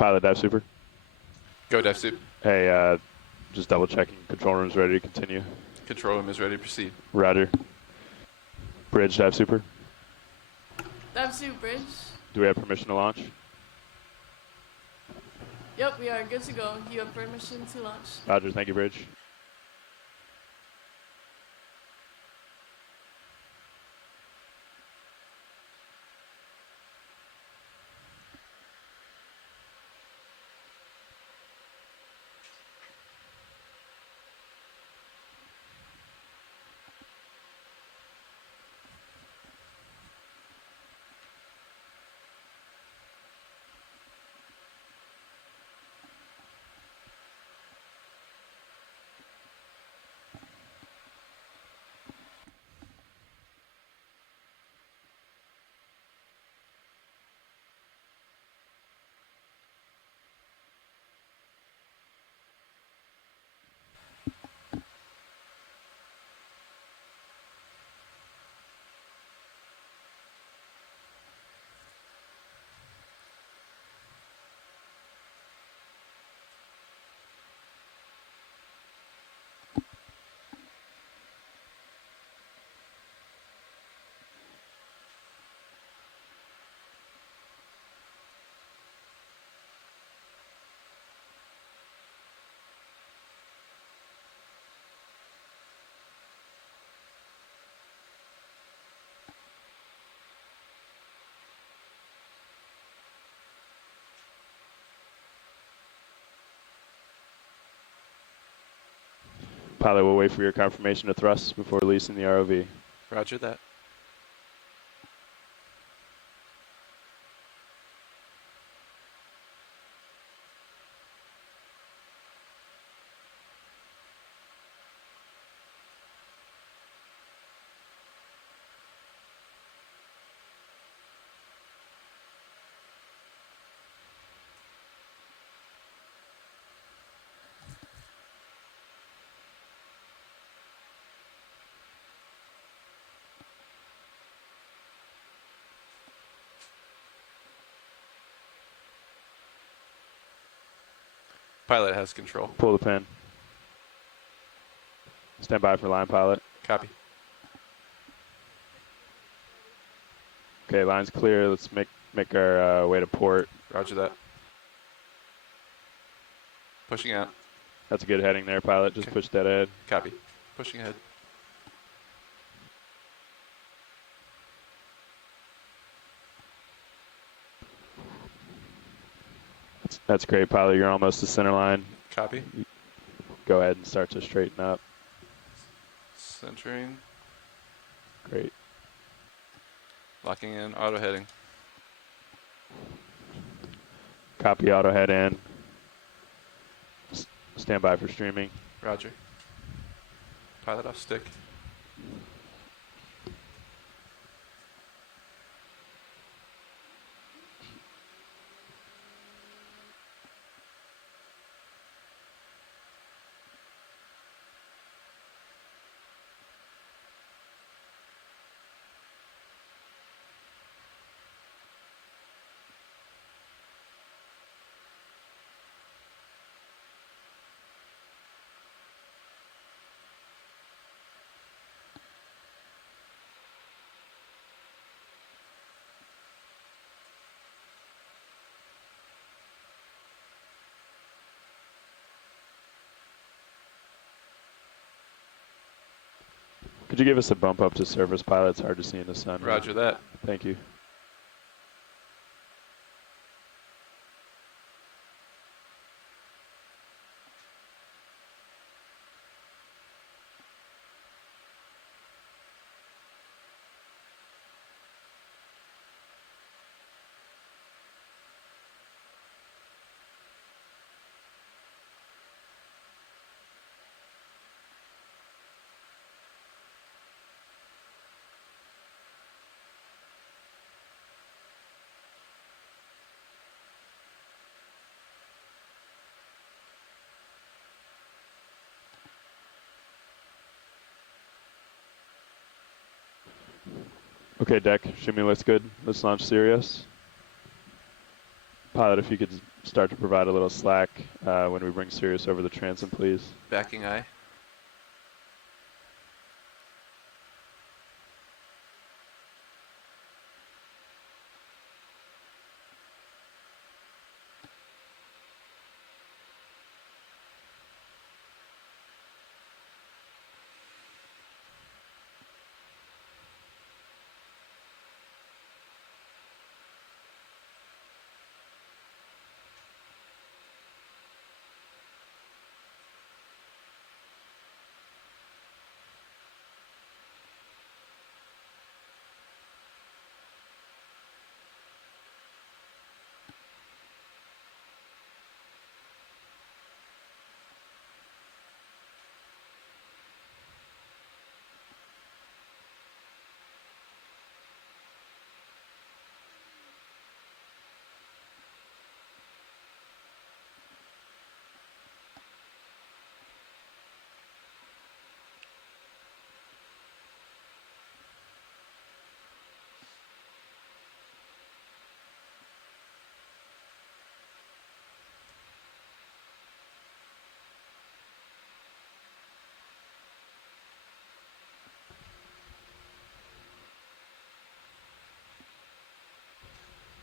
Pilot dive super. Go, dive soup. Hey, just double checking. Control room's ready to continue. Control room is ready to proceed. Roger. Bridge dive super. Dive soup, bridge. Do we have permission to launch? Yep, we are good to go. You have permission to launch. Roger, thank you, bridge. Pilot, we'll wait for your confirmation to thrust before releasing the ROV. Roger that. Pilot has control. Pull the pin. Stand by for line, pilot. Copy. Okay, line's clear. Let's make our way to port. Roger that. Pushing out. That's a good heading there, pilot. Just Okay. push that ahead. Copy. Pushing ahead. That's great, pilot. You're almost to center line. Copy. Go ahead and start to straighten up. Centering. Great. Locking in. Auto heading. Copy, auto head in. Stand by for streaming. Roger. Pilot off stick. Could you give us a bump up to surface, pilot? It's hard to see in the sun. Roger that. Thank you. Okay, deck. Shimmy looks good. Let's launch Sirius. Pilot, if you could start to provide a little slack when we bring Sirius over the transom, please. Backing eye.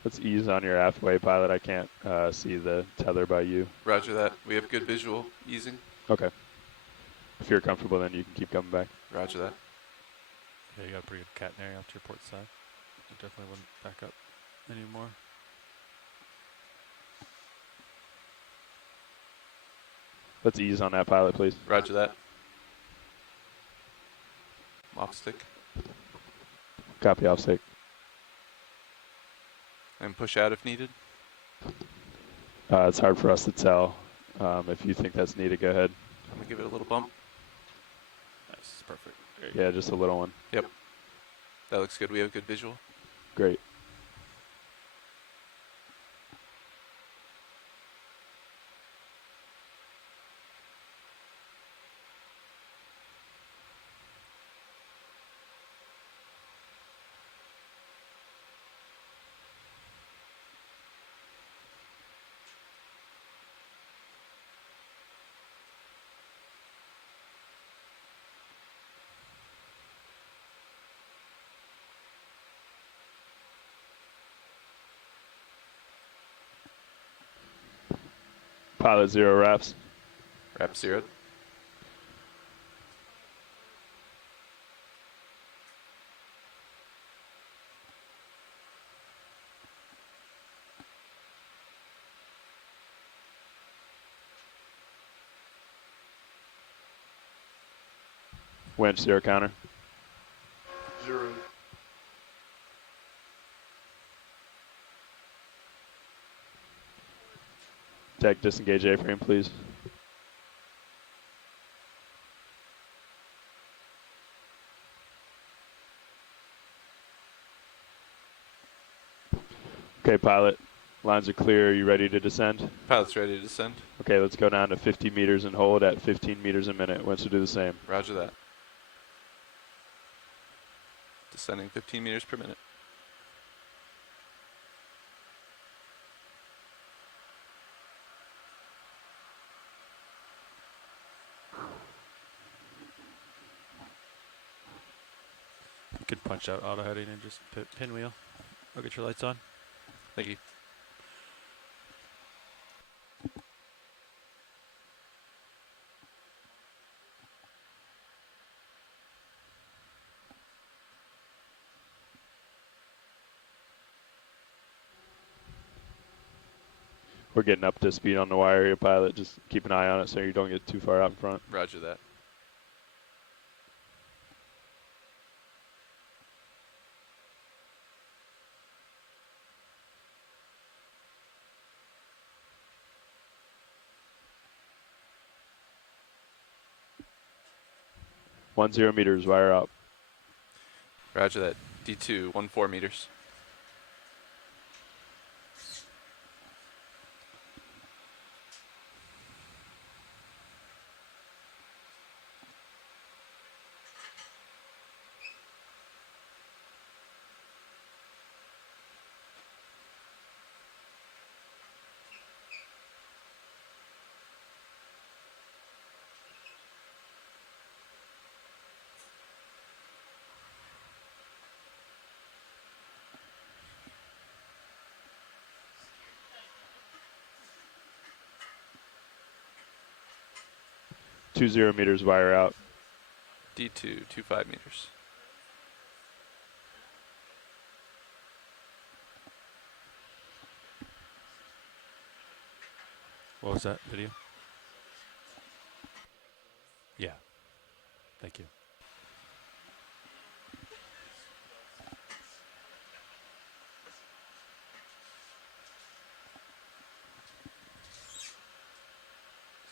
Let's ease on your aftway, pilot. I can't see the tether by you. Roger that. We have good visual. Easing. Okay. If you're comfortable, then you can keep coming back. Roger that. Yeah, you got a pretty good catenary off to your port side. I definitely wouldn't back up anymore. Let's ease on that, pilot, please. Roger that. Off stick. Copy, off stick. And push out if needed. It's hard for us to tell. If you think that's needed, go ahead. I'm gonna give it a little bump. Nice, perfect. Yeah, just a little one. Yep. That looks good. We have good visual. Great. Pilot 0 wraps. Wrap zeroed. Winch 0 counter. 0. Deck disengage A-frame, please. Okay, pilot. Lines are clear. Are you ready to descend? Pilot's ready to descend. Okay, let's go down to 50 meters and hold at 15 meters a minute. Winch will do the same. Roger that. Descending 15 meters per minute. You could punch out auto heading and just pinwheel. I'll get your lights on. Thank you. We're getting up to speed on the wire here, pilot. Just keep an eye on it so you don't get too far out in front. Roger that. One 0 meters, wire up. Roger that. D2, 14 meters. 20 meters, wire out. D2, 25 meters. What was that video? Yeah. Thank you.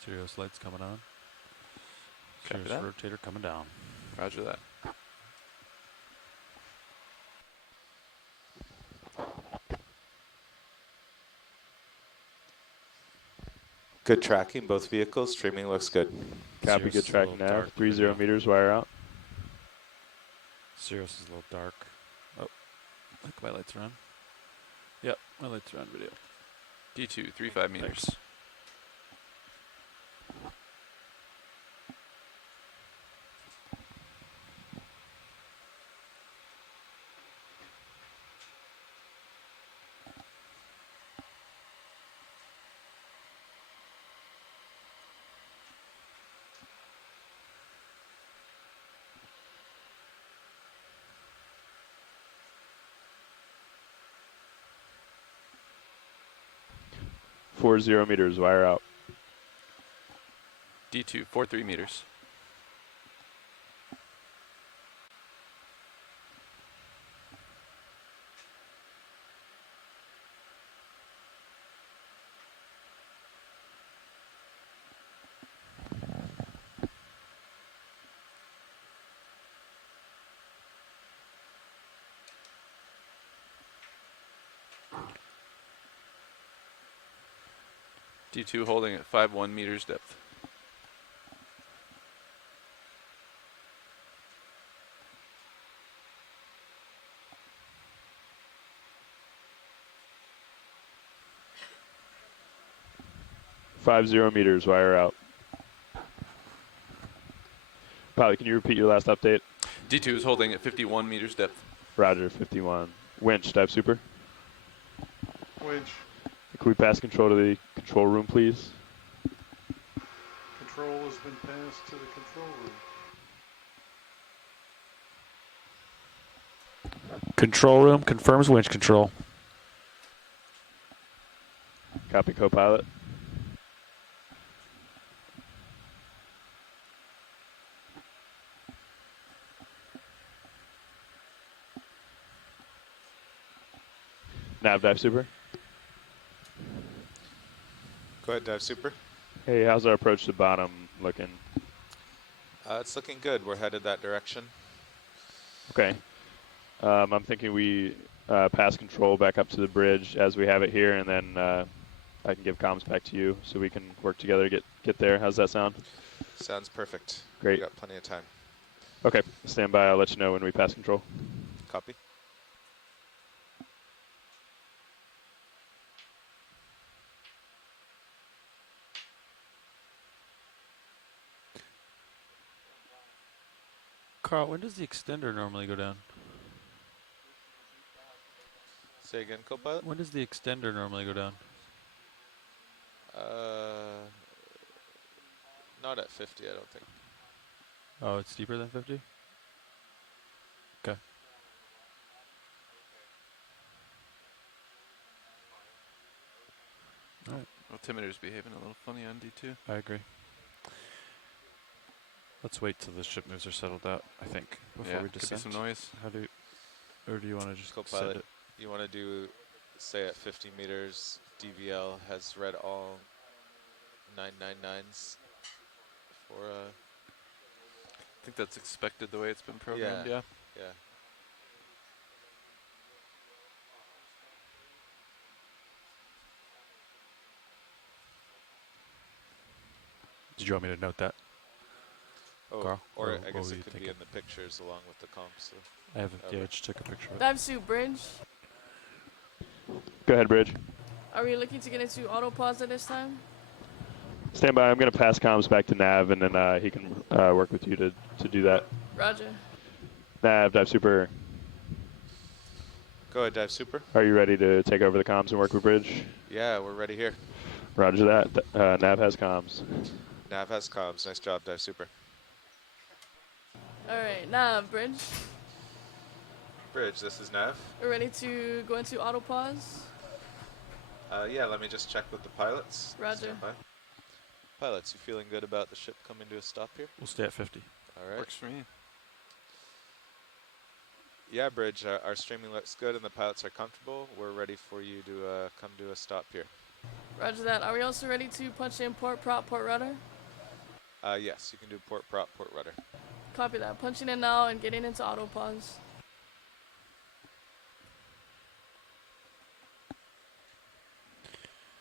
Sirius lights coming on. Copy Sirius that. rotator coming down. Roger that. Good tracking, both vehicles. Streaming looks good. Copy, Sirius good is a track little nav. dark 30 video. meters, wire out. Sirius is a little dark. Oh, I think my lights are on. Yep, my lights are on video. D2, 35 meters. Thanks. Four 0 meters, wire out. D2, 43 meters. D2 holding at 5.1 meters depth. Five 0 meters, wire out. Pilot, can you repeat your last update? D2 is holding at 51 meters depth. Roger, 51. Winch, dive super. Winch. Can we pass control to the control room, please? Control has been passed to the control room. Control room confirms winch control. Copy, co-pilot. Nav, dive super. Go ahead, dive super. Hey, how's our approach to bottom looking? It's looking good. We're headed that direction. Okay. I'm thinking we pass control back up to the bridge as we have it here, and then I can give comms back to you so we can work together to get there. How's that sound? Sounds perfect. Great. We got plenty of time. Okay, stand by. I'll let you know when we pass control. Copy. Carl, when does the extender normally go down? Say again, co-pilot. When does the extender normally go down? Not at 50, I don't think. Oh, it's deeper than 50? Okay. Alright, Altimeter's behaving a little funny on D2. I agree. Let's wait till the ship moves are settled out, I think, before Yeah, we could be descend. some noise. Or do you want to just send Co-pilot, it? you want to do, say at 50 meters, DVL has read all 999s for, I think that's expected the way it's been programmed, yeah. yeah. Did you want me to note that? Oh, Carl, or or I what guess were it you could be thinking? in the pictures along with the comps. So. I haven't. Yeah, I just took a picture of it. Dive suit bridge. Go ahead, bridge. Are we looking to get into auto pause at this time? Stand by. I'm going to pass comms back to Nav, and then he can work with you to do that. Roger. Nav, dive super. Go ahead, dive super. Are you ready to take over the comms and work with bridge? Yeah, we're ready here. Roger that. Nav has comms. Nav has comms. Nice job, Dive Super. Alright, now bridge. Bridge, this is Nav. We're ready to go into auto pause. Yeah, let me just check with the pilots. Roger. Stand by. Pilots, you feeling good about the ship coming to a stop here? We'll stay at 50. All right. Works for me. Yeah, Bridge, our streaming looks good and the pilots are comfortable. We're ready for you to come to a stop here. Roger that. Are we also ready to punch in port prop, port rudder? Yes, you can do port prop, port rudder. Copy that. Punching in now and getting into auto pause.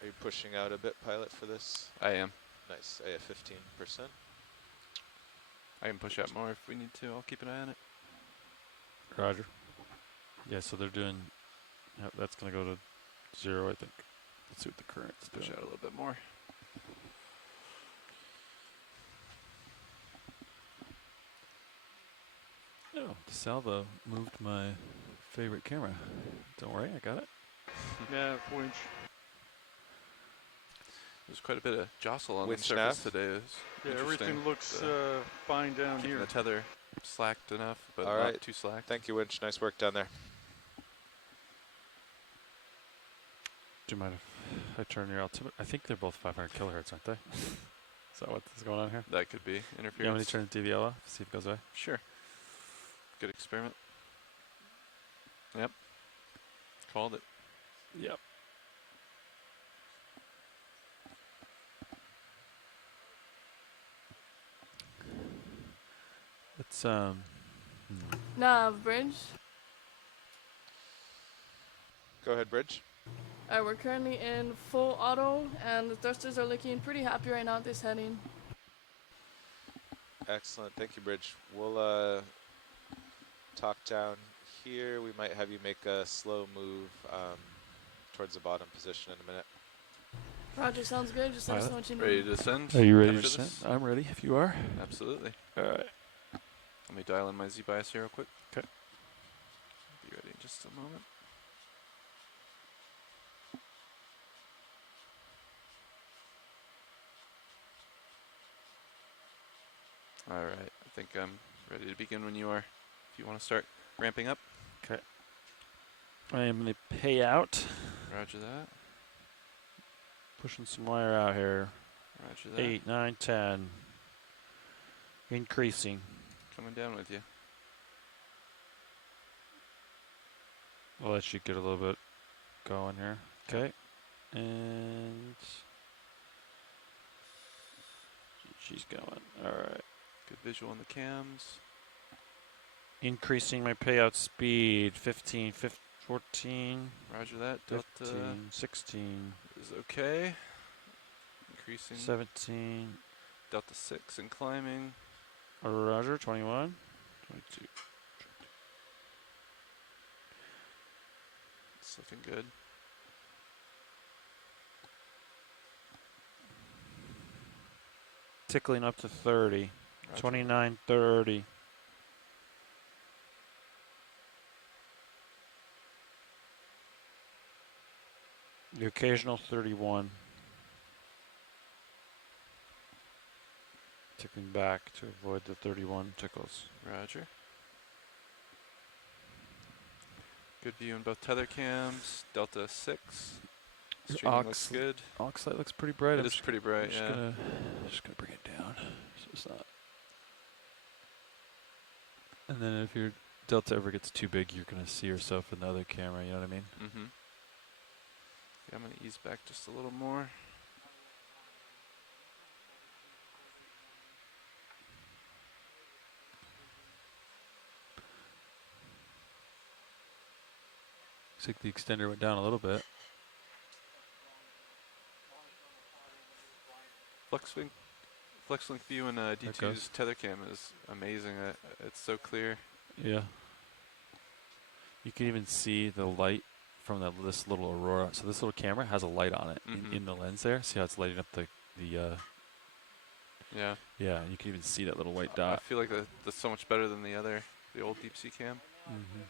Are you pushing out a bit, pilot, for this? I am. Nice, at 15%. I can push out more if we need to. I'll keep an eye on it. Roger. Yeah, so they're doing, yep, that's going to go to 0, I think. Let's see what the current's Push doing. out a little bit more. Oh, the salvo moved my favorite camera. Don't worry, I got it. Nav, winch. There's quite a bit of jostle on Winch the surface nav? today. It's Yeah, everything interesting. looks fine down Keeping here. the tether slacked enough, but All not right. too slack. Thank you, Winch. Nice work down there. Do you mind if I turn your altimeter? I think they're both 500 kilohertz, aren't they? Is that what's going on here? That could be Yeah, when you interference. turn the DVL off, see if it goes away. Sure. Good experiment. Yep. Called it. Yep. It's Nav, bridge. Go ahead, Bridge. Alright, we're currently in full auto, and the thrusters are looking pretty happy right now at this heading. Excellent. Thank you, Bridge. We'll talk down here. We might have you make a slow move towards the bottom position in a minute. Roger, sounds good. Just let us Pilot. know what you Ready need. to descend? Are you ready to After descend? this? I'm ready if you are. Absolutely. All right. Let me dial in my Z-bias here real quick. 'Kay. Be ready in just a moment. All right. I think I'm ready to begin when you are. If you want to start ramping up. I am going to pay out. Roger that. Pushing some wire out here. Roger that. 8, 9, 10. Increasing. Coming down with you. I'll let you get a little bit going here. Okay. And she's going. All right. Good visual on the cams. Increasing my payout speed. 15, 15 14, Roger that. Delta 15, 16, is okay. Increasing. 17. Delta 6 and climbing. Roger. 21, 22. It's looking good. Tickling up to 30. Roger. 29, 30. The occasional 31. Tickling back to avoid the 31 tickles. Roger. Good view in both tether cams. Delta 6. The Streaming looks good. Oxlight looks pretty bright. It I'm is just- pretty I'm bright, just yeah. gonna bring it down, so it's not. And then if your delta ever gets too big, you're gonna see yourself in the other camera. You know what I mean? Mm-hmm. Yeah, I'm going to ease back just a little more. Looks like the extender went down a little bit. FlexLink view in D2's goes. tether cam is amazing. It's so clear. Yeah. You can even see the light from this little aurora. So this little camera has a light on it Mhm. in the lens there. See how it's lighting up the Yeah. yeah. You can even see that little white I dot. feel like that's so much better than the old deep sea cam. Mm-hmm.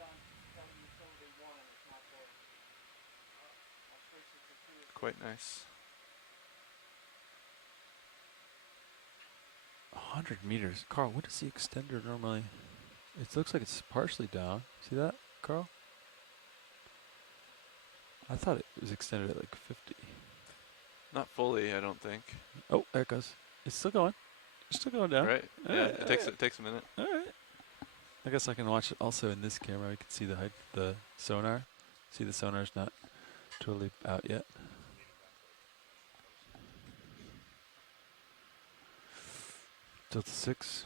Quite nice. 100 meters. Carl, what is the extender normally? It looks like it's partially down. See that, Carl? I thought it was extended at like 50. Not fully, I don't think. Oh, there it goes. It's still going. It's still going down. Right? All Yeah, right, it takes a minute. All right. I guess I can watch it also in this camera. I can see the height, the sonar. See, the sonar's not totally out yet. Delta 6.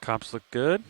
Comps look good.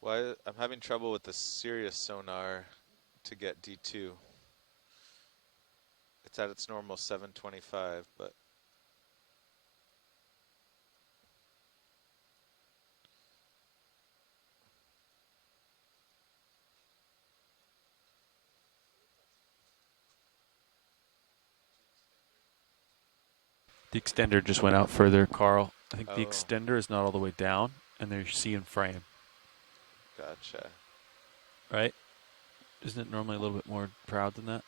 Why I'm having trouble with the Sirius sonar to get D2. It's at its normal 725, but The extender just went out further, Carl. I think the oh, extender is not all the way down, and they're seeing frame, gotcha. right? Isn't it normally a little bit more proud than that?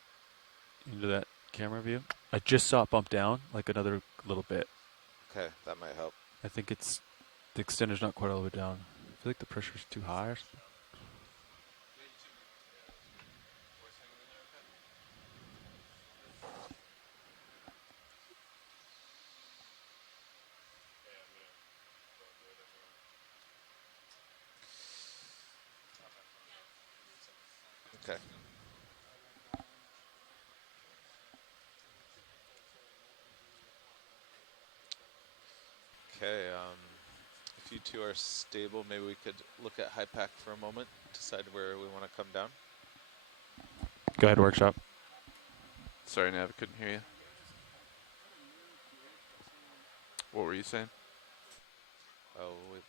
Into that camera view? I just saw it bump down like another little bit. Okay, that might help. I think it's the extender's not quite all the way down. I feel like the pressure's too high or something. Okay. Okay, if you two are stable, maybe we could look at high pack for a moment, decide where we want to come down. Go ahead, workshop. Sorry, Nav, I couldn't hear you. What were you saying? Oh, wait.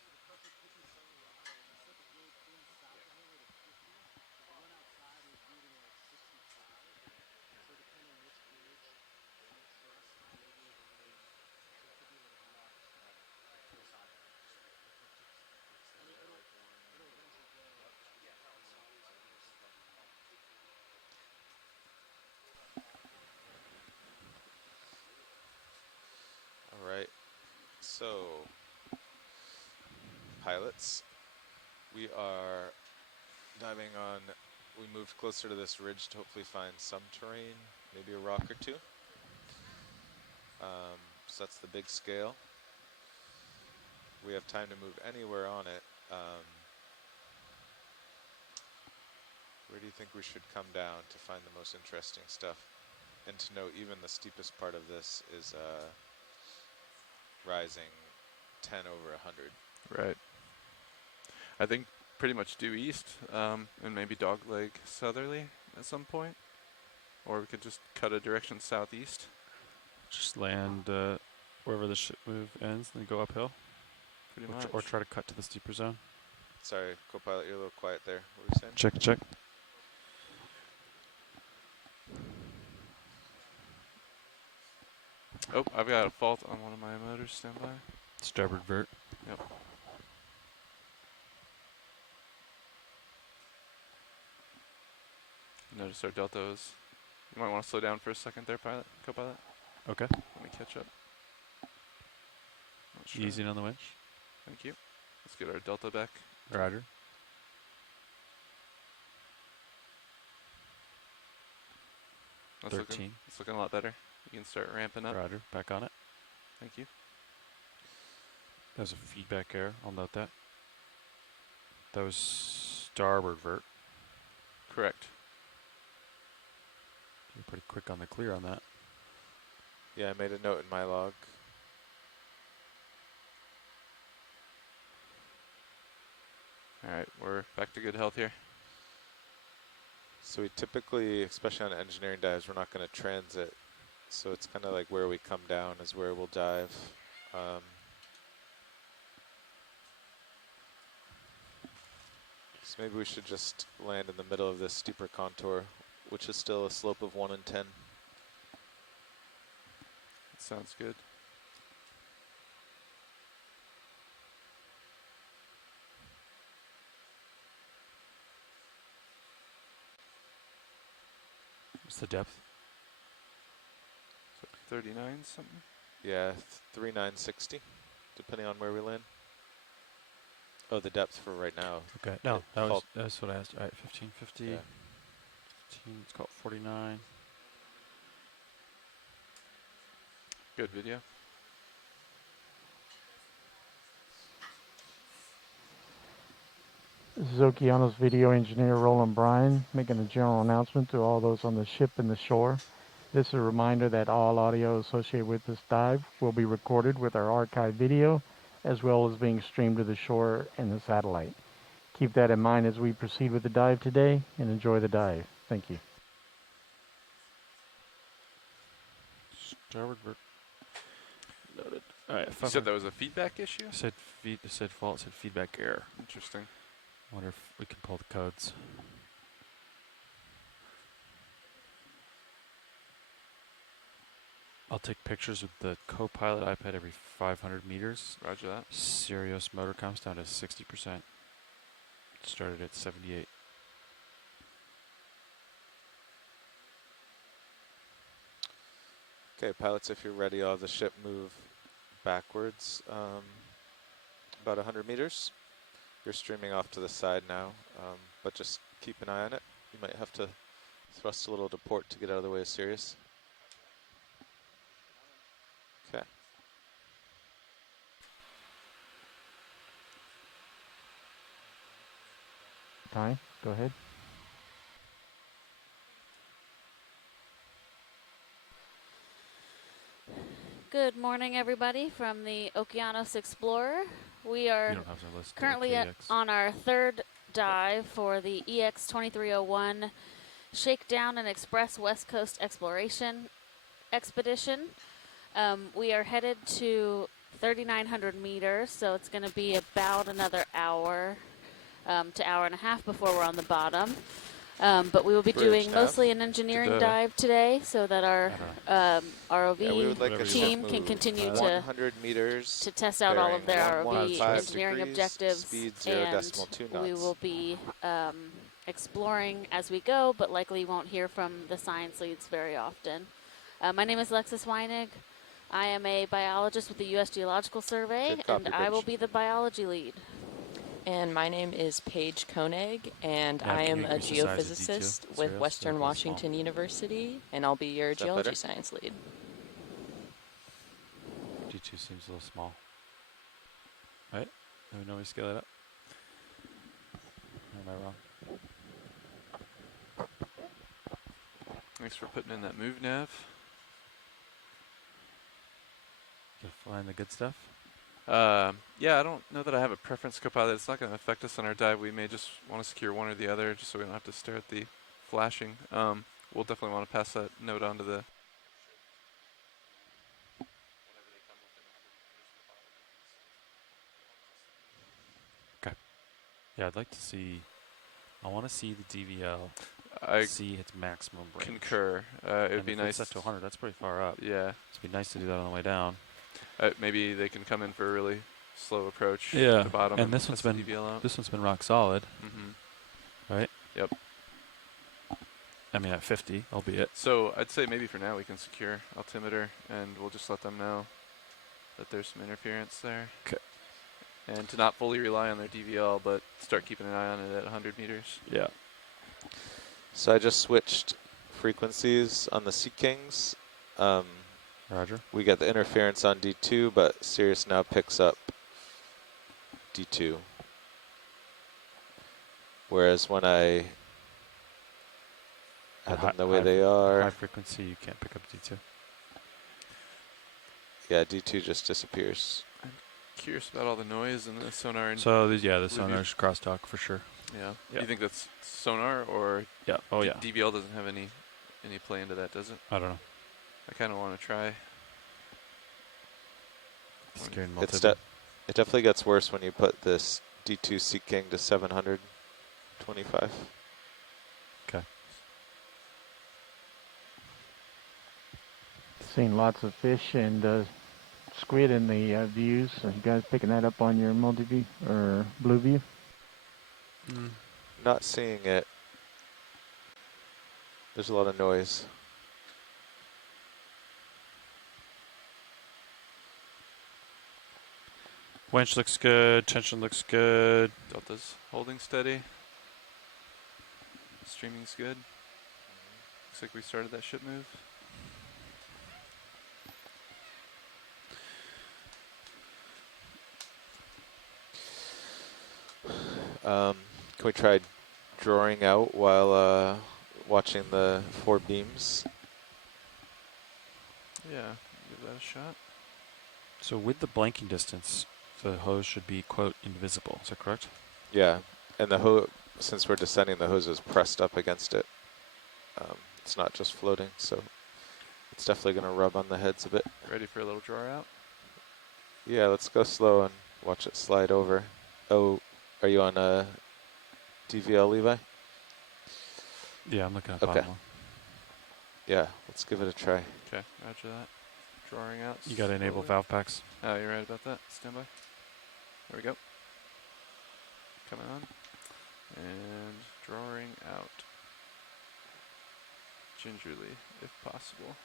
All right. So, pilots, we are diving on. We moved closer to this ridge to hopefully find some terrain, maybe a rock or two. So that's the big scale. We have time to move anywhere on it. Where do you think we should come down to find the most interesting stuff? And to know even the steepest part of this is rising 10 over 100. Right. I think pretty much due east, and maybe dogleg southerly at some point. Or we could just cut a direction southeast. Just land wherever the ship move ends and then go uphill. Pretty Or, much. or try to cut to the steeper zone. Sorry, co-pilot, you're a little quiet there. What were you saying? Check, check. Oh, I've got a fault on one of my motors. Stand by. Starboard vert. Yep. Notice our delta is. You might want to slow down for a second there, pilot, co-pilot. Okay. Let me catch up. Not sure. Easing on the winch. Thank you. Let's get our delta back. Roger. That's 13. It's looking a lot better. You can start ramping up. Roger. Back on it. Thank you. There's a feedback error. I'll note that. That was starboard vert. Correct. You're pretty quick on the clear on that. Yeah, I made a note in my log. All right, we're back to good health here. So we typically, especially on engineering dives, we're not going to transit. So it's kind of like where we come down is where we'll dive. So maybe we should just land in the middle of this steeper contour, which is still a slope of 1 in 10. That sounds good. What's the depth? So 39 something? Yeah, 3960, depending on where we land. Oh, the depth for right now. Okay. No, Fault. that's what I asked. All right, 1550. Yeah. 15, let's call it 49. Good video. This is Okeanos video engineer Roland Bryan making a general announcement to all those on the ship and the shore. This is a reminder that all audio associated with this dive will be recorded with our archive video, as well as being streamed to the shore and the satellite. Keep that in mind as we proceed with the dive today, and enjoy the dive. Thank you. Starboard vert. Noted. All right. You said that was a feedback issue? Said said fault. Said feedback error. Interesting. Wonder if we can pull the codes. I'll take pictures with the co-pilot iPad every 500 meters. Roger that. Sirius motor comes down to 60%. Started at 78. Okay, pilots, if you're ready, I'll have the ship move backwards about 100 meters. You're streaming off to the side now, but just keep an eye on it. You might have to thrust a little to port to get out of the way of Sirius. Okay. Time, go ahead. Good morning, everybody, from the Okeanos Explorer. We are You don't have to list currently KX. on our third dive for the EX2301 Shakedown and Express West Coast Exploration Expedition. We are headed to 3,900 meters, so it's going to be about another hour to hour and a half before we're on the bottom. But we will be Bridge doing nav. mostly an engineering dive today, so that our ROV Yeah, we would like a team ship can move continue 100 meters to test out all of their bearing ROV 115 engineering degrees, objectives, speed and 0.2 knots. we will be exploring as we go, but likely won't hear from the science leads very often. My name is Alexis Weinig. I am a biologist with the U.S. Geological Survey, Good copy, and I will bitch. be the biology lead. And my name is Paige Koenig, and Nav, I can am you a increase the size of D2? geophysicist with Serious? Western That's Washington small. University, and I'll be your Is that geology better? science lead. D2 seems a little small. Right? Do we know we scale it up? Or am I wrong? Thanks for putting in that move nav. To find the good stuff? Yeah, I don't know that I have a preference, co-pilot. It's not going to affect us on our dive. We may just want to secure one or the other, just so we don't have to stare at the flashing. We'll definitely want to pass that note on to the... Yeah, I'd like to see. I want to see the DVL I see its maximum range. concur. It would And be if nice. it's set to 100, that's pretty far up. Yeah. It'd be nice to do that on the way down. Maybe they can come in for a really slow approach Yeah, at the bottom and this one's test the been DVL out. this one's been rock solid, right? Yep. I mean, at 50, albeit. So I'd say maybe for now we can secure altimeter, and we'll just let them know that there's some interference there. 'Kay. And to not fully rely on their DVL, but start keeping an eye on it at 100 meters. Yeah. So I just switched frequencies on the Sea Kings. Roger. We get the interference on D2, but Sirius now picks up D2. Whereas when I had them the way they High are, frequency, you can't pick up D2. yeah, D2 just disappears. Curious about all the noise and the sonar. And So, yeah, the review. sonar's crosstalk for sure. Yeah. Yeah. You think that's sonar or Yeah. Oh, yeah. DVL doesn't have any play into that, does it? I don't know. I kind of want to try. Steering It multi. definitely gets worse when you put this D2 Sea King to 725. Seen lots of fish and squid in the views. Are you guys picking that up on your multi-view or blue view? Not seeing it. There's a lot of noise. Winch looks good. Tension looks good. Delta's holding steady. Streaming's good. Looks like we started that ship move. Can we try drawing out while watching the 4 beams? Yeah, give that a shot. So with the blanking distance, the hose should be, quote, invisible. Is that correct? Yeah, and the hose, since we're descending, the hose is pressed up against it. It's not just floating, so it's definitely going to rub on the heads a bit. Ready for a little draw out? Yeah, let's go slow and watch it slide over. Oh, are you on a DVL, Levi? Yeah, I'm looking at Okay. bottom one. Yeah, let's give it a try. Okay, roger that. Drawing out. You got to enable slowly. valve packs. Oh, you're right about that. Stand by. There we go. Coming on. And drawing out. Gingerly, if possible.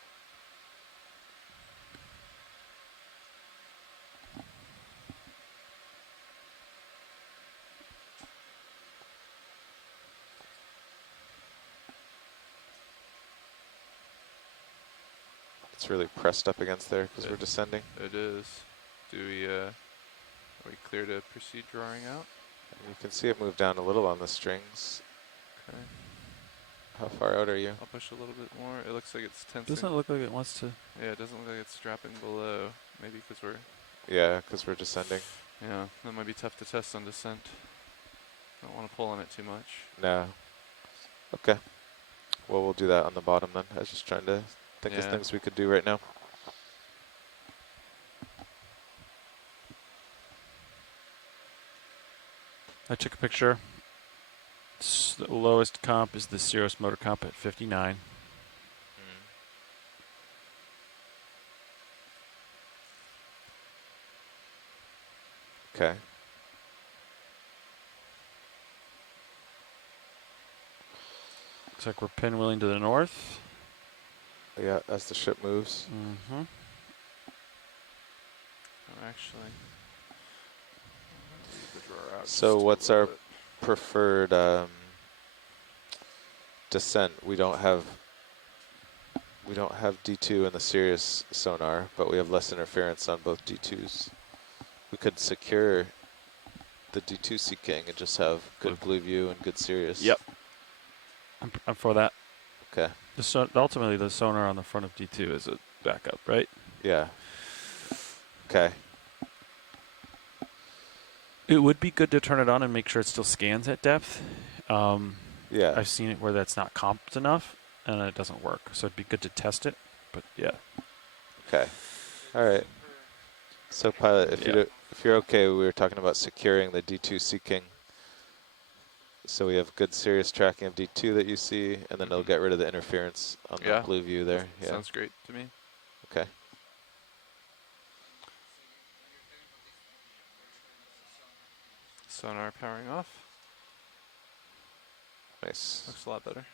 It's really pressed up against there because Yeah. we're descending. It is. Do we, are we clear to proceed drawing out? You can see it move down a little on the strings. Okay. How far out are you? I'll push a little bit more. It looks like it's tensing. Doesn't it look like it wants to? Yeah, it doesn't look like it's dropping below. Maybe because we're, Yeah, because we're descending. yeah, that might be tough to test on descent. Don't want to pull on it too much. No. Okay. Well, we'll do that on the bottom then. I was just trying to think of Yeah. things we could do right now. I took a picture. The lowest comp is the Cirrus motor comp at 59. Okay. Looks like we're pinwheeling to the north. Yeah, as the ship moves. Mm-hmm. Oh, actually. Leave the drawer out So just a what's little our bit. preferred descent? We don't have D2 in the Sirius sonar, but we have less interference on both D2s. We could secure the D2 Sea King and just have good blue view and good Sirius. Yep. I'm for that. Okay. Ultimately, the sonar on the front of D2 is a backup, right? Yeah. Okay. It would be good to turn it on and make sure it still scans at depth. Yeah. I've seen it where that's not comped enough, and it doesn't work. So it'd be good to test it. But yeah. Okay. All right. So pilot, if you're okay, we were talking about securing the D2 Sea King So we have good serious tracking of D2 that you see, and then it'll get rid of the interference on the Yeah. blue view there. Yeah. Sounds great to me. Okay. Sonar powering off. Nice. Looks a lot better.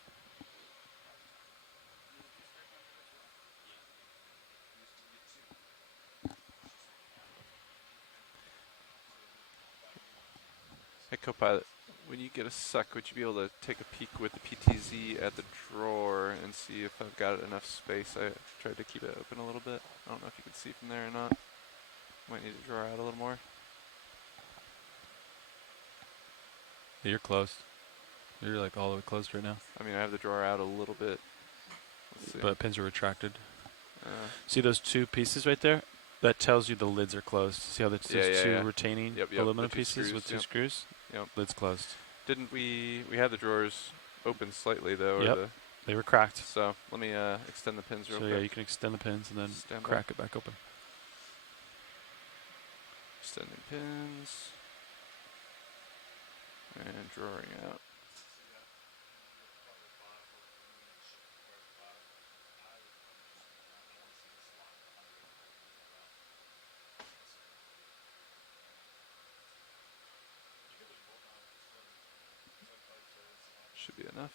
Hey, Copilot, when you get a sec, would you be able to take a peek with the PTZ at the drawer and see if I've got enough space? I tried to keep it open a little bit. I don't know if you can see from there or not. Might need to draw out a little more. Yeah, you're closed. You're like all the way closed right now. I mean, I have the drawer out a little bit. Let's see. But pins are retracted. Uh, See those two pieces right there? That tells you the lids are closed. See how there's two retaining aluminum with two pieces screws, with two screws? Yep. Lid's closed. Didn't we had the drawers open slightly though? Yep. Or the, They were cracked. so let me extend the pins real So quick. yeah, you can extend the pins and then Stand by. crack it back open. Extending pins. And drawing out. Should be enough.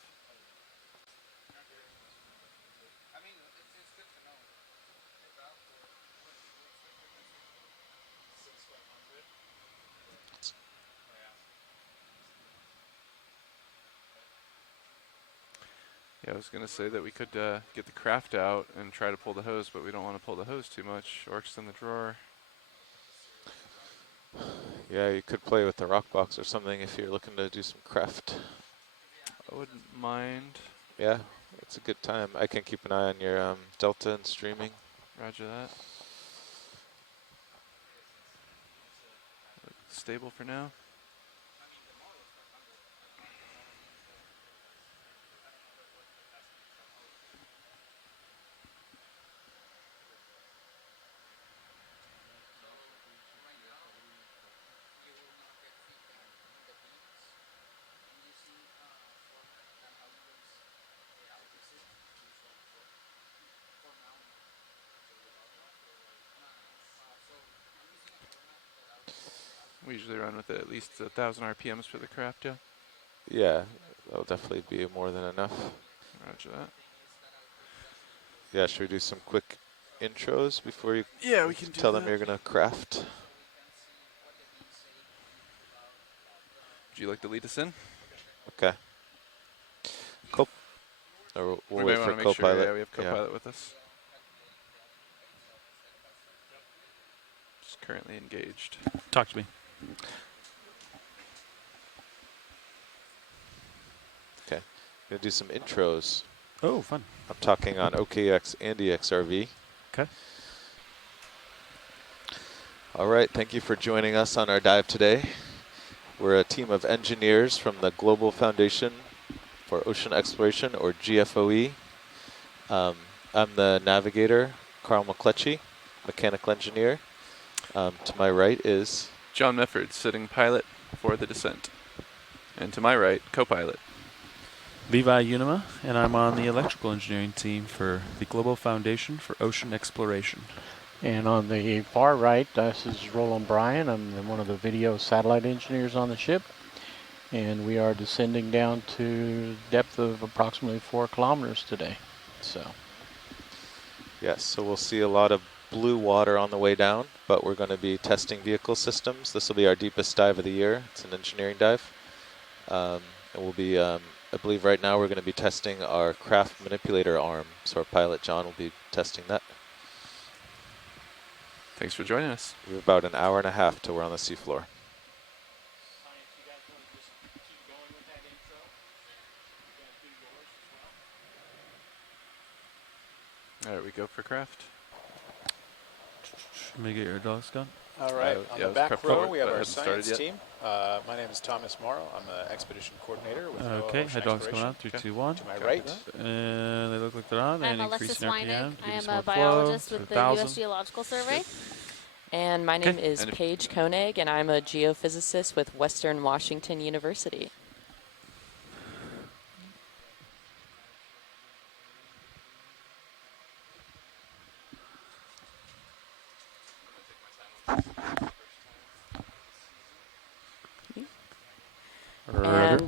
Yeah, I was going to say that we could get the craft out and try to pull the hose, but we don't want to pull the hose too much or extend the drawer. Yeah, you could play with the rock box or something if you're looking to do some craft. I wouldn't mind. Yeah, it's a good time. I can keep an eye on your delta and streaming. Roger that. Stable for now. We usually run with at least 1,000 RPMs for the craft, yeah. Yeah, that'll definitely be more than enough. Roger that. Yeah, should we do some quick intros before you we can tell them you're going to craft? Would you like to lead us in? Okay. Or we'll we wait may for want to make Copilot. sure, we have Copilot with us. Just currently engaged. Talk to me. Okay, gonna do some intros. Oh, fun. I'm talking on OKX and EXRV. Okay. All right, thank you for joining us on our dive today. We're a team of engineers from the Global Foundation for Ocean Exploration, or GFOE. I'm the navigator, Carl McCletchy, mechanical engineer. To my right is John Mefford, sitting pilot for the descent. And to my right, co-pilot. Levi Unima, and I'm on the electrical engineering team for the Global Foundation for Ocean Exploration. And on the far right, this is Roland Bryan. I'm one of the video satellite engineers on the ship. And we are descending down to depth of approximately 4 kilometers today. So, yes, so we'll see a lot of blue water on the way down, but we're going to be testing vehicle systems. This will be our deepest dive of the year. It's an engineering dive. And we'll be, I believe right now we're going to be testing our craft manipulator arm. So our pilot, John, will be testing that. Thanks for joining us. We have about an hour and a half till we're on the seafloor. All right, we go for craft. Let me get your dogs gone. All right, on the back prep row forward, we have but our hasn't started science yet. team. My name is Thomas Morrow. I'm the expedition coordinator with Okay, Ocean head dogs coming Exploration. out. 3, 2, 1. To my right, And they look like they're on. I'm And Alexis increasing RPM. Weinig. I Give us am more a flow biologist to with the 1,000. U.S. Geological Survey. And my name Okay. is And if- Paige Koenig, and I'm a geophysicist with Western Washington University.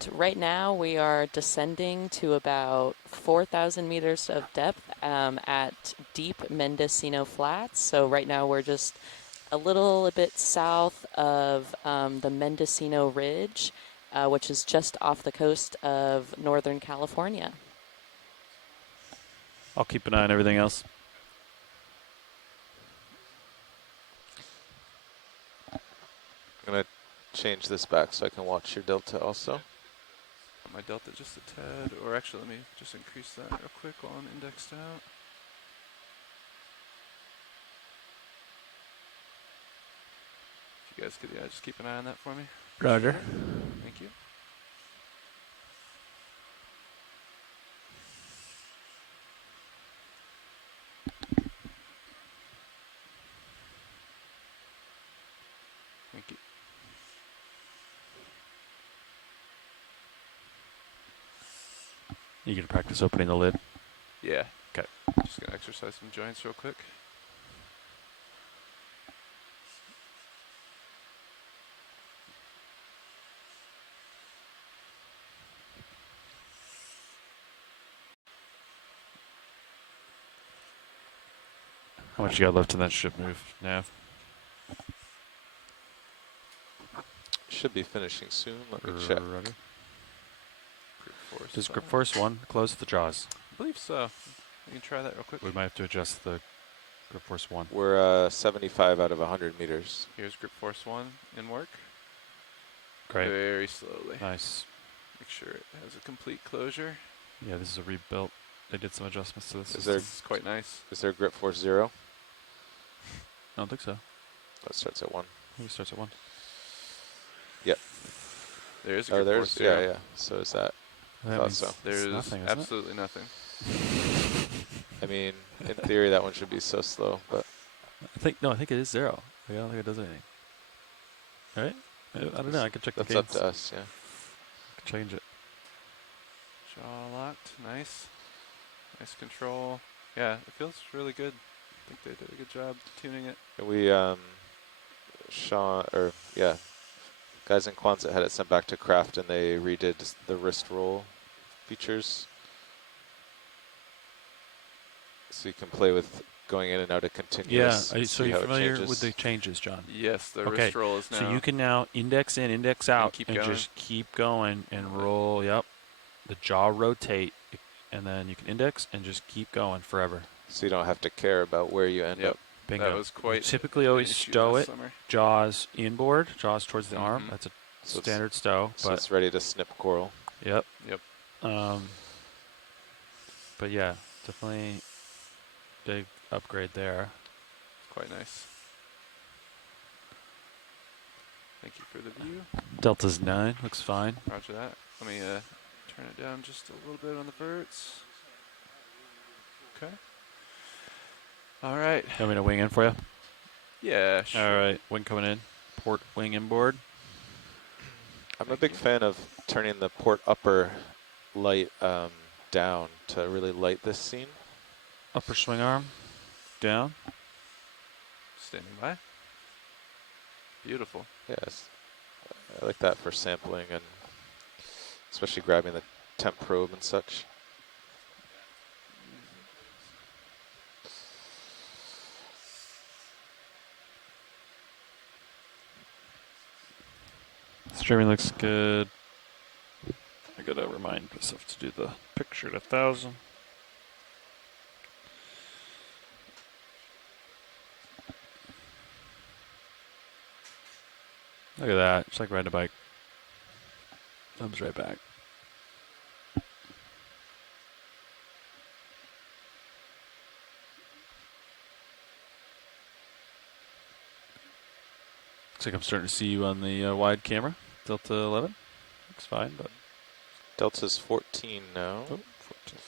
And right now we are descending to about 4,000 meters of depth at Deep Mendocino Flats. So right now we're just a little bit south of the Mendocino Ridge, which is just off the coast of Northern California. I'll keep an eye on everything else. I'm going to change this back so I can watch your delta also. My delta just a tad, or actually let me just increase that real quick while I'm indexed out. If you guys could, yeah, just keep an eye on that for me. Roger. Thank you. Thank you. You gonna practice opening the lid? Yeah. Okay. Just gonna exercise some joints real quick. How much you got left in that ship move, Nav? Should be finishing soon. Let me check. Roger. Grip force. Does grip force 1 close the jaws? I believe so. We can try that real quick. We might have to adjust the grip force 1. We're 75 out of 100 meters. Here's grip force 1 in work. Great. Very slowly. Nice. Make sure it has a complete closure. Yeah, this is a rebuilt. They did some adjustments to this. Is there, This is quite nice. is there grip force 0? I don't think so. That starts at 1. I think it starts at 1. Yep. There is a Oh, grip there's, force 0. yeah. So is that. That Thought means so. it's There's nothing, isn't absolutely nothing. I mean, in theory, that one should be so slow, but it? I think it is 0. I don't think it does anything. Right? I don't know. I can check the that's gains. up to us, yeah. I can change it. Jaw locked. Nice. Nice control. Yeah, it feels really good. I think they did a good job tuning it. And we, guys in Quonset had it sent back to Craft, and they redid the wrist roll features. So you can play with going in and out of continuous. Yeah. So see you're how it familiar changes. with the changes, John? Yes, the Okay, wrist roll is now. So you can now index in, index out, keep and going. just keep going and roll. Yep. The jaw rotate, and then you can index and just keep going forever. So you don't have to care about where you end up. Bingo. That was quite. Typically an always issue stow last it, summer. jaws inboard, jaws towards the arm. Mhm. That's a So it's- standard stow. So But it's ready to snip coral. yep. Yep. But yeah, definitely big upgrade there. Quite nice. Thank you for the view. Delta's 9, looks fine. Roger that. Let me turn it down just a little bit on the verts. Okay. All right. You want me to wing in for you? Yeah, sure. All right, wing coming in. Port wing inboard. I'm a big fan of turning the port upper light down to really light this scene. Upper swing arm down. Standing by. Beautiful. Yes, I like that for sampling and especially grabbing the temp probe and such. Streaming looks good. I gotta remind myself to do the picture at 1,000. Look at that, it's like riding a bike. Thumbs right back. Looks like I'm starting to see you on the wide camera. Delta 11. Looks fine, but Delta's 14 now. oh, 14.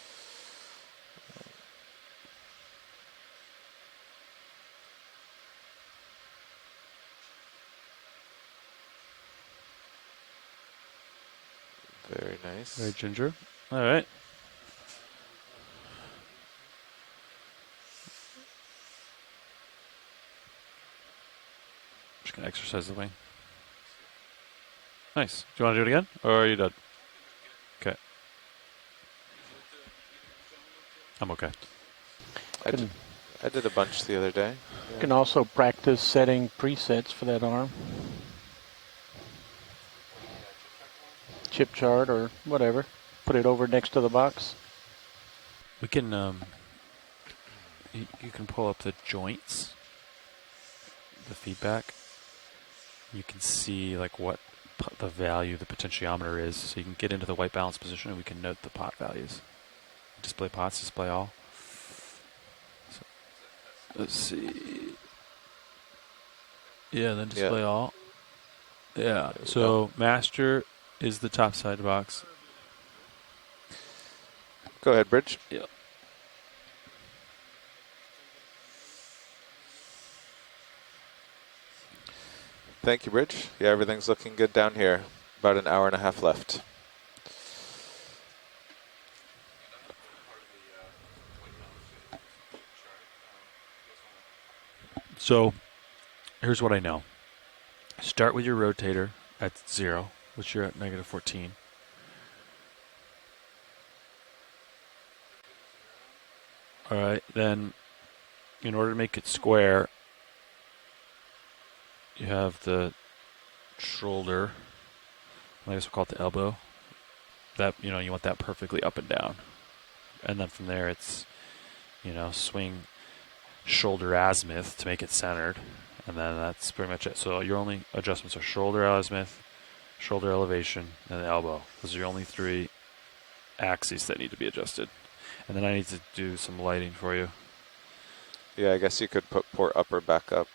Very nice. Very ginger. All right. Just gonna exercise the wing. Nice. Do you want to do it again, or are you done? I'm okay. I did a bunch the other day. You can also practice setting presets for that arm. Chip chart or whatever. Put it over next to the box. We can, you can pull up the joints, the feedback. You can see like what the value, the potentiometer is, so you can get into the white balance position and we can note the pot values. Display pots, display all. So, let's see. Yeah, then display all. Yeah, so master is the top side box. Go ahead, Bridge. Yeah. Thank you, Bridge. Yeah, everything's looking good down here. About an hour and a half left. So here's what I know. Start with your rotator at 0, which you're at negative 14. All right, then in order to make it square, you have the shoulder, I guess we'll call it the elbow. That, you know, you want that perfectly up and down. And then from there it's, you know, swing shoulder azimuth to make it centered. And then that's pretty much it. So your only adjustments are shoulder azimuth, shoulder elevation, and the elbow. Those are your only 3 axes that need to be adjusted. And then I need to do some lighting for you. Yeah, I guess you could put port upper back up.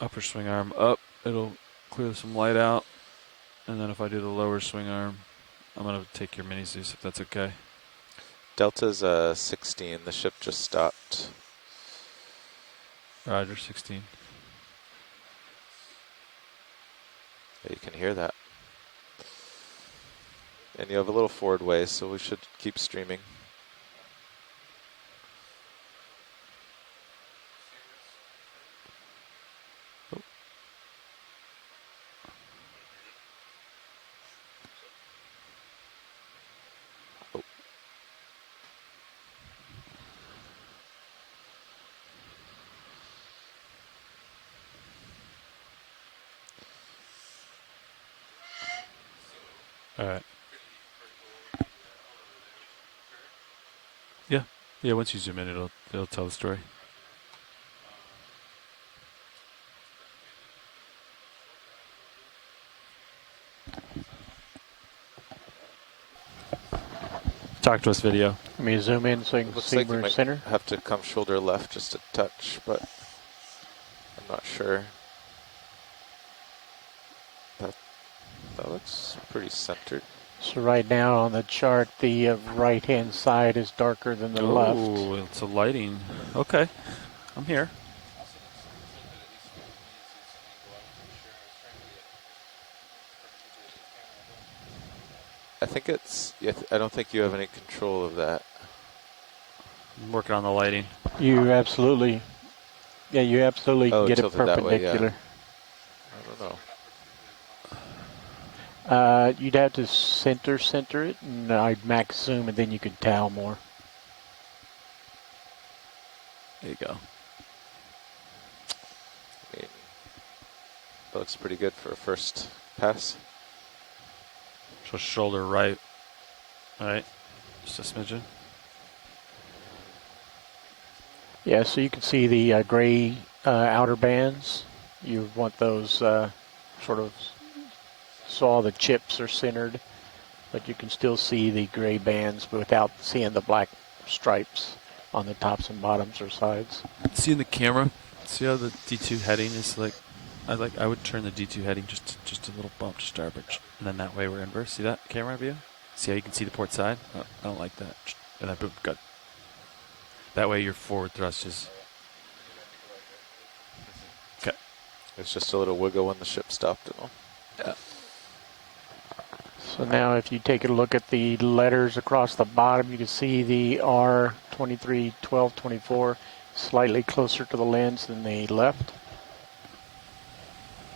Upper swing arm up, it'll clear some light out. And then if I do the lower swing arm, I'm going to take your mini Zeus if that's okay. Delta's 16. The ship just stopped. Roger, 16. Yeah, you can hear that. And you have a little forward way, so we should keep streaming. Oh. Oh. All right. Yeah, once you zoom in, it'll tell the story. Talk to us, video. Let me zoom in so you can Looks see like we're you in might center. have to come shoulder left just a touch, but I'm not sure. That looks pretty centered. So right now on the chart, the right-hand side is darker than the left. Oh, it's a lighting. Okay, I'm here. I think it's, I don't think you have any control of that. I'm working on the lighting. You absolutely, you absolutely Oh, get it tilted that way, yeah. perpendicular. I don't know. You'd have to center it, and I'd max zoom, and then you could towel more. There you go. I mean, that looks pretty good for a first pass. So shoulder right. All right, just a smidgen. Yeah, so you can see the gray outer bands. You want those sort of, so all the chips are centered, but you can still see the gray bands without seeing the black stripes on the tops and bottoms or sides. See in the camera, see how the D2 heading is like, I would turn the D2 heading just a little bump to starboard, and then that way we're inverse. See that camera view? See how you can see the port side? Oh, I don't like that. And then boom, good. That way your forward thrust is. Okay. It's just a little wiggle when the ship stopped and all. Yeah. So now if you take a look at the letters across the bottom, you can see the R231224 slightly closer to the lens than the left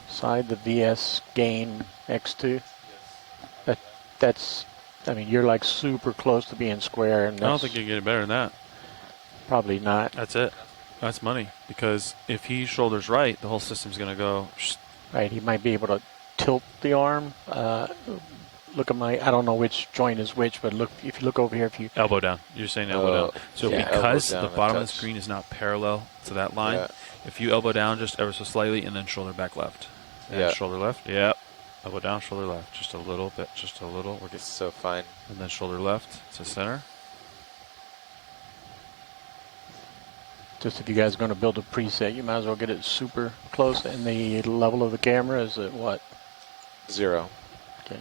side, the VS gain X2. That's I mean, you're like super close to being square, and I don't that's think you can get it better than that. probably not. That's it. That's money. Because if he shoulders right, the whole system's going to go. Right, he might be able to tilt the arm. Look at my, I don't know which joint is which, but look, if you look over here, if you, Elbow down. You're saying elbow down. So yeah. because Elbow the down bottom a of the touch. screen is not parallel to that line, Yeah. if you elbow down just ever so slightly and then shoulder back left. And Yeah. shoulder left. Yep. Elbow down, shoulder left. Just a little bit. Just a little. We're getting, It's so fine. and then shoulder left to center. just if you guys are going to build a preset, you might as well get it super close. And the level of the camera is at what? 0. Okay.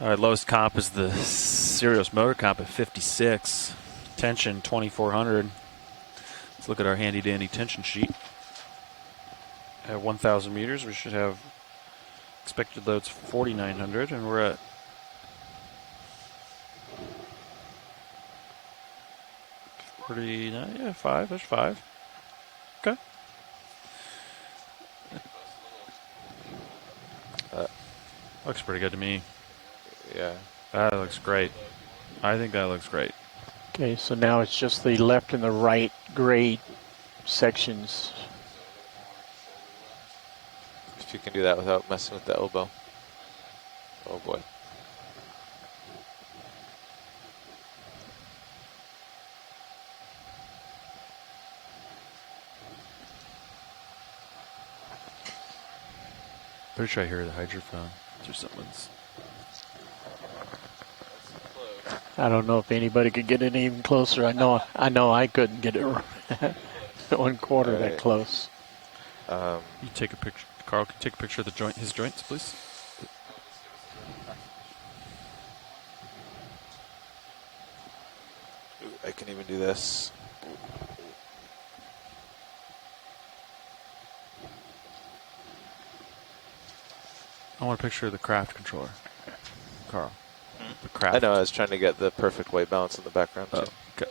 All right, lowest comp is the Sirius motor comp at 56. Tension 2400. Let's look at our handy dandy tension sheet. At 1,000 meters, we should have expected loads 4,900, and we're at 49. Yeah, 5. There's 5. Okay. Looks pretty good to me. Yeah. That looks great. I think that looks great. Okay, so now it's just the left and the right grade sections. If you can do that without messing with the elbow. Oh boy. Pretty sure I hear the hydrophone. Or someone's. I don't know if anybody could get it even closer. I know I couldn't get it 1/4 that close. You take a picture. Carl, can you take a picture of the joint, his joints, please? Ooh, I can even do this. I want a picture of the craft controller. Carl. The craft. I know, I was trying to get the perfect white balance in the background too. Okay.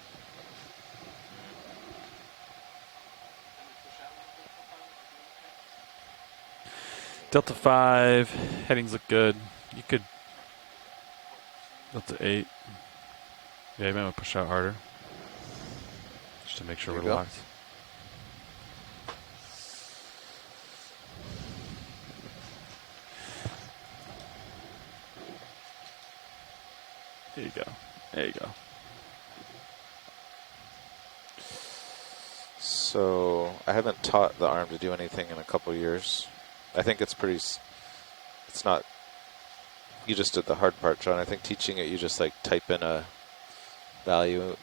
Delta 5, headings look good. You could Delta 8. Yeah, you might want to push out harder. Just to make sure There we're you go. locked. There you go. There you go. So I haven't taught the arm to do anything in a couple years. I think it's pretty, it's not, you just did the hard part, John. I think teaching it, you just like type in a value,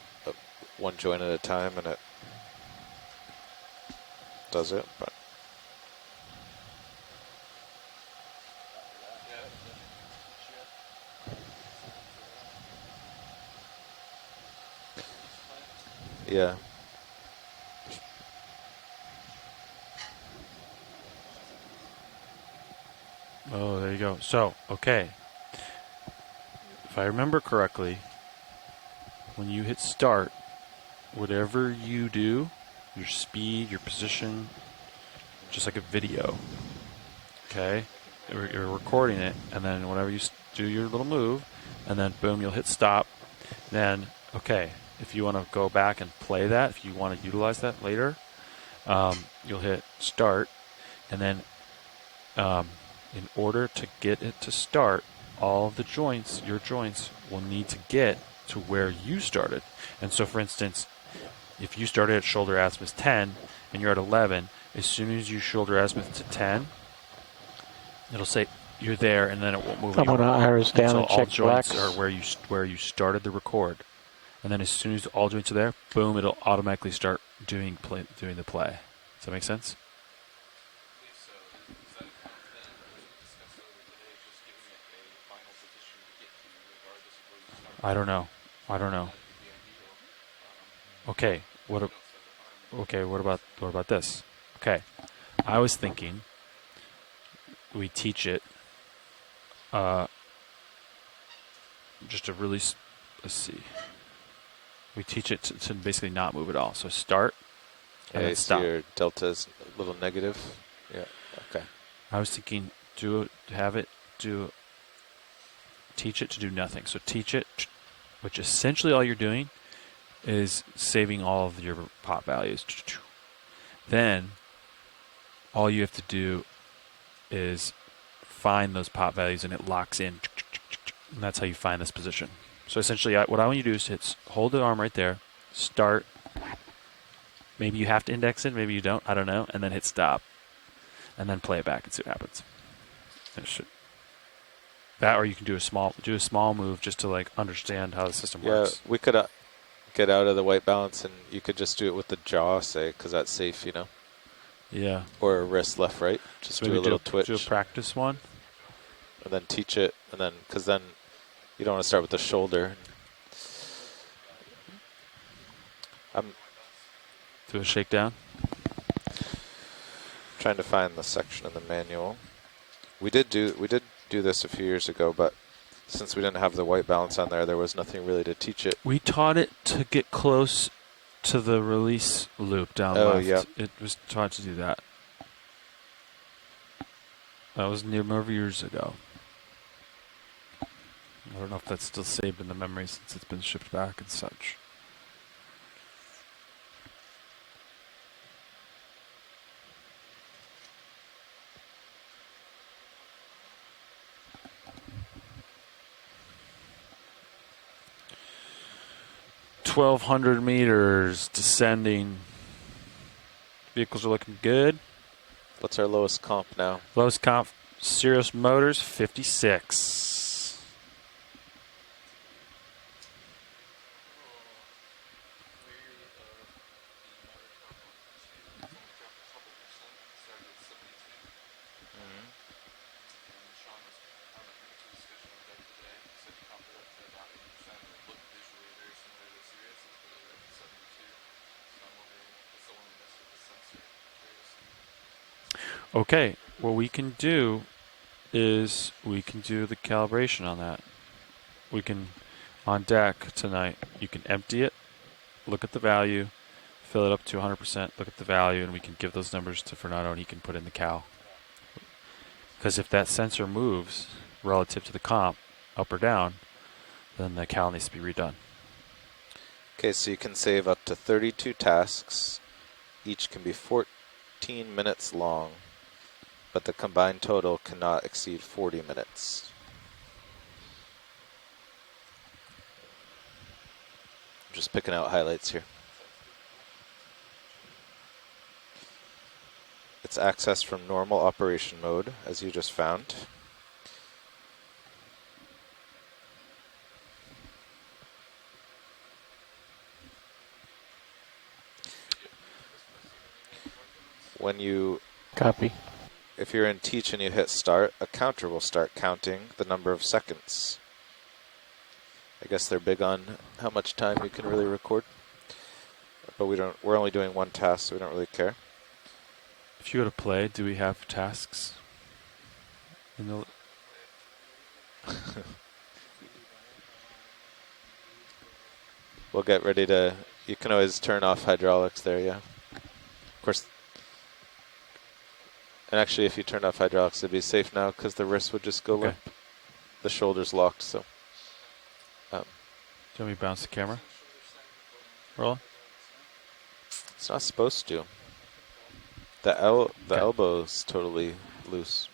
one joint at a time, and it does it. But yeah. Oh, there you go. So, okay. If I remember correctly, when you hit start, whatever you do, your speed, your position, just like a video, okay? You're recording it, and then whenever you do your little move, and then boom, you'll hit stop. Then, okay, if you want to go back and play that, if you want to utilize that later, you'll hit start, and then in order to get it to start, all of the joints, your joints, will need to get to where you started. And so, for instance, if you started at shoulder azimuth 10 and you're at 11, as soon as you shoulder azimuth to 10, it'll say you're there, and then it won't move I'm going to iris down until and all check joints blacks. are where you started the record. And then as soon as all joints are there, boom, it'll automatically start doing the play. Does that make sense? I don't know. Okay, what about this? Okay, I was thinking we teach it just to really let's see. We teach it to basically not move at all. So start and Okay, then so stop. your delta's a little negative. Yeah. Okay. I was thinking have it do teach it to do nothing. So teach it, which essentially all you're doing is saving all of your pot values. Then all you have to do is find those pot values, and it locks in. And that's how you find this position. So essentially, what I want you to do is hold the arm right there, start. Maybe you have to index it, maybe you don't, I don't know, and then hit stop. And then play it back and see what happens. That, or you can do a small move just to like understand how the system works. Yeah, we could get out of the white balance, and you could just do it with the jaw, say, because that's safe, you know. Yeah. Or a wrist left, right. Just So do a little twitch. Do a practice one. And then teach it, and then because then you don't want to start with the shoulder. Do a shakedown. Trying to find the section in the manual. We did do this a few years ago, but since we didn't have the white balance on there, there was nothing really to teach it. We taught it to get close to the release loop down left. Yeah. It was taught to do that. That was number years ago. I don't know if that's still saved in the memory since it's been shipped back and such. $1,200 descending. Vehicles are looking good. What's our lowest comp now? Lowest comp, Sirius Motors, 56. Okay, what we can do is we can do the calibration on that. We can, on deck tonight, you can empty it, look at the value, fill it up to 100%, look at the value, and we can give those numbers to Fernando and he can put in the cal. Because if that sensor moves relative to the comp, up or down, then the cal needs to be redone. Okay, so you can save up to 32 tasks. Each can be 14 minutes long, but the combined total cannot exceed 40 minutes. I'm just picking out highlights here. It's accessed from normal operation mode, as you just found. When you Copy. If you're in teach and you hit start, a counter will start counting the number of seconds. I guess they're big on how much time you can really record. But we're only doing one task, so we don't really care. If you go to play, do we have tasks? In the We'll get ready to, you can always turn off hydraulics there, yeah. Of course, and actually if you turned off hydraulics, it'd be safe now because the wrist would just go limp. The shoulder's locked, so. Do you want me to bounce the camera? Roll? It's not supposed to. The elbow's totally loose.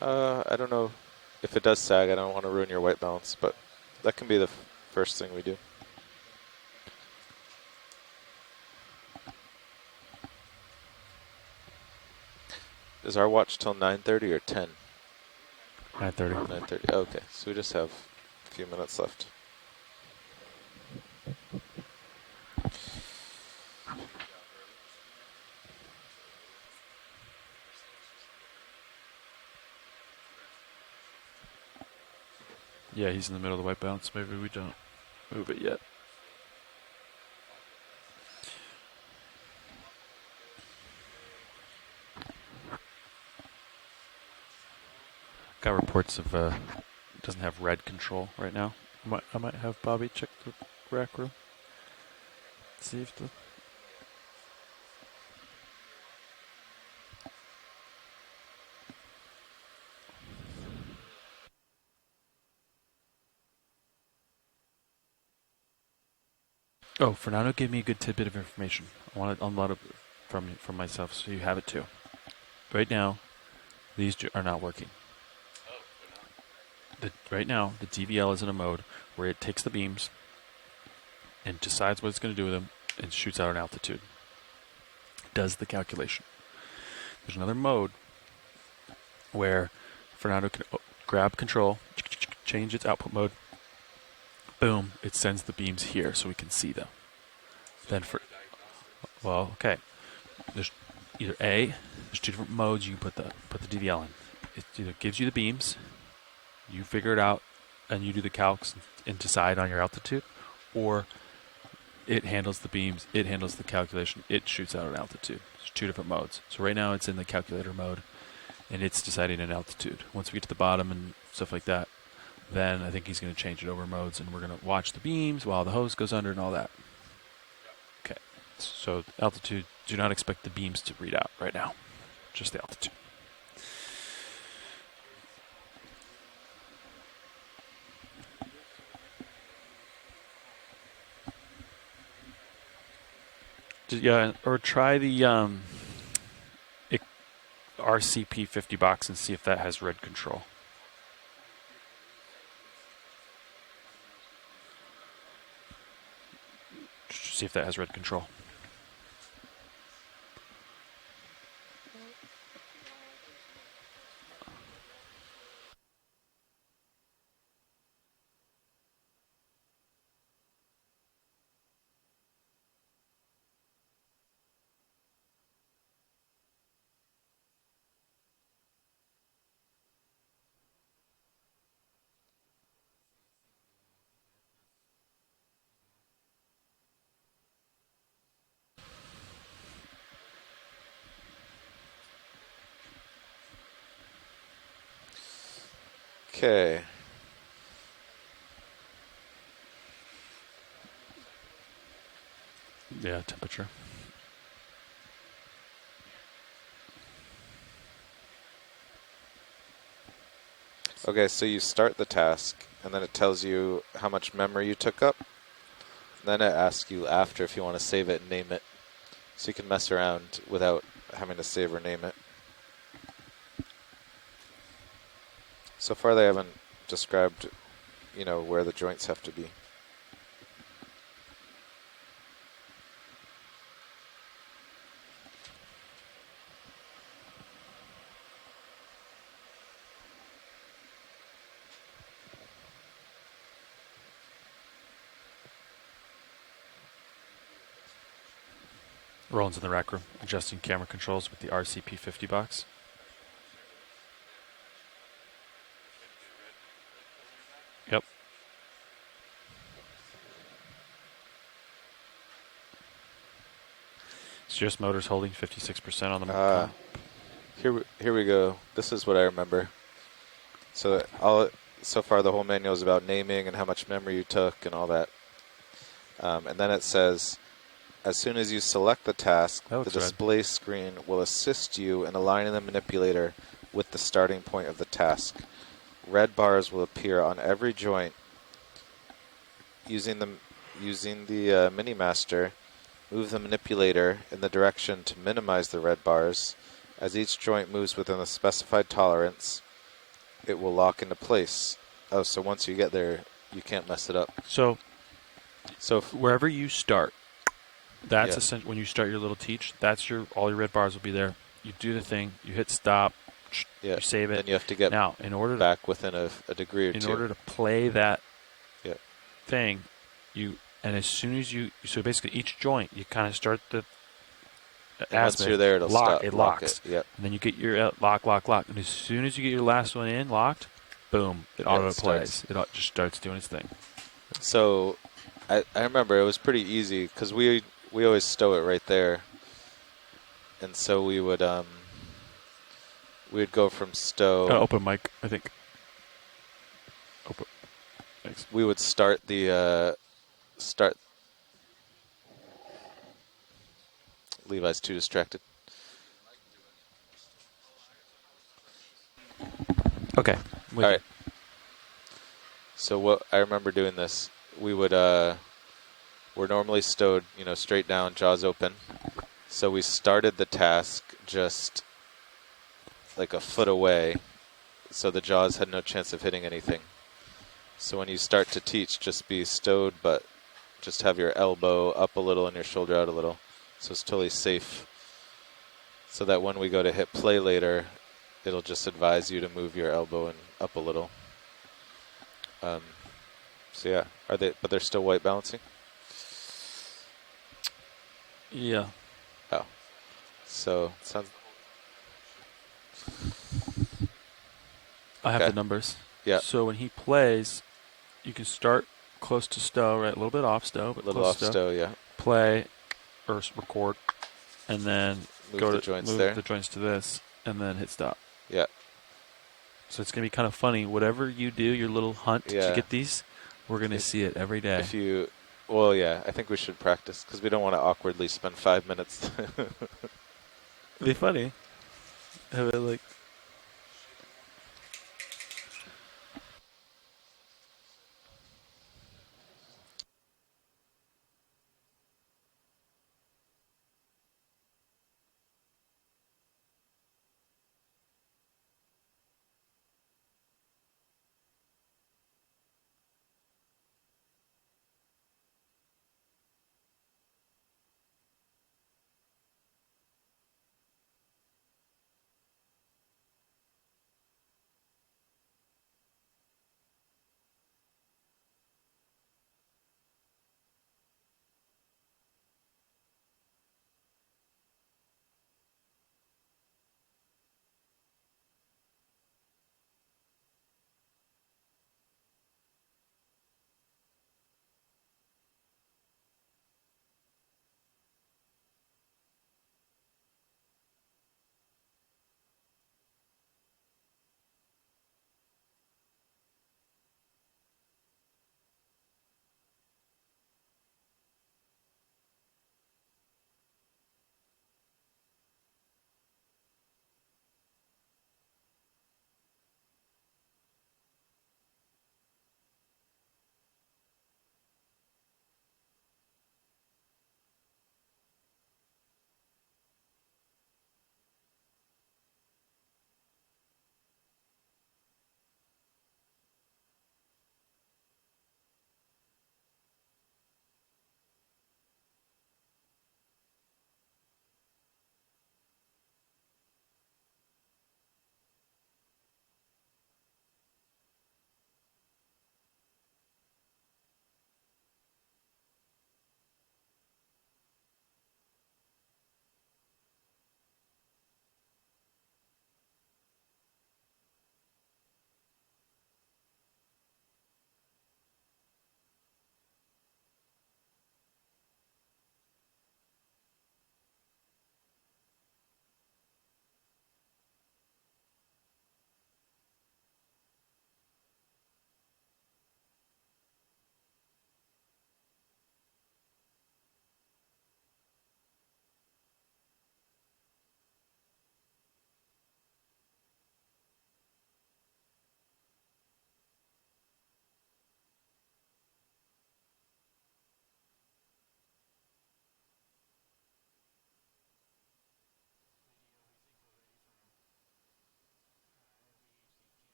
I don't know if it does sag. I don't want to ruin your white balance, but that can be the first thing we do. Is our watch till 9:30 or 10? 9:30. 9:30. Okay, so we just have a few minutes left. Yeah, he's in the middle of the white balance. Maybe we don't move it yet. Got reports of doesn't have red control right now. I might have Bobby check the rack room. See if the Oh, Fernando gave me a good tidbit of information. I want to unload it from myself, so you have it too. Right now, these are not working. Right now, the DVL is in a mode where it takes the beams and decides what it's going to do with them and shoots out an altitude. Does the calculation. There's another mode where Fernando can grab control, change its output mode. Boom, it sends the beams here so we can see them. Then okay. There's either there's two different modes you can put the DVL in. It either gives you the beams, you figure it out, and you do the calcs and decide on your altitude, or it handles the beams, it handles the calculation, it shoots out an altitude. There's two different modes. So right now it's in the calculator mode, and it's deciding an altitude. Once we get to the bottom and stuff like that, then I think he's going to change it over modes, and we're going to watch the beams while the hose goes under and all that. Okay, so altitude, do not expect the beams to read out right now, just the altitude. Yeah, or try the RCP 50 box and see if that has red control. See if that has red control. Okay. Yeah, temperature. Okay, so you start the task, and then it tells you how much memory you took up. Then it asks you after if you want to save it and name it. So you can mess around without having to save or name it. So far they haven't described, where the joints have to be. Roland's in the rack room, adjusting camera controls with the RCP 50 box. Yep. Cirrus motor's holding 56% on the Here we go. This is what I remember. So so far the whole manual is about naming and how much memory you took and all that. And then it says, as soon as you select the task, the display screen will assist you in aligning the manipulator with the starting point of the task. Red bars will appear on every joint. Using the Minimaster, move the manipulator in the direction to minimize the red bars. As each joint moves within the specified tolerance, it will lock into place. Oh, so once you get there, you can't mess it up. So wherever you start, that's essentially when you start your little teach. That's all your red bars will be there. You do the thing. You hit stop. You save it. Then you have to get now in order back within a degree or two. In order to play that thing, and as soon as so basically each joint you kind of start the. Once you're there, it'll stop. It locks. Yep. And then you get your lock. And as soon as you get your last one in locked, boom, it auto plays. It just starts doing its thing. So, I remember it was pretty easy because we always stow it right there, and so we would go from stow. Open mic, I think. Open. Thanks. We would start the Levi's too distracted. Okay. All right. So what I remember doing this, we would We're normally stowed, you know, straight down, jaws open. So we started the task just like a foot away, so the jaws had no chance of hitting anything. So when you start to teach, just be stowed, but just have your elbow up a little and your shoulder out a little. So it's totally safe. So that when we go to hit play later, it'll just advise you to move your elbow and up a little. So yeah, but they're still white balancing? Yeah. Oh. So sounds. I have Okay. the numbers. Yeah. So when he plays, you can start close to stow, right? A little bit off stow, but A little close off to stow, yeah. Play or record, and then Move the joints move there. the joints to this, and then hit stop. Yeah. So it's gonna be kind of funny. Whatever you do, your little hunt Yeah. to get these, we're gonna see it every day. If you, well, yeah, I think we should practice because we don't want to awkwardly spend 5 minutes. It'd be funny. Have it like.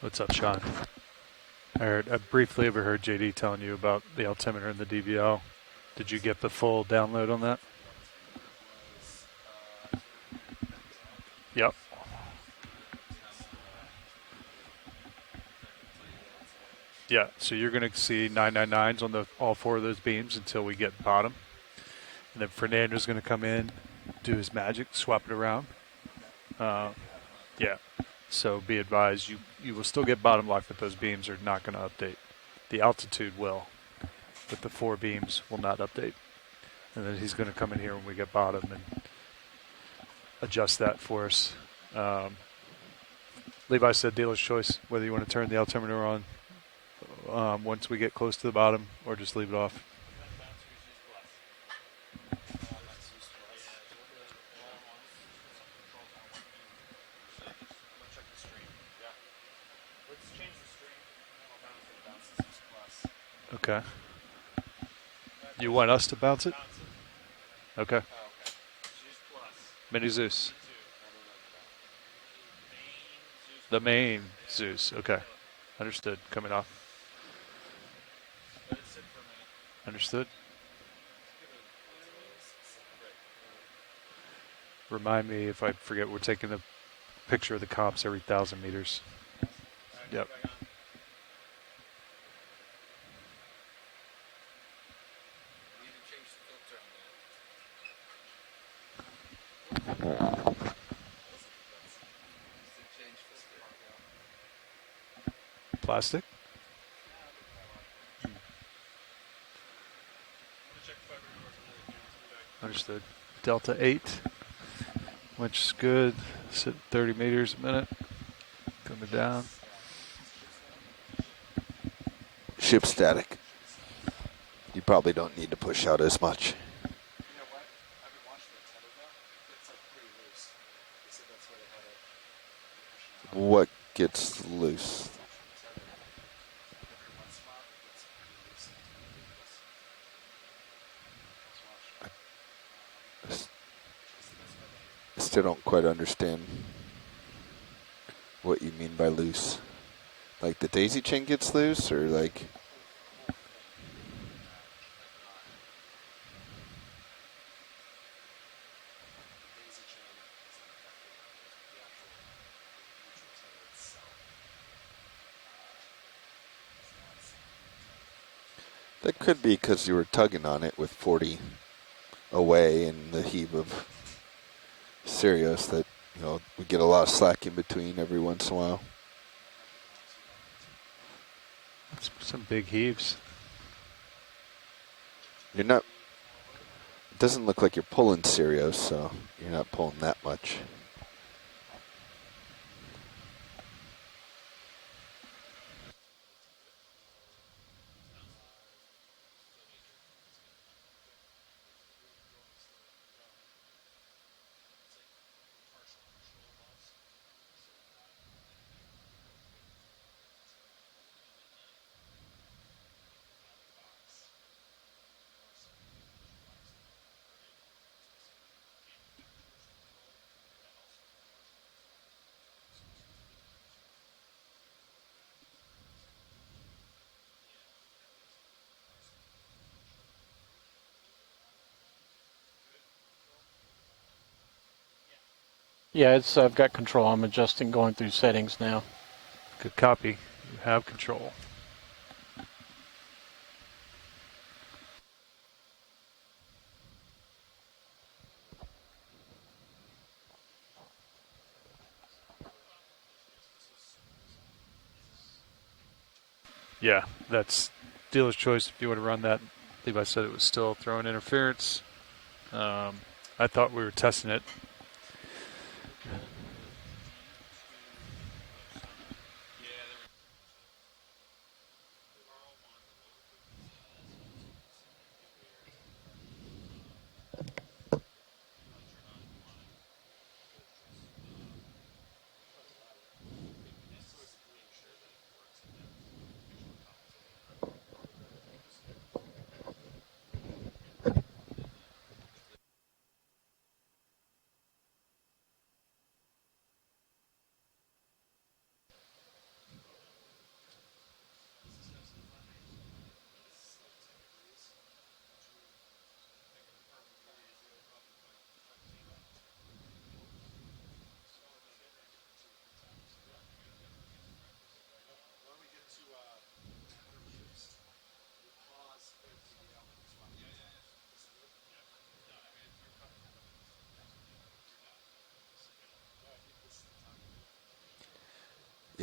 What's up, Sean? I briefly overheard JD telling you about the altimeter and the DVL. Did you get the full download on that? Yep. Yeah, so you're going to see 999s on the all four of those beams until we get bottom. And then Fernando's going to come in, do his magic, swap it around. Yeah, so be advised, you will still get bottom lock, but those beams are not going to update. The altitude will, but the four beams will not update. And then he's going to come in here when we get bottom and adjust that for us. Levi said dealer's choice, whether you want to turn the altimeter on once we get close to the bottom or just leave it off. Okay. You want us to bounce it? Okay. Mini Zeus. The main Zeus. Okay. Understood. Coming off. Understood. Remind me if I forget, we're taking the picture of the comps every 1,000 meters. Yep. Plastic? Understood. Delta 8, which is good. Sit 30 meters a minute. Coming down. Ship static. You probably don't need to push out as much. What gets loose? I still don't quite understand what you mean by loose. Like the daisy chain gets loose, or like... That could be because you were tugging on it with 40 away and the heave of Sirius that, you know, we get a lot of slack in between every once in a while. That's some big heaves. You're not, it doesn't look like you're pulling Sirius, so you're not pulling that much. Yeah, it's I've got control. I'm adjusting, going through settings now. Good copy. You have control. Yeah, that's dealer's choice if you want to run that. Levi said it was still throwing interference. I thought we were testing it.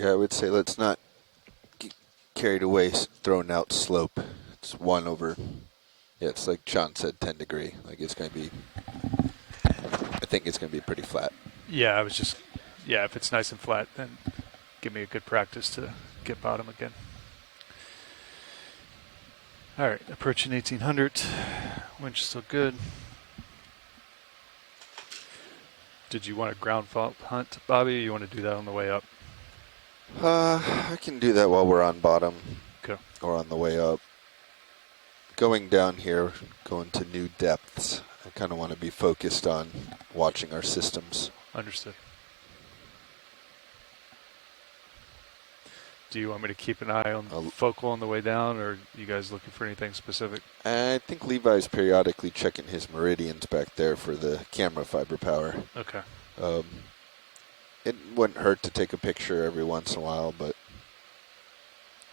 Yeah, I would say let's not get carried away throwing out slope. It's 1 over, yeah, it's like Sean said, 10 degree. Like it's going to be, I think it's going to be pretty flat. Yeah, I was just, yeah, if it's nice and flat, then give me a good practice to get bottom again. All right, approaching 1800. Winch still good. Did you want a ground fault hunt, Bobby, or you want to do that on the way up? I can do that while we're on bottom. Okay. Or on the way up. Going down here, going to new depths. I kind of want to be focused on watching our systems. Understood. Do you want me to keep an eye on focal on the way down, or you guys looking for anything specific? I think Levi's periodically checking his meridians back there for the camera fiber power. Okay. It wouldn't hurt to take a picture every once in a while, but...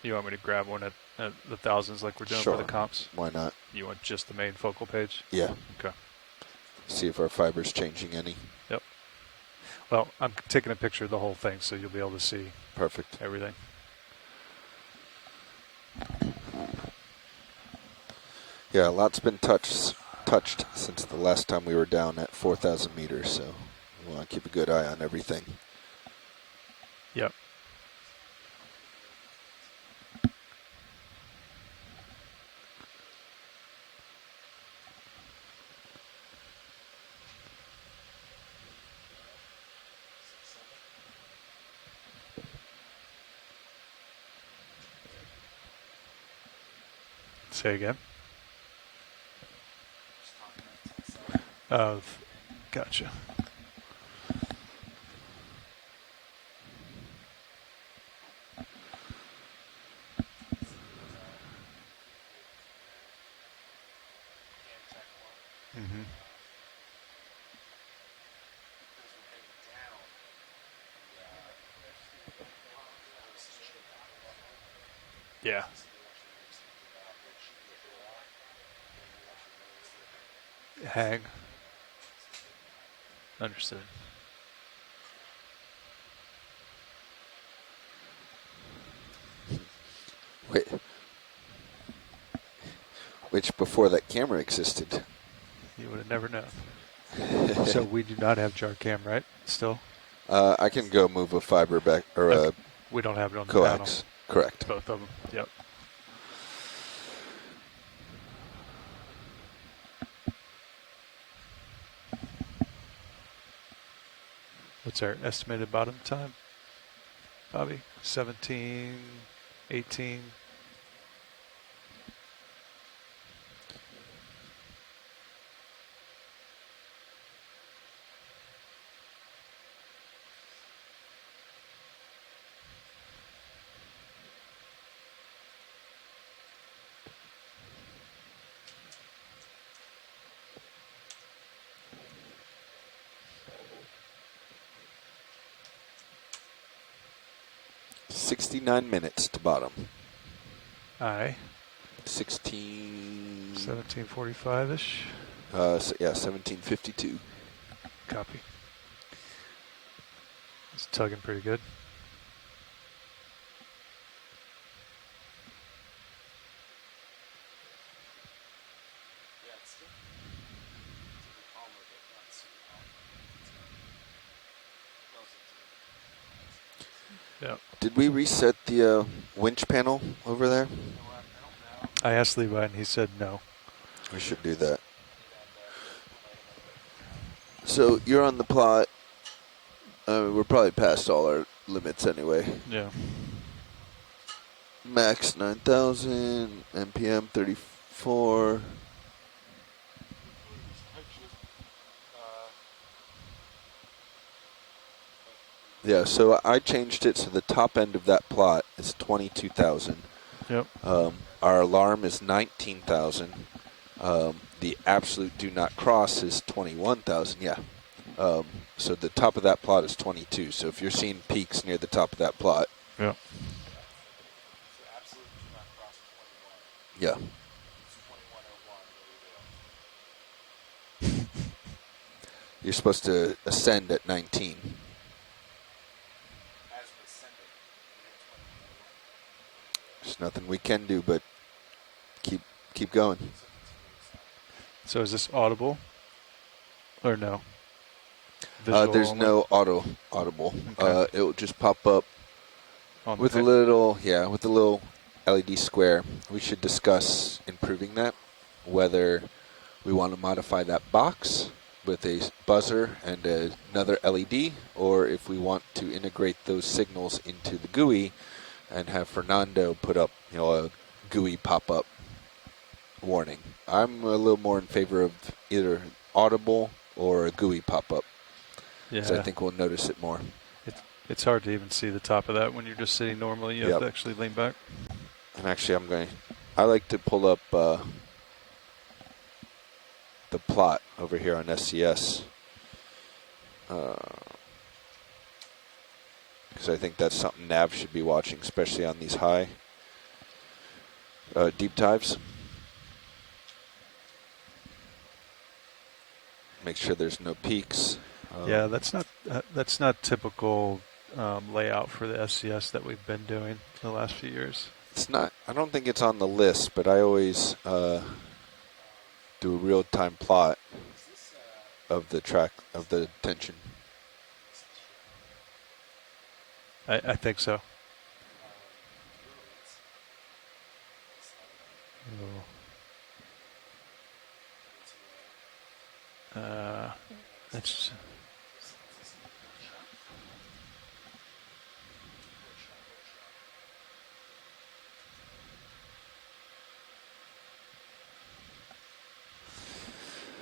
You want me to grab one at the thousands like we're doing Sure. for the comps? Why not? You want just the main focal page? Yeah. Okay. See if our fiber's changing any. Yep. Well, I'm taking a picture of the whole thing, so you'll be able to see Perfect. everything. Yeah, a lot's been touched since the last time we were down at 4,000 meters, so we want to keep a good eye on everything. Yep. Say again. Gotcha. Mm-hmm. Yeah. Hang. Understood. Wait. Which before that camera existed. You would have never known. So we do not have jar cam, right? Still? I can go move a fiber back, or Okay. We don't have it on the coax. panel. Correct. Both of them. Yep. What's our estimated bottom time, Bobby? 17, 18. $69 minutes to bottom. Aye. 1745-ish. 1745-ish. Yeah, 1752. Copy. It's tugging pretty good. Yeah. Did we reset the winch panel over there? I asked Levi and he said no. We should do that. So you're on the plot. We're probably past all our limits anyway. Yeah. Max 9,000, NPM 34. Yeah, so I changed it so the top end of that plot is 22,000. Yep. Our alarm is 19,000. The absolute do not cross is 21,000. Yeah. So the top of that plot is 22. So if you're seeing peaks near the top of that plot. Yeah. Yeah. You're supposed to ascend at 19. there's nothing we can do but keep going. So is this audible or no? Visual There's only? no audible. Okay. It will just pop up On with a little LED square. We should discuss improving that, whether we want to modify that box with a buzzer and another LED, or if we want to integrate those signals into the GUI and have Fernando put up, a GUI pop-up warning. I'm a little more in favor of either audible or a GUI pop-up. Yeah. So I think we'll notice it more. It's hard to even see the top of that when you're just sitting normally. You have to actually lean back. And actually, I like to pull up the plot over here on SCS. Because I think that's something Nav should be watching, especially on these high deep dives. Make sure there's no peaks. Yeah, that's not typical layout for the SCS that we've been doing the last few years. It's not. I don't think it's on the list, but I always do a real-time plot of the track of the tension. I think so. That's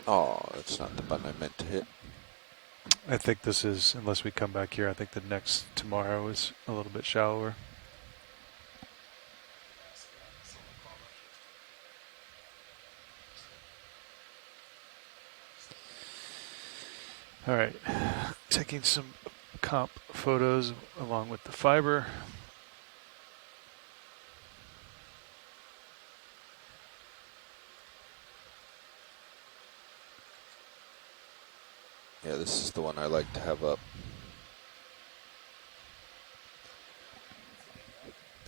Oh, that's not the button I meant to hit. I think this is, unless we come back here, I think the next tomorrow is a little bit shallower. All right, taking some comp photos along with the fiber. Yeah, this is the one I like to have up.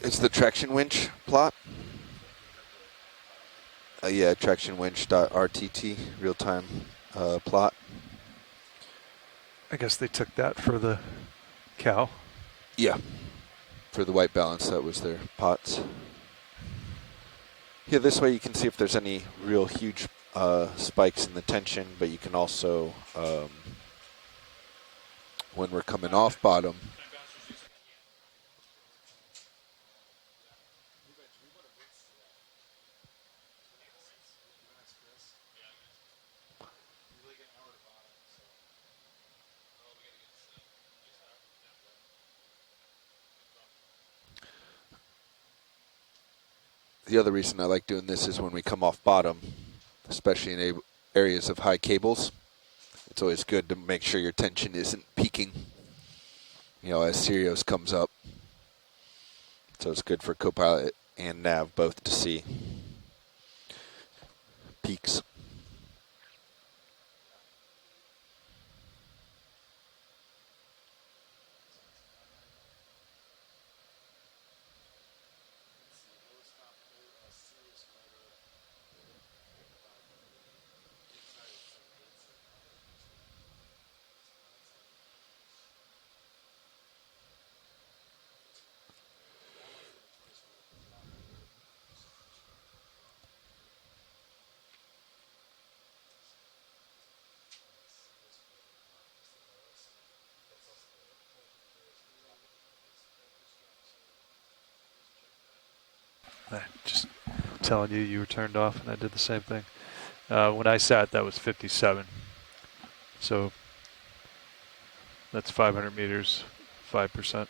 It's the traction winch plot. Yeah, traction winch.rtt real-time plot. I guess they took that for the cow. Yeah, for the white balance, that was their pots. Yeah, this way you can see if there's any real huge spikes in the tension, but you can also, when we're coming off bottom, the other reason I like doing this is when we come off bottom, especially in areas of high cables, it's always good to make sure your tension isn't peaking, as Sirius comes up. So it's good for Copilot and Nav both to see peaks. Just telling you, you were turned off, and I did the same thing. When I sat, that was 57. So that's 500 meters, 5%.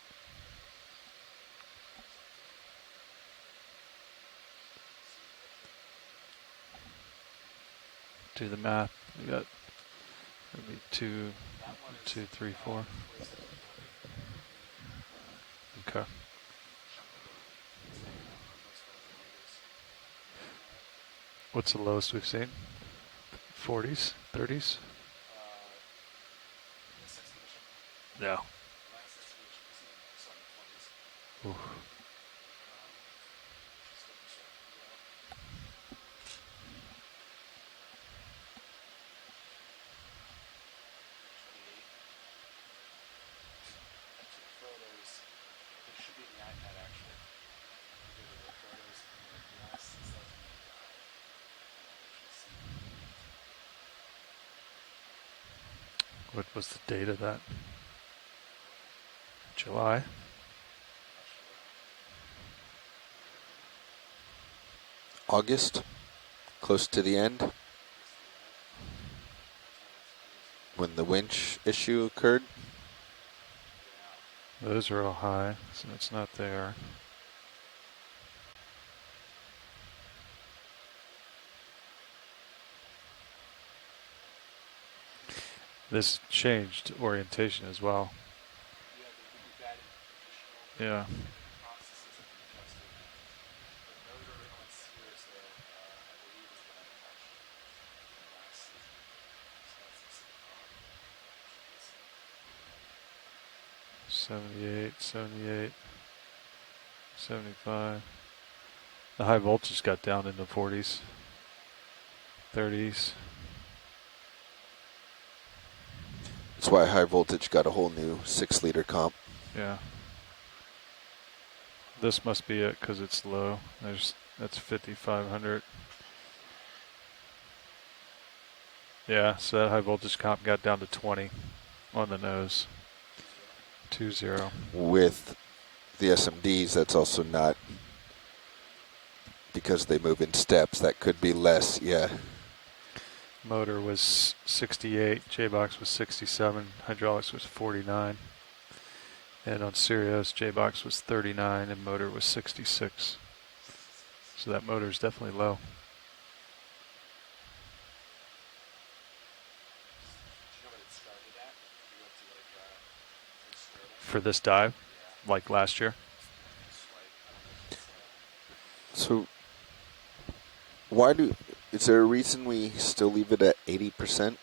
Do the math. We got maybe 2, 3, 4. Okay. What's the lowest we've seen? 40s, 30s? No. Ooh. What was the date of that? July? August, close to the end, when the winch issue occurred. Those are all high, so it's not there. This changed orientation as well. Yeah. '78, '78, '75. The high voltage got down in the 40s, 30s. That's why high voltage got a whole new 6-liter comp. Yeah. This must be it because it's low. That's 5,500. Yeah, so that high voltage comp got down to 20 on the nose. 2-0. With the SMDs, that's also not, because they move in steps, that could be less, yeah. Motor was 68, J-Box was 67, hydraulics was 49. And on Sirius, J-Box was 39 and motor was 66. So that motor is definitely low. For this dive, like last year. So is there a reason we still leave it at 80%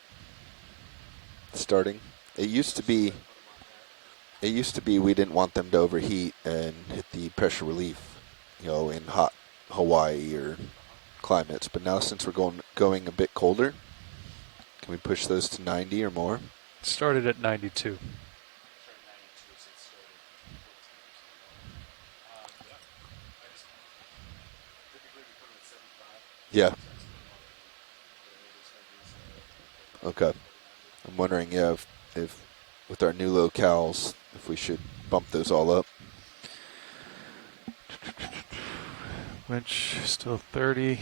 starting? It used to be we didn't want them to overheat and hit the pressure relief, in hot Hawaii or climates. But now since we're going a bit colder, can we push those to 90 or more? It started at 92. Yeah. Okay. I'm wondering, if with our new locales, if we should bump those all up. Winch still 30.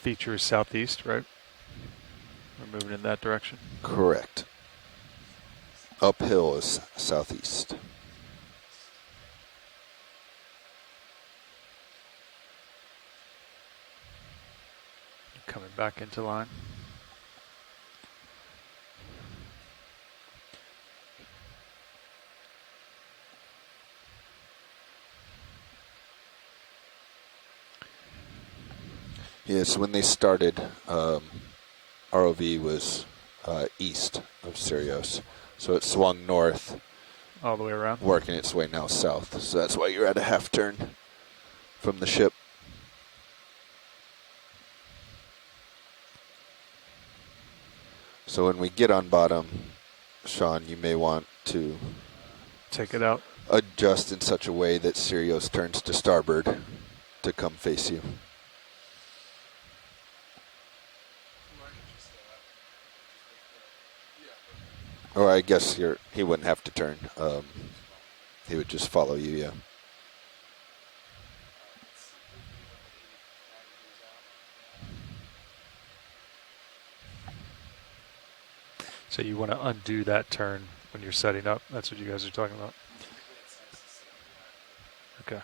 Feature is southeast, right? We're moving in that direction. Correct. Uphill is southeast. Coming back into line. Yeah, so when they started, ROV was east of Sirius. So it swung north. All the way around? Working its way now south. So that's why you're at a half turn from the ship. So when we get on bottom, Sean, you may want to take it out. Adjust in such a way that Sirius turns to starboard to come face you. Or I guess he wouldn't have to turn. He would just follow you, yeah. So you want to undo that turn when you're setting up? That's what you guys are talking about? Okay.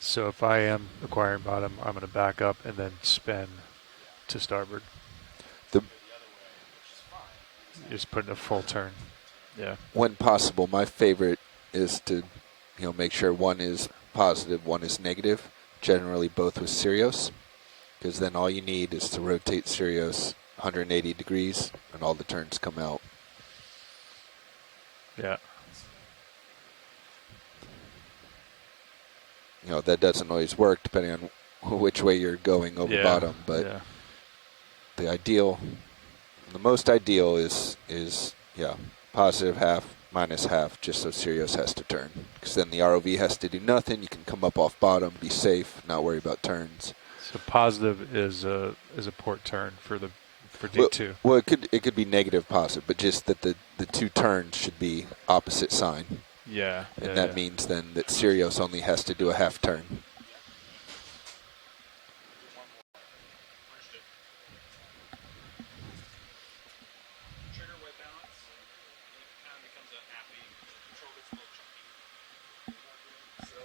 So if I am acquiring bottom, I'm going to back up and then spin to starboard. Just putting a full turn. Yeah. When possible, my favorite is to, make sure one is positive, one is negative. Generally both with Sirius, because then all you need is to rotate Sirius 180 degrees and all the turns come out. Yeah. That doesn't always work depending on which way you're going over bottom, but the most ideal is positive half, minus half, just so Sirius has to turn. Because then the ROV has to do nothing. You can come up off bottom, be safe, not worry about turns. So positive is a port turn for D2. Well, it could be negative positive, but just that the two turns should be opposite sign. Yeah. And that means then that Sirius only has to do a half turn. Trigger white balance, and it kind of becomes a happy control gets a little chunky. So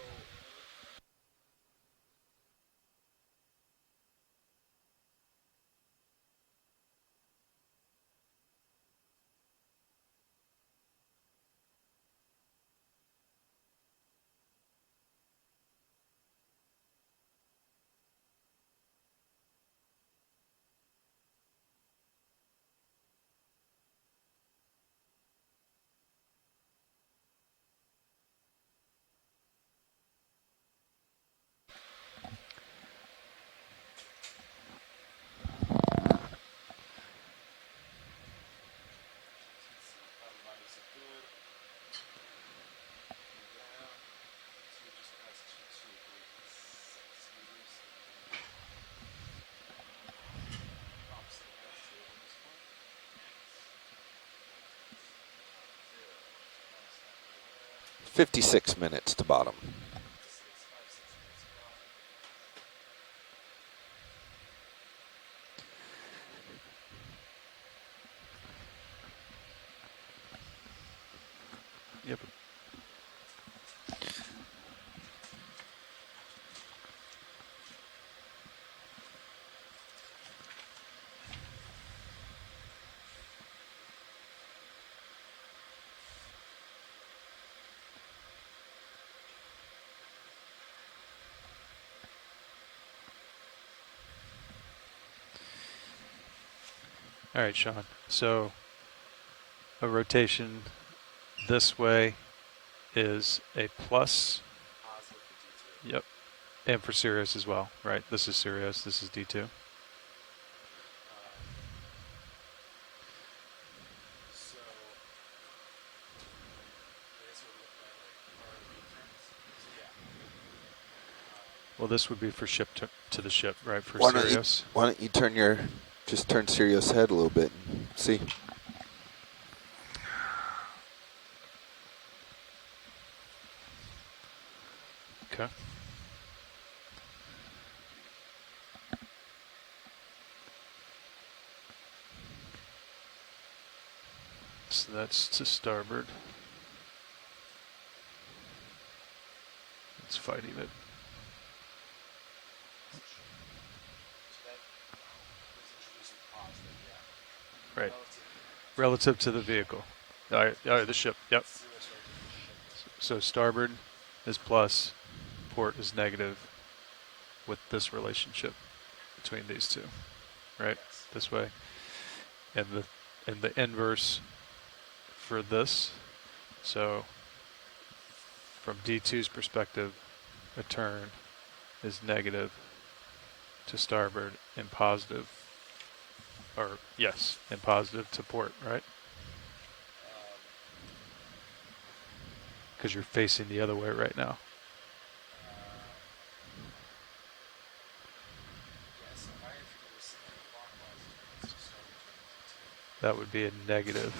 56 minutes to bottom. Yep. All right, Sean. So a rotation this way is a plus. Yep. And for Sirius as well, right? This is Sirius, this is D2. Well, this would be for ship to the ship, right? For Sirius. Why don't you just turn Sirius head a little bit and see. Okay. So that's to starboard. It's fighting it. Right. Relative to the vehicle. All right, the ship, yep. So starboard is plus, port is negative with this relationship between these two, right? This way. And the inverse for this, so from D2's perspective, a turn is negative to starboard and positive, or yes, and positive to port, right? Because you're facing the other way right now. That would be a negative.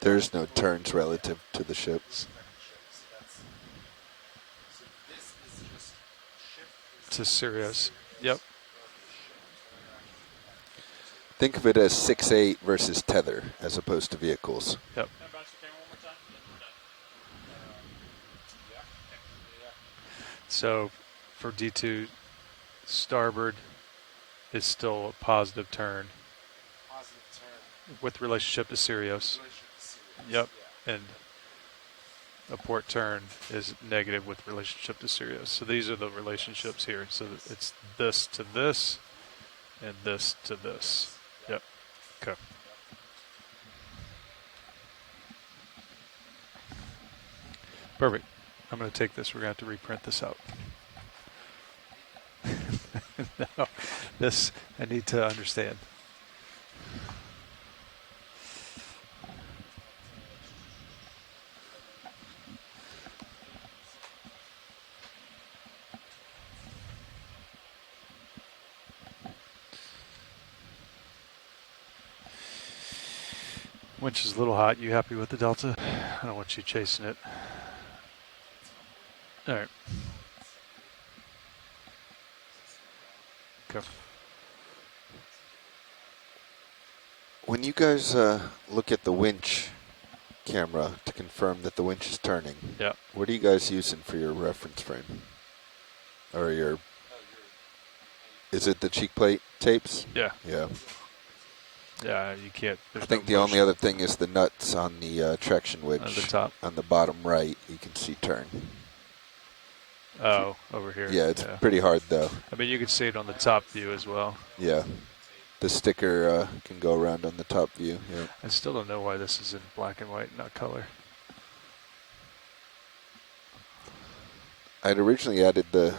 There's no turns relative to the ships. To Sirius. Yep. Think of it as 6-8 versus tether as opposed to vehicles. Yep. So for D2, starboard is still a positive turn. With relationship to Sirius. Yep. And a port turn is negative with relationship to Sirius. So these are the relationships here. So it's this to this and this to this. Yep. Okay. Perfect. I'm going to take this. We're going to have to reprint this out. No, this I need to understand. Winch is a little hot. You happy with the Delta? I don't want you chasing it. All right. Go. When you guys look at the winch camera to confirm that the winch is turning, Yeah. what are you guys using for your reference frame? Or your... Is it the cheek plate tapes? Yeah. Yeah. Yeah, you can't. I think the only other thing is the nuts on the traction winch. At the top. On the bottom right, you can see turn. Oh, over here. Yeah, it's pretty hard though. I mean, you can see it on the top view as well. Yeah. The sticker can go around on the top view. Yeah. I still don't know why this is in black and white, not color. I'd originally added the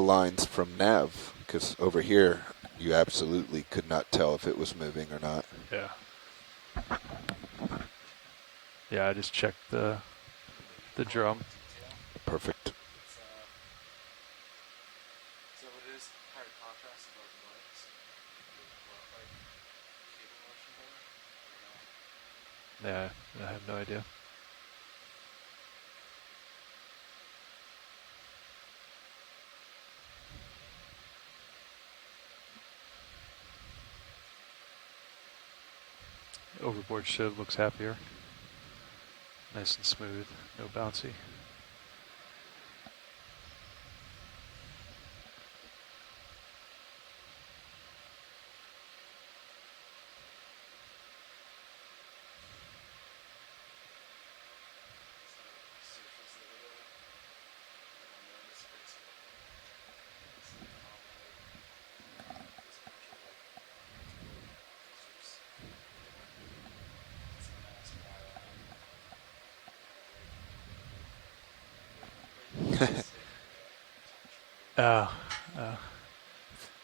lines from nav because over here you absolutely could not tell if it was moving or not. Yeah. Yeah, I just checked the drum. Perfect. Yeah, I have no idea. Overboard shiv looks happier. Nice and smooth, no bouncy.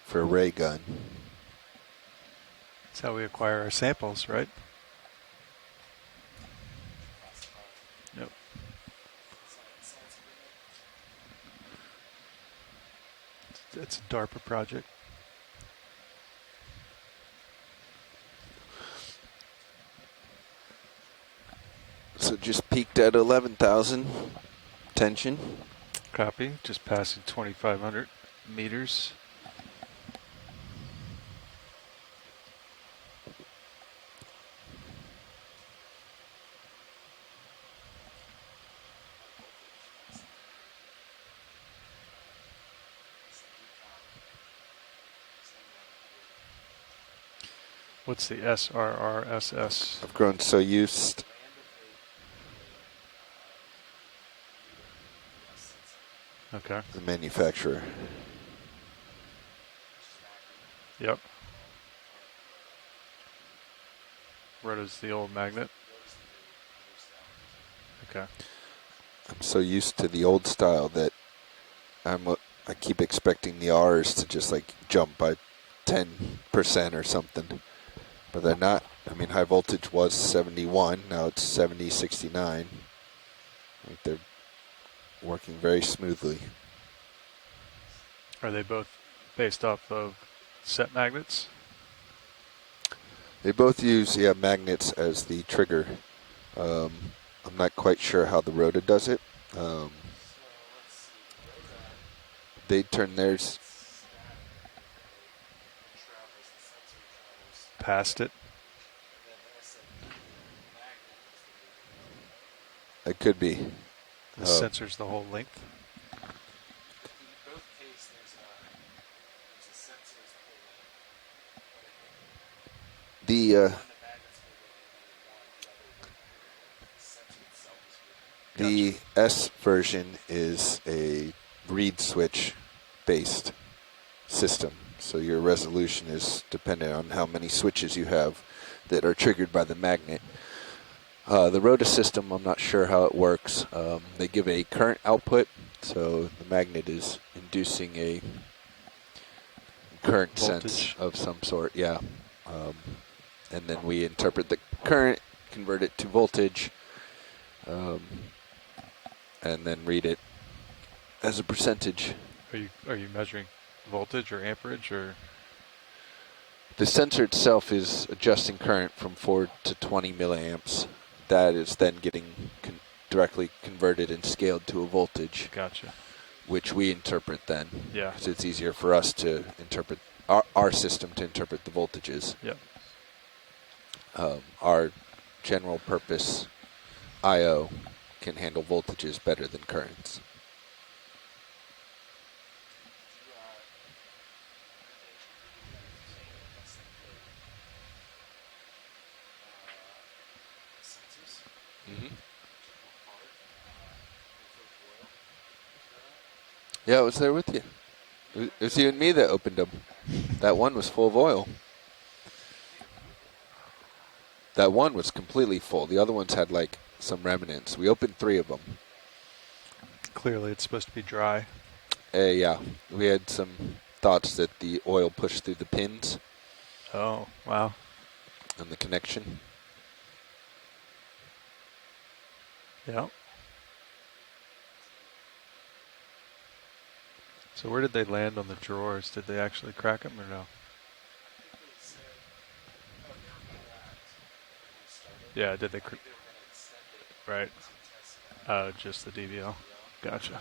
For a ray gun. That's how we acquire our samples, right? Yep. It's a DARPA project. So just peaked at 11,000 tension. Copy. Just passing 2,500 meters. What's the SRRSS? I've grown so used. Okay. The manufacturer. Yep. Rota's the old magnet. Okay. I'm so used to the old style that I keep expecting the R's to just like jump by 10% or something, but they're not. I mean, high voltage was 71, now it's 70, 69. I think they're working very smoothly. Are they both based off of set magnets? They both use magnets as the trigger. I'm not quite sure how the Rota does it. They turn theirs past it. It could be. The sensor's the whole length. The S version is a reed switch based system. So your resolution is dependent on how many switches you have that are triggered by the magnet. The Rota system, I'm not sure how it works. They give a current output, so the magnet is inducing a current sense voltage. of some sort, yeah. And then we interpret the current, convert it to voltage, and then read it as a percentage. Are you measuring voltage or amperage or? The sensor itself is adjusting current from 4 to 20 milliamps. That is then getting directly converted and scaled to a voltage. Gotcha. Which we interpret then. Yeah. Because it's easier for us to interpret, our system to interpret the voltages. Yep. Our general purpose I/O can handle voltages better than currents. Mm-hmm. Yeah, it was there with you. It was you and me that opened them. That one was full of oil. That one was completely full. The other ones had like some remnants. We opened 3 of them. Clearly it's supposed to be dry. Yeah, we had some thoughts that the oil pushed through the pins. Oh, wow. And the connection. Yeah. So where did they land on the drawers? Did they actually crack them or no? Yeah, did they? Right. Just the DVL. Gotcha.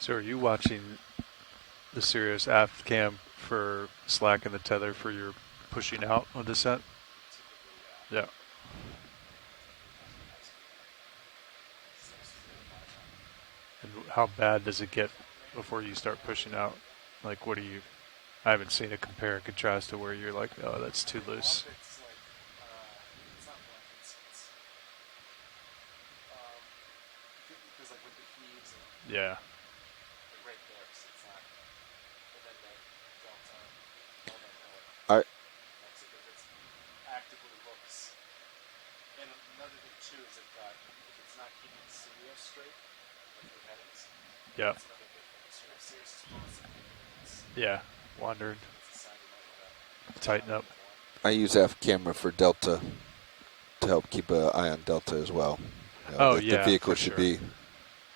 So are you watching the Sirius aft cam for slack in the tether for your pushing out on descent? Yeah. And how bad does it get before you start pushing out? Like, what do you? I haven't seen a compare and contrast to where you're like, oh, that's too loose. Yeah. I. Yeah. Yeah. Wandering. Tighten up. I use F camera for delta to help keep an eye on delta as well. The vehicle should be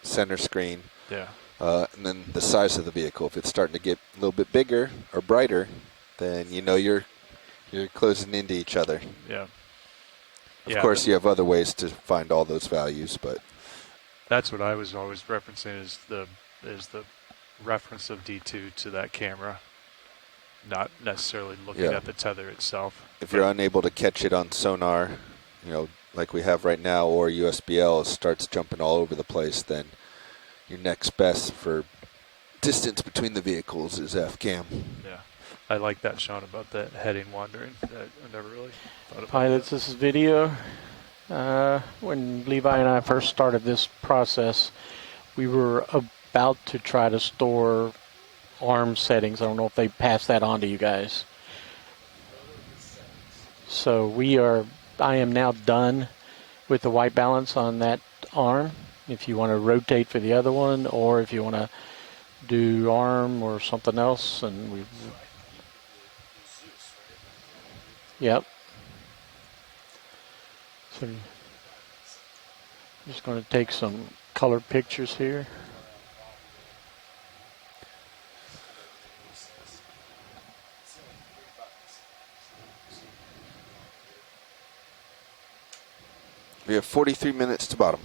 center screen. Yeah. And then the size of the vehicle. If it's starting to get a little bit bigger or brighter, then you know you're closing into each other. Yeah. Of course, you have other ways to find all those values, but that's what I was always referencing is the reference of D2 to that camera, not necessarily looking at the tether itself. If you're unable to catch it on sonar, like we have right now, or USBL starts jumping all over the place, then your next best for distance between the vehicles is F-cam. Yeah. I like that, Sean, about that heading wandering. I never really thought about Pilots, that. this is video. When Levi and I first started this process, we were about to try to store arm settings. I don't know if they passed that on to you guys. So I am now done with the white balance on that arm. If you want to rotate for the other one, or if you want to do arm or something else, and yep. So I'm just going to take some color pictures here. We have 43 minutes to bottom.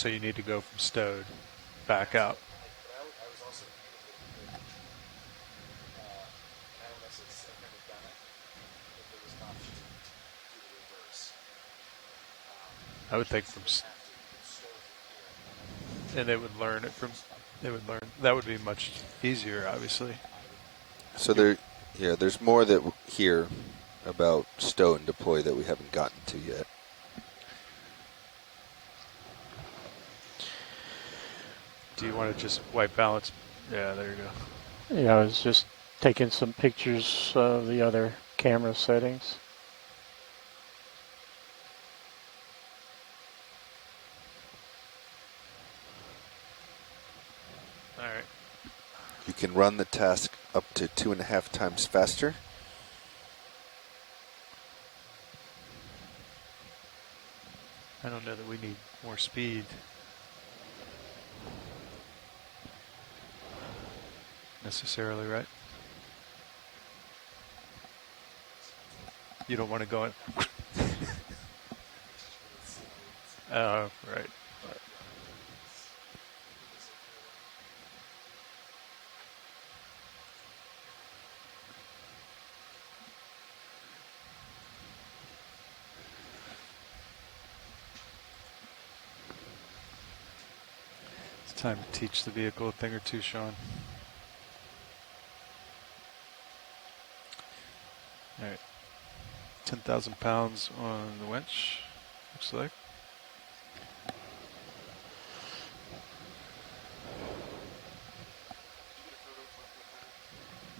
So you need to go from stowed back out. I would think and they would learn it from. They would learn. That would be much easier, obviously. So there's more that here about stow and deploy that we haven't gotten to yet. Do you want to just white balance? Yeah, there you go. Yeah, I was just taking some pictures of the other camera settings. All right. You can run the task up to 2.5 times faster. I don't know that we need more speed. Necessarily, right? You don't want to go in. Oh, right. It's time to teach the vehicle a thing or two, Sean. All right. 10,000 pounds on the winch, looks like.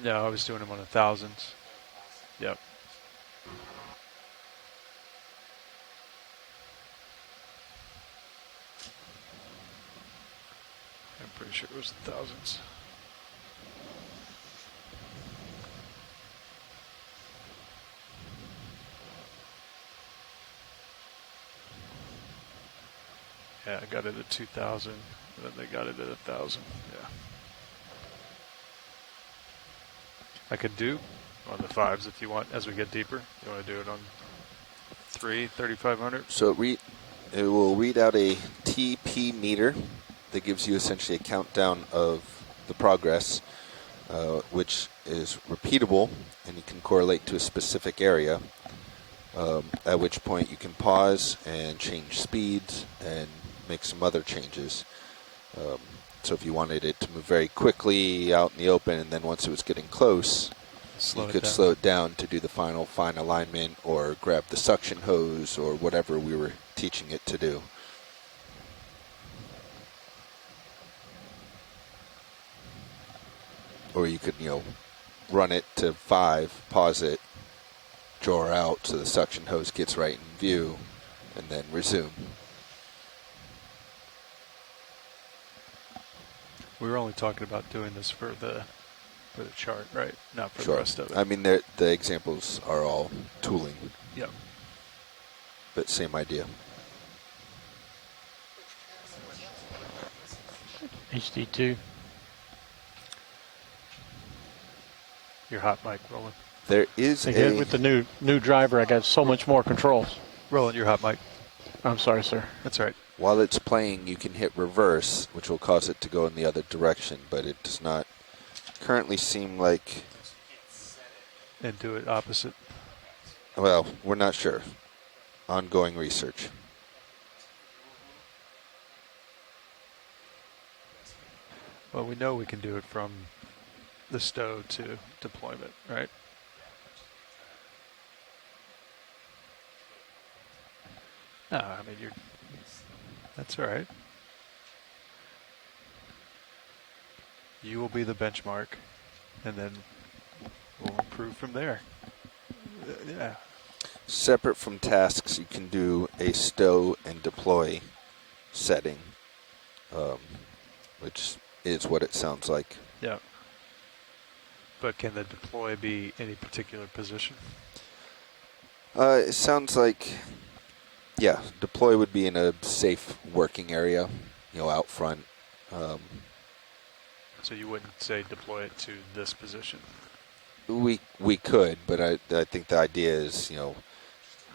No, I was doing them on 1,000s. Yep. I'm pretty sure it was 1,000s. Yeah, I got it at 2,000, and then they got it at 1,000. Yeah. I could do on the 5s if you want as we get deeper. You want to do it on 3,500? So it will read out a TP meter that gives you essentially a countdown of the progress, which is repeatable, and you can correlate to a specific area, at which point you can pause and change speeds and make some other changes. So if you wanted it to move very quickly out in the open, and then once it was getting close, you could slow it down to do the final fine alignment or grab the suction hose or whatever we were teaching it to do. Or you could, run it to 5, pause it, draw out so the suction hose gets right in view, and then resume. We were only talking about doing this for the chart, right? Not for Sure. the rest of it. I mean, the examples are all tooling. Yep. But same idea. HD2. Your hot mic, Roland. There is With the new driver, I got so much more controls. Roland, your hot mic. I'm sorry, sir. That's all right. While it's playing, you can hit reverse, which will cause it to go in the other direction, but it does not currently seem like... And do it opposite. Well, we're not sure. Ongoing research. Well, we know we can do it from the stow to deployment, right? No, I mean, that's all right. You will be the benchmark, and then we'll improve from there. Yeah. Separate from tasks, you can do a stow and deploy setting, which is what it sounds like. Yeah. But can the deploy be any particular position? It sounds like, yeah, deploy would be in a safe working area, out front. So you wouldn't say deploy it to this position? We could, but I think the idea is,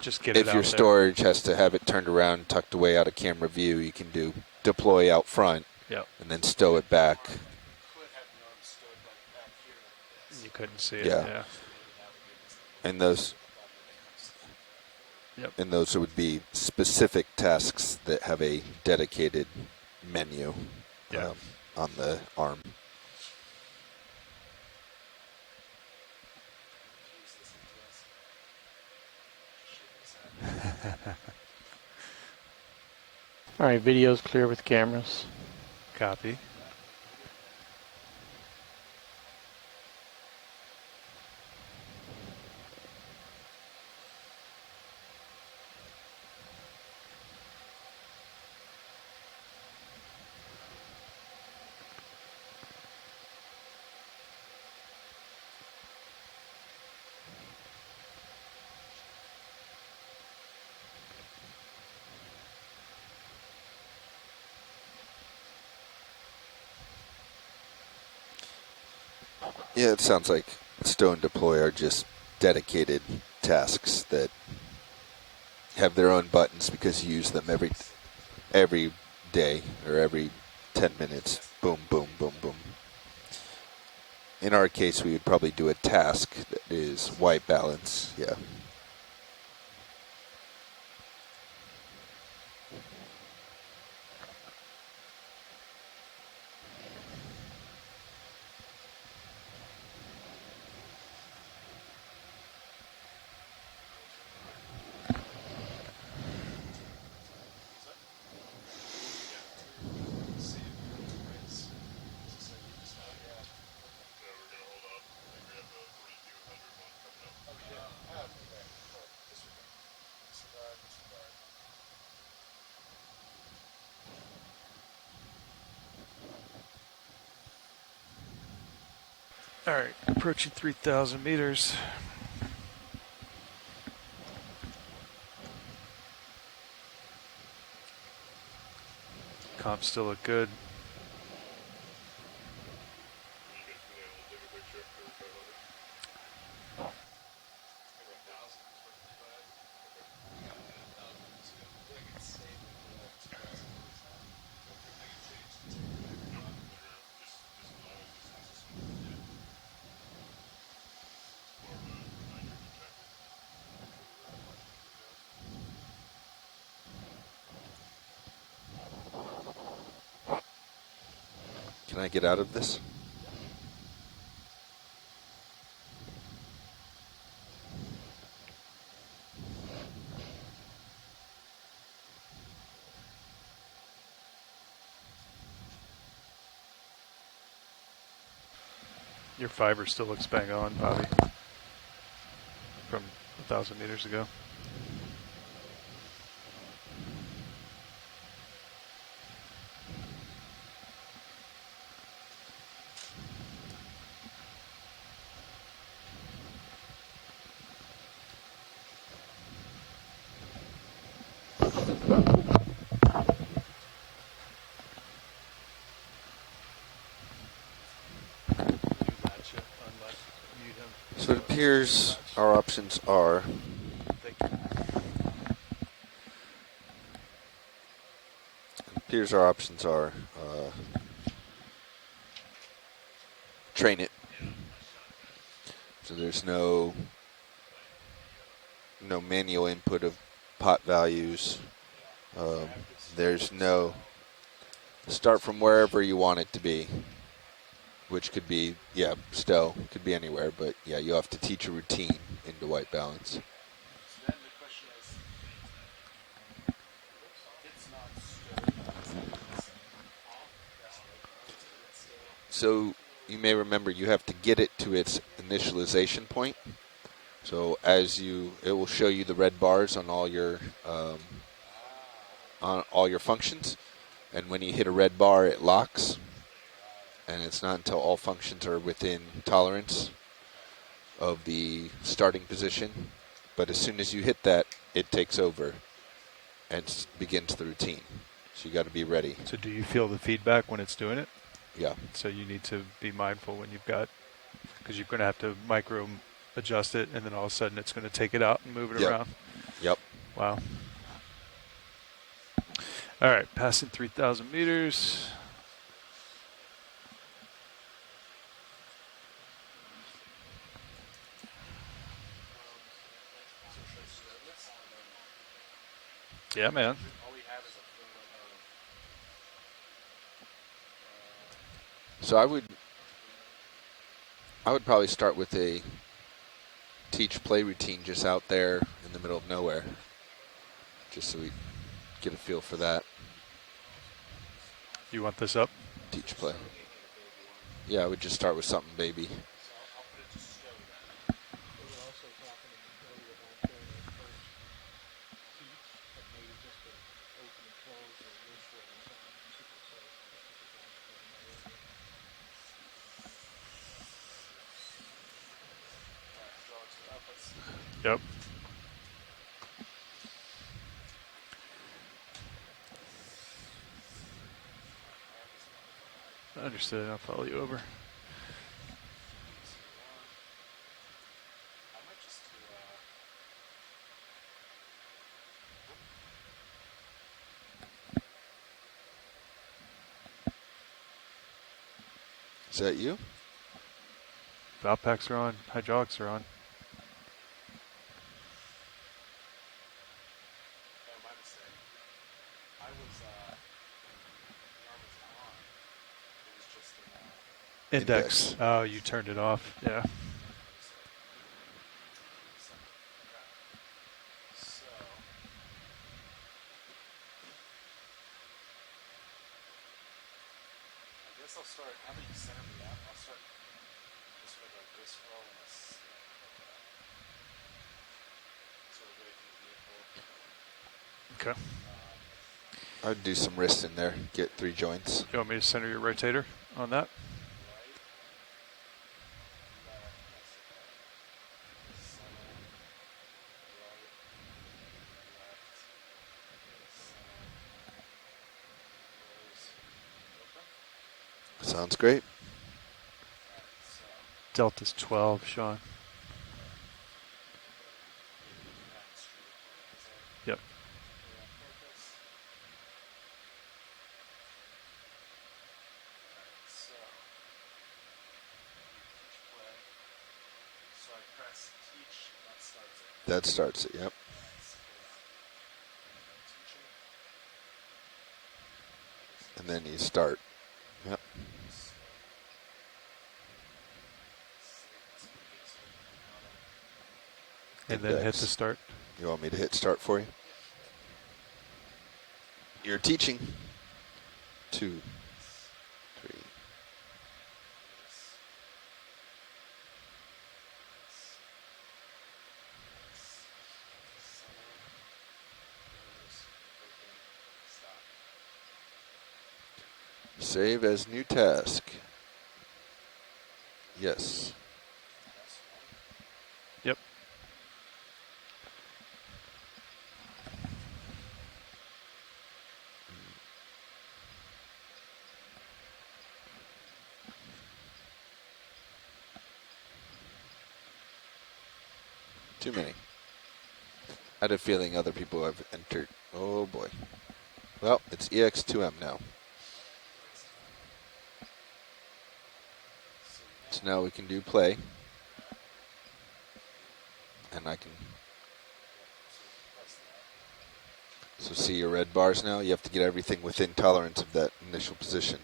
Just get if it your out there. storage has to have it turned around, tucked away out of camera view, you can do deploy out front Yep. and then stow it back. You couldn't see it. Yeah. Yeah. And those Yep. and those would be specific tasks that have a dedicated menu Yeah. on the arm. All right, video's clear with cameras. Copy. Yeah, it sounds like stow and deploy are just dedicated tasks that have their own buttons because you use them every day or every 10 minutes. Boom, boom, boom, boom. In our case, we would probably do a task that is white balance. Yeah. All right, approaching 3,000 meters. Comps still look good. Can I get out of this? Your fiber still looks bang on, Bobby, from 1,000 meters ago. So it appears our options are train it. So there's no manual input of pot values. There's no start from wherever you want it to be, which could be, stow, could be anywhere, but yeah, you have to teach a routine into white balance. So you may remember you have to get it to its initialization point. So it will show you the red bars on all your functions, and when you hit a red bar, it locks. And it's not until all functions are within tolerance of the starting position. But as soon as you hit that, it takes over and begins the routine. So you got to be ready. So do you feel the feedback when it's doing it? Yeah. So you need to be mindful when you've got, because you're going to have to micro adjust it, and then all of a sudden it's going to take it out and move it around. Yep. Wow. All right, passing 3,000 meters. Yeah, man. So I would probably start with a teach play routine just out there in the middle of nowhere, just so we get a feel for that. You want this up? Teach play. Yeah, I would just start with something baby. Yep. Understood. I'll follow you over. Is that you? Valve packs are on. Hydraulics are on. Index. Oh, you turned it off. Yeah. Okay. I'd do some wrists in there, get 3 joints. You want me to center your rotator on that? Sounds great. Delta's 12, Sean. Yep. That starts it, yep. And then you start. Yep. And then hit the start. You want me to hit start for you? You're teaching. 2, 3. Save as new task. Yes. Yep. Too many. I had a feeling other people have entered. Oh boy. Well, it's EX2M now. So now we can do play. And I can. So see your red bars now? You have to get everything within tolerance of that initial position.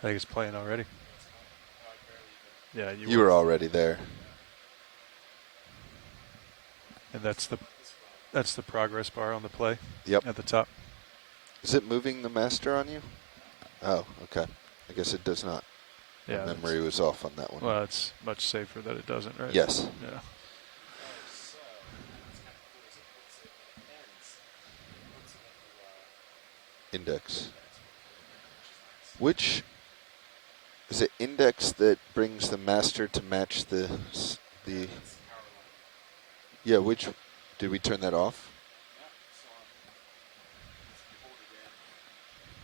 I think it's playing already. Yeah, you were already there. And that's the progress bar on the play. Yep. At the top. Is it moving the master on you? Oh, okay. I guess it does not. Yeah. My memory was off on that one. Well, it's much safer that it doesn't, right? Yes. Yeah. Index. Which is it? Index that brings the master to match the. Yeah. Which did we turn that off?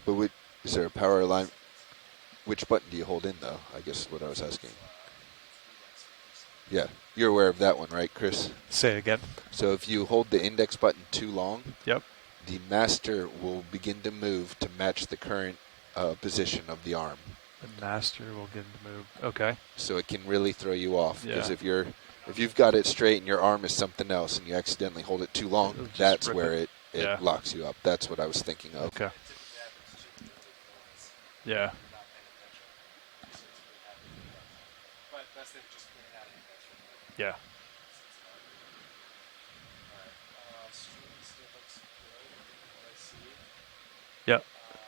But is there a power line? Which button do you hold in, though? I guess is what I was asking. Yeah, you're aware of that one, right, Chris? Say it again. So if you hold the index button too long, Yep. the master will begin to move to match the current position of the arm. The master will get to move. Okay. So it can really throw you off, because Yeah. if you've got it straight and your arm is something else and you accidentally hold it too long, It'll just that's rip where it. it Yeah. locks you up. That's what I was thinking of. Okay. Yeah. But that's them just putting out index right Yeah. Stream still looks good from what I see. Yep.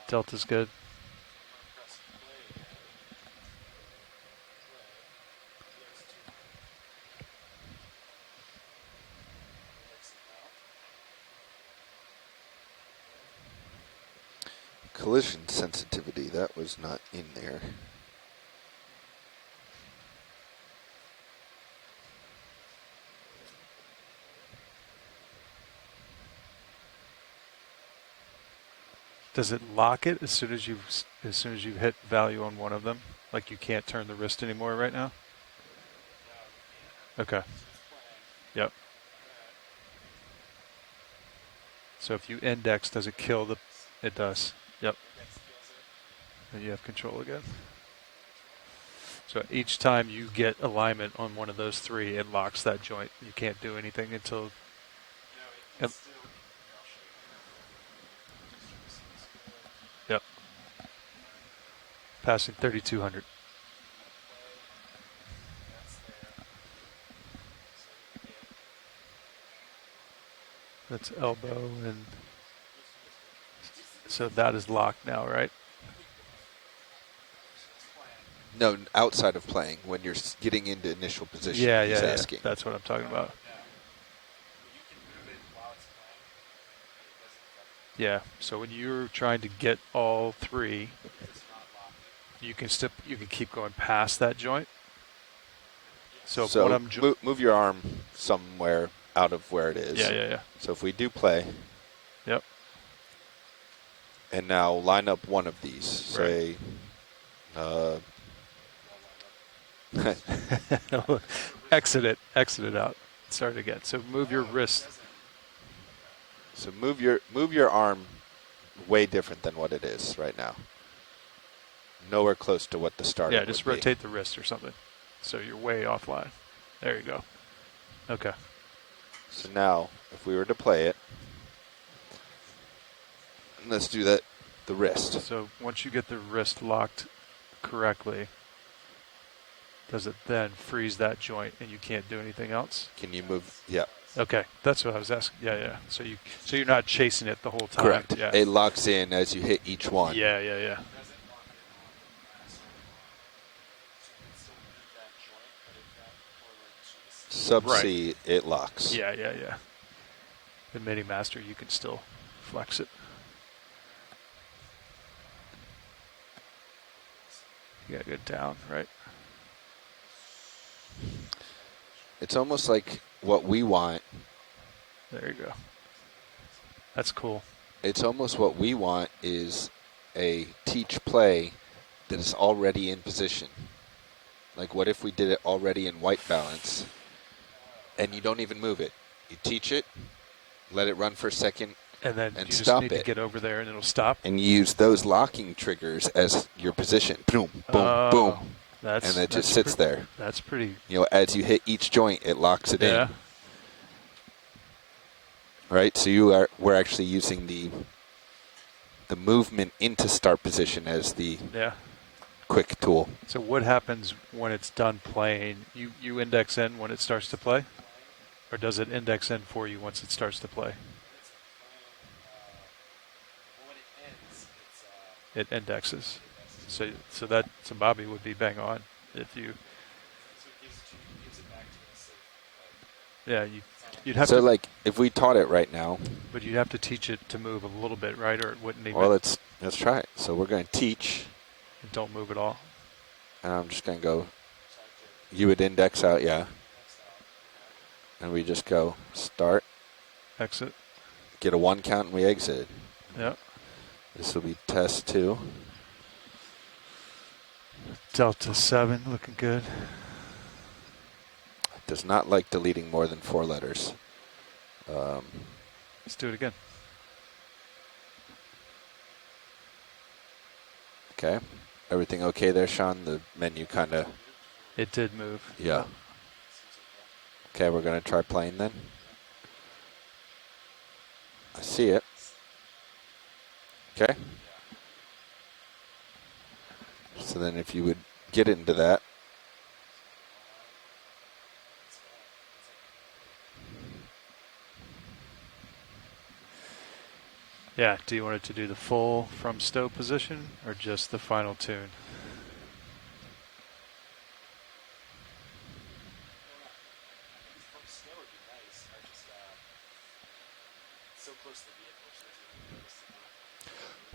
Delta's good. Press play again. Collision sensitivity, that was not in there. Does it lock it as soon as you hit value on one of them? Like you can't turn the wrist anymore right now? Okay. Yep. So if you index, does it kill the... It does. Yep. And you have control again. So each time you get alignment on one of those three, it locks that joint. You can't do anything until... Yep. Passing 3,200. That's elbow, and so that is locked now, right? No, outside of playing, when you're getting into initial position, Yeah, he's yeah, asking. yeah. That's what I'm talking about. Yeah, so when you're trying to get all three, you can keep going past that joint. So, So what I'm move your arm somewhere out of where it is. Yeah, yeah, yeah. So if we do play. Yep. And now line up one of these. Say, exit it out. Start again. So move your wrist. So move your arm way different than what it is right now. Nowhere close to what the starting Yeah, just would be. rotate the wrist or something. So you're way offline. There you go. Okay. So now, if we were to play it, let's do that, the wrist. So once you get the wrist locked correctly, does it then freeze that joint and you can't do anything else? Can you move? Yeah. Okay, that's what I was asking. Yeah, yeah. So you're not chasing it the whole time. Correct. Yeah. It locks in as you hit each one. Yeah, yeah, yeah. Sub-C, Right. it locks. Yeah, yeah, yeah. The Mini Master, you can still flex it. You gotta go down, right? It's almost like what we want. There you go. That's cool. It's almost what we want is a teach play that is already in position. Like, what if we did it already in white balance and you don't even move it? You teach it, let it run for a second, And then and you just stop need it. to get over there and it'll stop. And you use those locking triggers as your position. Boom, boom, boom. And it just sits there. That's pretty. You know, as you hit each joint, it locks it Yeah. in. Right? So we're actually using the movement into start position as the quick tool. So what happens when it's done playing? You index in when it starts to play? Or does it index in for you once it starts to play? It indexes. So Bobby would be bang on if you. Yeah, you'd have so to. like if we taught it right now. But you'd have to teach it to move a little bit, right? Or it wouldn't even. Well, let's try it. So we're going to teach. Don't move at all. And I'm just going to go. You would index out, yeah. And we just go start. Exit. Get a 1 count and we exit. Yep. This will be test 2. Delta 7 looking good. does not like deleting more than 4 letters. Let's do it again. Okay. Everything okay there, Sean? The menu kind of... It did move. Yeah. Okay, we're going to try playing then. I see it. Okay. So then if you would get into that. Yeah, do you want it to do the full from stow position or just the final tune?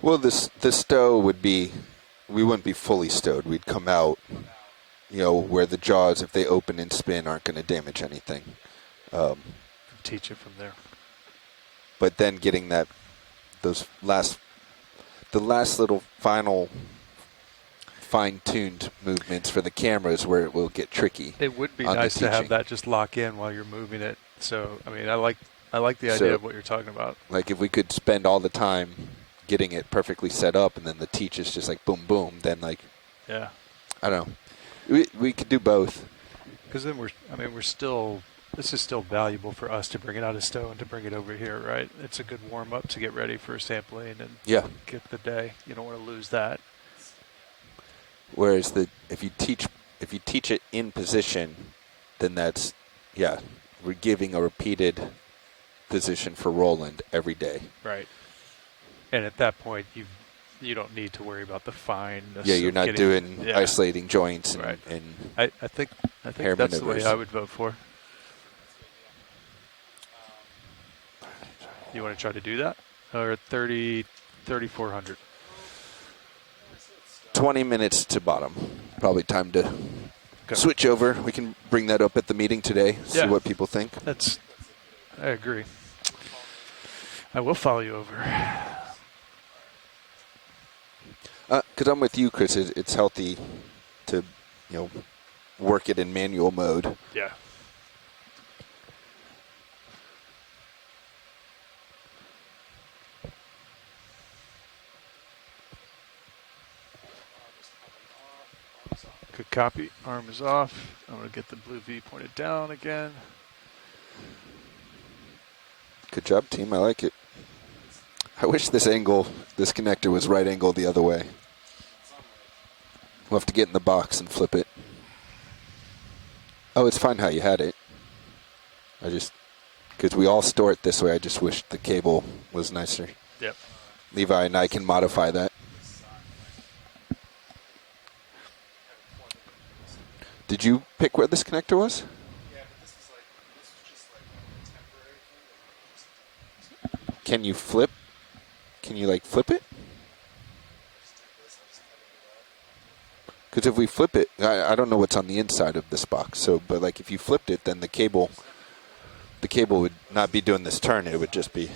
Well, the stow would be, we wouldn't be fully stowed. We'd come out, you know, where the jaws, if they open and spin, aren't going to damage anything. Teach it from there. But then getting that, the last little final fine-tuned movements for the cameras where it will get tricky. It would be nice to have that just lock in while you're moving it. So, I mean, I like the idea of what you're talking about. Like if we could spend all the time getting it perfectly set up and then the teach is just like boom, boom, then like, yeah, I don't know. We could do both. Because then we're still, this is still valuable for us to bring it out of stow and to bring it over here, right? It's a good warm-up to get ready for sampling and get the day. You don't want to lose that. Whereas if you teach it in position, then that's, we're giving a repeated position for Roland every day. Right. And at that point, you don't need to worry about the fine. Yeah, you're not doing isolating joints and, right. and I think that's maneuvers. The way I would vote for. You want to try to do that? Or 3,400? 20 minutes to bottom. Probably time to switch over. We can bring that up at the meeting today, see what people think. I agree. I will follow you over. Because I'm with you, Chris. It's healthy to, work it in manual mode. Yeah. Good copy. Arm is off. I'm going to get the blue V pointed down again. Good job, team. I like it. I wish this connector was right angled the other way. We'll have to get in the box and flip it. Oh, it's fine how you had it. Because we all store it this way, I just wish the cable was nicer. Yep. Levi and I can modify that. Did you pick where this connector was? Yeah, but this was just like a temporary thing. Can you flip? Can you flip it? Because if we flip it, I don't know what's on the inside of this box. So, but if you flipped it, then the cable would not be doing this turn. It would just be.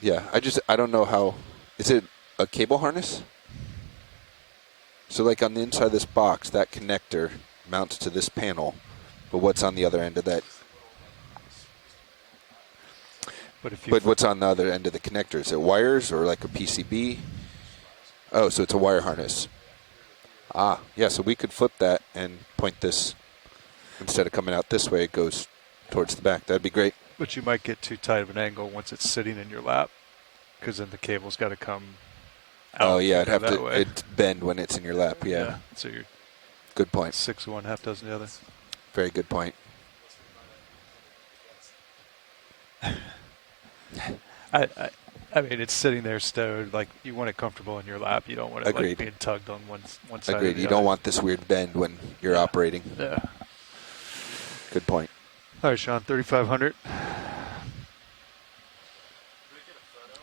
Yeah, I don't know how. Is it a cable harness? So on the inside of this box, that connector mounts to this panel, but what's on the other end of that? But what's on the other end of the connector? Is it wires or like a PCB? Oh, so it's a wire harness. Ah, yeah, so we could flip that and point this, instead of coming out this way, it goes towards the back. That'd be great. But you might get too tight of an angle once it's sitting in your lap, because then the cable's got to come out. Oh, yeah, it'd bend when it's in your lap, yeah. So you're good point. 6 of one, half dozen the other. Very good point. I mean, it's sitting there stowed. You want it comfortable in your lap. You don't want it being tugged on one side. Agreed. You don't want this weird bend when you're operating. Yeah. Good point. All right, Sean, 3,500.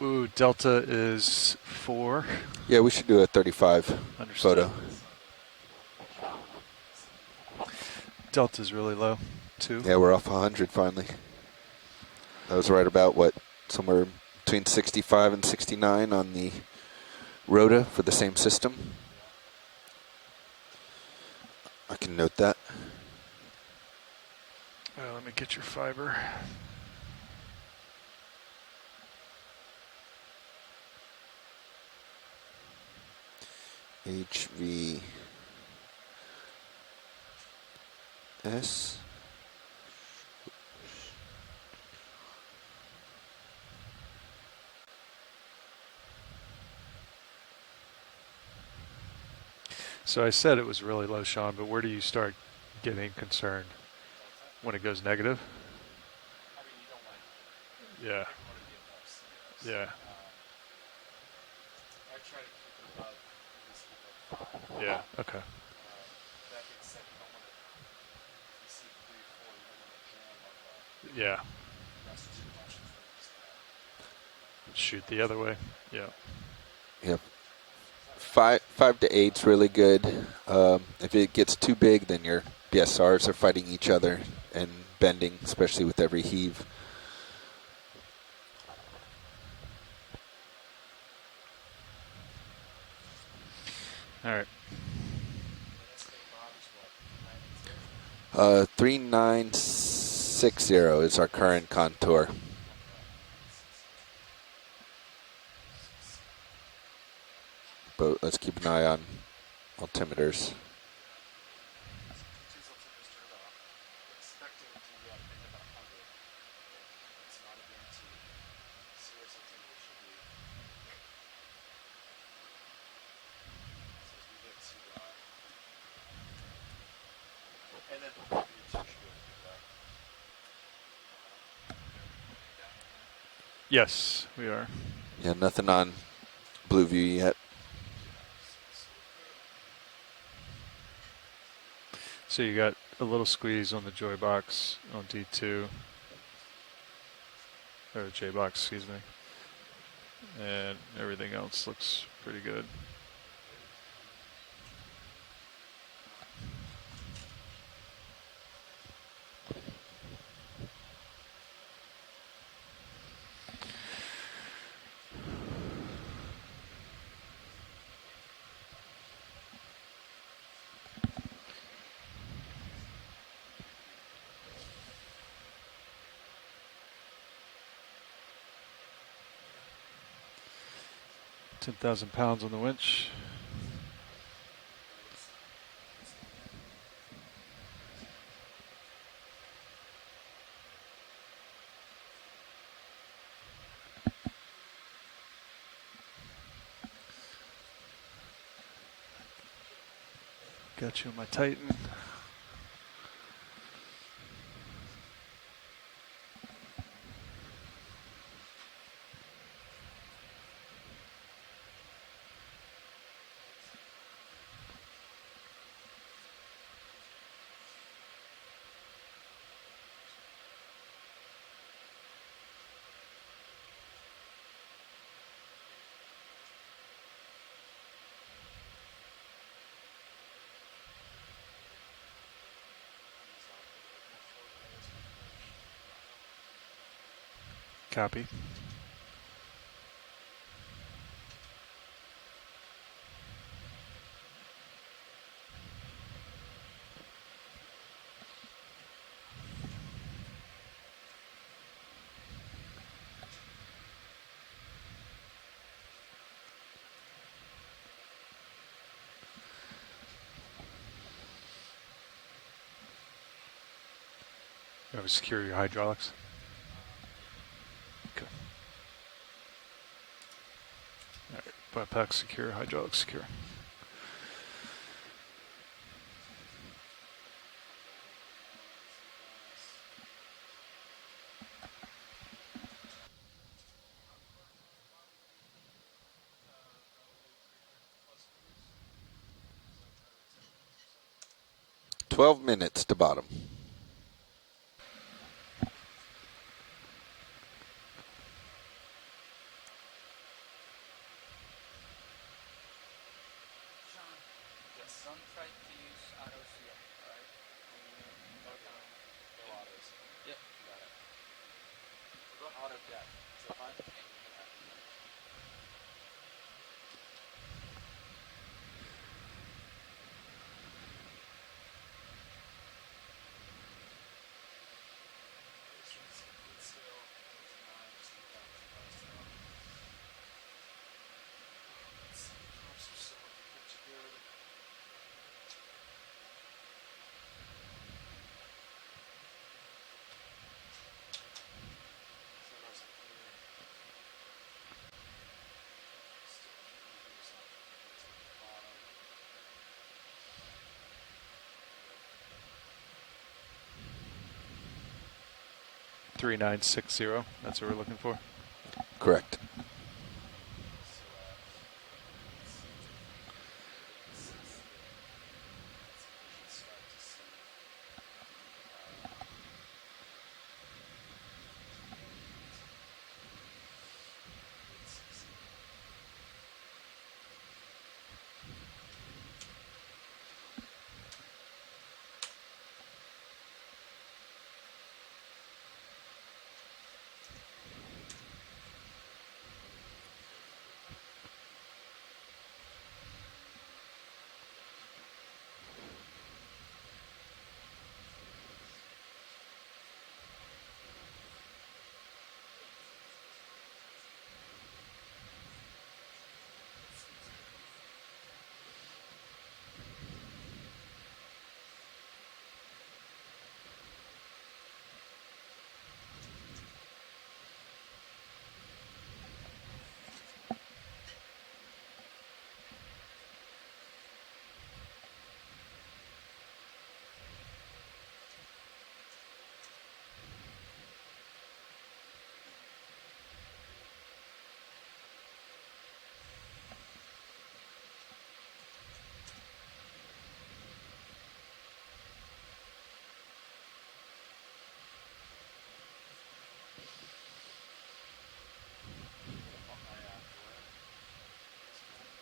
Ooh, delta is 4. Yeah, we should do a 35 photo. Delta's really low, 2. Yeah, we're off 100 finally. That was right about somewhere between 65 and 69 on the Rota for the same system. I can note that. let me get your fiber. HVS. So I said it was really low, Sean, but where do you start getting concerned? When it goes negative? Yeah. Yeah. Yeah. Okay. Yeah. Shoot the other way. Yeah. Yep. 5 to 8's really good. If it gets too big, then your BSRs are fighting each other and bending, especially with every heave. All right. 3960 is our current contour. But let's keep an eye on altimeters. Yes, we are. Yeah, nothing on Blue View yet. So you got a little squeeze on the joy box on D2. Or J box, excuse me. And everything else looks pretty good. £10,000 on the winch. Got you on my Titan. Copy. You want to secure your hydraulics? Okay. All right. Bypass secure, hydraulics secure. Minutes to bottom. 3960. That's what we're looking for. Correct.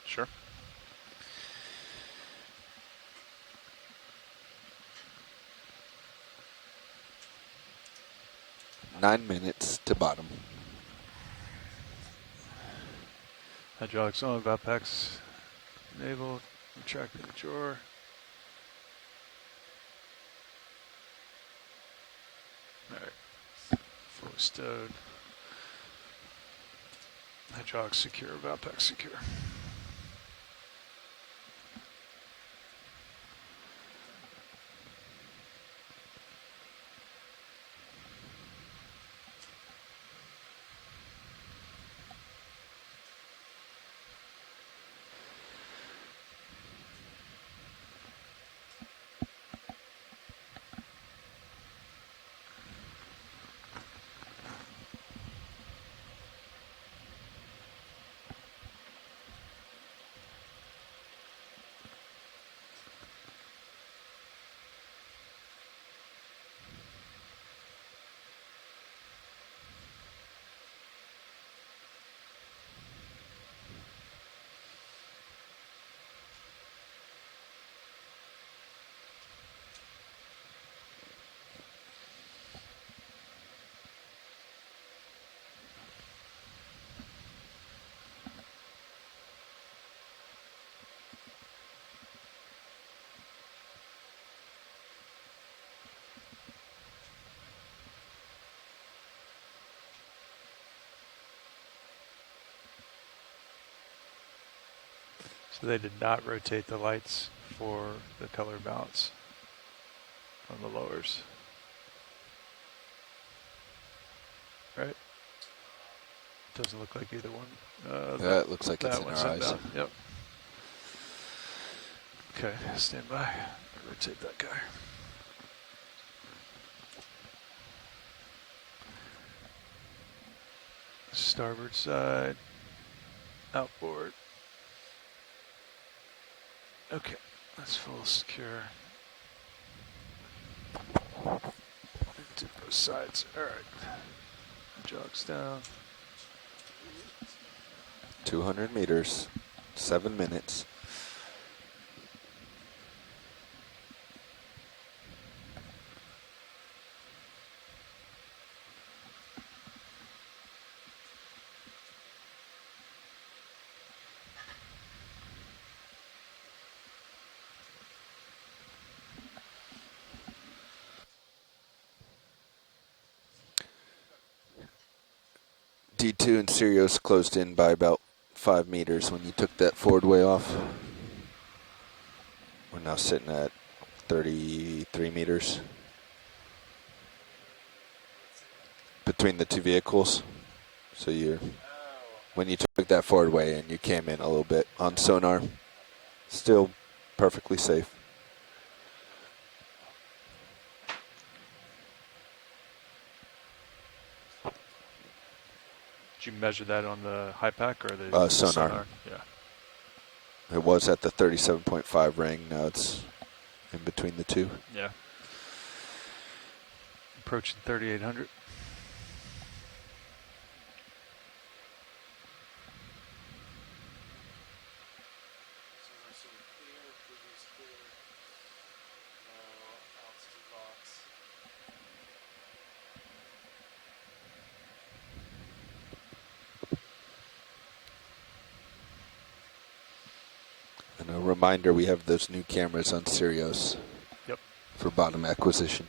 Sure. Nine minutes to bottom. Hydraulics on, backpacks enabled, retracting the drawer. Alright, fully stowed. Hydraulics secure, backpack secure. So they did not rotate the lights for the color balance on the lowers. Right? Doesn't look like either one. That looks like it's that in one's our sent eyes. down. Yep. Okay, stand by. Rotate that guy. Starboard side. Outboard. Okay, that's full secure. Dip those sides. Alright. Jogs down. 200 meters, 7 minutes. D2 and Sirius closed in by about 5 meters when you took that forward way off. We're now sitting at 33 meters between the two vehicles. So when you took that forward way and you came in a little bit on sonar, still perfectly safe. Did you measure that on the high pack or the sonar? Yeah. It was at the 37.5 ring. Now it's in between the two. Yeah. Approaching 3,800. And a reminder, we have those new cameras on Sirius. Yep. For bottom acquisition.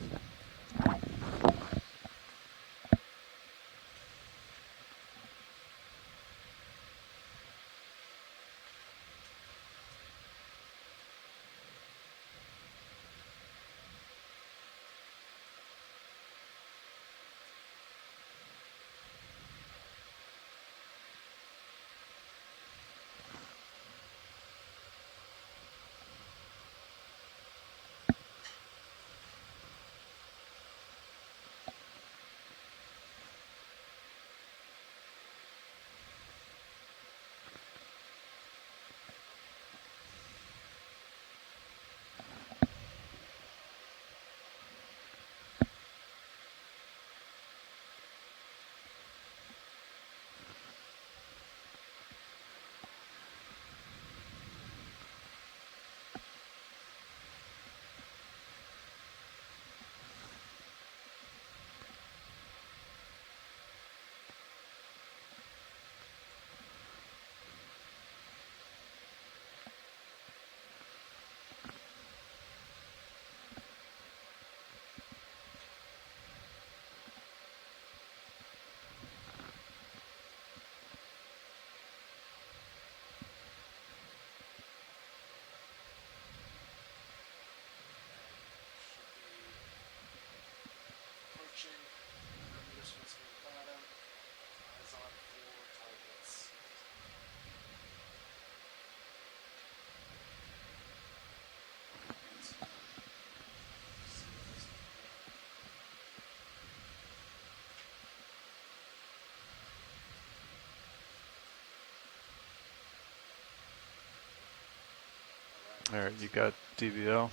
All right, you got DVL.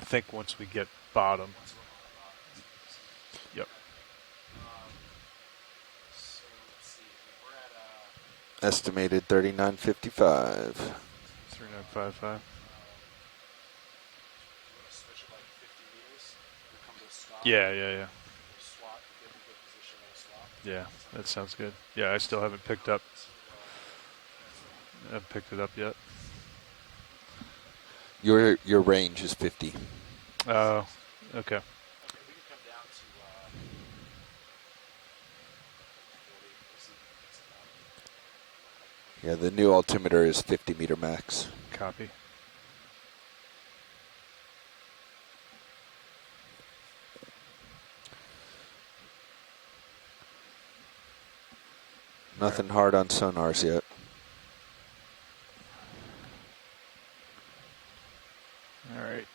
I think once we get bottom. Yep. Estimated 3955. 3955. Yeah. Yeah, that sounds good. Yeah, I still haven't picked it up yet. Your range is 50. Oh, okay. Yeah, the new altimeter is 50 meter max. Copy. Nothing hard on sonars yet. All right.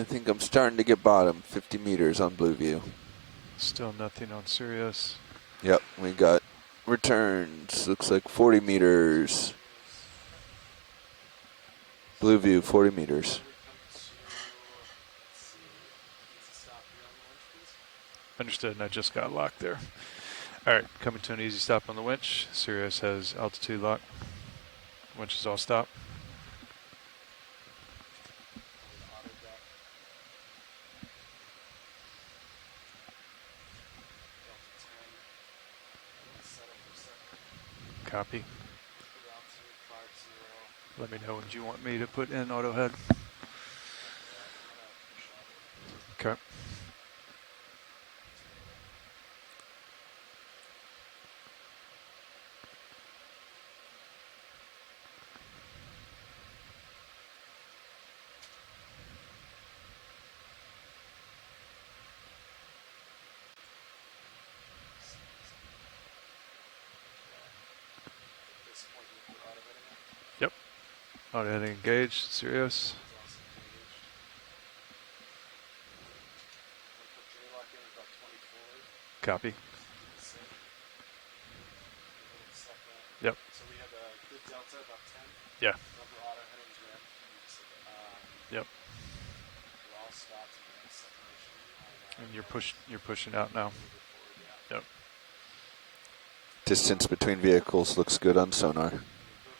I think I'm starting to get bottom, 50 meters on Blueview. Still nothing on Sirius. Yep, we got returns. Looks like 40 meters. Blueview, 40 meters. Understood, and I just got locked there. All right, coming to an easy stop on the winch. Sirius has altitude lock. Winch is all stop. Copy. Let me know when you want me to put in auto head. Okay. Yep. Auto heading engaged. Sirius. Copy. Yep. So we have a good delta, about 10. Yeah. Number auto headings rim. Yep. We're all stopped in the next separation. And you're pushing out now. Yep. Distance between vehicles looks good on sonar. We both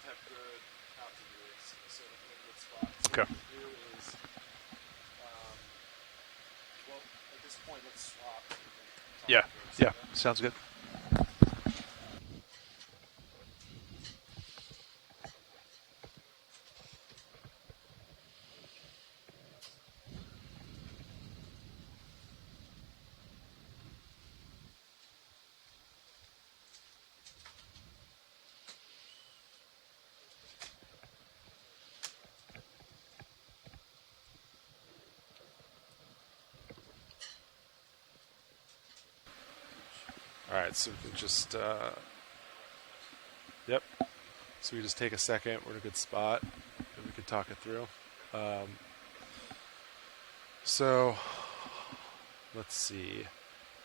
have good altitudes, so we're in a good spot. So Okay. what we do is, well, at this point, let's swap. So we can talk Yeah. through. Yeah. Sounds good. All right, so we can just, yep. So we just take a second. We're in a good spot, and we can talk it through. So let's see.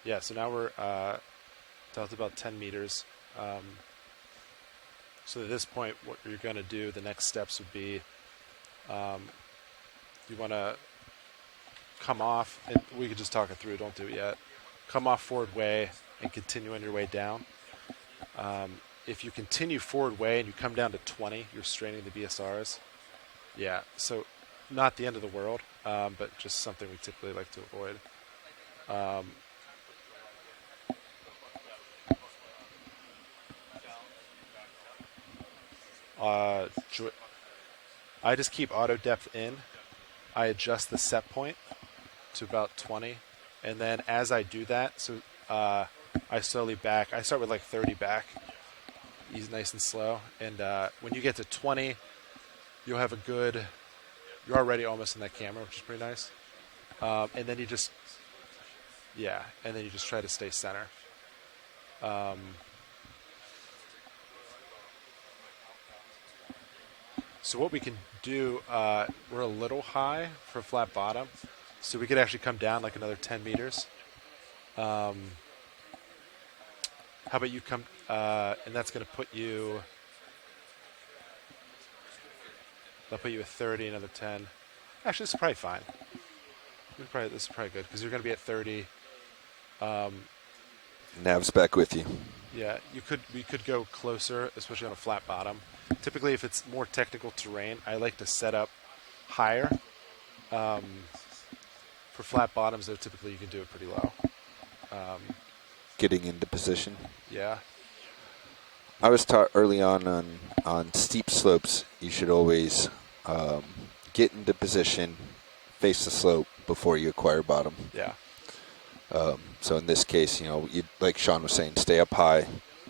Yeah, so now we're down to about 10 meters. So at this point, what you're going to do, the next steps would be you want to come off, and we could just talk it through. Don't do it yet. Come off forward way and continue on your way down. If you continue forward way and you come down to 20, you're straining the BSRs. Yeah, so not the end of the world, but just something we typically like to avoid. I just keep auto depth in. I adjust the set point to about 20, and then as I do that, so I slowly back. I start with like 30 back. He's nice and slow, and when you get to 20, you'll have a good. You're already almost in that camera, which is pretty nice. And then you just, yeah, and then you just try to stay center. So what we can do, we're a little high for flat bottom, so we could actually come down like another 10 meters. How about you come, and that's going to put you, that'll put you at 30, another 10. Actually, this is probably fine. This is probably good, because you're going to be at 30. Nav's back with you. Yeah, we could go closer, especially on a flat bottom. Typically, if it's more technical terrain, I like to set up higher. For flat bottoms, though, typically you can do it pretty low. Getting into position. Yeah. I was taught early on steep slopes, you should always get into position, face the slope before you acquire bottom. Yeah. So in this case, you, like Sean was saying, stay up high,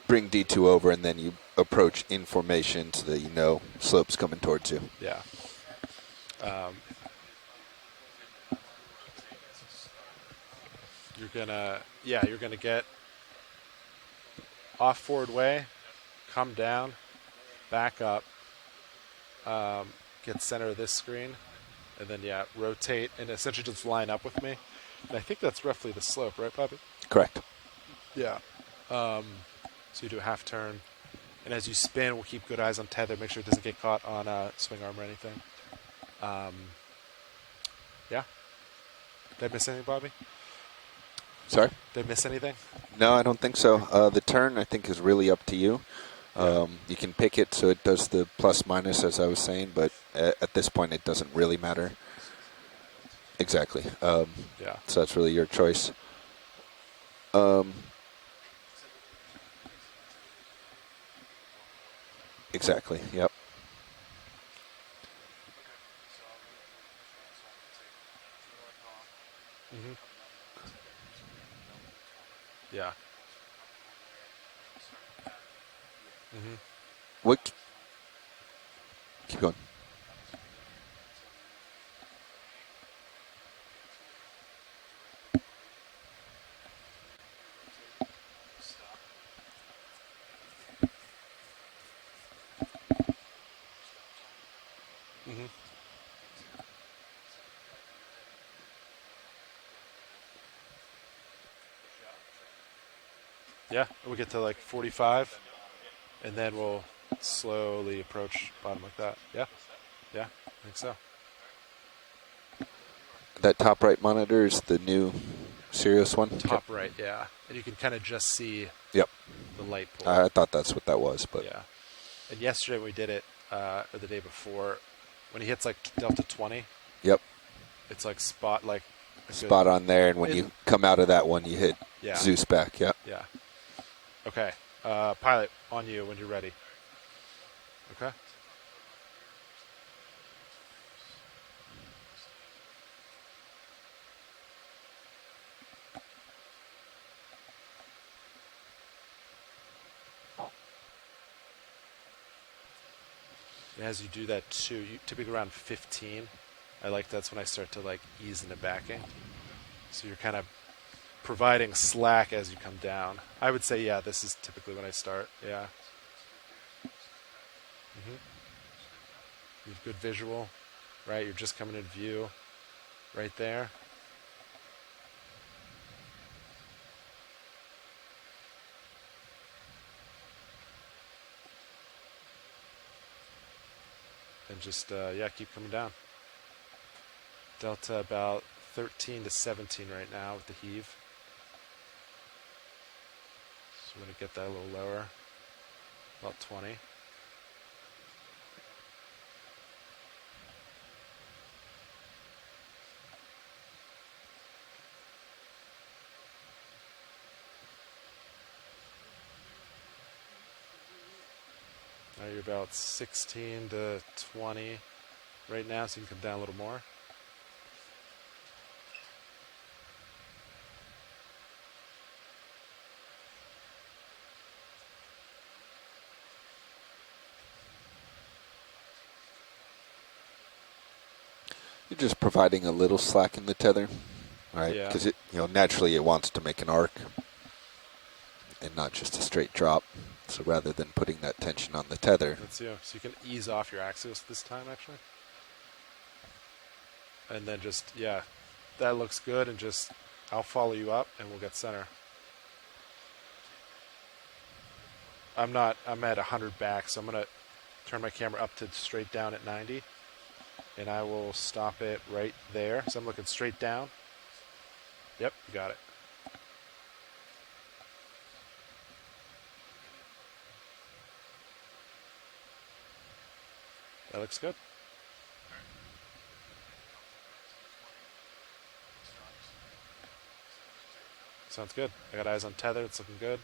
bring D2 over, and then you approach in formation so that you know slope's coming towards you. Yeah. You're gonna get off forward way, come down, back up, get center of this screen, and then rotate and essentially just line up with me. And I think that's roughly the slope, right, Bobby? Correct. Yeah. So you do a half turn, and as you spin, we'll keep good eyes on tether, make sure it doesn't get caught on swing arm or anything. Yeah. Did I miss anything, Bobby? Sorry? Did I miss anything? No, I don't think so. The turn, I think, is really up to you. You can pick it so it does the plus minus, as I was saying, but at this point, it doesn't really matter. Exactly. So that's really your choice. Exactly. Yep. Mm-hmm. Yeah. Mm-hmm. What? Keep going. Mm-hmm. Yeah, we'll get to like 45, and then we'll slowly approach bottom like that. Yeah, yeah, I think so. That top right monitor is the new Sirius one? Top right, yeah. And you can kind of just see Yep. the light pull. I thought that's what that was, but Yeah. And yesterday when we did it, or the day before, when he hits like Delta 20, yep, it's like spot on there, and when you come out of that one, you hit Zeus back. Yeah. Yeah. Okay. Pilot, on you when you're ready. Okay. And as you do that too, you typically around 15. I like that's when I start to like ease into backing. So you're kind of providing slack as you come down. I would say, yeah, this is typically when I start. Yeah. You have good visual, right? You're just coming into view right there. And just, keep coming down. Delta about 13 to 17 right now with the heave. So we're going to get that a little lower, about 20. Now you're about 16 to 20 right now, so you can come down a little more. You're just providing a little slack in the tether, right? Yeah. Because it, naturally it wants to make an arc and not just a straight drop. So rather than putting that tension on the tether, That's you. So you can ease off your axis this time, actually. And then just, that looks good. And just, I'll follow you up and we'll get center. I'm at 100 back, so I'm going to turn my camera up to straight down at 90. And I will stop it right there. So I'm looking straight down. Yep, you got it. That looks good. Sounds good. I got eyes on tether. It's looking good.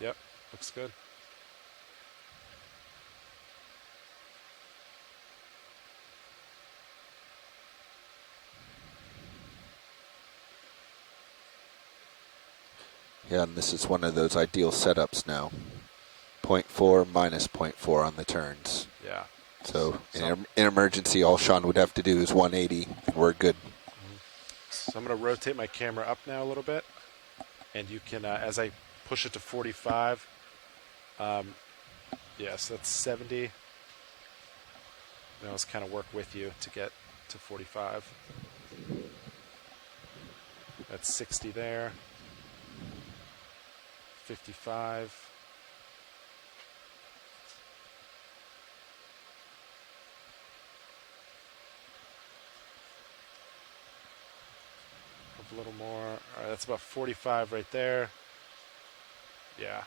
Yep, looks good. yeah, and this is one of those ideal setups now. 0.4 minus 0.4 on the turns. Yeah. So in emergency, all Sean would have to do is 180, and we're good. So I'm going to rotate my camera up now a little bit, and you can, as I push it to 45, so that's 70. Now let's kind of work with you to get to 45. That's 60 there. 55. A little more. All right, that's about 45 right there. Yeah.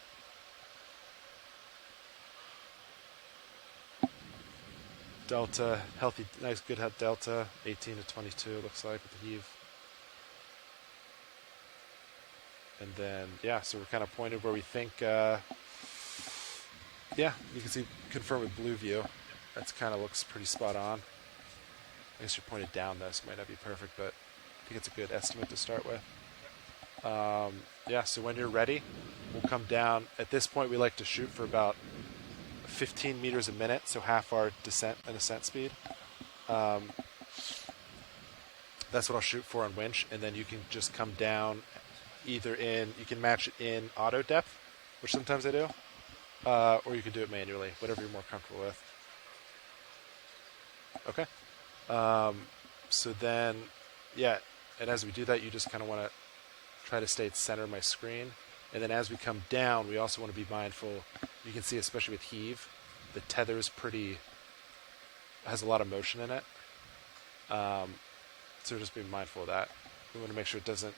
Delta, healthy, nice, good head delta. 18 to 22 looks like with the heave. And then, so we're kind of pointed where we think, you can see, confirm with blue view. That's kind of looks pretty spot on. I guess you're pointed down though, so it might not be perfect, but I think it's a good estimate to start with. So when you're ready, we'll come down. At this point, we like to shoot for about 15 meters a minute, so half our descent and ascent speed. That's what I'll shoot for on winch, and then you can just come down either you can match it in auto depth, which sometimes I do, or you can do it manually, whatever you're more comfortable with. Okay. So then, yeah, and as we do that, you just kind of want to try to stay at the center of my screen. And then as we come down, we also want to be mindful. You can see, especially with heave, the tether is has a lot of motion in it. So just be mindful of that. We want to make sure it doesn't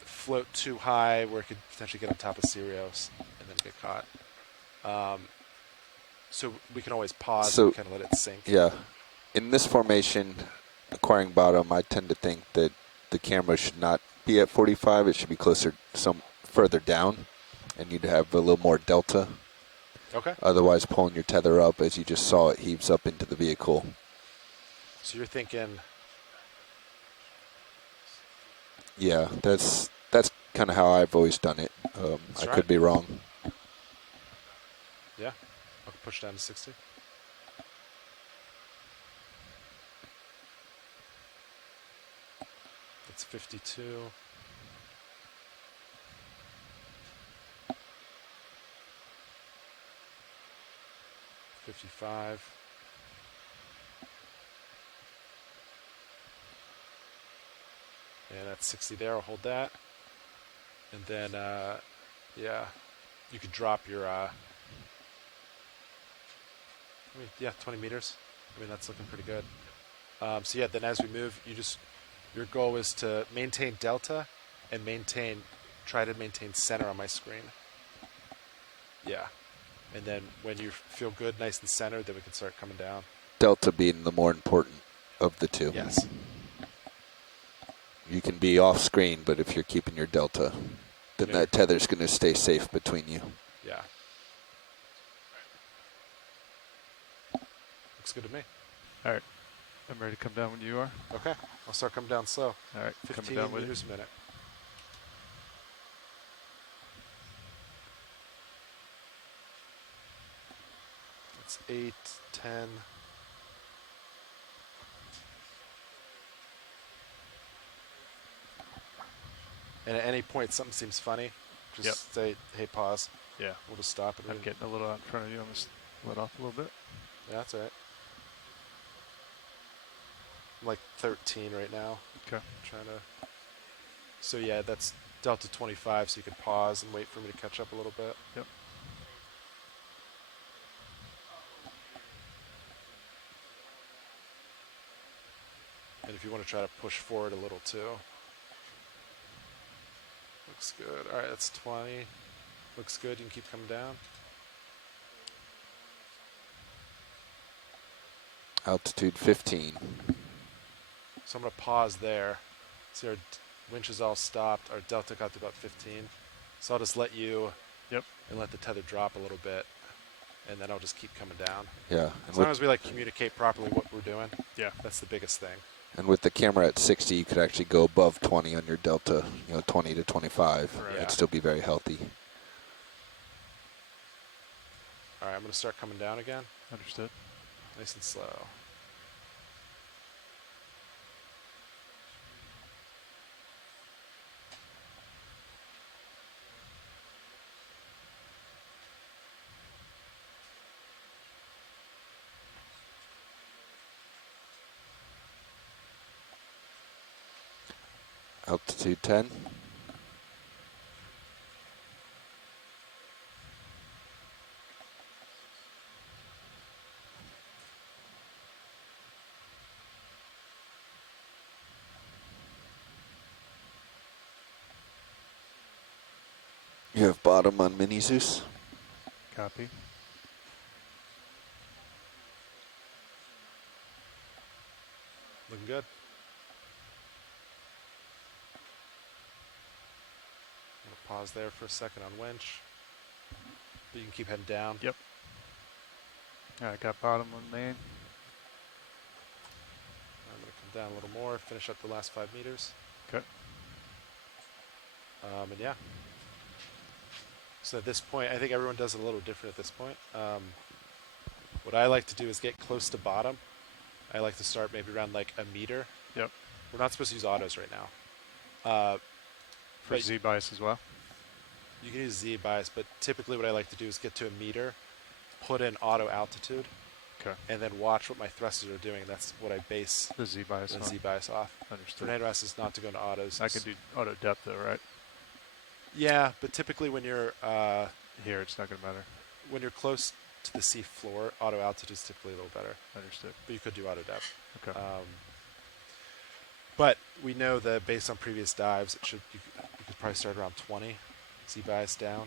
float too high where it could potentially get on top of Cereos and then get caught. So we can always pause and kind of let it sink. Yeah. In this formation, acquiring bottom, I tend to think that the camera should not be at 45. It should be closer, some further down, and you'd have a little more delta. Okay. Otherwise, pulling your tether up, as you just saw, it heaves up into the vehicle. So you're thinking... Yeah, that's kind of how I've always done it. I could be wrong. Yeah, I'll push down to 60. That's 52. $55. And that's 60 there. I'll hold that. And then, yeah, you could drop your, 20 meters. I mean, that's looking pretty good. So yeah, then as we move, your goal is to maintain delta and try to maintain center on my screen. Yeah. And then when you feel good, nice and centered, then we can start coming down. Delta being the more important of the two. Yes. You can be off screen, but if you're keeping your delta, then that tether's going to stay safe between you. Yeah. Looks good to me. All right. I'm ready to come down when you are. Okay. I'll start coming down slow. All right. 15 coming down with meters a minute. That's 8, 10. And at any point something seems funny, just say, hey, pause. Yeah. We'll just stop. I'm getting a little out in front of you. I'm just let off a little bit. Yeah, that's all right. I'm like 13 right now. Okay. So yeah, that's delta 25, so you can pause and wait for me to catch up a little bit. Yep. And if you want to try to push forward a little too. Looks good. All right, that's 20. Looks good. You can keep coming down. Altitude 15. So I'm going to pause there. See, our winch is all stopped. Our delta got to about 15. So I'll just let you and let the tether drop a little bit. And then I'll just keep coming down. Yeah. As long as we communicate properly what we're doing. Yeah. That's the biggest thing. And with the camera at 60, you could actually go above 20 on your delta, 20 to 25. Right. It'd still be very healthy. All right, I'm going to start coming down again. Understood. Nice and slow. Altitude 10. You have bottom on Mini Zeus. Copy. Looking good. I'm going to pause there for a second on winch. But you can keep heading down. Yep. All right, got bottom on main. I'm going to come down a little more, finish up the last 5 meters. Okay. And yeah. So at this point, I think everyone does it a little different at this point. What I like to do is get close to bottom. I like to start maybe around like a meter. Yep. We're not supposed to use autos right now. For Z bias as well? You can use Z bias, but typically what I like to do is get to a meter, put in auto altitude, Okay. and then watch what my thrusters are doing. That's what I base The Z bias. the on. Z bias off. Understood. Tornado S is not to go into autos. I can do auto depth though, right? Yeah, but typically when you're Here, it's not going to matter. when you're close to the sea floor, auto altitude is typically a little better. Understood. But you could do auto depth. Okay. But we know that based on previous dives, you could probably start around 20, Z bias down.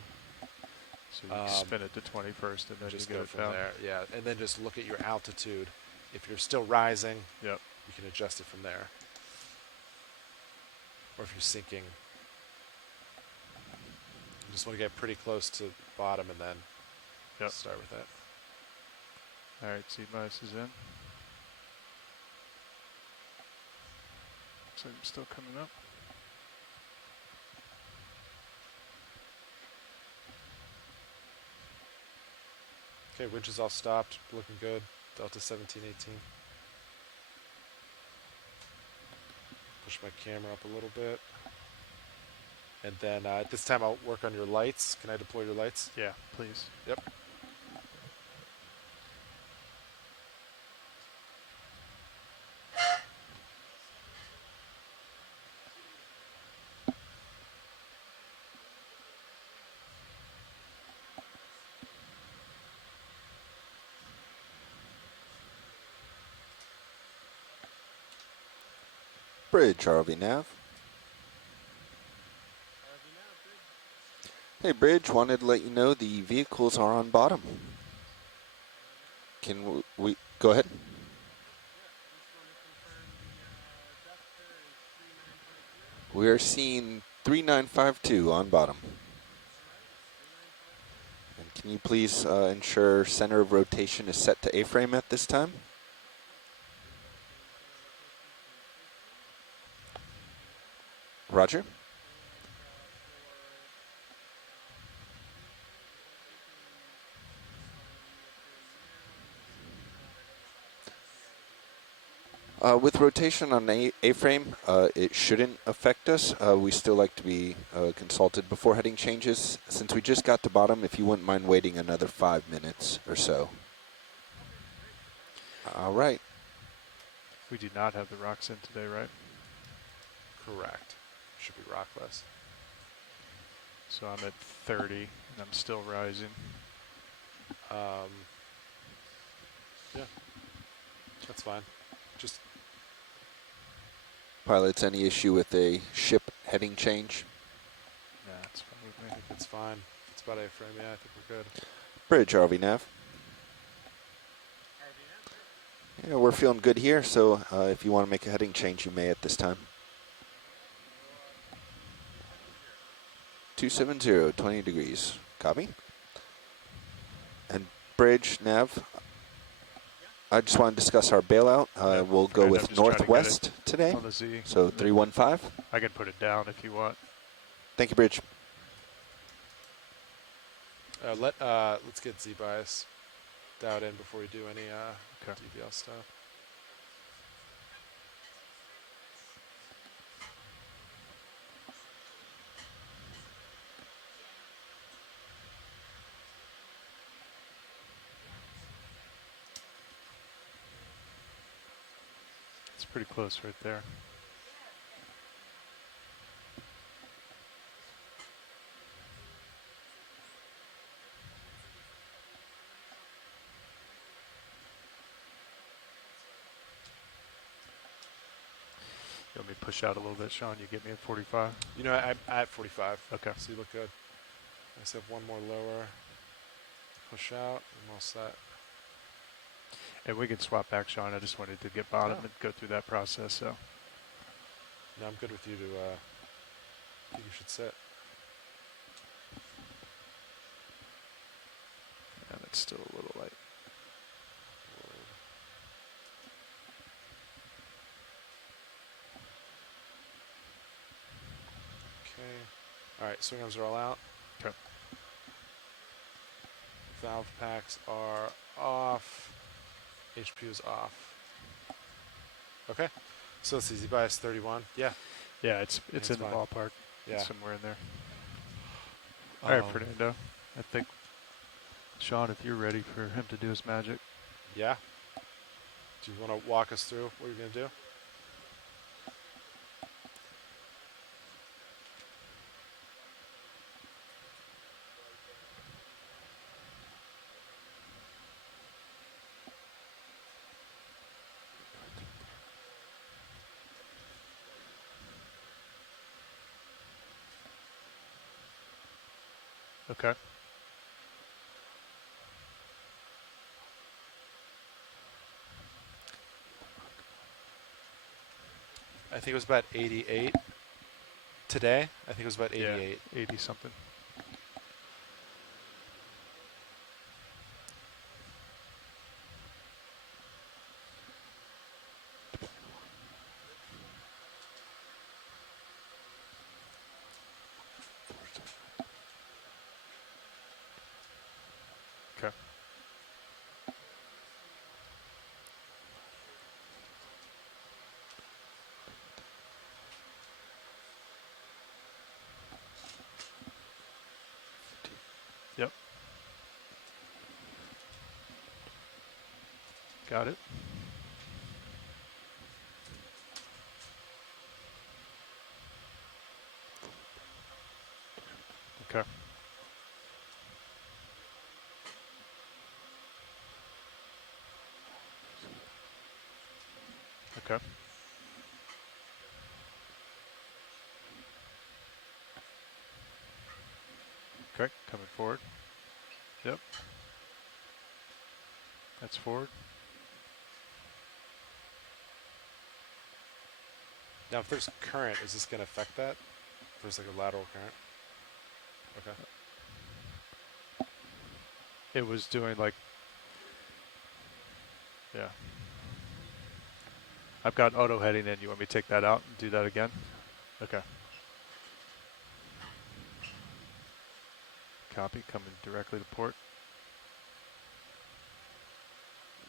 So you spin it to 20 first, and then just you go get it from down. there. Yeah, and then just look at your altitude. If you're still rising, Yep. you can adjust it from there. Or if you're sinking, you just want to get pretty close to bottom and then start with that. All right, Z bias is in. Looks like I'm still coming up. Okay, winch is all stopped, looking good. Delta 1718. Push my camera up a little bit. And then at this time I'll work on your lights. Can I deploy your lights? Yeah, please. Yep. Bridge, RV Nav. Hey, Bridge, wanted to let you know the vehicles are on bottom. Can we go ahead? We are seeing 3952 on bottom. And can you please ensure center of rotation is set to A-frame at this time? Roger. With rotation on A-frame, it shouldn't affect us. We still like to be consulted before heading changes. Since we just got to bottom, if you wouldn't mind waiting another 5 minutes or so. All right. We do not have the rocks in today, right? Correct. Should be rockless. So I'm at 30, and I'm still rising. Yeah, that's fine. Just Pilots, any issue with a ship heading change? Nah, it's fine with I me. think it's fine. It's about A-frame. Yeah, I think we're good. Bridge, RV Nav. Yeah, we're feeling good here, so if you want to make a heading change, you may at this time. 270, 20 degrees. Copy. And Bridge, Nav, I just want to discuss our bailout. We'll go Good, with I'm just trying to get northwest it today. on the Z. So 315. I can put it down if you want. Thank you, Bridge. Let's get Z bias dialed in before we do any DBL stuff. It's pretty close right there. You want me to push out a little bit, Sean? You get me at 45? You know, I'm at 45. Okay. So you look good. I just have one more lower. Push out. I'm all set. And we can swap back, Sean. I just wanted to get bottom Yeah. and go through that process. So No, I'm good with you to, I think you should sit. and it's still a little light. Okay. All right, swing arms are all out. Okay. Valve packs are off. HPU is off. Okay. So it's easy bias 31. Yeah. Yeah, it's in the fine. ballpark. Yeah. It's somewhere in there. All right, Fernando. I think, Sean, if you're ready for him to do his magic. Yeah. Do you want to walk us through what you're going to do? Okay. I think it was about 88 today. I think it was about 88. Yeah, 80 something. Okay. Yep. Got it. Okay. Okay. Okay, coming forward. Yep. That's forward. Now, if there's current, is this going to affect that? If there's like a lateral current? Okay. It was doing like, yeah. I've got auto heading in. You want me to take that out and do that again? Okay. Copy, coming directly to port.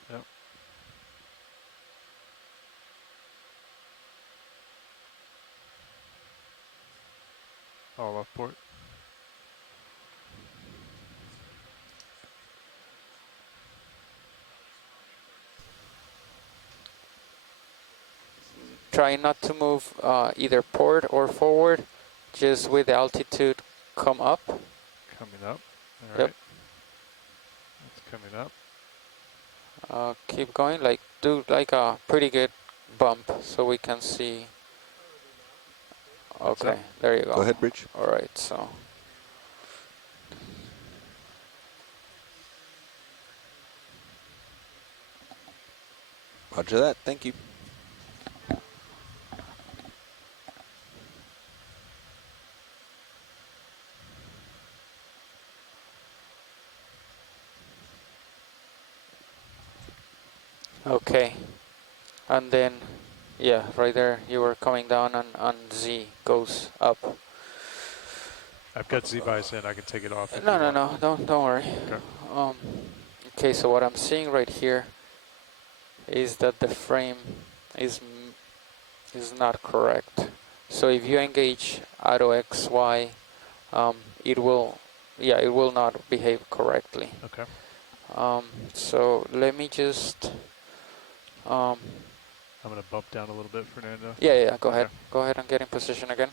Yep. All off port. Try not to move either port or forward, just with the altitude come up. Coming up. All Yep. right. It's coming up. Keep going, like do like a pretty good bump so we can see. That's Okay, up. there you go. Go ahead, Bridge. All right, so. Roger that. Thank you. Okay, and then, yeah, right there, you were coming down and Z goes up. I've got Z-Vise in. I can take it off. If No, you no, want. no, don't worry. Okay. Okay, so what I'm seeing right here is that the frame is not correct. So if you engage auto XY, it will not behave correctly. Okay. So let me just. I'm going to bump down a little bit, Fernando. Yeah, go Okay. ahead. Go ahead and get in position again.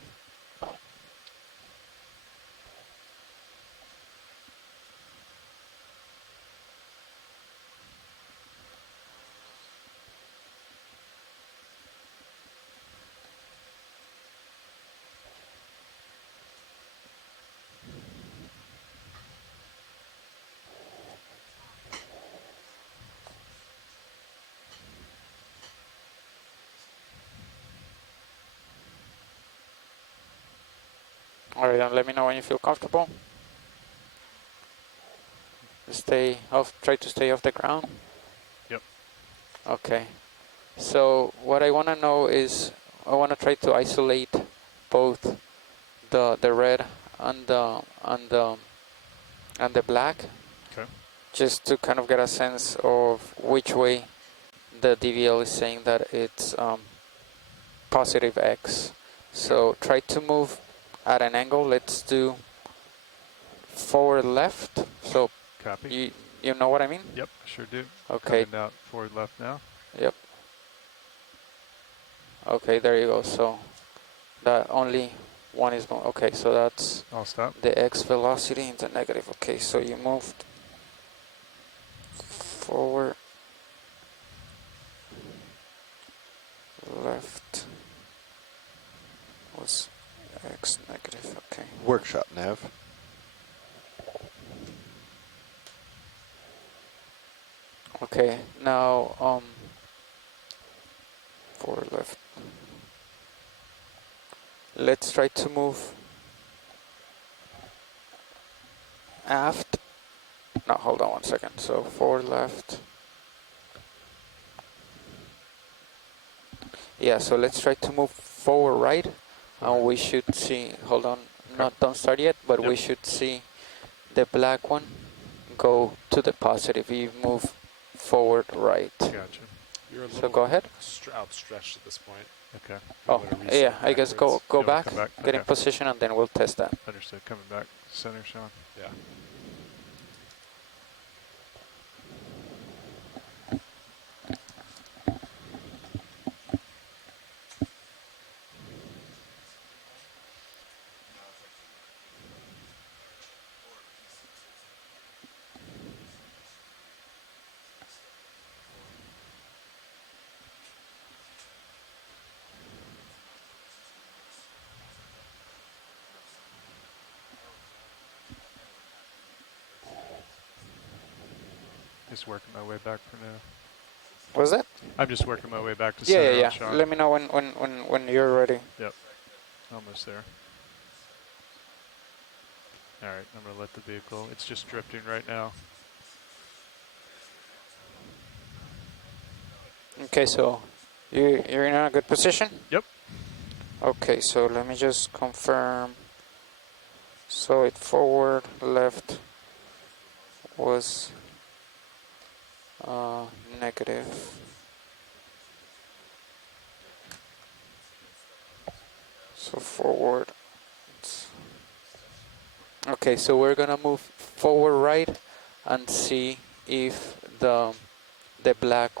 Alright, and let me know when you feel comfortable. Try to stay off the ground. Yep. Okay. So what I want to know is, I want to try to isolate both the red and the black. Okay. Just to kind of get a sense of which way the DVL is saying that it's positive X. So try to move at an angle. Let's do forward left. So Copy. You know what I mean? Yep, sure do. Okay. Coming out forward left now. Yep. Okay, there you go. So that only one is going. Okay, so that's I'll stop. the x velocity into negative. Okay, so you moved forward, left was x negative. Okay. Workshop nav. Okay, now forward left. Let's try to move aft. No, hold on one second. So forward left. Yeah, so let's try to move forward right. And we should see, hold on, don't start yet, but we should see the black one go to the positive. You move forward right. Gotcha. You're a So little go ahead. outstretched at this point. Okay. Oh, yeah, I guess go back, come back? get in Okay. position, and then we'll test that. Understood. Coming back center, Sean. Yeah. Just working my way back for now. What was that? I'm just working my way back to Yeah, center yeah, on Sean. Let me know when you're ready. Yep. Almost there. All right, I'm going to let the vehicle, it's just drifting right now. Okay, so you're in a good position? Yep. Okay, so let me just confirm. So it forward, left was negative. So forward. Okay, so we're gonna move forward right and see if the black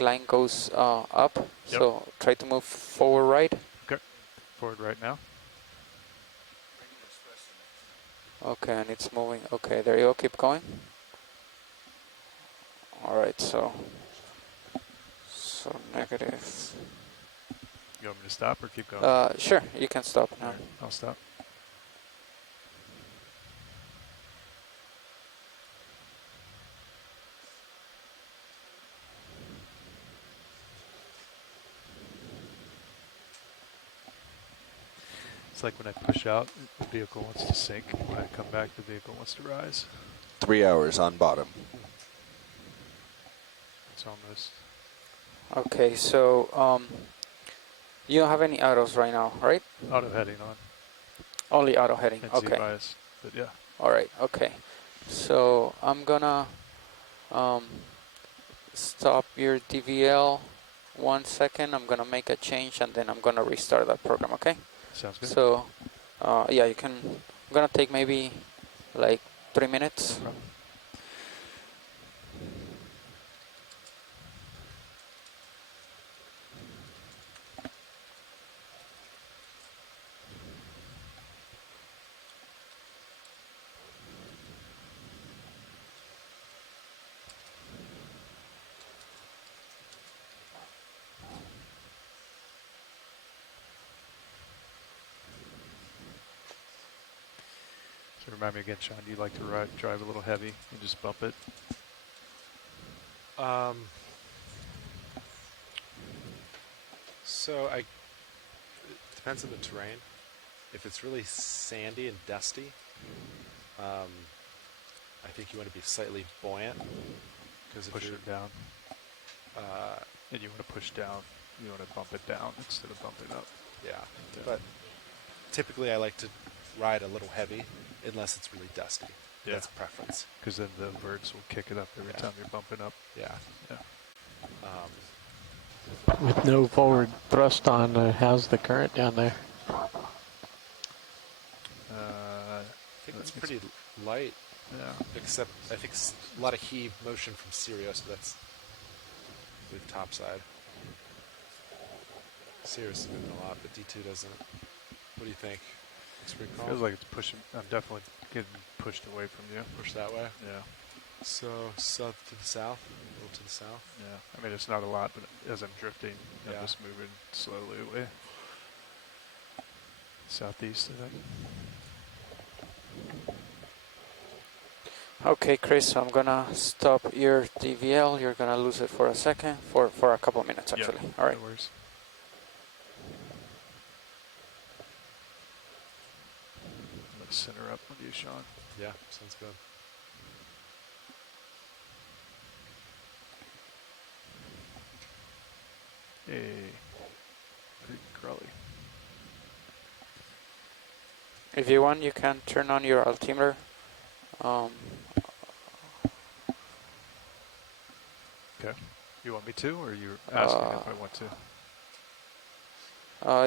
line goes up. Yep. So try to move forward right. Okay. Forward right now. Okay, and it's moving. Okay, there you go. Keep going. All right, so negative. You want me to stop or keep going? Sure, you can stop now. Right, I'll stop. It's like when I push out, the vehicle wants to sink. When I come back, the vehicle wants to rise. 3 hours on bottom. It's almost. Okay, so you don't have any autos right now, right? Auto heading on. Only auto heading. And Okay. bias, but yeah. All right. Okay. So I'm gonna stop your DVL 1 second. I'm gonna make a change and then I'm gonna restart that program. Okay. Sounds good. So yeah, you can. I'm gonna take maybe like 3 minutes. Okay. So remind me again, Sean, do you like to drive a little heavy and just bump it? So it depends on the terrain. If it's really sandy and dusty, I think you want to be slightly buoyant. Because Push it down. And you want to push down. You want to bump it down instead of bumping up. Yeah. But typically I like to ride a little heavy unless it's really dusty. Yeah. That's preference. Because then the verts will kick it up every time you're bumping up. Yeah. Yeah. With no forward thrust on, how's the current down there? I think it's pretty light. Yeah. Except I think a lot of heave motion from Sirius, but that's with topside. Sirius is moving a lot, but D2 doesn't. What do you think? Looks pretty calm. Feels like it's pushing. I'm definitely getting pushed away from you. Push that way? Yeah. So south to the south, a little to the south. Yeah. I mean, it's not a lot, but as I'm drifting, Yeah. I'm just moving slowly away. Southeast, I think. Okay, Chris, I'm gonna stop your DVL. You're gonna lose it for a second, for a couple of minutes actually. Yeah, All right. no worries. Let's center up with you, Sean. Yeah, sounds good. Hey, pretty crawly. If you want, you can turn on your altimeter. Okay. You want me to, or you're asking if I want to?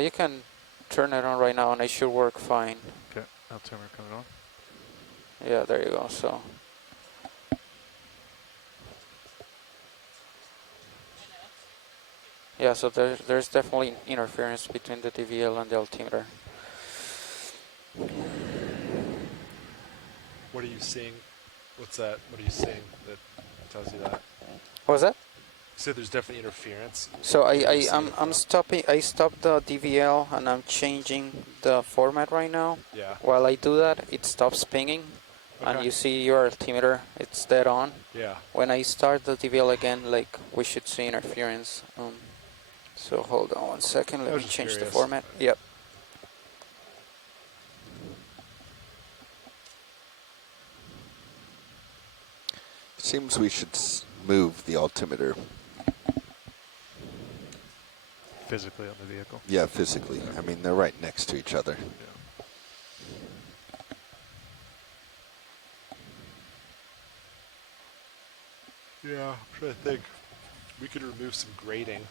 You can turn it on right now, and it should work fine. Okay. Altimeter coming on. Yeah, there you go. So. Yeah, so there's definitely interference between the DVL and the altimeter. What are you seeing? What's that? What are you seeing that tells you that? What was that? So there's definitely interference. So I'm stopping. I stopped the DVL and I'm changing the format right now. Yeah. While I do that, it stops pinging, and Okay. you see your altimeter. It's dead on. Yeah. When I start the DVL again, like we should see interference. So hold on one second. Let me change the format. Yep. Seems we should move the altimeter. Physically on the vehicle? Yeah, physically. I mean, they're right next to each other. Yeah, I'm trying to think. We could remove some grading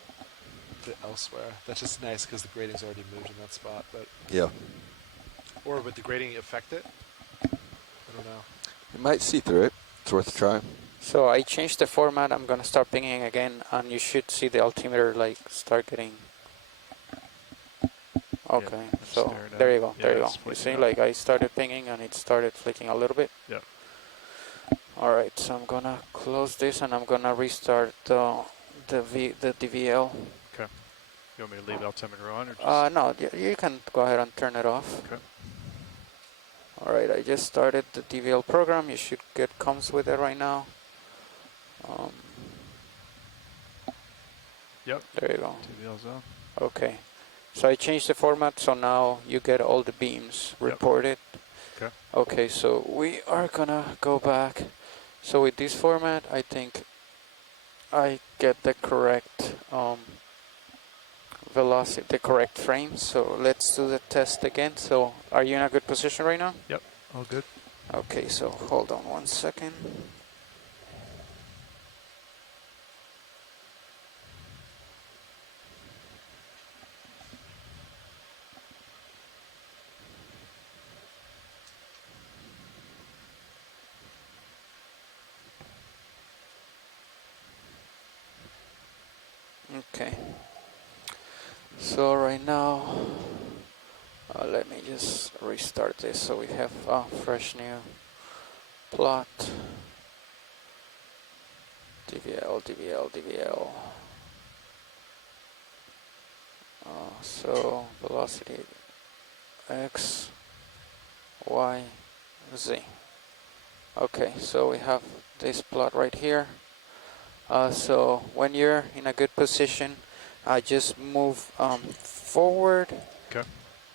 elsewhere. That's just nice because the grading's already moved in that spot. But Yeah. or would the grading affect it? I don't know. You might see through it. It's worth a try. So I changed the format. I'm gonna start pinging again, and you should see the altimeter like start getting. Okay, so there you go. Yeah, There you go. it's You see, flicking like I started pinging and it started flicking a little bit. Yep. All right, so I'm gonna close this and I'm gonna restart the DVL. Okay. You want me to leave altimeter on, or just? No, you can go ahead and turn it off. Okay. All right, I just started the DVL program. You should get comms with it right now. Yep. There you go. DVL's on. Okay. So I changed the format, so now you get all the beams reported. Okay. Okay, so we are gonna go back. So with this format, I think I get the correct velocity, the correct frame. So let's do the test again. So are you in a good position right now? Yep, all good. Okay, so hold on one second. Okay, so right now, let me just restart this so we have a fresh new plot. DVL. So velocity X, Y, Z. Okay, so we have this plot right here. So when you're in a good position, just move forward. Okay.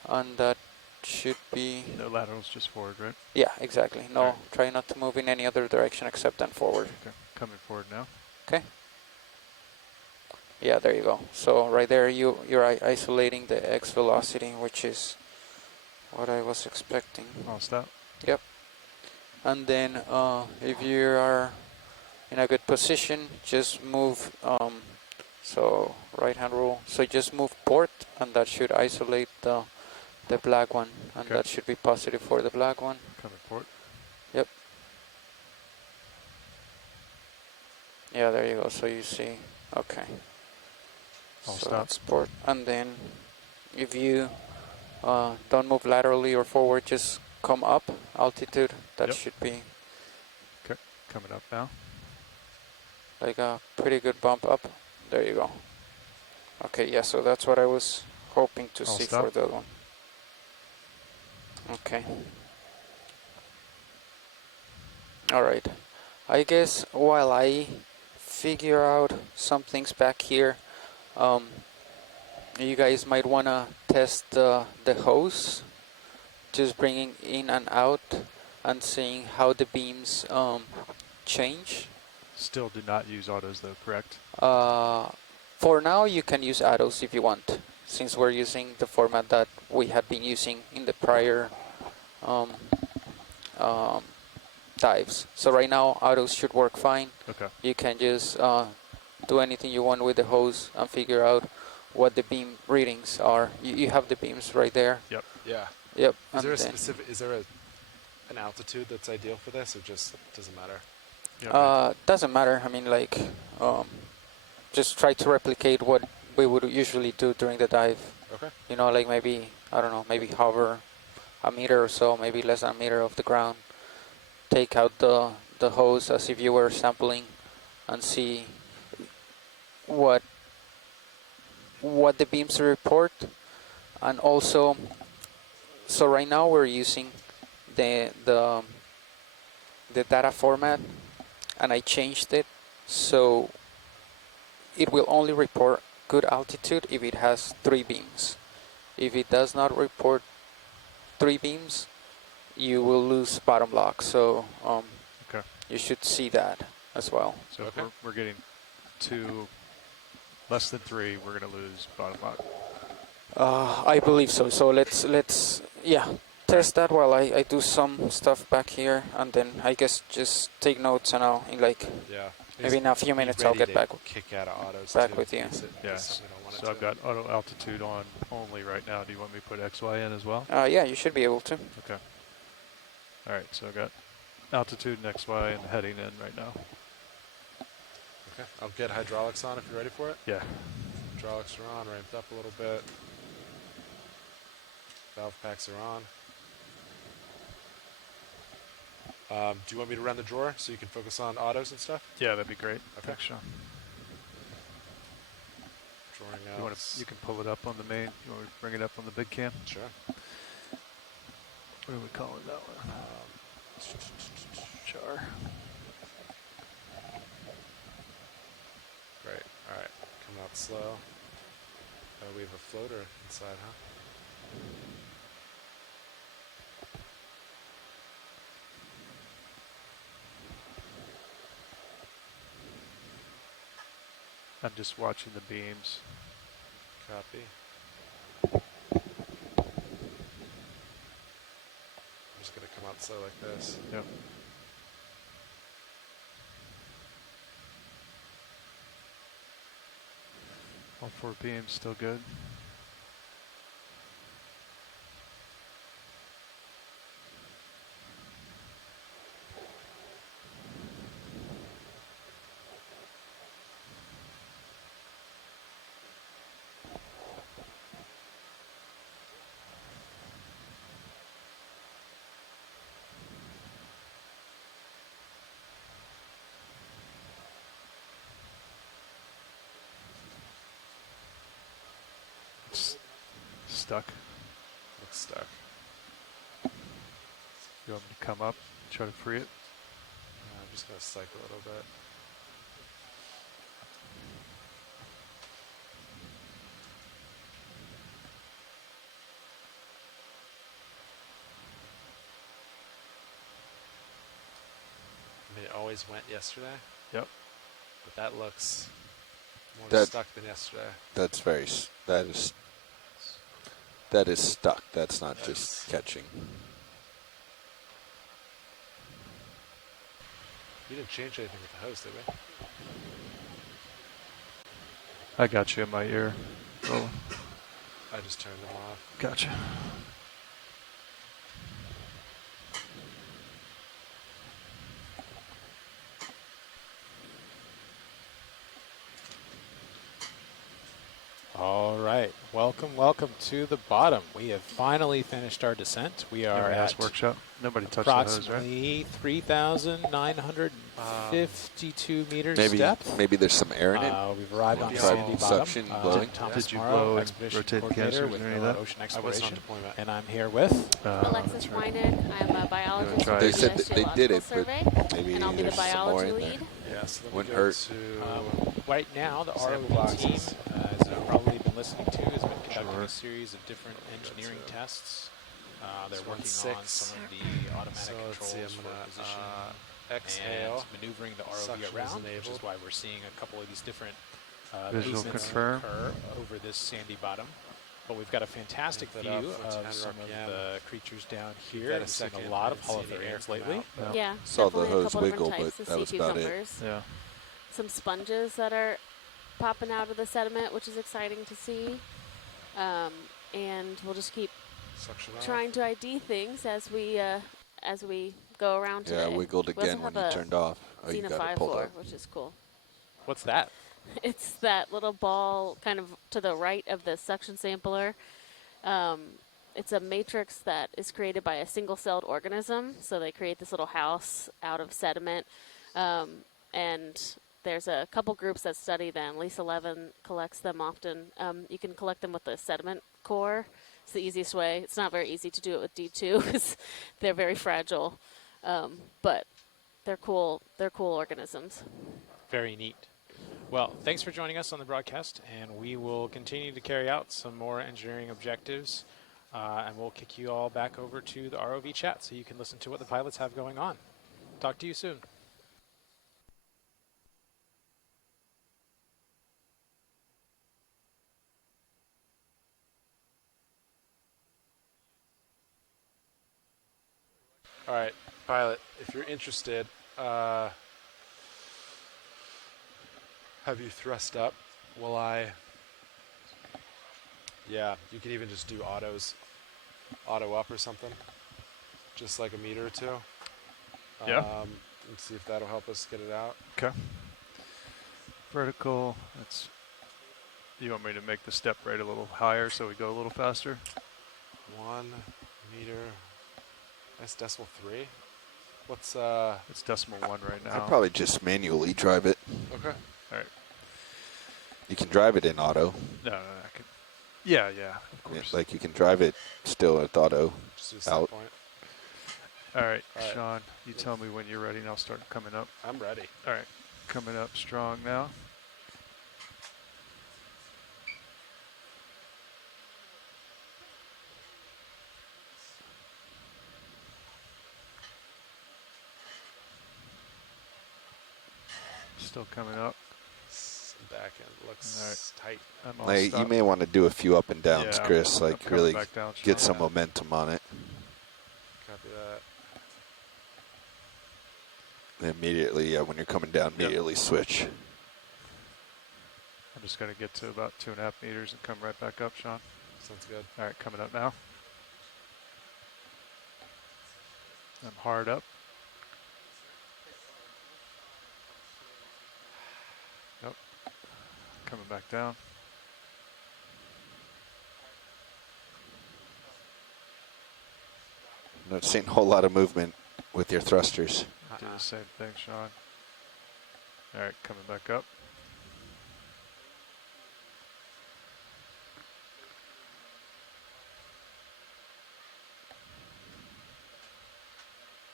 And that should be... No laterals, just forward, right? Yeah, exactly. No, right. Try not to move in any other direction except then forward. Okay, coming forward now. Okay. Yeah, there you go. So right there, you're isolating the X velocity, which is what I was expecting. I'll stop. Yep. And then if you are in a good position, just move, so right hand rule, so just move port, and that should isolate the black one, and Okay. that should be positive for the black one. Coming port. Yep. Yeah, there you go. So you see, okay. I'll So stop. that's port. And then if you don't move laterally or forward, just come up altitude. That Yep. should be Okay, coming up now. like a pretty good bump up. There you go. Okay, yeah, so that's what I was hoping to I'll see stop. for that one. Okay. Alright. I guess while I figure out some things back here, you guys might want to test the hose, just bringing in and out and seeing how the beams change. Still do not use autos though, correct? For now, you can use autos if you want, since we're using the format that we had been using in the prior dives. So right now, autos should work fine. Okay. You can just do anything you want with the hose and figure out what the beam readings are. You have the beams right there. Yep. Yeah. Yep. Is there a and then- specific? Is there an altitude that's ideal for this, or just doesn't matter? Doesn't matter. I mean, like, just try to replicate what we would usually do during the dive. Okay. You know, like maybe, I don't know, maybe hover a meter or so, maybe less than a meter off the ground. Take out the hose as if you were sampling and see what the beams report. And also, so right now we're using the data format, and I changed it so it will only report good altitude if it has 3 beams. If it does not report 3 beams, you will lose bottom lock. So Okay. you should see that as well. So if we're getting 2 less than 3, we're going to lose bottom lock. I believe so. So let's test that while I do some stuff back here, and then I guess just take notes, and I'll maybe in a few minutes I'll get back Kick out of autos back too, with you. in case Yes. we don't want it So I've to. got auto altitude on only right now. Do you want me to put XY in as well? Yeah, you should be able to. Okay. All right, so I've got altitude and XY and heading in right now. Okay. I'll get hydraulics on if you're ready for it. Yeah. Hydraulics are on, ramped up a little bit. Valve packs are on. Do you want me to run the drawer so you can focus on autos and stuff? Yeah, that'd be great. Okay. Thanks, Sean. Drawing out. You can pull it up on the main. You want me to bring it up on the big cam? Sure. What do we call it that one? Char. Great. All right. Come out slow. We have a floater inside, huh? I'm just watching the beams. Copy. I'm just going to come out slow like this. Yep. All 4 beams still good. It's stuck. Looks stuck. You want me to come up, try to free it? I'm just going to cycle a little bit. I mean, it always went yesterday. Yep. But that looks more That- stuck than yesterday. That's that is stuck. That's not just catching. We didn't change anything with the hose, did we? I got you in my ear. Oh, I just turned them off. gotcha. Welcome, welcome to the bottom. We have finally finished our descent. We are at workshop. Nobody touched the hose, right? approximately 3,952 meters Maybe depth. maybe there's some air in it. We've arrived on Maybe sandy bottom. suction blowing. Thomas Did you Morrow, blow and expedition rotate the coordinator canisters with or any of NOAA that? Ocean I was on Exploration, deployment. and I'm here with Alexis Weinig. I'm a biologist try with it? They the said US that they did Geological it, but Survey, maybe and I'll be the there's some more biology in there. lead. Yeah, so let me Wouldn't go hurt. to right now, the sample ROV team, boxes. as you've probably been listening to, has been conducting a series of different engineering tests. They're so working on 6. some of the automatic So let's see, controls I'm for gonna, position exhale. and maneuvering the ROV Suction is around, which enabled. is why we're seeing a couple of these different Visual movements confirm. occur over this sandy bottom. But we've got a fantastic Ramp view it up for of 10 some of RPM. the creatures down Give here. that a We've seen second a lot of and see the air holothurians come lately. out. Yeah, Saw the definitely a hose couple wiggle, different types but of that was sea about it. cucumbers. Yeah. Some sponges that are popping out of the sediment, which is exciting to see. And we'll just keep Suction off. trying to ID things as we go around Yeah, today. I wiggled We also again when have you a turned off. Oh, you Xena got it 5 pulled floor, up. which is cool. What's that? It's that little ball kind of to the right of the suction sampler. It's a matrix that is created by a single-celled organism. So they create this little house out of sediment. And there's a couple groups that study them. Lease 11 collects them often. You can collect them with the sediment core. It's the easiest way. It's not very easy to do it with D2 because they're very fragile. But they're cool. They're cool organisms. Very neat. Well, thanks for joining us on the broadcast, and we will continue to carry out some more engineering objectives, and we'll kick you all back over to the ROV chat so you can listen to what the pilots have going on. Talk to you soon. All right, pilot, if you're interested, have you thrust up? Will I? Yeah, you could even just do auto up or something, just like a meter or two. Yeah. Let's see if that'll help us get it out. Okay. Vertical. That's. You want me to make the step rate a little higher so we go a little faster? 1 meter. That's decimal 3. What's It's decimal 1 right now. I'd probably just manually drive it. Okay. All right. You can drive it in auto. No, I can. Yeah, of Yeah, course. like you can drive it still with auto Just do a set out. point. All right, All right. Sean, you tell me when you're ready and I'll start coming up. I'm ready. All right, coming up strong now. Still coming up. Back end looks tight. I'm all Like, you stopped. may want to do a few up and downs, Yeah, Chris. I'm Like coming really back down get strong. some momentum on it. Copy that. And immediately, when you're coming down, immediately switch. I'm just going to get to about 2.5 meters and come right back up, Sean. Sounds good. All right, coming up now. I'm hard up. Nope. Coming back down. I'm not seeing a whole lot of movement with your thrusters. Do the same thing, Sean. All right, coming back up.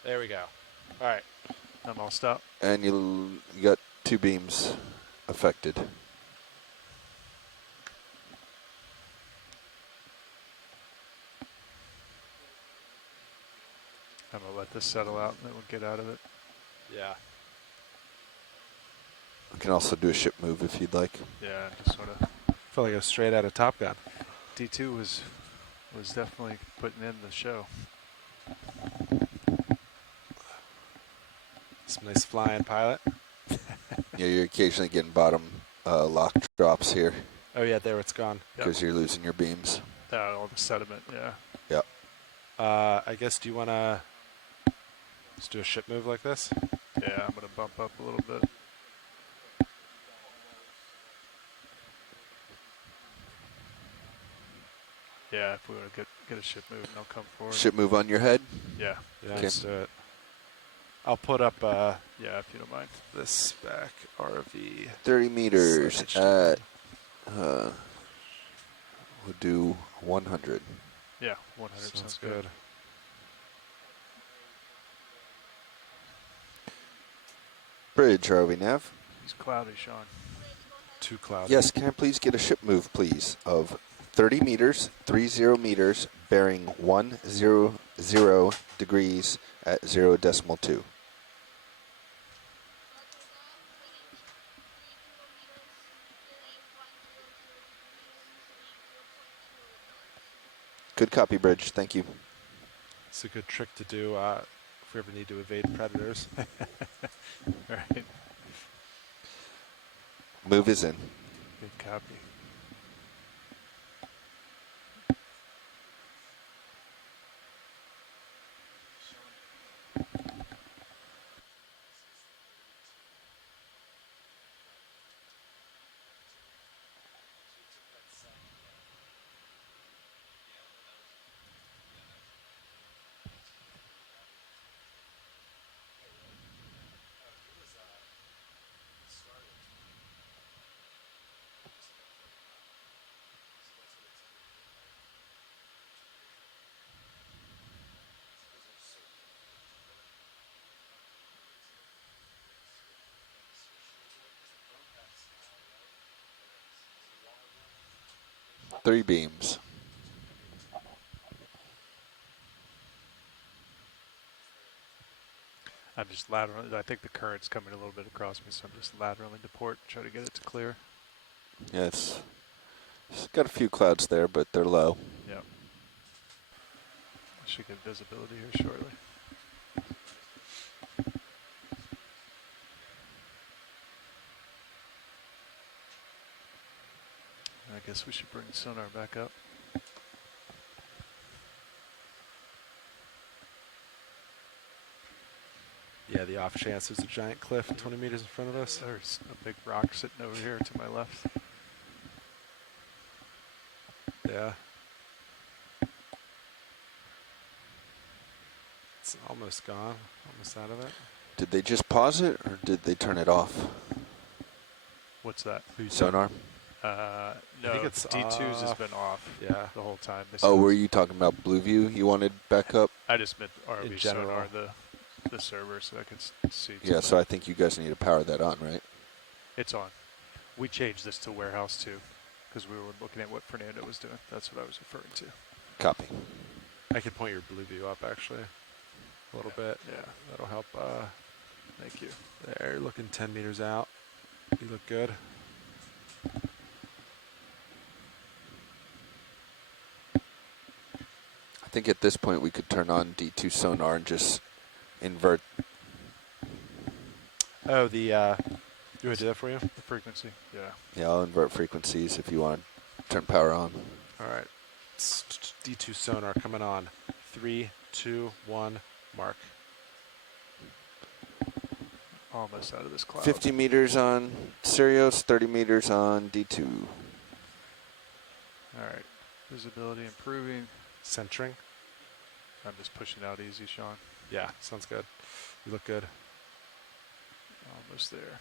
There we go. All right. I'm all stopped. And you got 2 beams affected. I'm going to let this settle out and then we'll get out of it. Yeah. You can also do a ship move if you'd like. Yeah, just sort of. Felt like I was straight out of Top Gun. D2 was definitely putting in the show. Some nice flying, pilot. Yeah, you're occasionally getting bottom lock drops here Oh yeah, there it's gone. because you're losing your beams. All the sediment, yeah. Yep. I guess, do you want to just do a ship move like this? Yeah, I'm going to bump up a little bit. Yeah, if we want to get a ship move, and they'll come forward. Ship move on your head? Yeah. Yeah, Okay. let's do it. I'll put up Yeah, if you don't mind. this spec RV. 30 meters HT1. at, we'll do 100. Yeah, 100 sounds good. Bridge, ROV nav. It's cloudy, Sean. Too cloudy. Yes, can I please get a ship move, please, of 30 meters, 30 meters, bearing 100 degrees at 0.2. Good copy, Bridge. Thank you. It's a good trick to do if we ever need to evade predators. Right. Move is in. Good copy. Three beams. I'm just laterally. I think the current's coming a little bit across me, so I'm just lateraling to port, try to get it to clear. Yeah, it's got a few clouds there, but they're low. Yep. I should get visibility here shortly. I guess we should bring the sonar back up. Yeah, the off chance there's a giant cliff 20 meters in front of us. There's a big rock sitting over here to my left. Yeah. It's almost gone, almost out of it. Did they just pause it, or did they turn it off? What's that? Sonar? No, I think it's D2's has off. been off Yeah. the whole time. Oh, were you talking about Blue View you wanted back up? I just meant In ROV general. sonar, the server, so I could see. Yeah, so I think you guys need to power that on, right? It's on. We changed this to warehouse too, because we were looking at what Fernando was doing. That's what I was referring to. Copy. I could point your blue view up actually a little bit. Yeah. That'll help. Thank you. There, you're looking 10 meters out. You look good. I think at this point we could turn on D2 sonar and just invert. Oh, you want to do that for you? The frequency, yeah. Yeah, I'll invert frequencies if you want to turn power on. All right. D2 sonar coming on. 3, 2, 1, mark. Almost out of this cloud. 50 meters on Sirius, 30 meters on D2. All right. Visibility improving. Centering. I'm just pushing out easy, Sean. Yeah, sounds good. You look good. Almost there.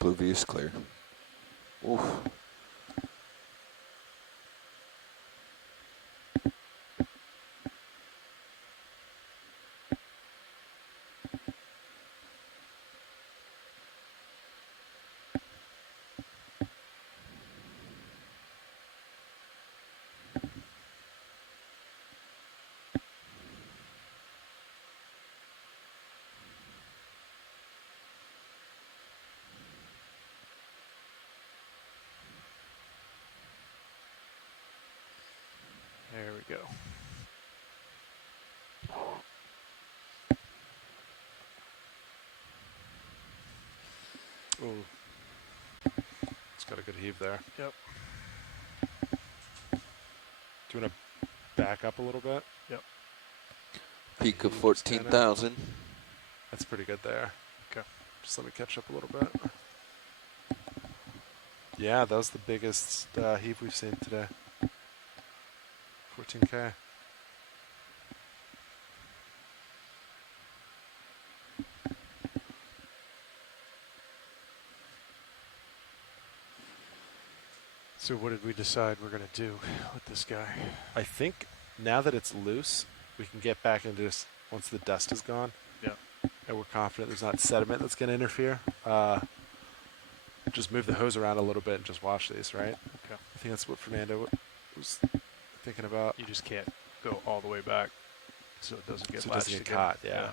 Blue view's clear. Oof. There we go. Ooh. It's got a good heave there. Yep. Do you want to back up a little bit? Yep. Peak of 14,000. That's pretty good there. Okay. Just let me catch up a little bit. Yeah, that was the biggest heave we've seen today. 14K. So what did we decide we're going to do with this guy? I think now that it's loose, we can get back into this once the dust is gone. Yeah. And we're confident there's not sediment that's going to interfere. Just move the hose around a little bit and just wash these, right? Okay. I think that's what Fernando was thinking about. You just can't go all the way back so it doesn't get So it doesn't latched get again. caught, yeah.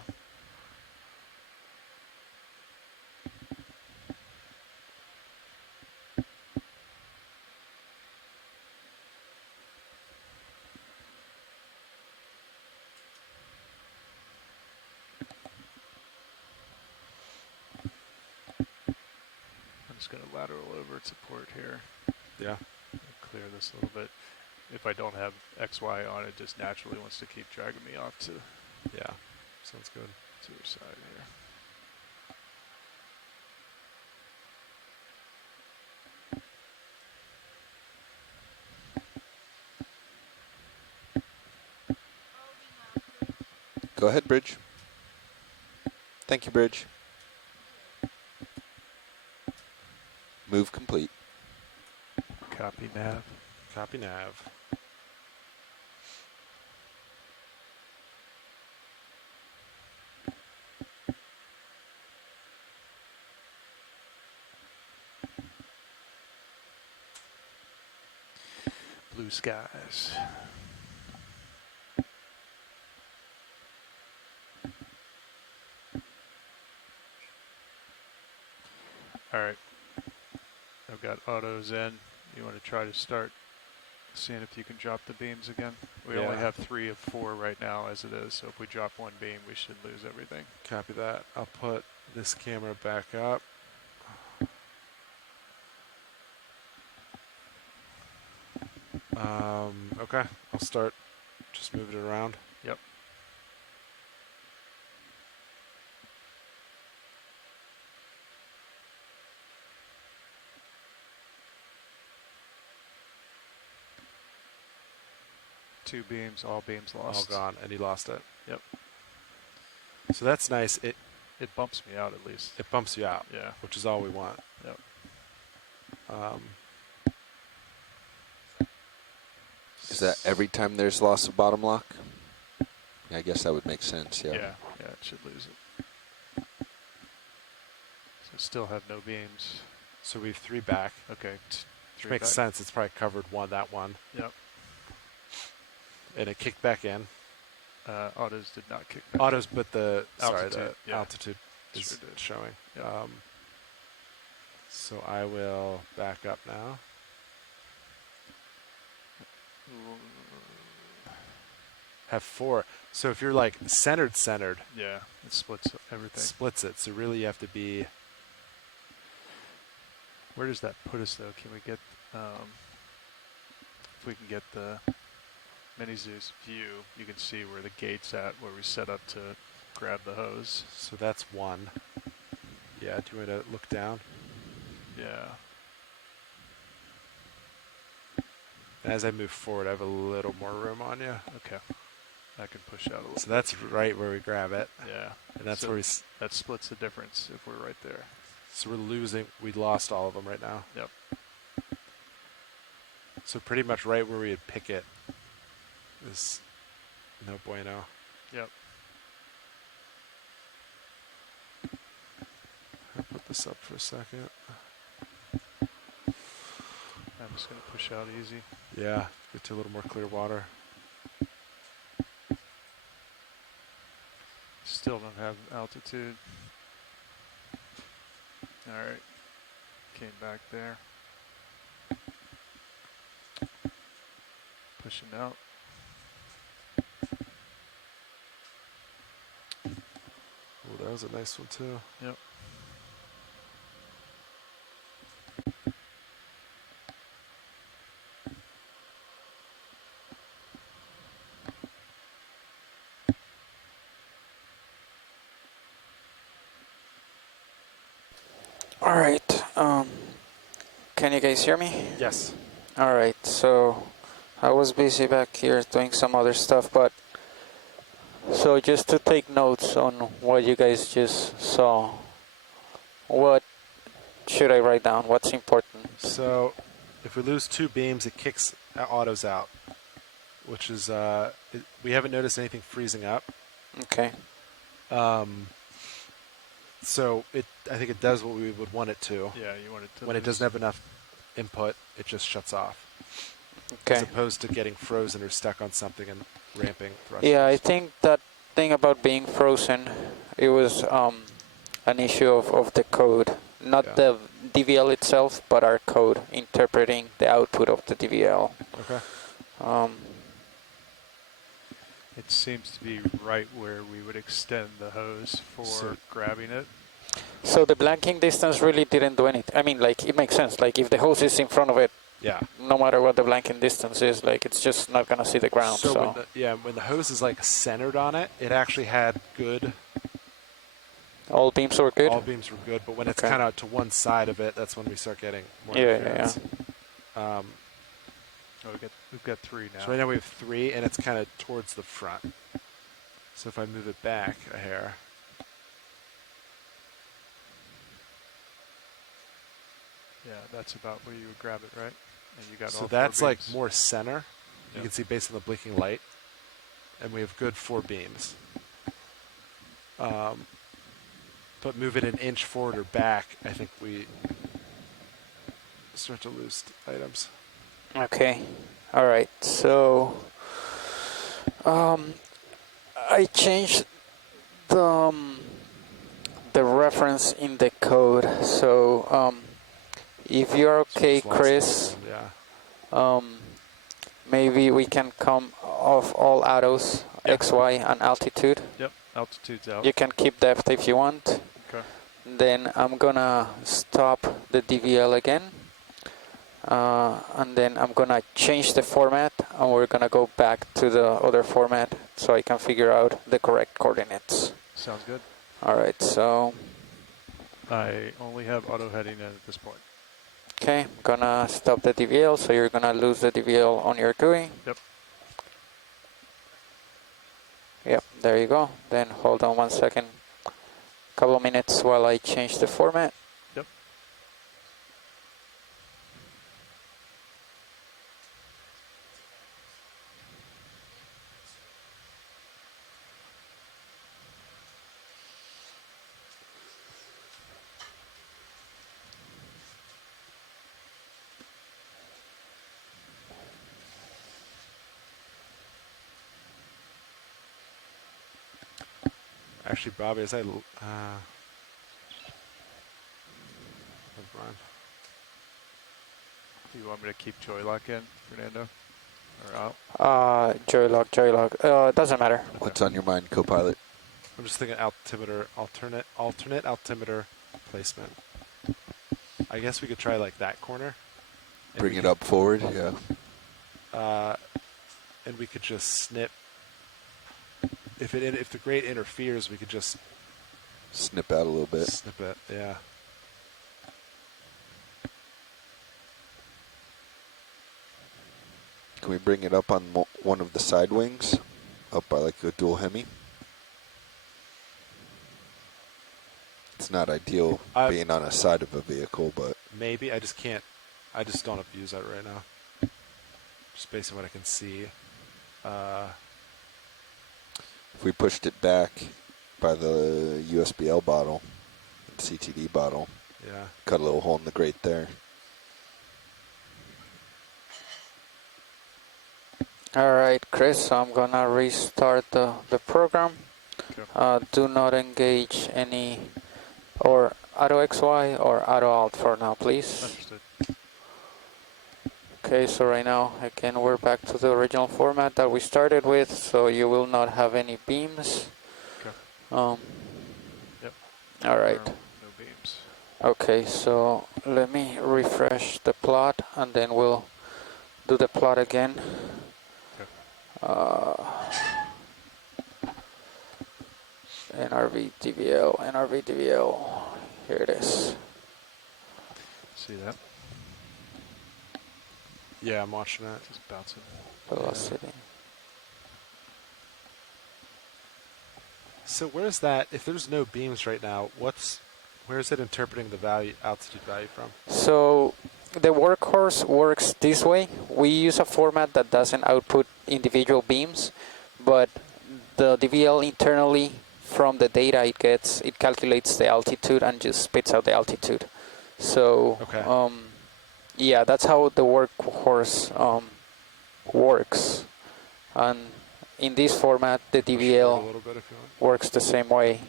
I'm just going to lateral over to port here. Yeah. Clear this a little bit. If I don't have XY on it, just naturally wants to keep dragging me off to Yeah. Sounds good. to your side here. Go ahead, Bridge. Thank you, Bridge. Move complete. Copy nav. Copy nav. Blue skies. All right. I've got autos in. You want to try to start seeing if you can drop the beams again? We only Yeah. have 3 of 4 right now as it is, so if we drop one beam, we should lose everything. Copy that. I'll put this camera back up. Okay, I'll start just moving it around. Yep. Two beams, all beams lost. All gone, and he lost it. Yep. So that's nice. It bumps me out at least. It bumps you out. Yeah. Which is all we want. Yep. Is that every time there's loss of bottom lock? Yeah, I guess that would make sense, yeah. Yeah, it should lose it. So still have no beams. So we have 3 back. Okay. Which makes sense. It's probably covered that one. Yep. And it kicked back in. Autos did not kick back. Autos, but the altitude, altitude is sure did. showing. Yep. So I will back up now. Have 4. So if you're like centered, yeah, it splits everything. Splits it. So really you have to be. Where does that put us though? Can we get, if we can get the Mini Zeus view, you can see where the gate's at, where we set up to grab the hose. So that's 1. Yeah, do you want to look down? Yeah. As I move forward, I have a little more room on you. Okay. I can push out a little. So that's right where we grab it. Yeah. And that's so where that splits the difference if we're right there. So we're losing. We lost all of them right now. Yep. So pretty much right where we would pick it is no bueno. Yep. I'll put this up for a second. I'm just going to push out easy. Yeah, get to a little more clear water. Still don't have altitude. All right. Came back there. Pushing out. Oh, that was a nice one too. Yep. All right. can you guys hear me? Yes. All right, so I was busy back here doing some other stuff, but so just to take notes on what you guys just saw, what should I write down? What's important? So if we lose 2 beams, it kicks autos out, which is, we haven't noticed anything freezing up. Okay. So I think it does what we would want it to. Yeah, you want it to. When it doesn't have enough input, it just shuts off. Okay. As opposed to getting frozen or stuck on something and ramping thrusters. Yeah, I think that thing about being frozen, it was an issue of the code, not the DVL itself, but our code interpreting the output of the DVL. Okay. It seems to be right where we would extend the hose for grabbing it. So the blanking distance really didn't do anything. I mean, like, it makes sense. Like, if the hose is in front of it, yeah, no matter what the blanking distance is, like, it's just not going to see the ground. So, when the hose is, like, centered on it, it actually had good. All beams were good? All beams were good, but when it's kind of to one side of it, that's when we start getting more interference. We've got 3 now. So right now we have 3, and it's kind of towards the front. So if I move it back a hair. Yeah, that's about where you would grab it, right? And you got So all that's 4 like beams. more center. You can see based on the blinking light. And we have good 4 beams. But move it an inch forward or back, I think we start to lose items. okay. All right. So, I changed the reference in the code. So, if you're okay, Chris, maybe we can come off all autos, X, Y, and altitude. Yep, altitude's out. You can keep depth if you want. Okay. Then I'm gonna stop the DVL again. And then I'm gonna change the format, and we're gonna go back to the other format so I can figure out the correct coordinates. Sounds good. All right, so I only have auto heading in at this point. okay, I'm gonna stop the DVL, so you're gonna lose the DVL on your GUI. Yep. Yep, there you go. Then hold on 1 second. Couple of minutes while I change the format. Yep. Actually, Bobby, as I never mind. Do you want me to keep joy lock in, Fernando? Or out? Joy log. Doesn't matter. What's on your mind, co-pilot? I'm just thinking altimeter, alternate altimeter placement. I guess we could try like that corner. Bring it up forward, yeah. And we could just snip. If the grate interferes, we could just snip out a little bit. Snip it, yeah. Can we bring it up on one of the side wings? Up by like a dual hemi? It's not ideal being on a side of a vehicle, but... Maybe, I just can't. I just don't abuse that right now. Just based on what I can see. If we pushed it back by the USBL bottle, CTD bottle, cut a little hole in the grate there. All right, Chris, so I'm gonna restart the program. Okay. Do not engage any or auto XY or auto alt for now, please. Understood. Okay, so right now, again, we're back to the original format that we started with, so you will not have any beams. Okay. Yep. All right. No beams. Okay, so let me refresh the plot, and then we'll do the plot again. NRV DVL, here it is. See that? Yeah, I'm watching it. Just bouncing. Velocity. So where's that? If there's no beams right now, where is it interpreting the value, altitude value from? So the workhorse works this way. We use a format that doesn't output individual beams, but the DVL internally from the data it gets, it calculates the altitude and just spits out the altitude. So Okay. yeah, that's how the workhorse works. And in this format, the Push forward DVL a little bit if you want. works the same way.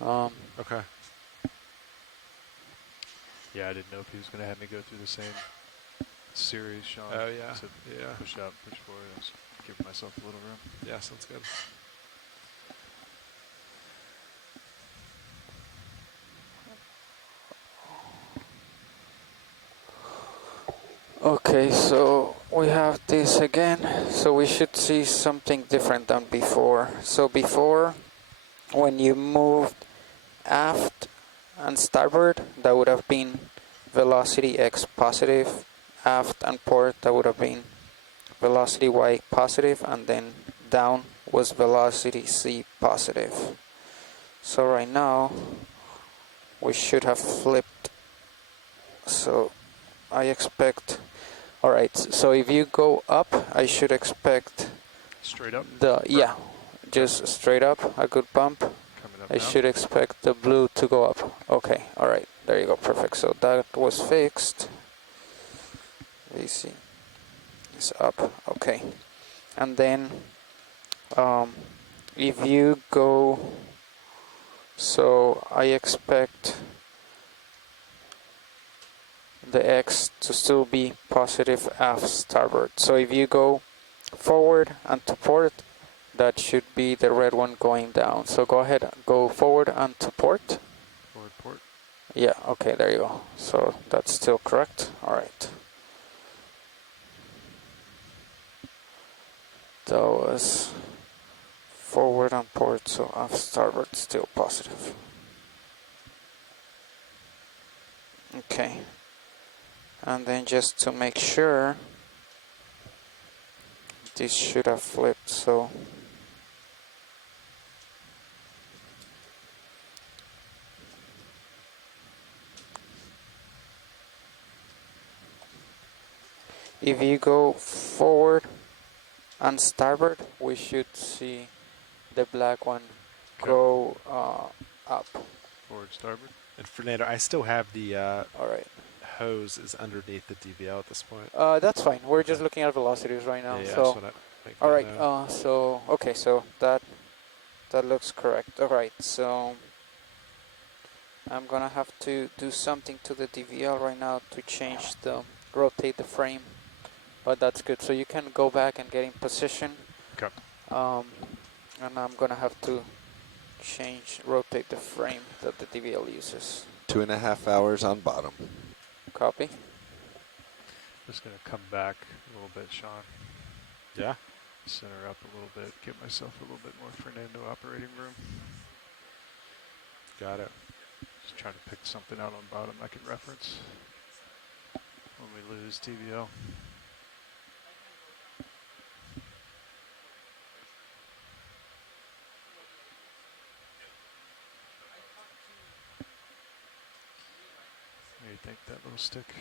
Okay. Yeah, I didn't know if he was going to have me go through the same series, Sean. Oh, yeah. So Yeah. push up, push forward. I was giving myself a little room. Yeah, sounds good. Okay, so we have this again. So we should see something different than before. So before, when you moved aft and starboard, that would have been velocity x positive. Aft and port, that would have been velocity y positive, and then down was velocity c positive. So right now, we should have flipped. So I expect, alright, so if you go up, I should expect Straight up? yeah, just straight up, a good bump. Coming up I now. should expect the blue to go up. Okay, alright, there you go, perfect. So that was fixed. VC is up, okay. And then if you go, so I expect the X to still be positive aft starboard. So if you go forward and to port, that should be the red one going down. So go ahead, go forward and to port. Forward port. Yeah, okay, there you go. So that's still correct. All right. That was forward and port, so aft starboard still positive. Okay. And then just to make sure, this should have flipped, so if you go forward and starboard, we should see the black one go up. Forward starboard. And Fernando, I still have the All right. hose is underneath the DVL at this point. That's fine. We're just looking at velocities right now. Yeah, so, that's what I make all that right. now. So okay. So that looks correct. All right. So I'm gonna have to do something to the DVL right now to change rotate the frame. But that's good. So you can go back and get in position. Okay. And I'm gonna have to rotate the frame that the DVL uses. 2.5 hours on bottom. Copy. Just going to come back a little bit, Sean. Yeah. Center up a little bit. Give myself a little bit more Fernando operating room. Got it. Just trying to pick something out on bottom I can reference when we lose TVL. What do you think, that little stick?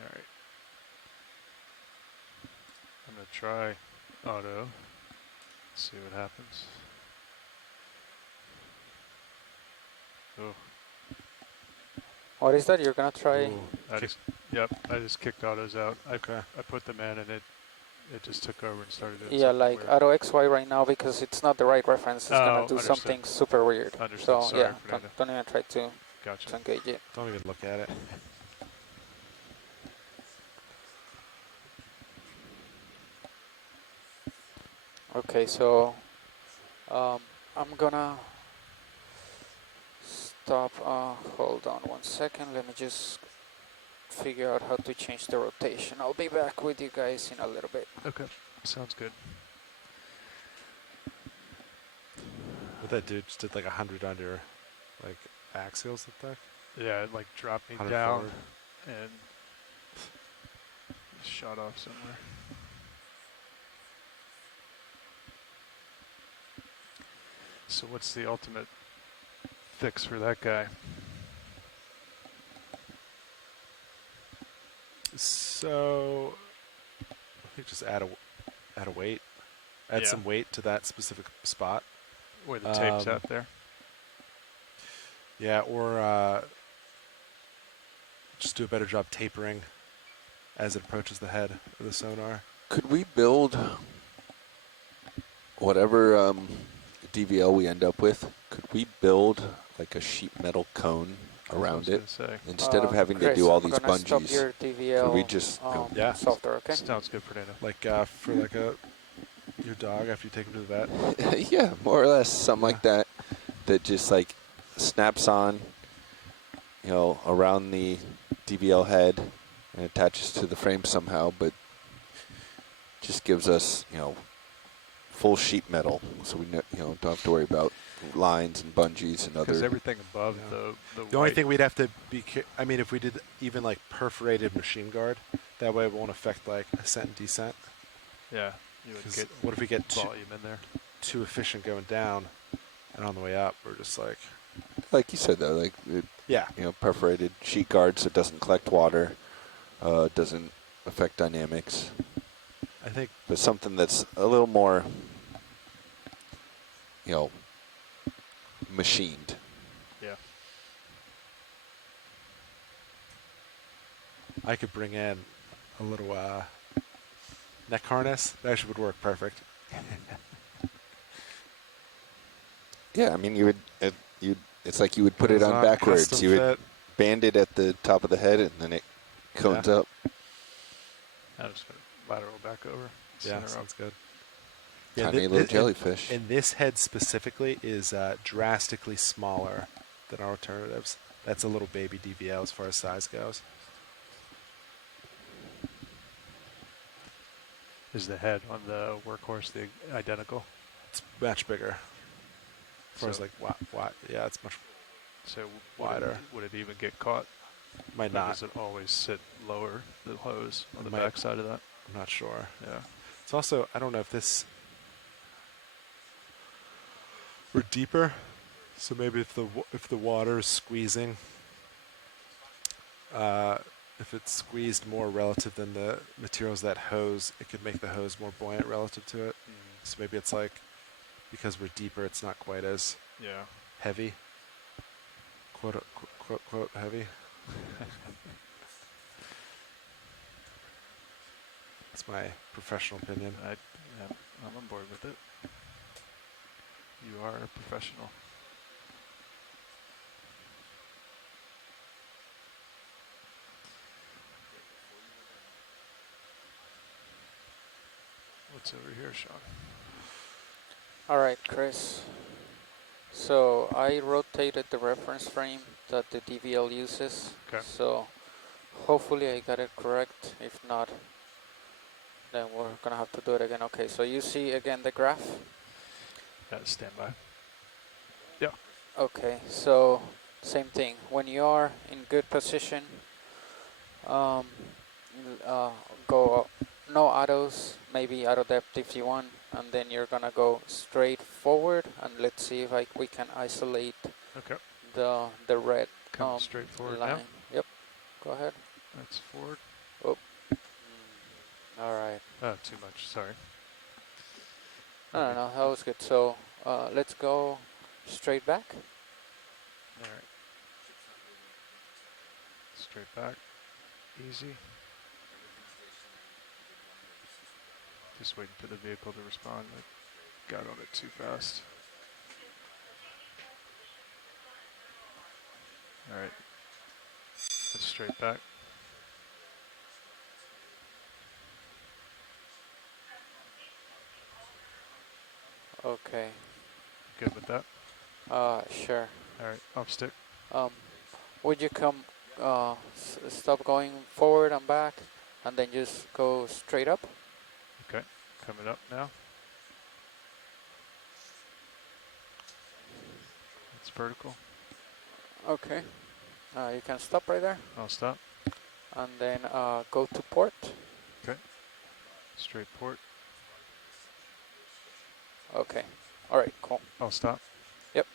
All right. I'm going to try auto, see what happens. Oh. What is that? You're gonna try? Ooh, I just kicked autos out. I put them in and it just took over and started doing Yeah, something like weird. auto XY right now because it's not the right reference. It's gonna do understood. something super weird. Understood. So Sorry, yeah, Fernando. don't even try to Gotcha. engage it. Don't even look at it. Okay, so I'm gonna stop. Hold on 1 second. Let me just figure out how to change the rotation. I'll be back with you guys in a little bit. Okay, sounds good. What that dude just did like 100 under, like axials, looked like. Yeah, it like dropped me 100 down forward. and shot off somewhere. So what's the ultimate fix for that guy? So I think just add a weight, add some weight to that specific spot Where the tape's at there. Yeah, or just do a better job tapering as it approaches the head of the sonar. Could we build whatever DVL we end up with? Could we build like a sheet metal cone around it instead of having Chris, to do all I'm these gonna stop bungees? your DVL, Could we just yeah, software, okay? Sounds good, Fernando. Like for like your dog after you take him to the vet. Yeah, more or less something like that. That just like snaps on, you know, around the DVL head and attaches to the frame somehow, but just gives us, you know, full sheet metal, so we don't have to worry about lines and bungees and other. Because everything above the only thing we'd have to be, I mean, if we did even like perforated machine guard, that way it won't affect like ascent and descent. Yeah, you would get what if we get volume in there? Too efficient going down, and on the way up we're just like you said though, like yeah, you know, perforated sheet guard so it doesn't collect water, doesn't affect dynamics. I think, but something that's a little more, you know, machined. Yeah. I could bring in a little neck harness. That actually would work perfect. Yeah, I mean, you would, it's like you would put it on backwards. You would band it at the top of the head, and then it cones up. I'm just gonna lateral back over. Yeah, sounds good. Tiny little jellyfish. And this head specifically is drastically smaller than our alternatives. That's a little baby DVL as far as size goes. Is the head on the workhorse the identical? It's much bigger. As far as like yeah, it's much wider. Would it even get caught? Might or not. Does it always sit lower, the hose, on the might. back side of that? I'm not sure. Yeah. It's also, I don't know if this, we're deeper, so maybe if the water is squeezing, if it's squeezed more relative than the materials that hose, it could make the hose more buoyant relative to it. So maybe it's like, because we're deeper, it's not quite as heavy, quote heavy. That's my professional opinion. I'm on board with it. You are a professional. What's over here, Sean? All right, Chris. So I rotated the reference frame that the DVL uses. Okay. So hopefully I got it correct. If not, then we're gonna have to do it again. Okay, so you see again the graph? Yeah, stand by. Yeah. Okay, so same thing. When you are in good position, go no autos, maybe auto depth if you want, and then you're gonna go straight forward, and let's see if we can isolate the red straight forward line. now? Yep, go ahead. That's forward. Oh. All right. Oh, too much. Sorry. No, that was good. So let's go straight back. All right. Straight back. Easy. Just waiting for the vehicle to respond. I got on it too fast. All right. Let's straight back. Okay. Good with that? Sure. All right, off stick. Would you come stop going forward and back, and then just go straight up. Okay, coming up now. It's vertical. Okay. You can stop right there. I'll stop. And then go to port. Okay. Straight port. Okay. All right, cool. I'll stop. Yep.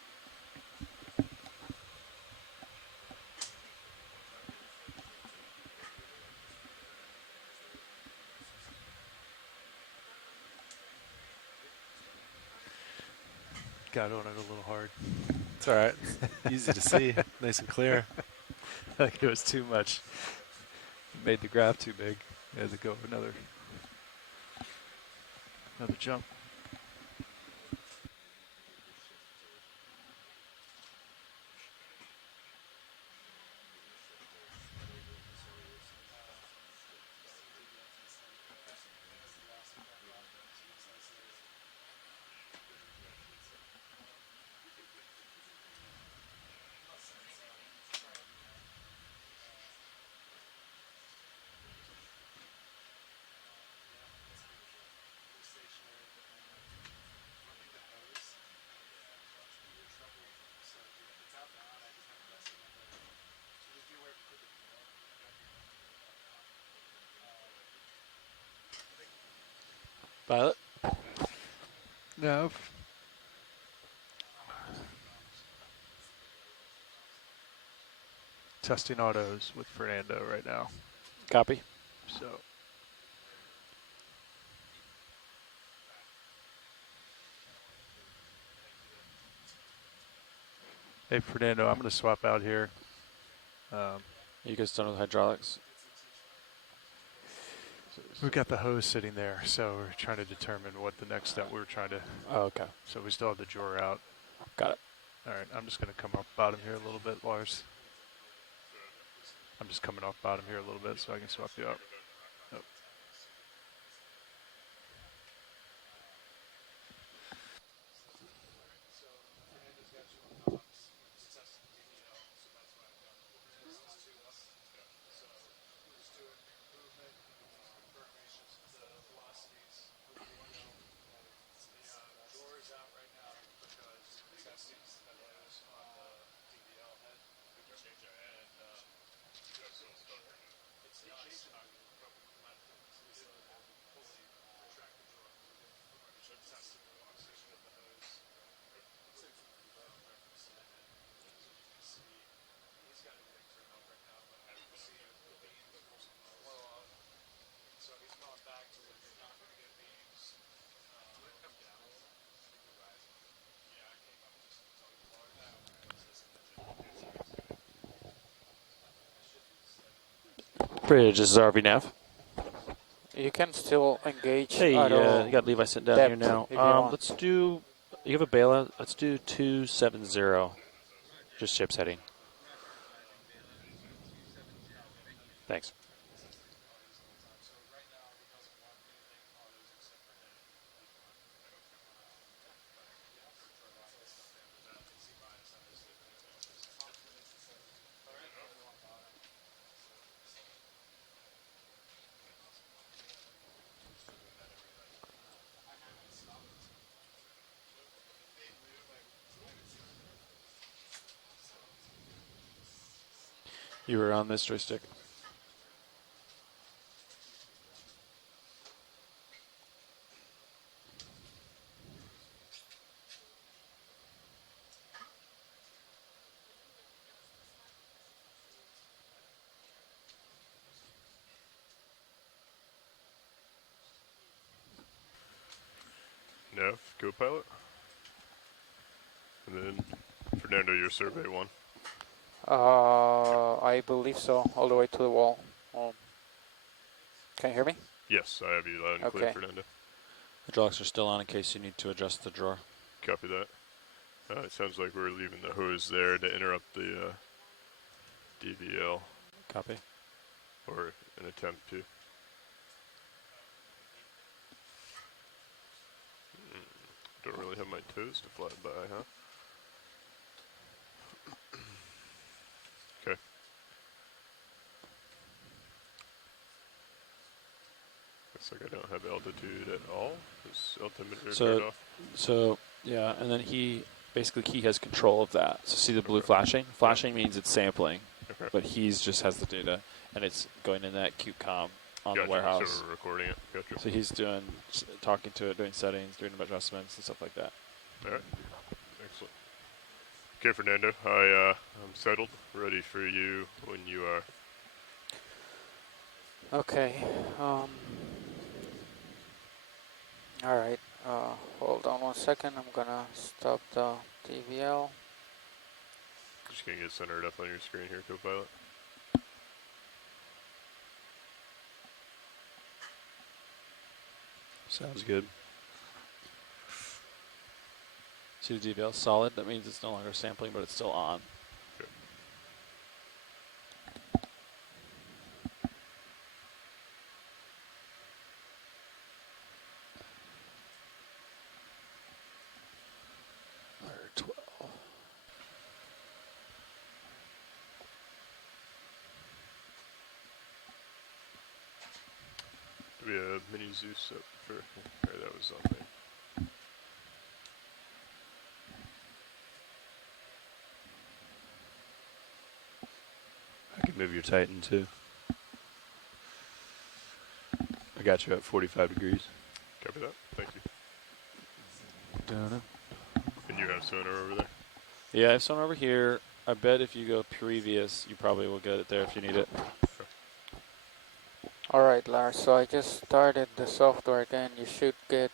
Got on it a little hard. It's all right. Easy to see. Nice and clear. I think it was too much. Made the graph too big. I had to go another jump. Violet? No. Testing autos with Fernando right now. Copy. So. Hey, Fernando, I'm going to swap out here. You guys done with hydraulics? We've got the hose sitting there, so we're trying to determine what the next step we're trying to. Oh, okay. So we still have the drawer out. Got it. All right, I'm just going to come off bottom here a little bit, Lars. I'm just coming off bottom here a little bit so I can swap you out. Yep. Bridge, this is RV Nav. You can still engage. Hey, you got Levi sitting down here now. Let's do, you have a bailout? Let's do 270. Just ship's heading. Thanks. You were on this joystick. Nav, co-pilot. And then Fernando, your survey one. I believe so, all the way to the wall. Can you hear me? Yes, I have you loud and clear, Fernando. Hydraulics are still on in case you need to adjust the drawer. Copy that. It sounds like we're leaving the hose there to interrupt the DVL. Copy. Or an attempt to. Don't really have my toes to fly by, huh? Okay. Looks like I don't have altitude at all. Is altimeter So, turned off? so yeah, and then he has control of that. So see the blue flashing? Flashing means it's sampling, but he's just has the data, and it's going in that QCOM on Gotcha. the warehouse. So we're recording it. Gotcha. So he's talking to it, doing settings, doing adjustments and stuff like that. All right. Excellent. Okay, Fernando, I'm settled, ready for you when you are. Okay. All right. Hold on 1 second. I'm gonna stop the TVL. Just gonna get centered up on your screen here, Copilot. Sounds good. See the DVL solid? That means it's no longer sampling, but it's still on. Okay. R12. Do we have mini Zeus up for? Okay, that was on there. I can move your Titan too. I got you at 45 degrees. Copy that. Thank you. Dun-dun. And you have sonar over there? Yeah, I have someone over here. I bet if you go previous, you probably will get it there if you need it. All right, Lars. So I just started the software again. You should get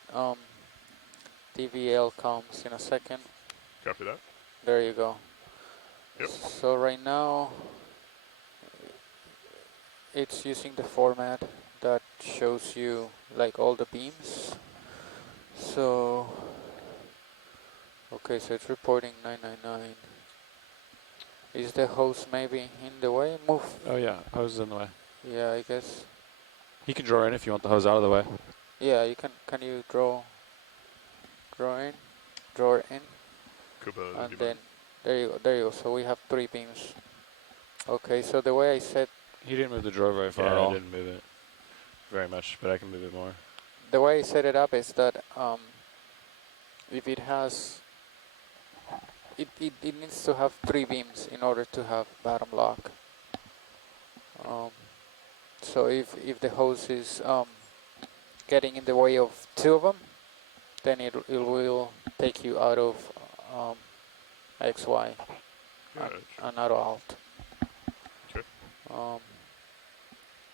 DVL comms in a second. Copy that. There you go. Yep. So right now, it's using the format that shows you like all the beams. So, okay, so it's reporting 999. Is the host maybe in the way? Move. Oh yeah, hose is in the way. Yeah, I guess. You can draw in if you want the hose out of the way. Yeah, you can. Can you draw in? Draw in. And then there you go. There you go. So we have 3 beams. Okay, so the way I set. He didn't move the drawer very far Yeah, at all. I didn't move it very much, but I can move it more. The way I set it up is that if it has, it needs to have 3 beams in order to have bottom lock. So if the hose is getting in the way of 2 of them, then it will take you out of XY and out of alt. Okay.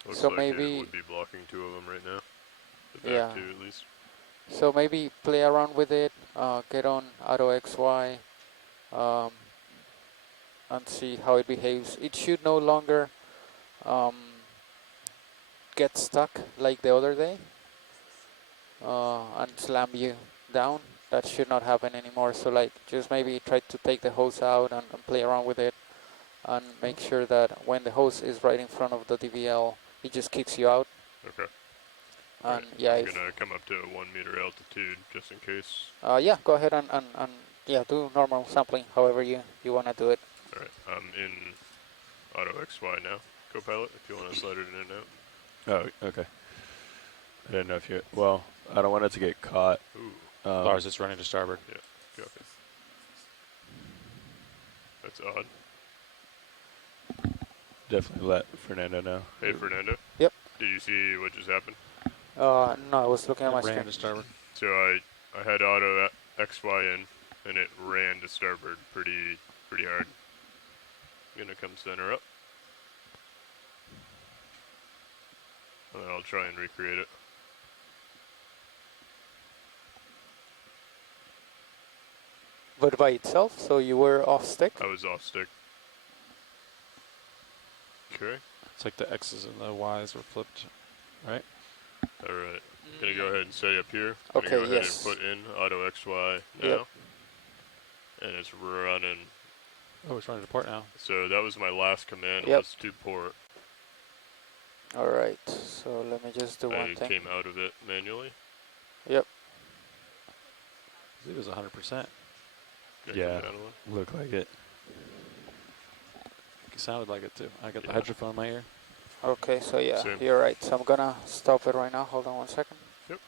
Looks So like maybe it would be blocking 2 of them right now. The yeah. back 2 at least. So maybe play around with it, get on auto XY, and see how it behaves. It should no longer get stuck like the other day and slam you down. That should not happen anymore. So like just maybe try to take the hose out and play around with it and make sure that when the hose is right in front of the DVL, it just kicks you out. Okay. And right. yeah, I'm gonna come up to 1 meter altitude just in case. yeah, go ahead and yeah, do normal sampling however you want to do it. All right, I'm in auto XY now, Copilot, if you want to slide it in and out. Oh, okay. I didn't know if you. Well, I don't want it to get caught. Ooh. Lars, it's running to starboard. Yeah, copy. That's odd. Definitely let Fernando know. Hey, Fernando. Yep. Did you see what just happened? No, I was looking at my Ran screen. to starboard. So I had auto XY in, and it ran to starboard pretty hard. Gonna come center up. And then I'll try and recreate it. But by itself, so you were off stick? I was off stick. Okay. It's like the X's and the Y's were flipped, right? All right. Gonna go ahead and say up here. Okay, Gonna go ahead yes. and put in auto XY now. Yep. And it's running. Oh, it's running to port now. So that was my last command, Yep. was to port. All right, so let me just do one I thing. came out of it manually. Yep. It was 100%. Yeah, looked like it. It sounded like it too. I got the hydrophone in my ear. Okay, so yeah, Same. you're right. So I'm gonna stop it right now. Hold on 1 second. Yep.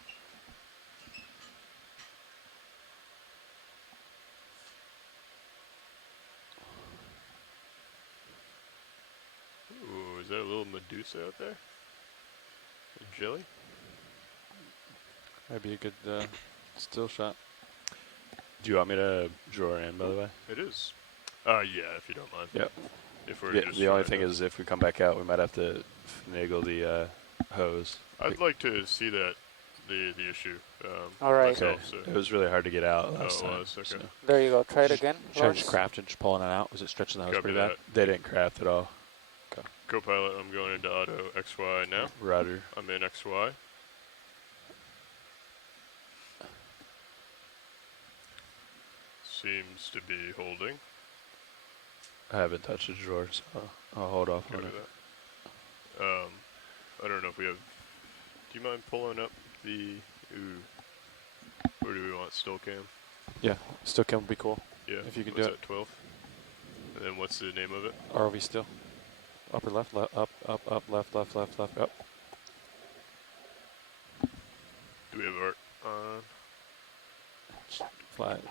Ooh, is that a little Medusa out there? A jelly? Might be a good still shot. Do you want me to draw her in, by the way? It is. Yeah, if you don't mind. Yep. If we're Yeah, just the only trying thing to- is if we come back out, we might have to finagle the hose. I'd like to see that, the issue, All right. myself. Okay. So. It was really hard to get out last Oh, it time. was? Okay. so. There you go. Try it Just again. Should I Lars. just craft it, just pulling it out? Was it stretching the hose Copy pretty that. bad? They didn't craft at all. Copilot, I'm going into auto XY now. Roger. I'm in XY. Seems to be holding. I haven't touched the drawer, so I'll hold off on Copy it. that. I don't know if we have. Do you mind pulling up the? Ooh. Where do we want still cam? Yeah, still cam would be cool. Yeah. If you can what's do that, 12? And then what's the name of it? ROV still. Upper left, up, left, up. Do we have art on? Flat.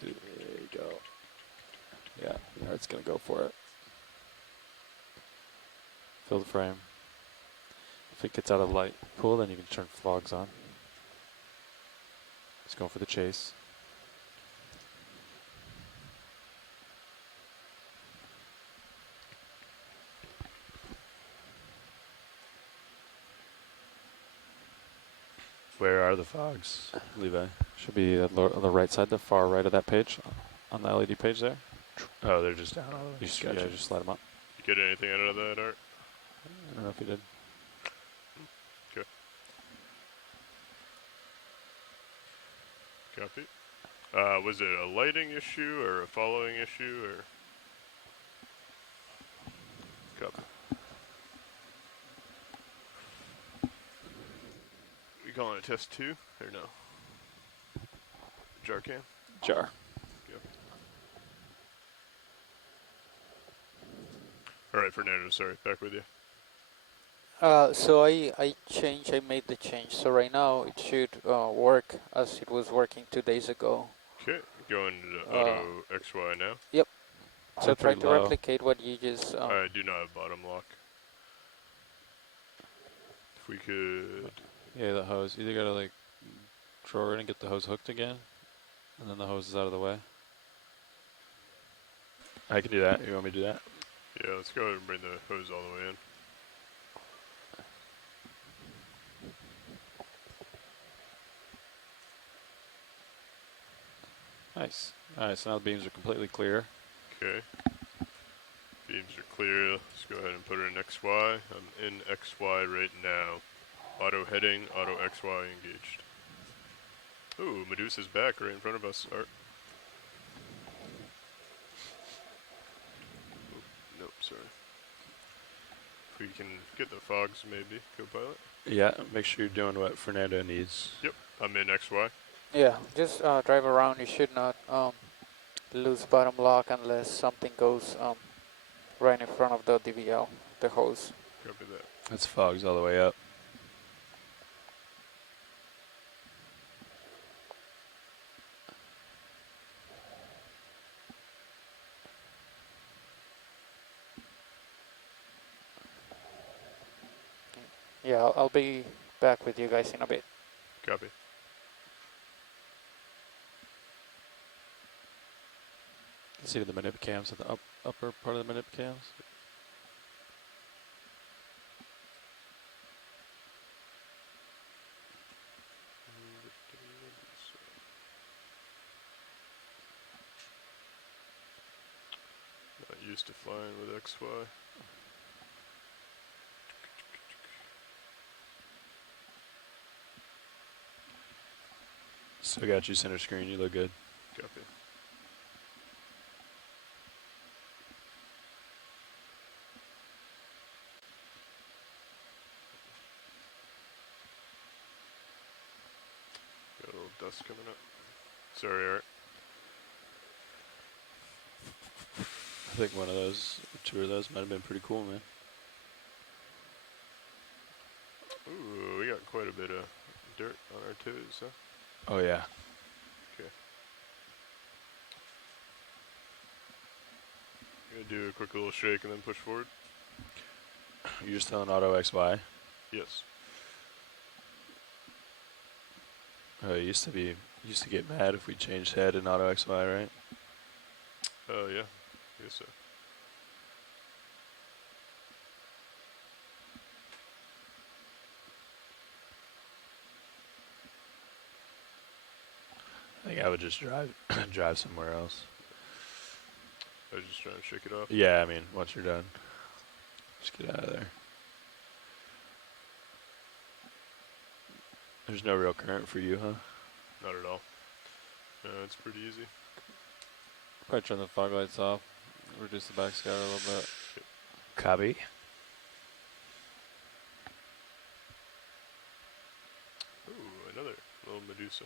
There you go. Yeah, Art's gonna go for it. Fill the frame. If it gets out of the light pool, then you can turn fogs on. He's going for the chase. Where are the fogs, Levi? Should be on the right side, the far right of that page, on the LED page there. Oh, they're just down all the way. You just, Gotcha. yeah, just slide them up. You get anything out of that art? I don't know if you did. Okay. Copy. Was it a lighting issue or a following issue or? Copy. We calling it test 2 or no? Jar cam? Jar. Yep. All right, Fernando, sorry, back with you. So I made the change. So right now it should work as it was working 2 days ago. Okay, going to auto XY now. Yep. So try to low. replicate what you just. I do not have bottom lock. If we could. Yeah, the hose. You either gotta like draw in and get the hose hooked again, and then the hose is out of the way. I can do that. You want me to do that? Yeah, let's go ahead and bring the hose all the way in. Nice. Alright, so now the beams are completely clear. Okay. Beams are clear. Let's go ahead and put it in XY. I'm in XY right now. Auto heading, auto XY engaged. Ooh, Medusa's back right in front of us. Art. Oop, nope, sorry. If we can get the fogs maybe, Copilot. Yeah, make sure you're doing what Fernando needs. Yep, I'm in XY. Yeah, just drive around. You should not lose bottom lock unless something goes right in front of the DVL, the hose. Copy that. That's fogs all the way up. Yeah, I'll be back with you guys in a bit. Copy. You see the manip cams at the upper part of the manip cams. Not used to flying with XY. So I got you center screen. You look good. Copy. Got a little dust coming up. Sorry, Art. I think one of those, or two of those, might have been pretty cool, man. quite a bit of dirt on our toes, huh? Oh yeah. Okay. Gonna do a quick little shake and then push forward. You're just telling auto XY. Yes. Oh, it used to get mad if we changed head in auto XY, right? Yeah. Guess so. I think I would just drive somewhere else. I was just trying to shake it off. Yeah, I mean, once you're done, just get out of there. There's no real current for you, huh? Not at all. It's pretty easy. Probably turn the fog lights off, reduce the backscatter a little bit. Copy. Ooh, another little Medusa.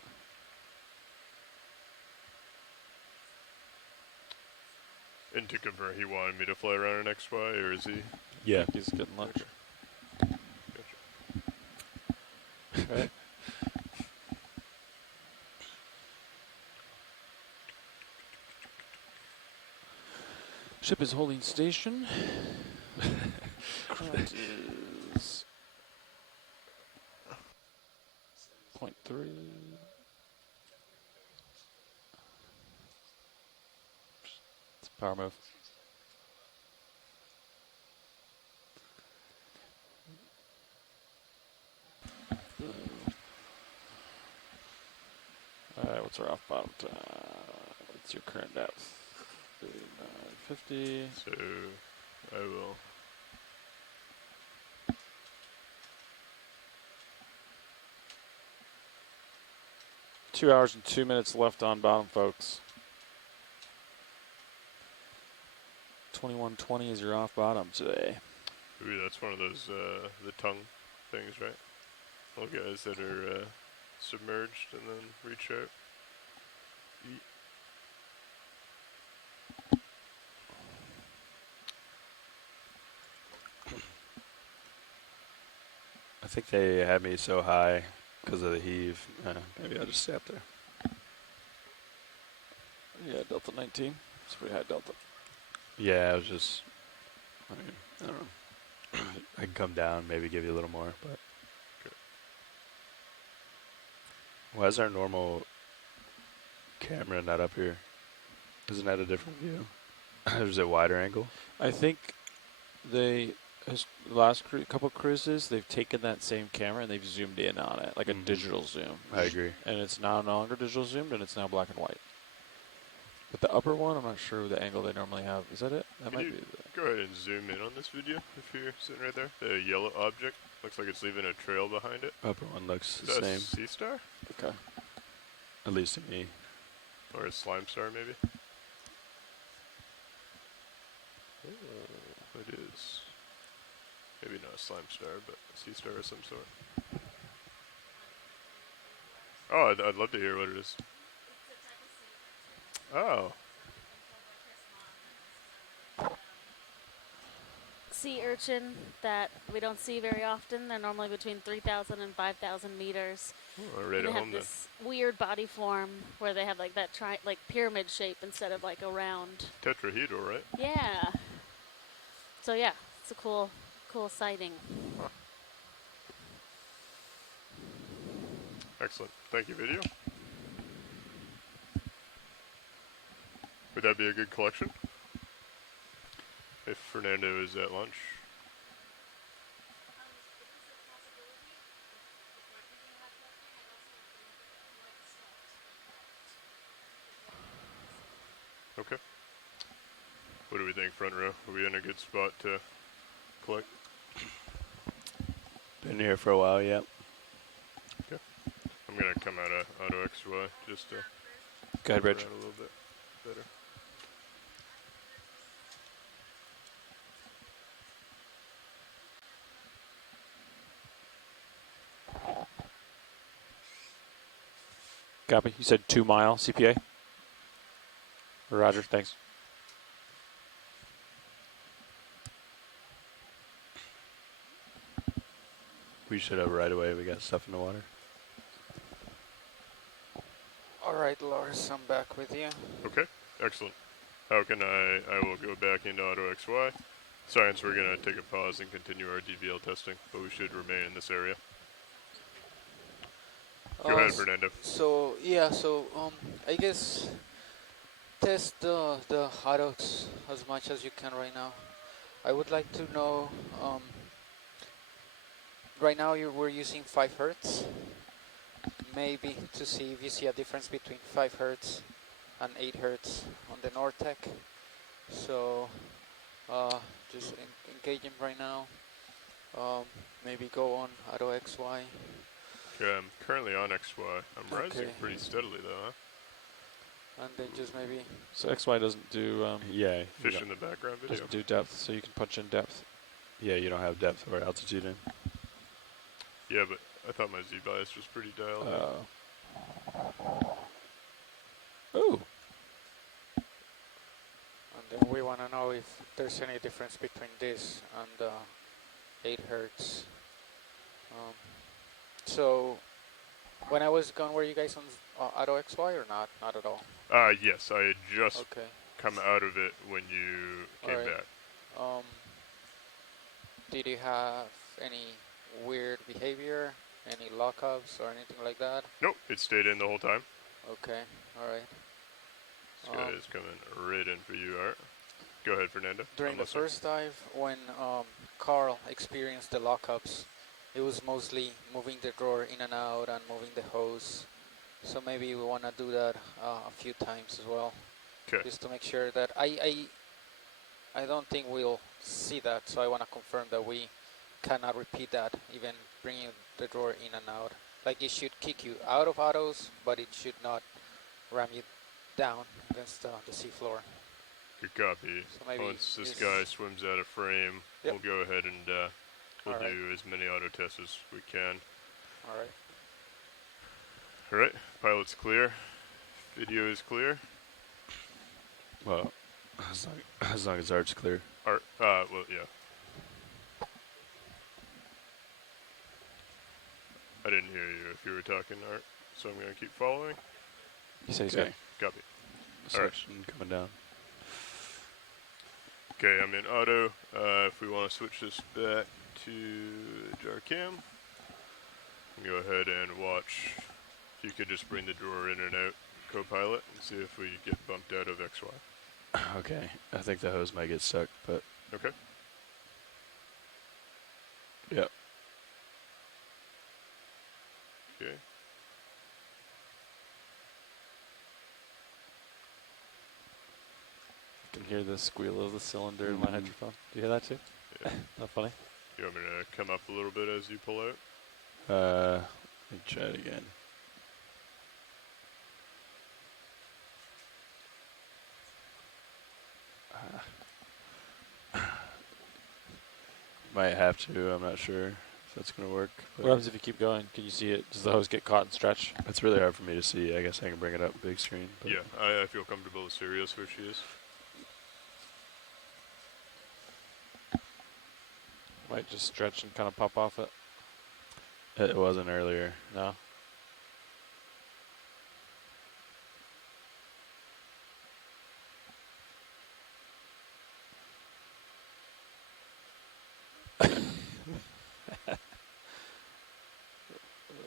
And to confirm, he wanted me to fly around an XY, or is he? Yeah. He's getting lunch. Gotcha. Right. Ship is holding station. Current is 0.3. It's a power move. Alright, what's our off bottom time? What's your current depth? 3950. So, I will. Two hours and 2 minutes left on bottom, folks. 2120 is your off bottom today. Ooh, that's one of those, the tongue things, right? Little guys that are, submerged and then reach out. Eat. I think they had me so high because of the heave. Maybe I'll just stay up there. Yeah, Delta 19. It's pretty high Delta. Yeah, I was just, I mean, I don't know. I can come down, maybe give you a little more, but. Okay. Why is our normal camera not up here? Isn't that a different view? Is it a wider angle? I think they, the last couple cruises, they've taken that same camera and they've zoomed in on it, like a digital zoom. I agree. And it's now no longer digital zoomed, and it's now black and white. But the upper one, I'm not sure the angle they normally have. Is that it? That Can might you be go ahead and zoom in on this video if you're sitting right there? The yellow object looks like it's leaving a trail behind it. Upper one looks Is the that same. a sea star? Okay. At least to me. Or a slime star, maybe? Oh, it is. Maybe not a slime star, but a sea star of some sort. Oh, I'd love to hear what it is. Oh. Sea urchin that we don't see very often. They're normally between 3,000 and 5,000 meters. Oh, right And at they home have this weird body form where they have like that like pyramid shape instead of like a round. then. Tetrahedral, right? Yeah. So yeah, it's a cool sighting. Huh. Excellent. Thank you, video. Would that be a good collection? If Fernando is at lunch. Okay. What do we think, front row? Are we in a good spot to collect? Been here for a while, yep. Okay. I'm gonna come out of Auto XY just to Go ahead, move Rich. around a little bit better. Copy. You said 2 mile CPA? Roger, thanks. We should have right away. We got stuff in the water. All right, Lars, I'm back with you. Okay, excellent. How can I will go back into Auto XY. Science, we're going to take a pause and continue our DVL testing, but we should remain in this area. Go ahead, Fernando. So I guess test the Hadox as much as you can right now. I would like to know, right now we're using 5 hertz, maybe to see if you see a difference between 5 hertz and 8 hertz on the Nortec. So just engaging right now. Maybe go on Auto XY. Okay, I'm currently on XY. I'm rising pretty steadily though, huh? And then just maybe... So XY doesn't do... yeah. Fish in the background video. Doesn't do depth, so you can punch in depth. Yeah, you don't have depth or altitude in. Yeah, but I thought my Z-bias was pretty dialed in. Oh. And then we want to know if there's any difference between this and 8 hertz. So when I was gone, were you guys on Auto XY or not? Not at all. Yes, I had just come out of it when you came back. Did you have any weird behavior, any lockups or anything like that? Nope, it stayed in the whole time. Okay, all right. This guy is coming right in for you, Art. Go ahead, Fernando. During the first dive, when Carl experienced the lockups, it was mostly moving the drawer in and out and moving the hose. So maybe we want to do that a few times as well. Okay. Just to make sure that I don't think we'll see that, so I want to confirm that we cannot repeat that, even bringing the drawer in and out. Like it should kick you out of autos, but it should not ram you down against the seafloor. Good copy. So once this guy swims out of frame, we'll go ahead and we'll do as many auto tests as we can. All right. All right, pilot's clear. Video is clear. Well, as long as Art's clear. Art, well, yeah. I didn't hear you if you were talking, Art, so I'm going to keep following. You say okay. Copy. All right. Coming down. Okay, I'm in auto. If we want to switch this back to jar cam, go ahead and watch. If you could just bring the drawer in and out, co-pilot, and see if we get bumped out of XY. Okay, I think the hose might get stuck, but... Okay. Yep. Okay. I can hear the squeal of the cylinder in my hydrophone. Do you hear that too? Yeah. Not funny? You want me to come up a little bit as you pull out? Let me try it again. Might have to, I'm not sure if that's going to work. What happens if you keep going? Can you see it? Does the hose get caught and stretch? It's really hard for me to see. I guess I can bring it up big screen. But Yeah, I feel comfortable with Sirius where she is. Might just stretch and kind of pop off it. It wasn't earlier. No.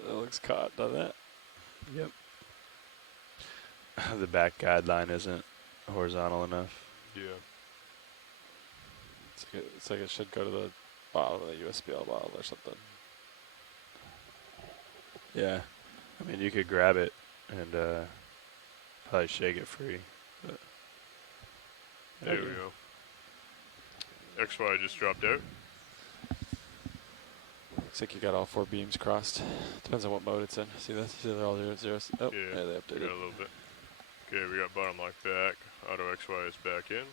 That looks caught, doesn't it? Yep. The back guideline isn't horizontal enough. Yeah. It's like it should go to the bottom of the USBL bottle or something. Yeah. I mean, you could grab it and probably shake it free. But there we go. XY just dropped out. Looks like you got all 4 beams crossed. Depends on what mode it's in. See this? See they're all zeros? Oh, yeah, they updated. got a little bit. Okay, we got bottom lock back. Auto XY is back in.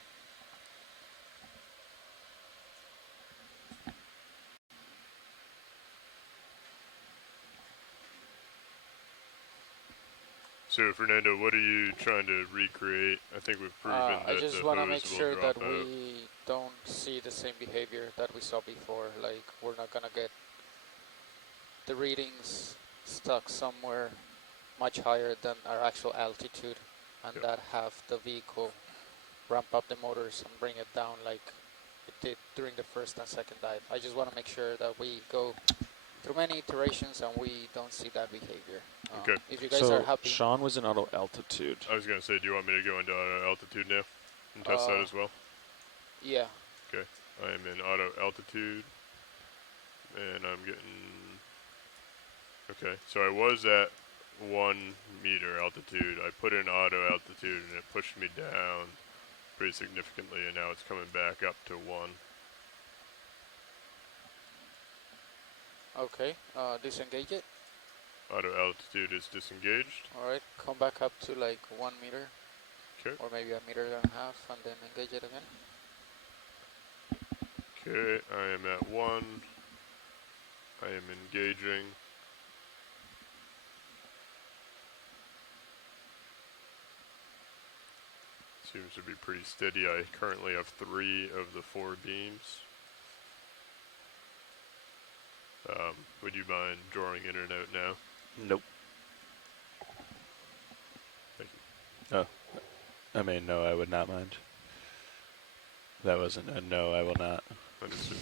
So, Fernando, what are you trying to recreate? I think we've proven that I just want to make sure that we don't see the same behavior that we saw before. Like, we're not going to get the readings stuck somewhere much higher than our actual altitude, and that have the vehicle ramp up the motors and bring it down like it did during the first and second dive. I just want to make sure that we go through many iterations and we don't see that behavior. Okay. If you guys are happy. Sean was in auto altitude. I was going to say, do you want me to go into auto altitude now and test that as well? Yeah. Okay. I am in auto altitude, and I'm getting... Okay, so I was at 1 meter altitude. I put in auto altitude, and it pushed me down pretty significantly, and now it's coming back up to 1. Okay, disengage it. Auto altitude is disengaged. Alright, come back up to like 1 meter. Okay. Or maybe a meter and a half, and then engage it again. Okay, I am at 1. I am engaging. Seems to be pretty steady. I currently have 3 of the 4 beams. Would you mind drawing in and out now? Nope. Thank you. Oh, I mean, no, I would not mind. That wasn't a no, I will not. Understood.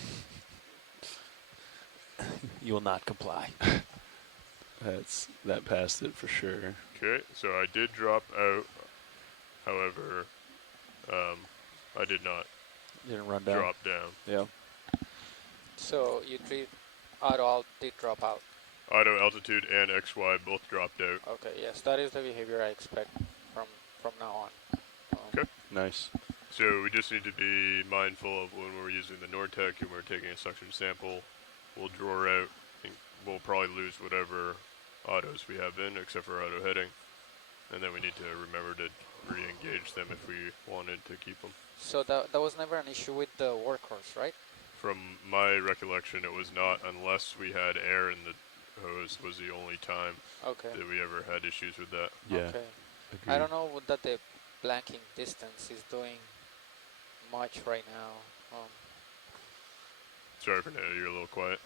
You will not comply. That passed it for sure. Okay, so I did drop out. However, I did not didn't run down. drop down. Yeah. So you did auto did drop out. Auto altitude and XY both dropped out. Okay, yes, that is the behavior I expect from now on. Okay. Nice. So we just need to be mindful of when we're using the Nortec and we're taking a suction sample. We'll draw out. And we'll probably lose whatever autos we have in, except for auto heading. And then we need to remember to re-engage them if we wanted to keep them. So that was never an issue with the workhorse, right? From my recollection, it was not, unless we had air in the hose was the only time that we ever had issues with that. Yeah. Okay. Agreed. I don't know that the blanking distance is doing much right now. Sorry for now, you're a little quiet.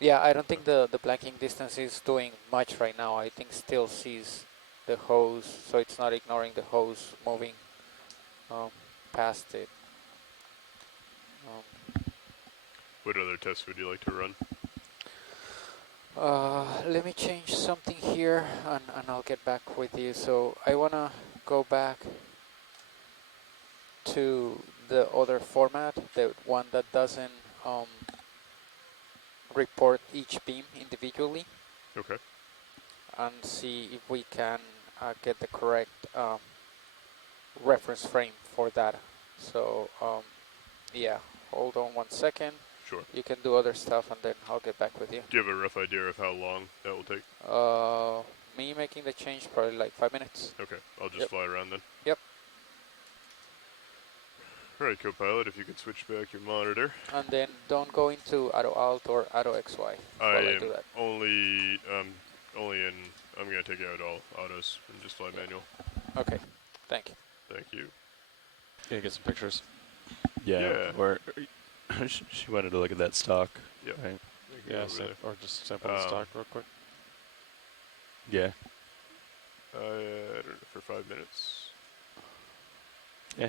Yeah, I don't think the blanking distance is doing much right now. I think still sees the hose, so it's not ignoring the hose moving past it. What other tests would you like to run? Let me change something here and I'll get back with you. So I want to go back to the other format, the one that doesn't report each beam individually. Okay. And see if we can get the correct reference frame for that. So yeah, hold on 1 second. Sure. You can do other stuff and then I'll get back with you. Do you have a rough idea of how long that will take? Me making the change probably like 5 minutes. Okay, I'll just fly around then. Yep. Alright, Copilot, if you could switch back your monitor. And then don't go into auto alt or auto XY. I am do that. only in, I'm going to take out all autos and just fly manual. Okay, thank you. Thank you. Can you get some pictures? Yeah. Or she wanted to look at that stock. Yeah. Right? Yeah, or just sample the stock real quick. Yeah. I don't know, for 5 minutes. Yeah.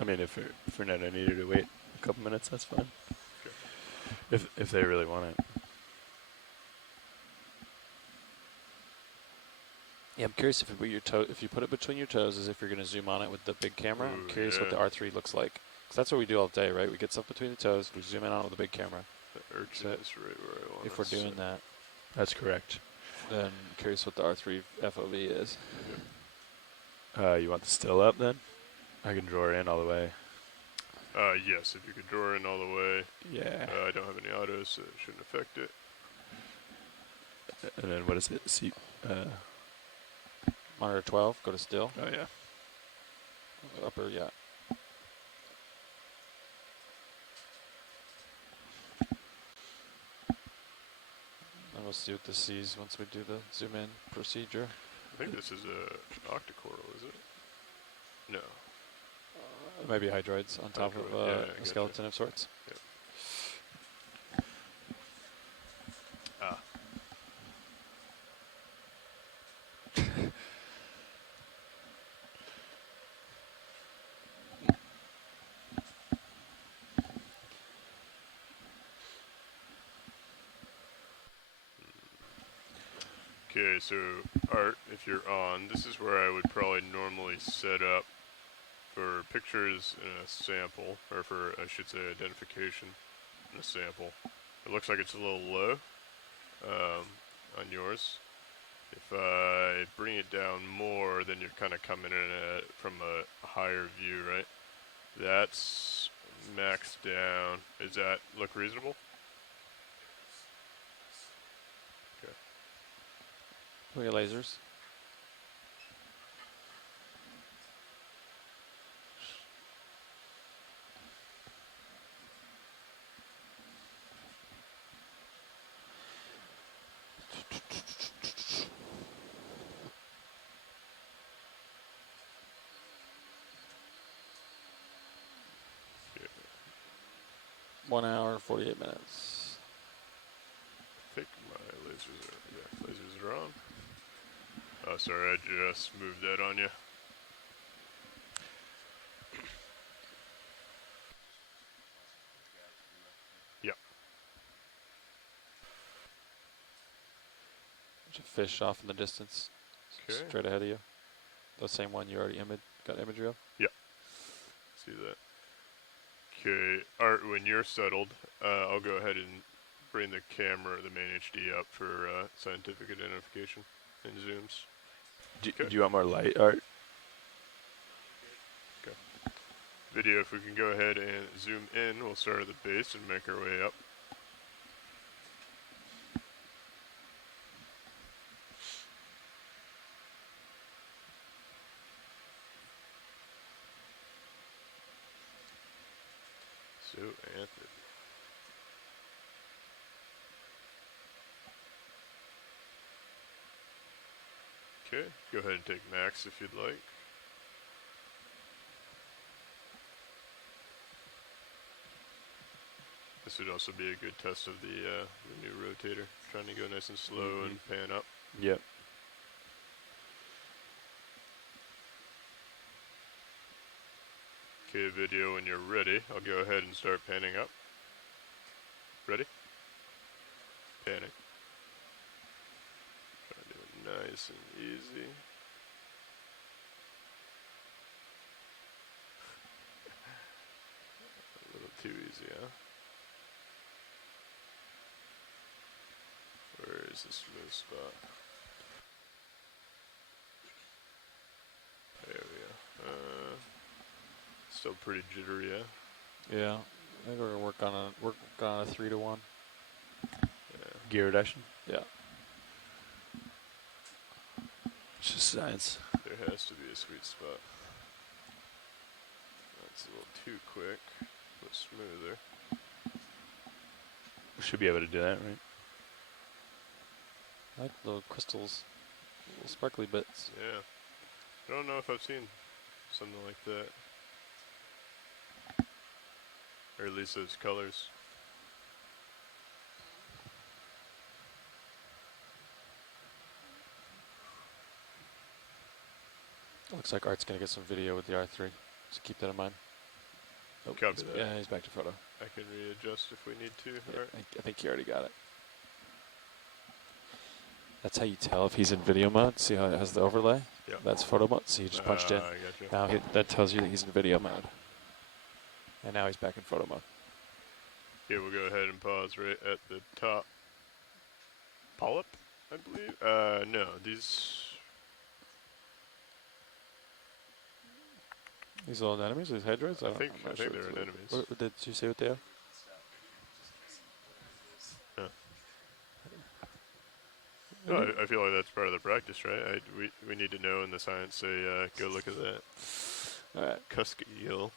I mean, if Fernando needed to wait a couple minutes, that's fine. Okay. If they really want it. Yeah, I'm curious if you put if you put it between your toes, as if you're going to zoom on it with the big camera. I'm curious what the R3 looks like. 'Cause that's what we do all day, right? We get stuff between the toes, we zoom in on it with the big camera. The urchin is right where I want If we're doing that, that's correct. Then I'm curious what the R3 FOV is. You want the still up then? I can draw her in all the way. Yes, if you could draw in all the way. Yeah. I don't have any autos, so it shouldn't affect it. And then what is it? Monitor 12, go to still. Oh, yeah. Upper, yeah. And we'll see what this sees once we do the zoom in procedure. I think this is a octocoral, is it? No. Maybe hydroids on top of a skeleton of sorts. Yep. Okay, so Art, if you're on, this is where I would probably normally set up for pictures in a sample, or for, I should say, identification in a sample. It looks like it's a little low on yours. If I bring it down more, then you're kind of coming in at from a higher view, right? That's maxed down. Does that look reasonable? Okay. Look at lasers. Okay. 1 hour, 48 minutes. I think my lasers are, yeah, lasers are on. Oh, sorry, I just moved that on you. Yep. There's a fish off in the distance, Okay. straight ahead of you. The same one you already got imagery of? Yep. See that. Okay, Art, when you're settled, I'll go ahead and bring the camera, the main HD up for scientific identification and zooms. Do you want more light, Art? Okay. Video, if we can go ahead and zoom in, we'll start at the base and make our way up. Zoanthid. Okay, go ahead and take max if you'd like. This would also be a good test of the new rotator, trying to go nice and slow and pan up. Yep. Okay, video, when you're ready, I'll go ahead and start panning up. Ready? Panning. Try to do it nice and easy. A little too easy, huh? Where is the smooth spot? There we go. Still pretty jittery, yeah? Yeah. I think we're gonna work on a 3-to-1. Yeah. Gear reduction? Yeah. It's just science. There has to be a sweet spot. That's a little too quick, but smoother. We should be able to do that, right? I like the crystals, little sparkly bits. Yeah. I don't know if I've seen something like that. Or at least those colors. Looks like Art's gonna get some video with the R3, so keep that in mind. Oh, Copy that. yeah, he's back to photo. I can readjust if we need to. Yeah, Right. I think he already got it. That's how you tell if he's in video mode. See how it has the overlay? Yep. That's photo mode. See, he just punched in. I gotcha. Now that tells you that he's in video mode. And now he's back in photo mode. Okay, we'll go ahead and pause right at the top. Polyp, I believe? No, these... These little anemones, these hydroids? I think they're anemones. What did you say what they are? Yeah. No, I feel like that's part of the practice, right? We need to know in the science, say, go look at that. Alright. Cusk eel.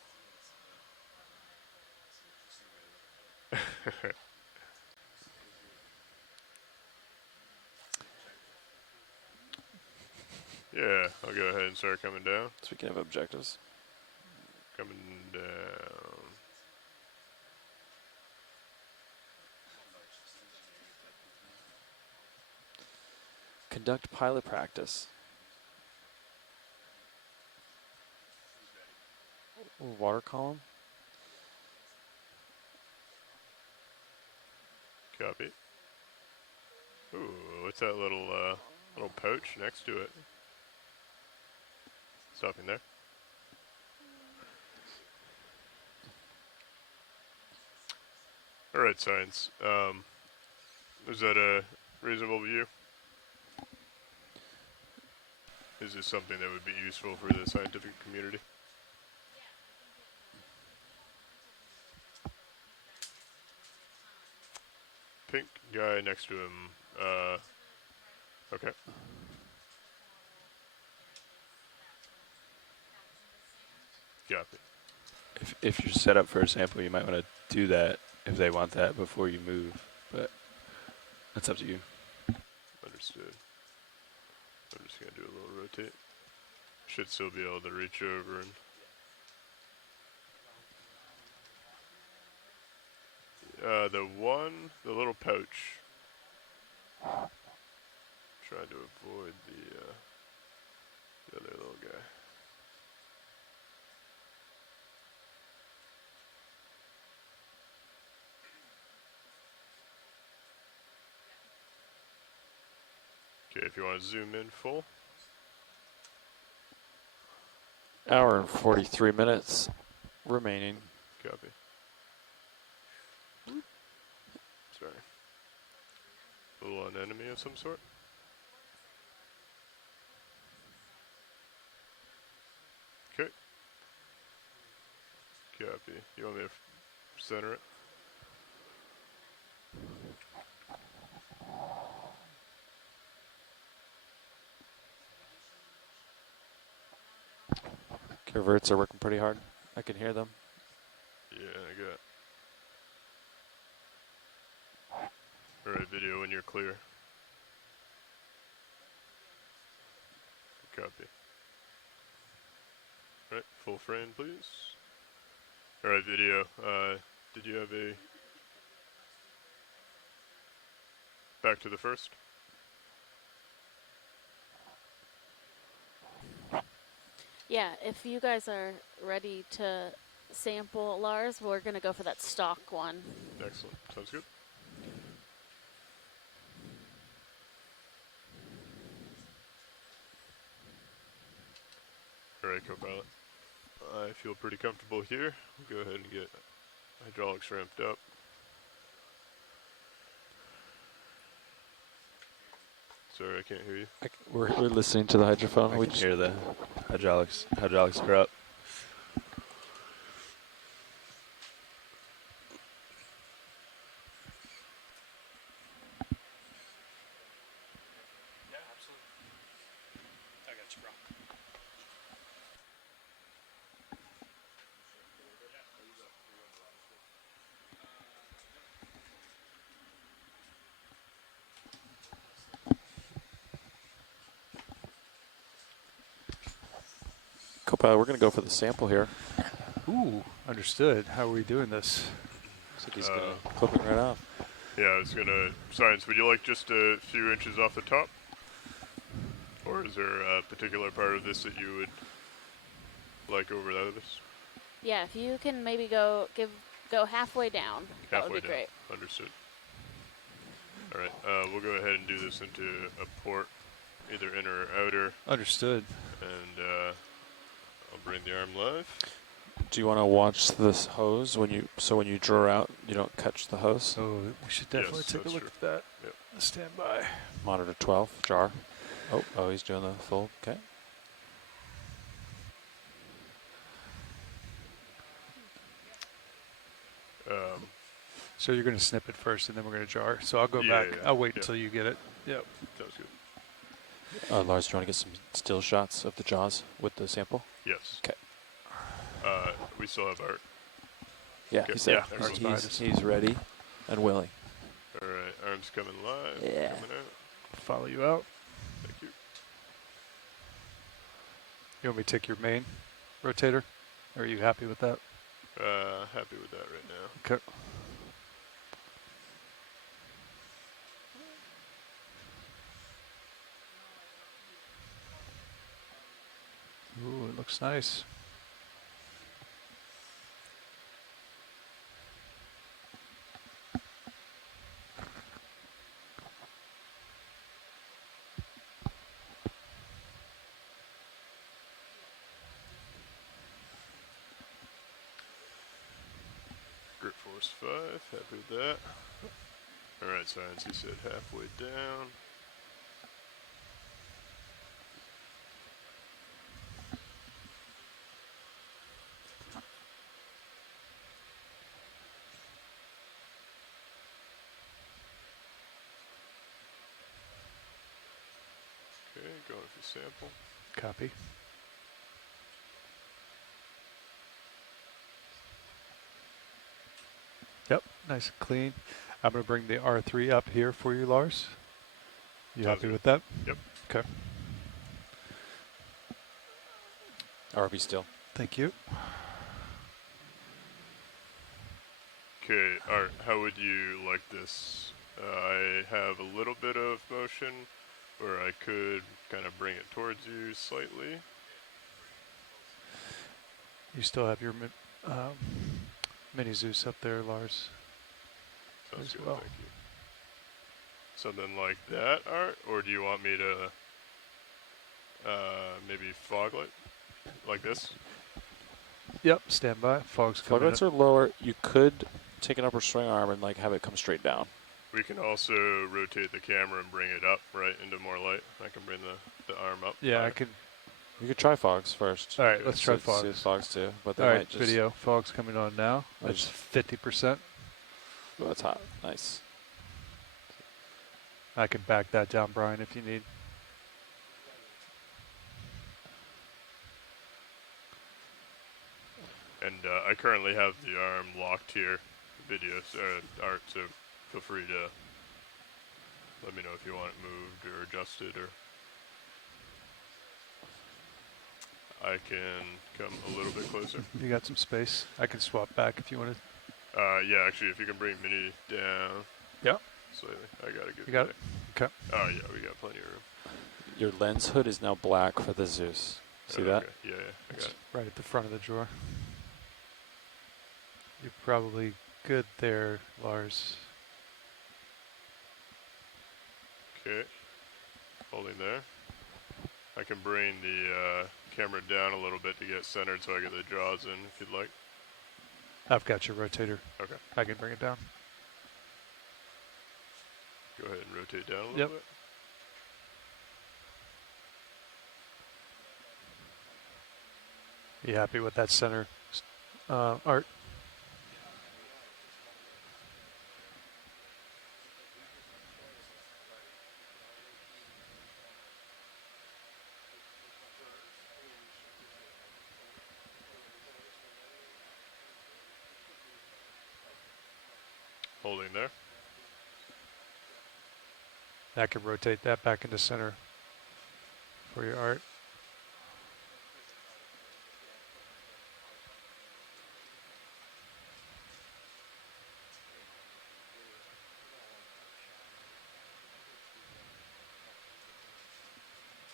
Yeah, I'll go ahead and start coming down. Speaking of objectives. Coming down. Conduct pilot practice. Water column. Copy. Ooh, what's that little Little pouch next to it. Stopping there. All right, science. Is that a reasonable view? Is this something that would be useful for the scientific community? Pink guy next to him. Okay. Copy. If you're set up for a sample, you might want to do that if they want that before you move, but that's up to you. Understood. I'm just going to do a little rotate. Should still be able to reach over and... the little pouch. Trying to avoid the other little guy. Okay, if you want to zoom in full. Hour and 43 minutes remaining. Copy. Sorry. A little anemone of some sort. Okay. Copy. You want me to center it? Converts are working pretty hard. I can hear them. Yeah, I got. Alright, video when you're clear. Copy. Alright, full frame please. Alright, video. Did you have a... Back to the first? Yeah, if you guys are ready to sample, Lars, we're going to go for that stalk one. Excellent. Sounds good. Alright, Copilot. I feel pretty comfortable here. We'll go ahead and get hydraulics ramped up. Sorry, I can't hear you. We're listening to the hydrophone. We can hear the hydraulics. Hydraulics are up. Yeah, absolutely. I got you, bro. Copilot, we're going to go for the sample here. Ooh, understood. How are we doing this? So he's going to clip it right off. Yeah, I was gonna... Science, would you like just a few inches off the top? Or is there a particular part of this that you would like over the others? Yeah, if you can maybe go halfway down, that would be great. Understood. Alright, we'll go ahead and do this into a port, either inner or outer. Understood. And I'll bring the arm live. Do you want to watch this hose when you draw out, you don't catch the hose? Oh, we should definitely take a look at that. Yep. Stand by. Monitor 12, jar. Oh, he's doing the full, okay. So you're going to snip it first, and then we're going to jar. So I'll go back. Yeah. I'll wait until you get it. Yep. Sounds good. Lars, do you want to get some still shots of the jaws with the sample? Yes. Okay. We still have art. Yeah, he said he's ready and willing. Alright, arms coming live. Yeah. Coming out. Follow you out. Thank you. You want me to take your main rotator? Are you happy with that? Happy with that right now. Okay. Ooh, it looks nice. almost 5. Happy with that. Alright, Science, you said halfway down. Okay, going for sample. Copy. Yep, nice and clean. I'm going to bring the R3 up here for you, Lars. You Sounds happy good. with that? Yep. Okay. RB still. Thank you. Okay, Art, how would you like this? I have a little bit of motion, or I could kind of bring it towards you slightly. You still have your mini Zeus up there, Lars. Sounds as good, well. thank you. Something like that, Art? Or do you want me to maybe fog light? Like this? Yep, stand by. Fog's coming Floodlights are lower. You could take an upper swing arm and like have it come straight down. We can also rotate the camera and bring it up right into more light. I can bring the arm up. Yeah, higher. I can. You could try fogs first. All right, let's try See fogs. the fogs too, but they All might right, just video. Fog's coming on now. That's 50%. Oh, that's hot. Nice. I can back that down, Brian, if you need. And I currently have the arm locked here, video, Art, so feel free to let me know if you want it moved or adjusted, or I can come a little bit closer. You got some space. I can swap back if you want to. Yeah, actually, if you can bring Mini down. Yep. Slightly. I got a good. You got it? Okay. Oh, yeah, we got plenty of room. Your lens hood is now black for the Zeus. See that? Okay. Yeah, I got it. Right at the front of the drawer. You're probably good there, Lars. Okay. Holding there. I can bring the camera down a little bit to get centered so I get the jaws in if you'd like. I've got your rotator. Okay. I can bring it down. Go ahead and rotate down a little Yep. bit. You happy with that center art? Holding there. I can rotate that back into center for your art.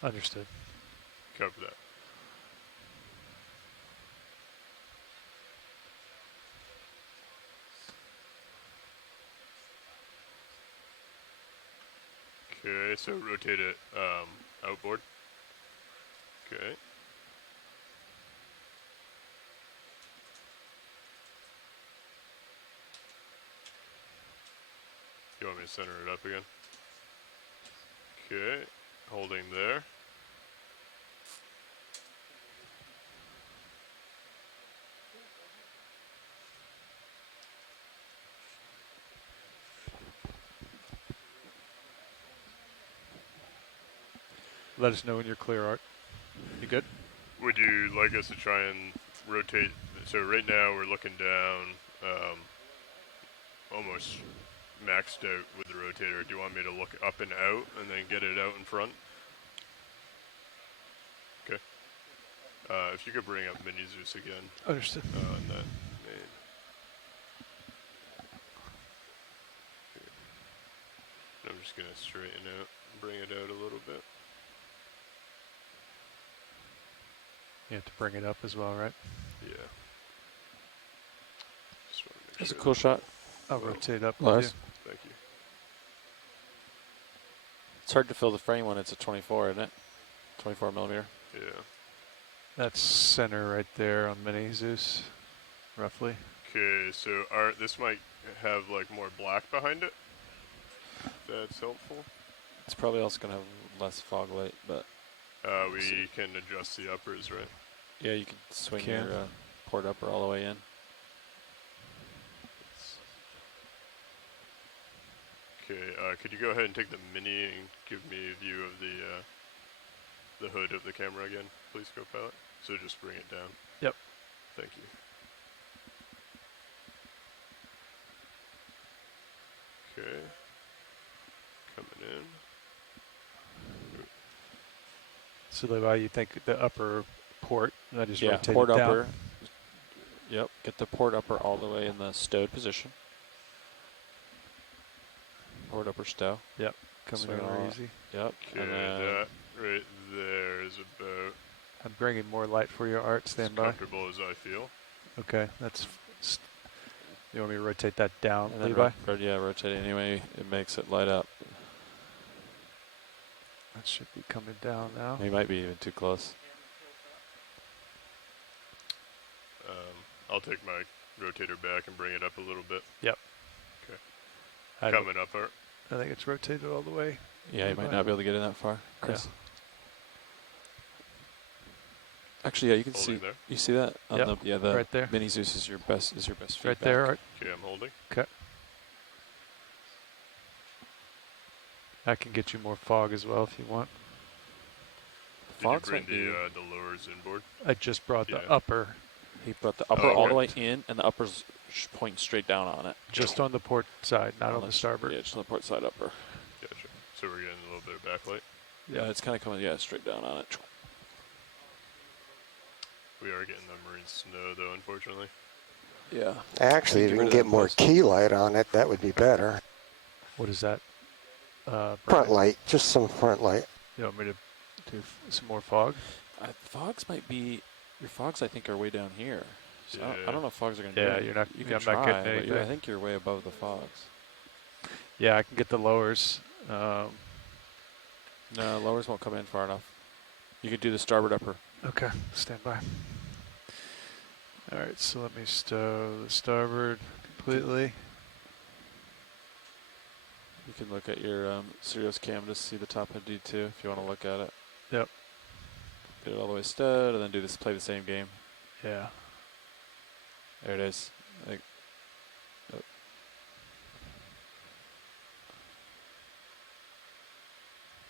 Understood. Cover that. Okay, so rotate it outboard. Okay. You want me to center it up again? Okay, holding there. Let us know when you're clear, Art. You good? Would you like us to try and rotate? So right now we're looking down, almost maxed out with the rotator. Do you want me to look up and out and then get it out in front? Okay. If you could bring up Mini Zeus again. Understood. And that main. Okay. I'm just gonna straighten out, bring it out a little bit. You have to bring it up as well, right? Yeah. Just wanna make That's a sure cool shot. I'll rotate up. Lars? With you. Thank you. It's hard to fill the frame when it's a 24, isn't it? 24 millimeter. Yeah. That's center right there on Mini Zeus, roughly. Okay, so this might have like more black behind it. If that's helpful. It's probably also going to have less fog light, but... we can adjust the uppers, right? Yeah, you can swing your port upper all the way in. Okay, could you go ahead and take the mini and give me a view of the hood of the camera again, please, co-pilot? So just bring it down. Yep. Thank you. Okay. Coming in. So Levi, you think the upper port, I just rotate port it down? upper. Yep, get the port upper all the way in the stowed position. Port upper stow. Yep, coming over easy. Yep. Okay, that right there is about... I'm bringing more light for your Art. Stand by. As comfortable as I feel. Okay, that's... You want me to rotate that down, and then Levi? Rotate it anyway. It makes it light up. That should be coming down now. He might be even too close. I'll take my rotator back and bring it up a little bit. Yep. Okay. Coming up, Art. I think it's rotated all the way. Yeah, you might not be able to get in that far, Chris. Yeah. Actually, yeah, you can Holding see. There. You see that? On the right there. Mini Zeus is your best. Right feedback. there, Art. Okay, I'm holding. Okay. I can get you more fog as well if you want. Fogs Did you might bring be. the lowers inboard? I just brought the upper. He brought the upper all the way in, and the upper's pointing straight down on it. Just on the port side, not on the starboard. Yeah, just on the port side upper. Gotcha. So we're getting a little bit of backlight. Yeah, it's kind of coming, straight down on it. We are getting the marine snow, though, unfortunately. Yeah. Actually, if you can get more key light on it, that would be better. What is that? Front light, just some front light. You want me to do some more fog? Fogs might be. Your fogs, I think, are way down here. So I don't know if fogs are going to. Yeah, you're not. You can I'm try, not getting but anything. I think you're way above the fogs. Yeah, I can get the lowers. No, lowers won't come in far enough. You could do the starboard upper. Okay, stand by. All right, so let me stow the starboard completely. You can look at your Sirius cam to see the top of D2 if you want to look at it. Yep. Get it all the way stowed, and then play the same game. Yeah. There it is. Yeah,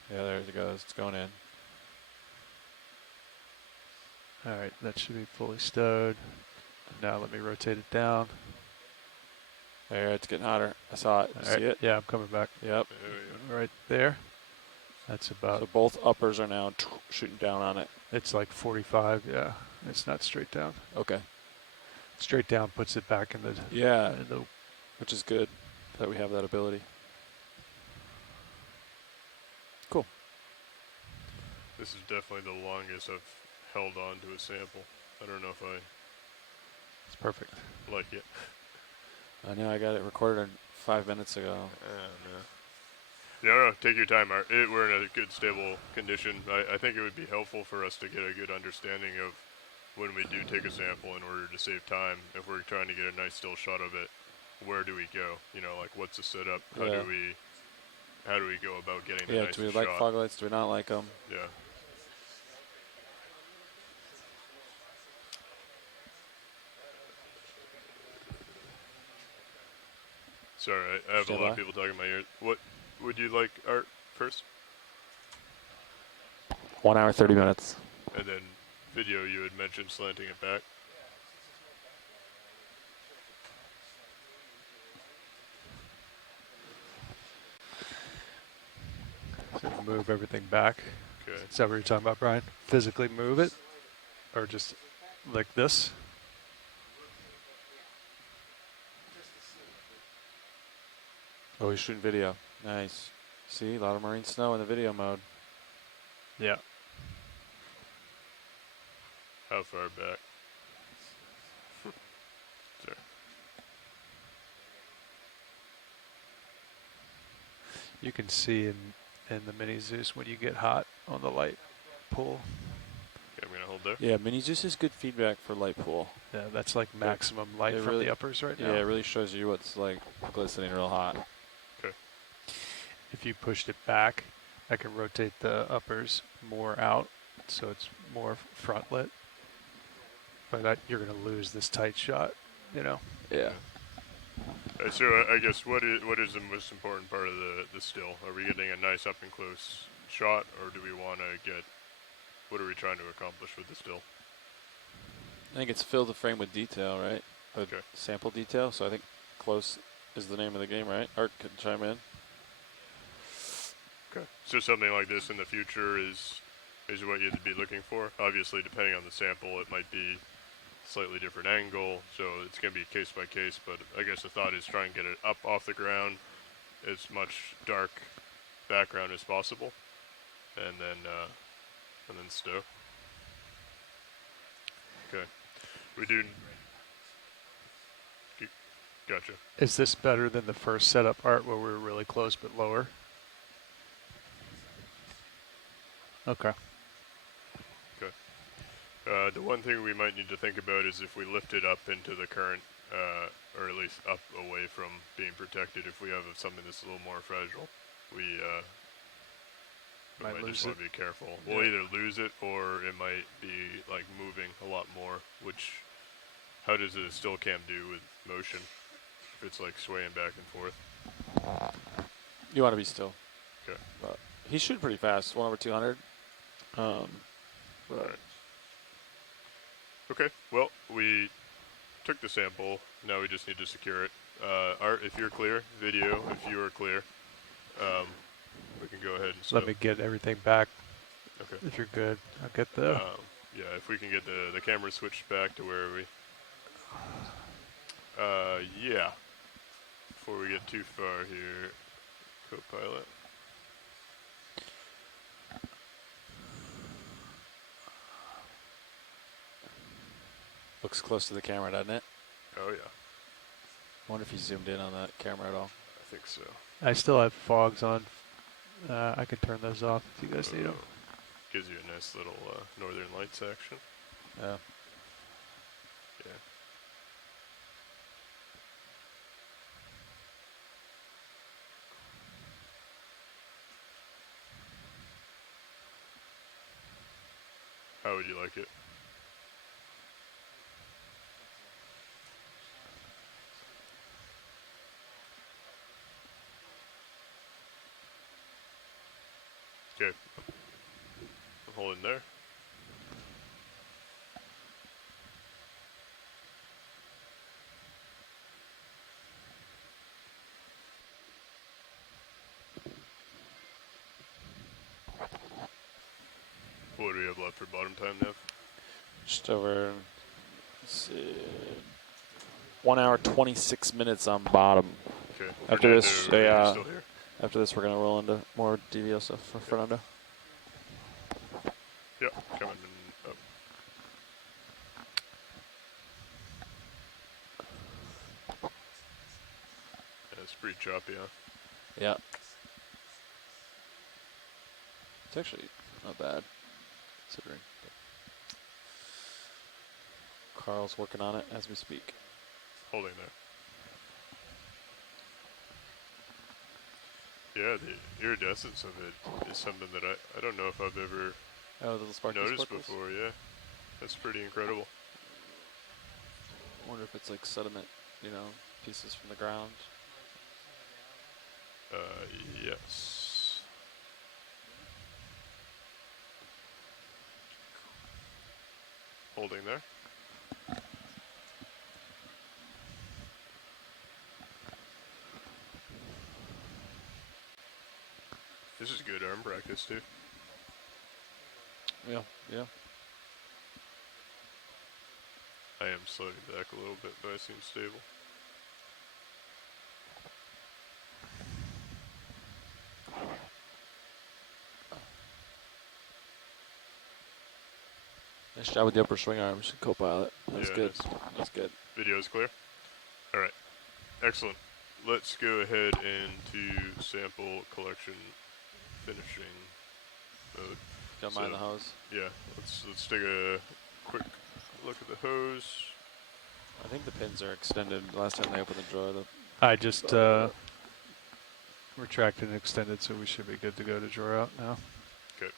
there it goes. It's going in. All right, that should be fully stowed. Now let me rotate it down. There, it's getting hotter. I saw it. You see it? Yeah, I'm coming back. Yep. Right there. That's about. So both uppers are now shooting down on it. It's like 45. Yeah, it's not straight down. Okay. Straight down puts it back in the. Yeah. Which is good that we have that ability. Cool. This is definitely the longest I've held on to a sample. I don't know if I. It's perfect. Like it. I know. I got it recorded 5 minutes ago. No, take your time, Art. We're in a good, stable condition. I think it would be helpful for us to get a good understanding of when we do take a sample in order to save time. If we're trying to get a nice still shot of it, where do we go? You know, like what's the setup? How do we go about getting the nice shot? Do we like fog lights? Do we not like them? Yeah. Sorry, I have a lot of people talking in my ear. What would you like, Art, first? 1 hour, 30 minutes. And then video, you had mentioned slanting it back. So move everything back. Okay. Is that what you're talking about, Brian? Physically move it? Or just like this? Oh, he's shooting video. Nice. See, a lot of marine snow in the video mode. Yeah. How far back? Sorry. You can see in the Mini Zeus when you get hot on the light pull. Okay, I'm going to hold signaled there. Yeah, Mini Juice is good feedback for light pool. Yeah, that's like maximum light It from really, the uppers right now. Yeah, it really shows you what's like glistening real hot. Okay. If you pushed it back, I can rotate the uppers more out, so it's more front lit. But you're going to lose this tight shot, you know? Yeah. So I guess what is the most important part of the still? Are we getting a nice up and close shot, or do we want to get? What are we trying to accomplish with the still? I think it's fill the frame with detail, right? Okay. Sample detail. So I think close is the name of the game, right? Art can chime in. Okay. So something like this in the future is what you'd be looking for. Obviously, depending on the sample, it might be slightly different angle, so it's going to be case by case, but I guess the thought is try and get it up off the ground, as much dark background as possible, and then stow. Okay. We do... Gotcha. Is this better than the first setup art where we were really close but lower? Okay. Okay. The one thing we might need to think about is if we lift it up into the current, or at least up away from being protected, if we have something that's a little more fragile, we might just want to be careful. Yeah. We'll either lose it or it might be like moving a lot more, which, how does a still cam do with motion? If it's like swaying back and forth? You want to be still. Okay. But he's shooting pretty fast, 1/200. Right. Okay, well, we took the sample. Now we just need to secure it. Art, if you're clear. Video, if you are clear. We can go ahead and Let me get everything back. Okay. If you're good, I'll get the... yeah, if we can get the camera switched back to where we... yeah. Before we get too far here, co-pilot. Looks close to the camera, doesn't it? Oh, yeah. I wonder if he zoomed in on that camera at all. I think so. I still have fogs on. I can turn those off if you guys need them. Gives you a nice little northern lights action. Yeah. Yeah. How would you like it? Okay. I'm holding there. What do we have left for bottom time, Nev? Just over, let's see, 1 hour 26 minutes on bottom. Okay. After this, still here? after this, we're gonna roll into more DVO stuff for Fernando. Yep, coming up. Yeah, it's pretty choppy, huh? Yeah. It's actually not bad, considering. Carl's working on it as we speak. Holding there. Yeah, the iridescence of it is something that I don't know if I've ever noticed sparkles? before. Yeah, that's pretty incredible. I wonder if it's like sediment, you know, pieces from the ground. Yes. Holding there. This is good arm practice too. Yeah, yeah. I am slowing back a little bit, but I seem stable. Nice job with the upper swing arms, co-pilot. That's good. That's good. Video's clear? All right. Excellent. Let's go ahead into sample collection finishing mode. Don't mind the hose. Yeah, let's take a quick look at the hose. I think the pins are extended. Last time they opened the drawer, I just retracted and extended, so we should be good to go to drawer out now. Okay.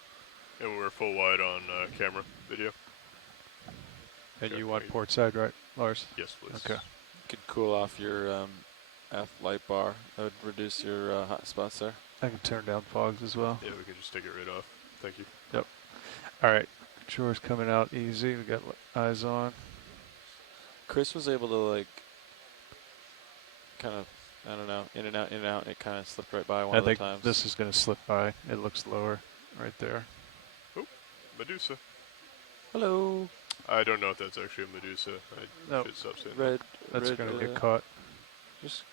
And we're full wide on camera, video. And Okay. you want port side, right, Lars? Yes, please. Okay. You could cool off your F light bar. That would reduce your hot spots there. I can turn down fogs as well. Yeah, we can just take it right off. Thank you. Yep. All right. Drawer's coming out easy. We got eyes on. Chris was able to like kind of, I don't know, in and out, in and out. It kind of slipped right by one of the times. I think this is going to slip by. It looks lower right there. Oh, Medusa. Hello. I don't know if that's actually a Medusa. I should stop saying red. That's red, going to get caught. Just.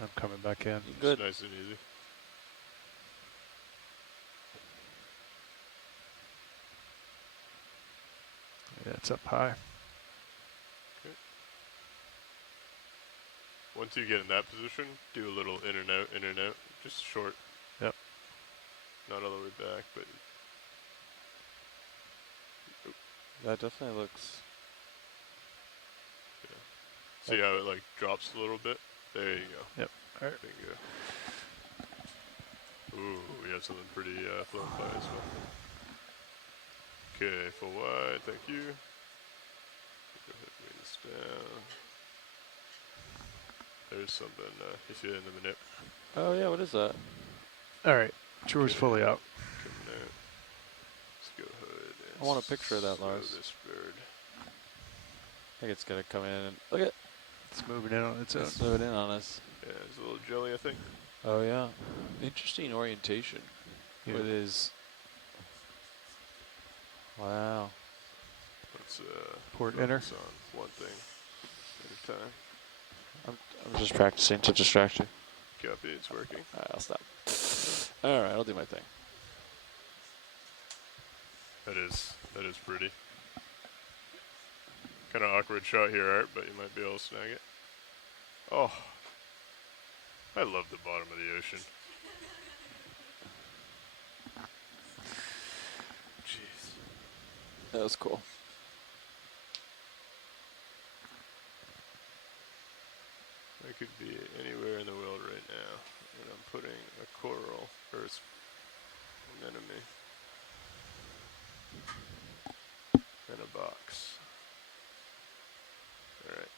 I'm coming back in. Good. Nice and easy. Yeah, it's up high. Okay. Once you get in that position, do a little in and out, just short. Yep. Not all the way back, but. Oh. That definitely looks. Yeah. See how it like drops a little bit? There you go. Yep. All right. Bingo. Ooh, we have something pretty flown by as well. Okay, full wide, thank you. Go ahead and weigh this down. There's something, you see it in the minute. Oh yeah, what is that? All right, drawer's fully out. Coming out. Let's go ahead and I want a picture of that, slow Lars. this bird. I think it's gonna come in and look at. It's moving in on its own. It's moving in on us. Yeah, there's a little jelly, I think. Oh yeah, interesting orientation. Yeah. With his. Wow. Let's port enter. focus on one thing at a time. I'm just practicing to distract you. Copy, it's working. Alright, I'll stop. Alright, I'll do my thing. That is pretty. Kind of awkward shot here, Art, but you might be able to snag it. Oh, I love the bottom of the ocean. Jeez. That was cool. I could be anywhere in the world right now, and I'm putting a coral, or it's anemone, in a box. Alright.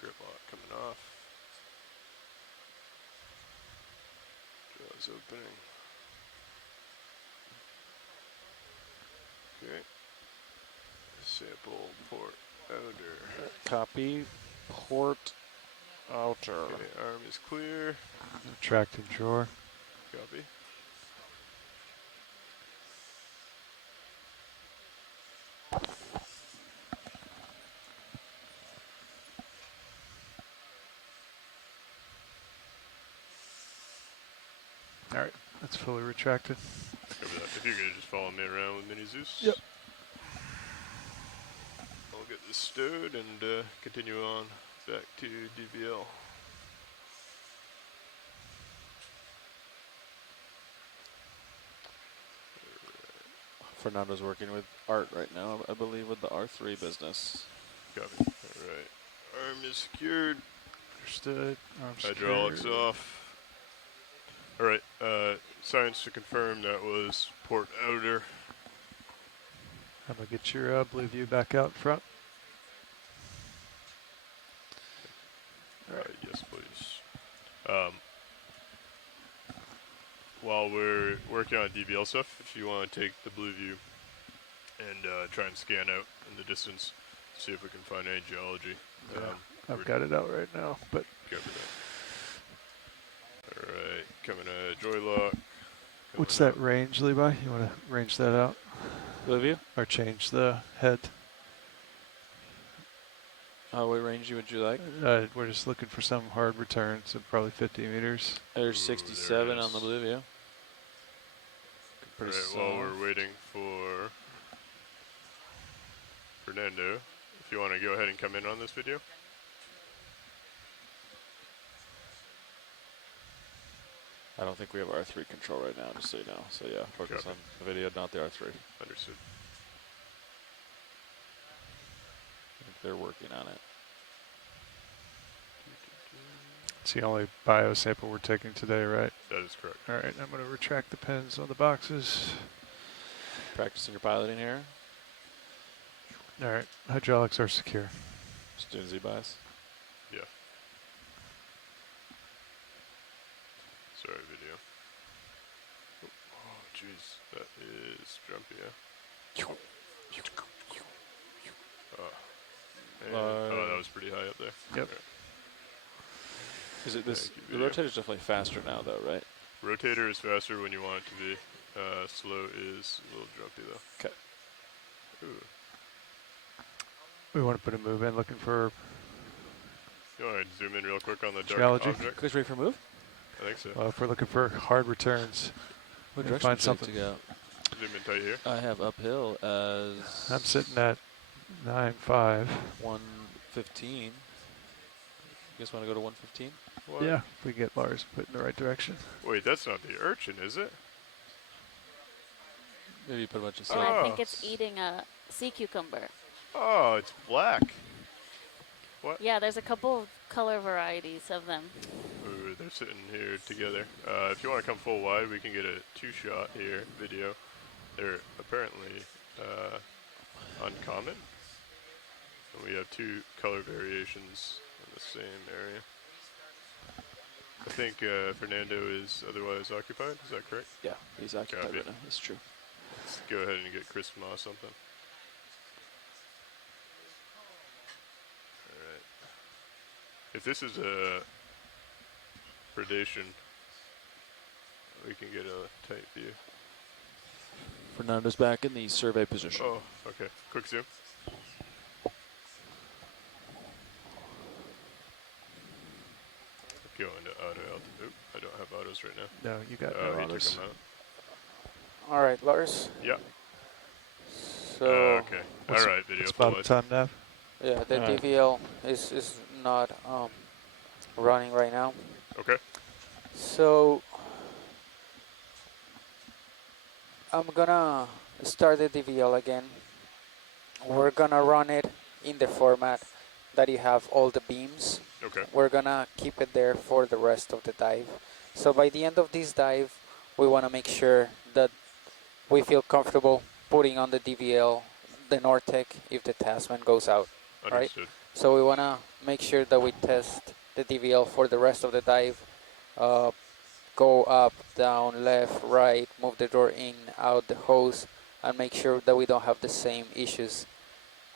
Grip lock coming off. Jaws opening. Okay. Sample port outer. Copy. Port outer. Okay, arm is clear. Retracting drawer. Copy. All right, that's fully retracted. Cover that. If you could just follow me around with Mini Zeus. Yep. I'll get this stowed and continue on back to DBL. Fernando's working with Art right now, I believe, with the R3 business. Copy. Alright. Arm is secured. Understood. Arm's Hydraulics secured. off. Alright, science to confirm that was port outer. I'm going to get your blue view back out front. Yes, please. While we're working on DBL stuff, if you want to take the blue view and try and scan out in the distance, see if we can find any geology. Yeah, I've got it out right now, but Copy that. Alright, coming joy lock. what's that range, Levi? You want to range that out? Blue view? Or change the head? What range would you like? We're just looking for some hard return, so probably 50 meters. There's 67 on the blue view. Pretty Alright, while we're waiting for Fernando, if you want to go ahead and come in on this video. I don't think we have R3 control right now, just so you know. So yeah, focus Copy. on the video, not the R3. Understood. I think they're working on it. It's the only bio sample we're taking today, right? That is correct. All right, I'm going to retract the pins on the boxes. Practicing your piloting here. All right, hydraulics are secure. Just doing Z-bias. Yeah. Sorry, video. Oh, jeez. That is jumpy, yeah? Oh, that was pretty high up there. Yep. Right. Is it this? The rotator's definitely faster now, though, right? Rotator is faster when you want it to be. Slow is a little jumpy, though. Okay. Ooh. We want to put a move in looking for You want to zoom in real quick on the dark geology. object? Guys ready for a move? I think so. Well, if we're looking for hard returns, What we direction find would you like something. to go? Zoom in tight here. I have uphill as... I'm sitting at 9.5. 115. You guys want to go to 115? What? Yeah, if we get Lars put in the right direction. Wait, that's not the urchin, is it? Maybe you put a bunch of And stuff. I think it's eating a sea cucumber. Oh, it's black. What? Yeah, there's a couple of color varieties of them. Ooh, they're sitting here together. If you want to come full wide, we can get a two-shot here video. They're apparently uncommon. And we have two color variations in the same area. I think Fernando is otherwise occupied. Is that correct? Yeah, he's occupied Copy. right now. That's true. Let's go ahead and get Chris Moss something. Alright. If this is a predation, we can get a tight view. Fernando's back in the survey position. Oh, okay. Quick zoom. Go into auto altitude. Oop, I don't have autos right now. No, you got Oh, no he autos. took them out. All right, Lars. Yeah. So. Okay. What's- All right, video. What's full about wide. time, Nav? Yeah, the Alright. DVL is not running right now. Okay. So I'm gonna start the DVL again. We're gonna run it in the format that you have all the beams. Okay. We're gonna keep it there for the rest of the dive. So by the end of this dive, we wanna make sure that we feel comfortable putting on the DVL, the Nortec, if the Tasman goes out. Right? Understood. So we want to make sure that we test the DVL for the rest of the dive. Go up, down, left, right, move the door in, out the hose, and make sure that we don't have the same issues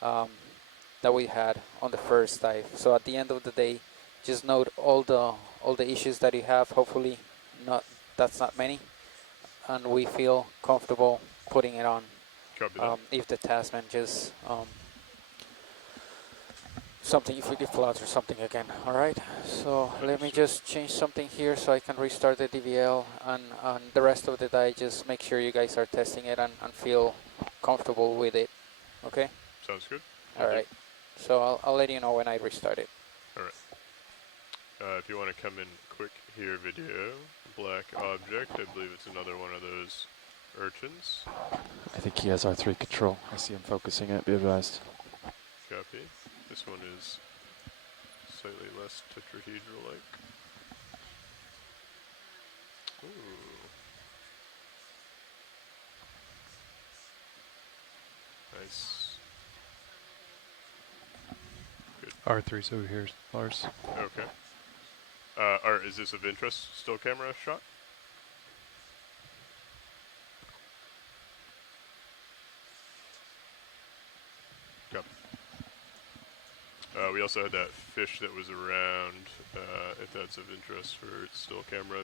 that we had on the first dive. So at the end of the day, just note all the issues that you have. Hopefully, that's not many, and we feel comfortable putting it on. Copy that. If the Tasman just something, if it floods or something again. All right, so let me just change something here so I can restart the DVL, and the rest of the day, just make sure you guys are testing it and feel comfortable with it. Okay? Sounds good. All right. So I'll let you know when I restart it. All right. If you want to come in quick here, video, black object, I believe it's another one of those urchins. I think he has R3 control. I see him focusing it. Be advised. Copy. This one is slightly less tetrahedral-like. Ooh. Nice. Good. R3's over here, Lars. Okay. Art, is this of interest? Still camera shot? Copy. We also had that fish that was around, if that's of interest for still camera.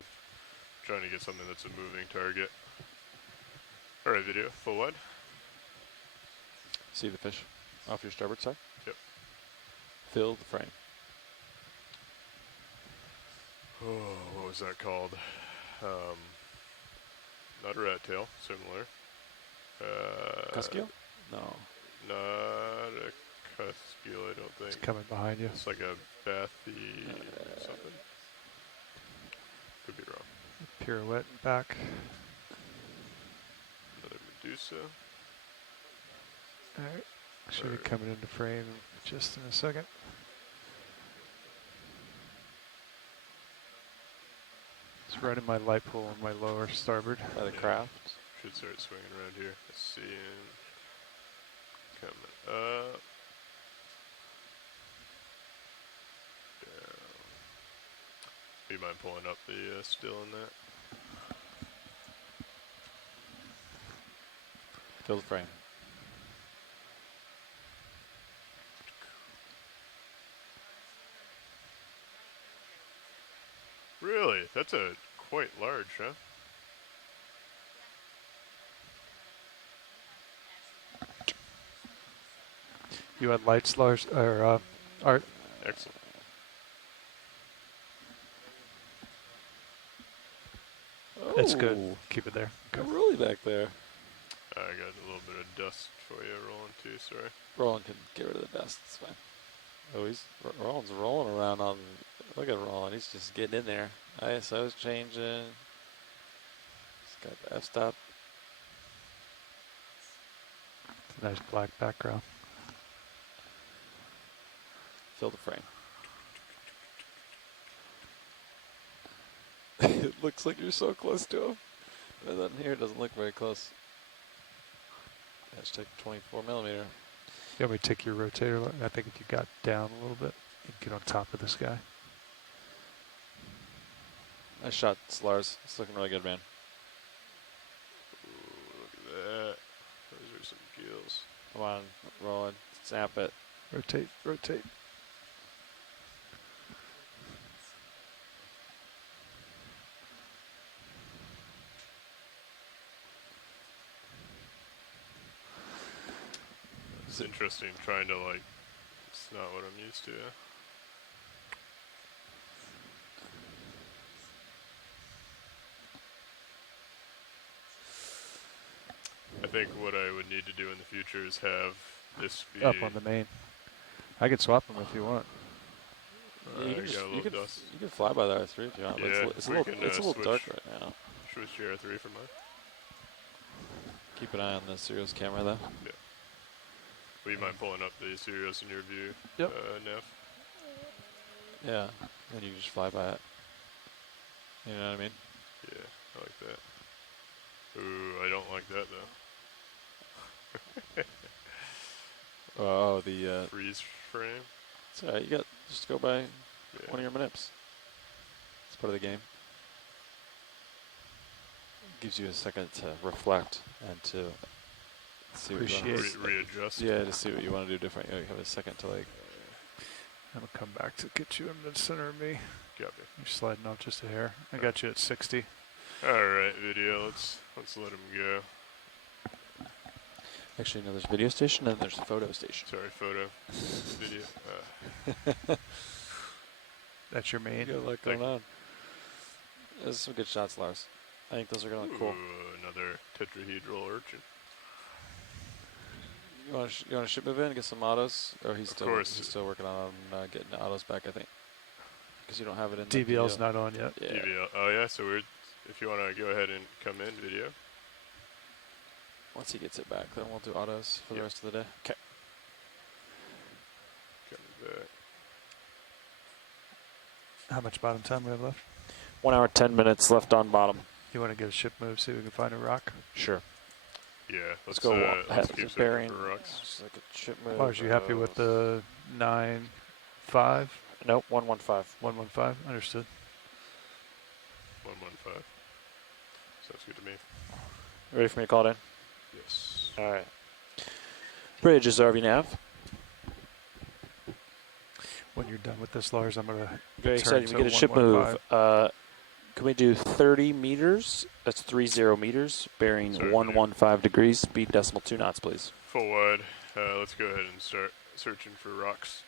Trying to get something that's a moving target. Alright, video, full wide. See the fish off your starboard side? Yep. Fill the frame. Oh, what was that called? Not a rat tail, similar. Cuskeel? No. Not a cuskeel, I don't think. It's coming behind you. It's like a bathy something. Could be wrong. pirouette and back. Another Medusa. All right. Should be coming into frame just in a second. It's right in my light pool on my lower starboard. By the craft. Should start swinging around here. Let's see him coming up. Down. Do you mind pulling up the still in that? Fill the frame. Really? That's a quite large, huh? You had lights, Lars, or Art? Excellent. That's good. Oh. Keep it there. Got really back there. I got a little bit of dust for you, Roland, too. Sorry. Roland can get rid of the dust. It's fine. Oh, Roland's rolling around on. Look at Roland. He's just getting in there. ISO's changing. He's got the f-stop. It's a nice black background. Fill the frame. It looks like you're so close to him. But then here it doesn't look very close. Hashtag 24 millimeter. You want me to take your rotator? I think if you got down a little bit, you can get on top of this guy. Nice shot, Lars. It's looking really good, man. Ooh, look at that. Those are some gills. Come on, Roland. Snap it. Rotate, rotate. It's interesting trying to, like, it's not what I'm used to. I think what I would need to do in the future is have this be up on the main. I could swap them if you want. Yeah, you, got dust. you can fly by the R3 if you want, but Yeah, it's a little dark right now. Switch to R3 for mine. Keep an eye on the Sirius camera, though. Yeah. Will you mind pulling up the Sirius in your view, Yep. Neff? Yeah, and you just fly by it. You know what I mean? Yeah, I like that. Ooh, I don't like that, though. Oh, the freeze frame. It's alright. You got just go by one of your manips. It's part of the game. Gives you a second to reflect and to see what you want to readjust. Yeah, to see what you want to do different. You have a second to like. I'm gonna come back to get you in the center of me. Got me. You're sliding off just a hair. I got you at 60. All right, video. Let's let him go. Actually, no, there's a video station and there's a photo station. Sorry, photo. Video. That's your main. You got a lot going on. There's some good shots, Lars. I think those are going to look cool. Another tetrahedral urchin. You want to ship move in and get some autos? Or he's still working on getting the autos back, I think. Because you don't have it in DVL's the not on yet. Yeah. DVL. Oh, yeah. So if you want to go ahead and come in, video. Once he gets it back, then we'll do autos for the rest of the day. Okay. Coming back. How much bottom time we have left? 1 hour, 10 minutes left on bottom. You want to get a ship move, see if we can find a rock? Sure. Yeah, let's go let's keep bearing. searching for rocks. Just like a ship move. Lars, you happy with the 9.5? Nope, 115. 115, understood. 115. Sounds good to me. Ready for me to call it in? Yes. All right. Bridge is RV nav. When you're done with this, Lars, I'm going to Very excited. We get a ship move. Can we do 30 meters? That's 30 meters, bearing 115 degrees, speed decimal 2 knots, please. Full wide. Let's go ahead and start searching for rocks.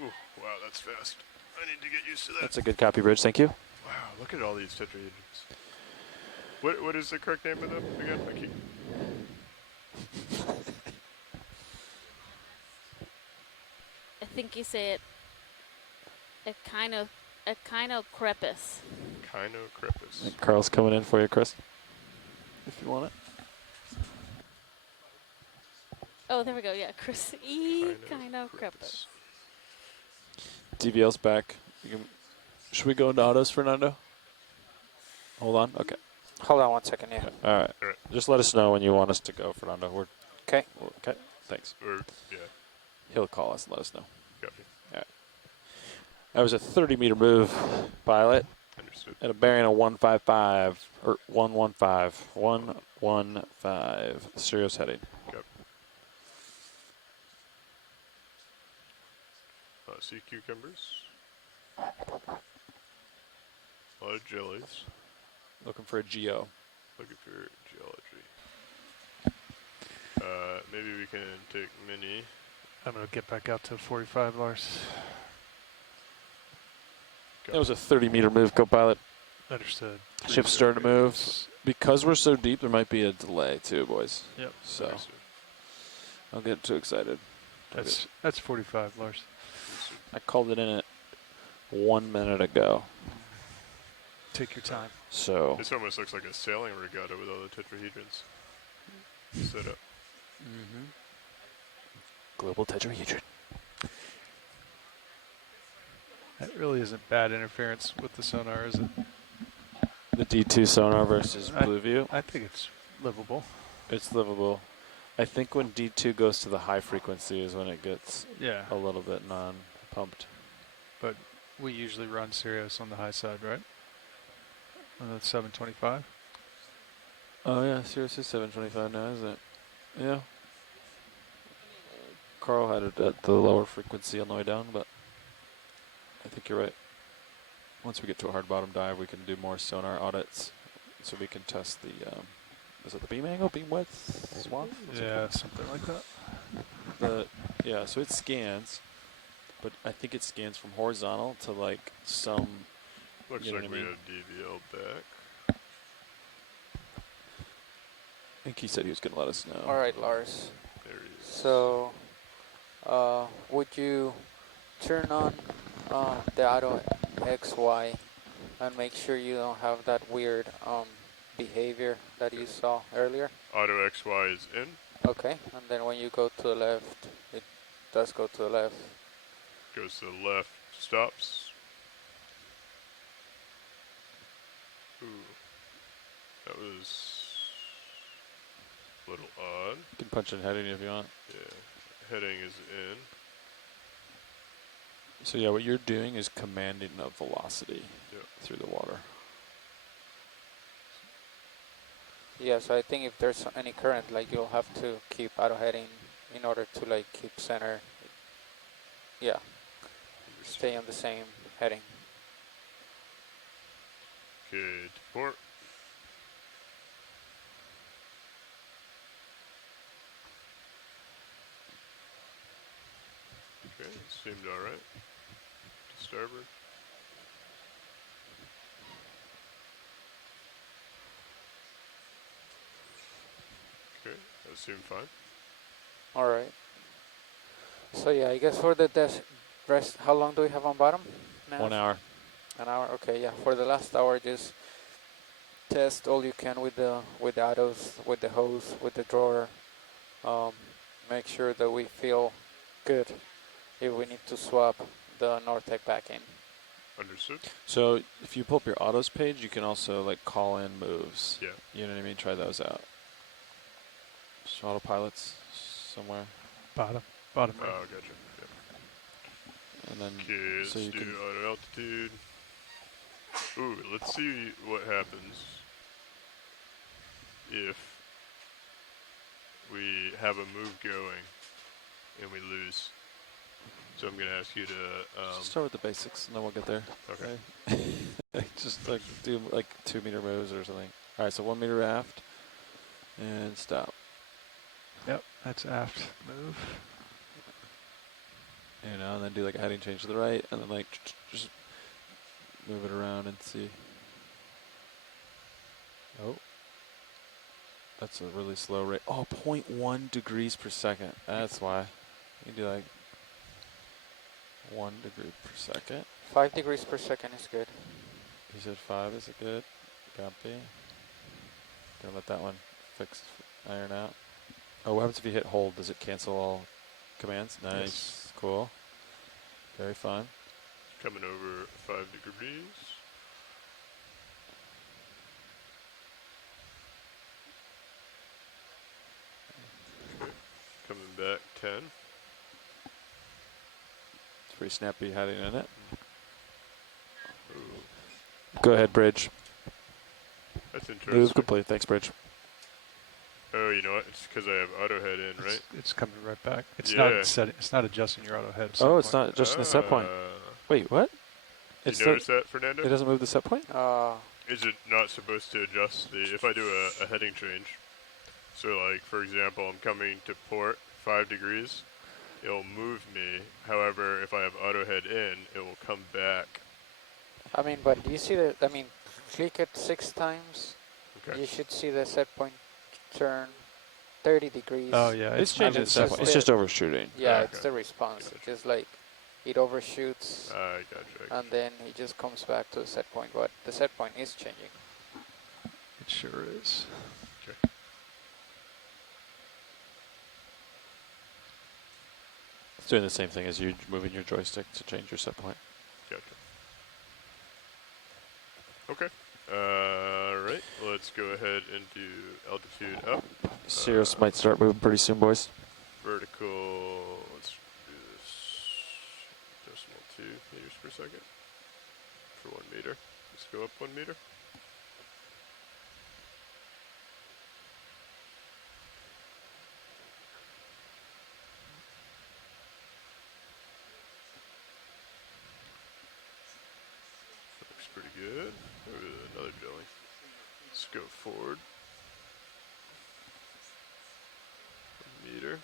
Ooh, wow, that's fast. I need to get used to that. That's a good copy, Bridge. Thank you. Wow, look at all these tetrahedrons. What is the correct name of them again? I keep... I think you say it kind of Echinocrepus. Echinocrepus. Carl's coming in for you, Chris. If you want it. Oh, there we go. Yeah, Chris. Echinocrepus. DVL's back. Should we go into autos, Fernando? Hold on. Okay. Hold on 1 second, yeah. All right. Just let us know when you want us to go, Fernando. Okay. Okay. Thanks. Yeah. He'll call us and let us know. Copy. All right. That was a 30-meter move, pilot. Understood. At a bearing of 155 or 115. 115. Serious heading. Yep. Sea cucumbers. A lot of jellies. Looking for a geo. Looking for geology. Maybe we can take mini. I'm going to get back out to 45, Lars. That was a 30-meter move, co-pilot. Understood. Ship's starting to move. Because we're so deep, there might be a delay too, boys. Yep. So, Understood. don't get too excited. That's 45, Lars. I called it in at 1 minute ago. Take your time. So. This almost looks like a sailing regatta with all the tetrahedrons set up. Mm-hmm. Global tetrahedron. That really isn't bad interference with the sonar, is it? The D2 sonar versus Blue View? I think it's livable. It's livable. I think when D2 goes to the high frequency is when it gets a little bit non-pumped. But we usually run Sirius on the high side, right? On the 725? Oh yeah, Sirius is 725 now, isn't it? Yeah. Carl had it at the lower frequency on the way down, but I think you're right. Once we get to a hard bottom dive, we can do more sonar audits, so we can test the, is it the beam angle, beam width, swath? Yeah, something like that. Yeah, so it scans, but I think it scans from horizontal to like some. Looks you know like what I we mean? have DVL back. I think he said he was going to let us know. All right, Lars. There he is. So, would you turn on the auto XY and make sure you don't have that weird behavior that you saw earlier? Auto XY is in. Okay, and then when you go to the left, it does go to the left. Goes to the left, stops. Ooh, that was a little odd. You can punch in heading if you want. Yeah, heading is in. So yeah, what you're doing is commanding a velocity through the water. Yeah, so I think if there's any current, like you'll have to keep auto heading in order to like keep center. Yeah, stay on the same heading. Okay, to port. Okay, seemed alright. To starboard. Okay, that seemed fine. All right. So yeah, I guess for the rest, how long do we have on bottom now? 1 hour. An hour. Okay, yeah. For the last hour, just test all you can with the autos, with the hose, with the drawer. Make sure that we feel good. If we need to swap the Nortec back in. Understood. So if you pull up your autos page, you can also like call in moves. Yeah. You know what I mean? Try those out. Just autopilots somewhere. Bottom Oh, gotcha. Yep. And then okay, so let's you do can auto altitude. Ooh, let's see what happens if we have a move going and we lose. So I'm going to ask you to... just start with the basics, and then we'll get there. Okay. Just like do like 2 meter moves or something. All right, so 1 meter aft, and stop. Yep, that's aft move. You know, and then do like a heading change to the right, and then like just move it around and see. Oh. That's a really slow rate. Oh, 0.1 degrees per second. That's why. You do like 1 degree per second. 5 degrees per second is good. You said 5 is a good. Copy. Gonna let that one iron out. Oh, what happens if you hit hold? Does it cancel all commands? Nice. Yes. Cool. Very fun. Coming over 5 degrees. Okay. Coming back 10. It's pretty snappy heading in it. Ooh. Go ahead, Bridge. That's interesting. Move complete. Thanks, Bridge. Oh, you know what? It's because I have auto head in, right? It's coming right back. It's Yeah. It's not adjusting your auto head. Oh, it's not adjusting the set point. Wait, what? Did you notice that, Fernando? It doesn't move the set point? Is it not supposed to adjust the, if I do a heading change, so like, for example, I'm coming to port 5 degrees, it'll move me. However, if I have auto head in, it will come back. I mean, but do you see that? I mean, click it 6 times. Okay. You should see the set point turn 30 degrees. Oh yeah, it's changing the set point. It's just overshooting. Yeah, it's the response. It's just like it overshoots. I gotcha. And then it just comes back to the set point, but the set point is changing. It sure is. Okay. It's doing the same thing as you moving your joystick to change your set point. Gotcha. Okay. Right. Let's go ahead and do altitude up. Cirrus might start moving pretty soon, boys. Vertical. Let's do this. Decimal 2 meters per second for 1 meter. Let's go up 1 meter. Looks pretty good. Ooh, another jelly. Let's go forward. 1 meter.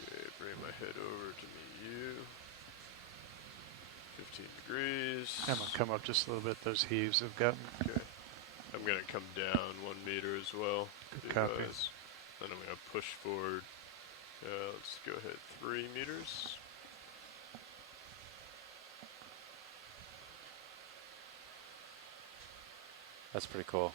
Okay, bring my head over to meet you. 15 degrees. I'm gonna come up just a little bit. Those heaves have gotten. Okay. I'm gonna come down 1 meter as well. Good copy. Then I'm gonna push forward. Let's go ahead 3 meters. That's pretty cool.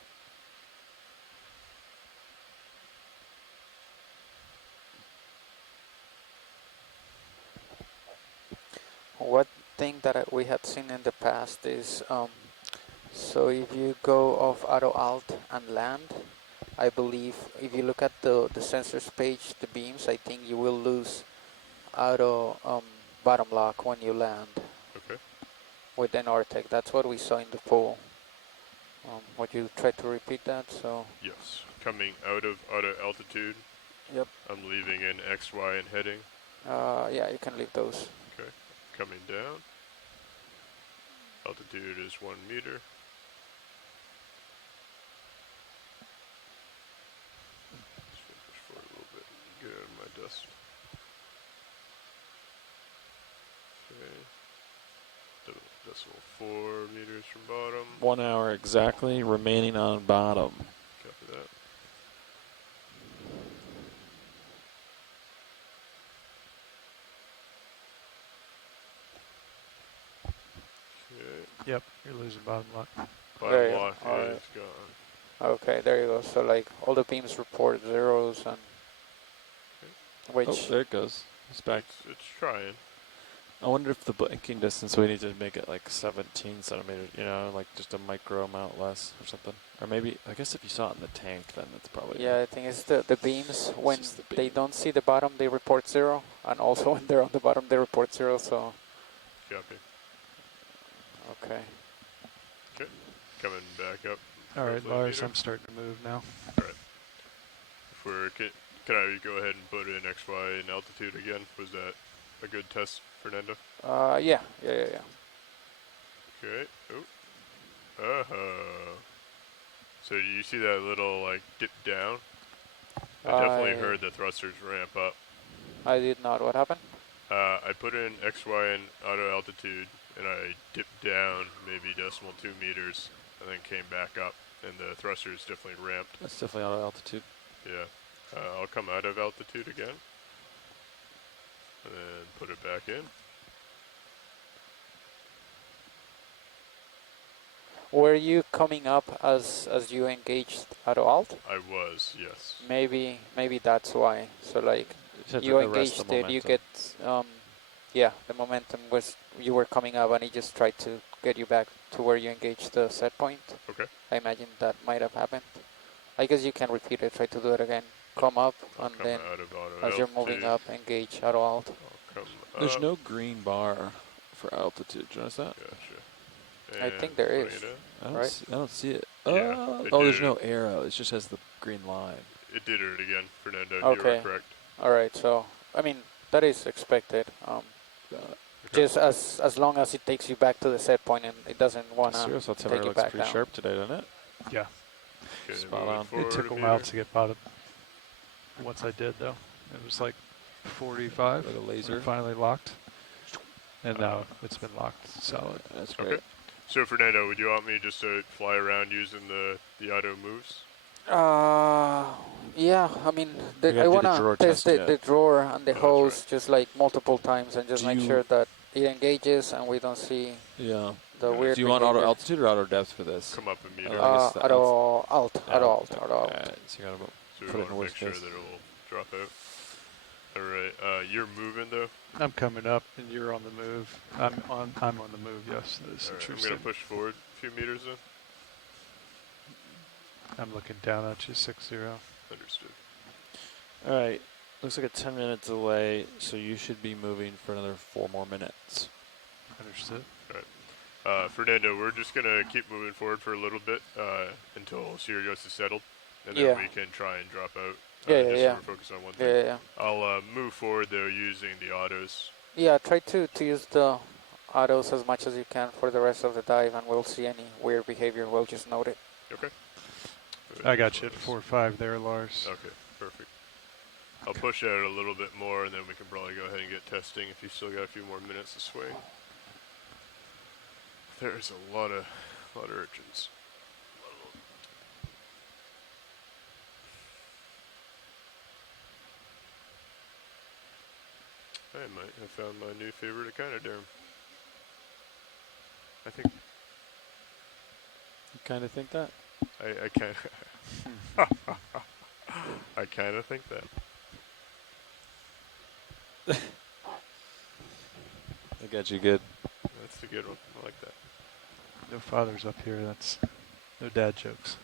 One thing that we had seen in the past is, so if you go off auto alt and land, I believe if you look at the sensors page, the beams, I think you will lose auto bottom lock when you land. Okay. With an Artec. That's what we saw in the pool. Would you try to repeat that? So. Yes. Coming out of auto altitude. Yep. I'm leaving in X, Y, and heading. Yeah, you can leave those. Okay. Coming down. Altitude is 1 meter. Just gonna push forward a little bit and get out of my dust. Okay. Decimal 4 meters from bottom. 1 hour exactly remaining on bottom. Copy that. Okay. Yep, you're losing bottom lock. Bottom lock is gone. Okay, there you go. So like all the beams report zeros and which. Oh, there it goes. It's back. It's trying. I wonder if the blinking distance, we need to make it like 17 centimeters, you know, like just a micro amount less or something. Or maybe, I guess if you saw it in the tank, then it's probably... Yeah, I think it's the beams. When they don't see the bottom, they report 0. And also when they're on the bottom, they report 0, so... Copy. Okay. Okay. Coming back up. All right, roughly a Lars, meter. I'm starting to move now. All right. If we're, can I go ahead and put in X, Y, and altitude again? Was that a good test, Fernando? Yeah. Okay. Oh. So do you see that little like dip down? I definitely heard the thrusters ramp up. I did not. What happened? I put in X, Y, and auto altitude, and I dipped down maybe decimal 2 meters, and then came back up, and the thruster is definitely ramped. That's definitely out of altitude. Yeah. I'll come out of altitude again, and then put it back in. Were you coming up as you engaged out of alt? I was, yes. Maybe that's why. So like you engaged it, you get yeah, the momentum was you were coming up and he just tried to get you back to where you engaged the set point. Okay. I imagine that might have happened. I guess you can repeat it, try to do it again. Come up and then as you're moving up, engage out of alt. There's no green bar for altitude. Do you notice that? Gotcha. I think there is, right? I don't see it. Yeah, Oh, there's no arrow. It just has the green line. It did it again, Fernando. Okay. You were correct. All right. So, I mean, that is expected. Just as long as it takes you back to the set point and it doesn't want to take you back pretty down. sharp today, doesn't it? Yeah. Okay, Spot on. It took a while to get bottom. Once I did, though, it was like 45. Like a laser. When it finally locked. And now it's been locked solid. That's great. Okay. So Fernando, would you want me just to fly around using the auto moves? Yeah. I mean, I want to test the drawer and the hose just like multiple times and just make sure that it engages and we don't see the weird. Do you want behavior. auto altitude or auto depth for this? Come up a meter. Auto alt. Alright, so you gotta So put it in make worst sure case. that it will drop out. All right. You're moving though. I'm coming up, and you're on the move. I'm on the move. Yes, that is a true I'm gonna statement. push forward a few meters then. I'm looking down at you, 6-0. Understood. All right. Looks like a 10-minute delay, so you should be moving for another 4 more minutes. Understood. All right. Fernando, we're just gonna keep moving forward for a little bit until Sirius is settled, and then we can try and drop out. So we're focused on one thing. Yeah. I'll move forward though using the autos. Yeah, try to use the autos as much as you can for the rest of the dive, and we'll see any weird behavior. We'll just note it. Okay. I got you at 4-5 there, Lars. Okay, perfect. I'll push out a little bit more, and then we can probably go ahead and get testing if you still got a few more minutes to swing. There's a lot of urchins. I might have found my new favorite echinoderm. I think. You kind of think that? I kind of. I kind of think that. I got you good. That's a good one. I like that. No fathers up here. That's no dad jokes.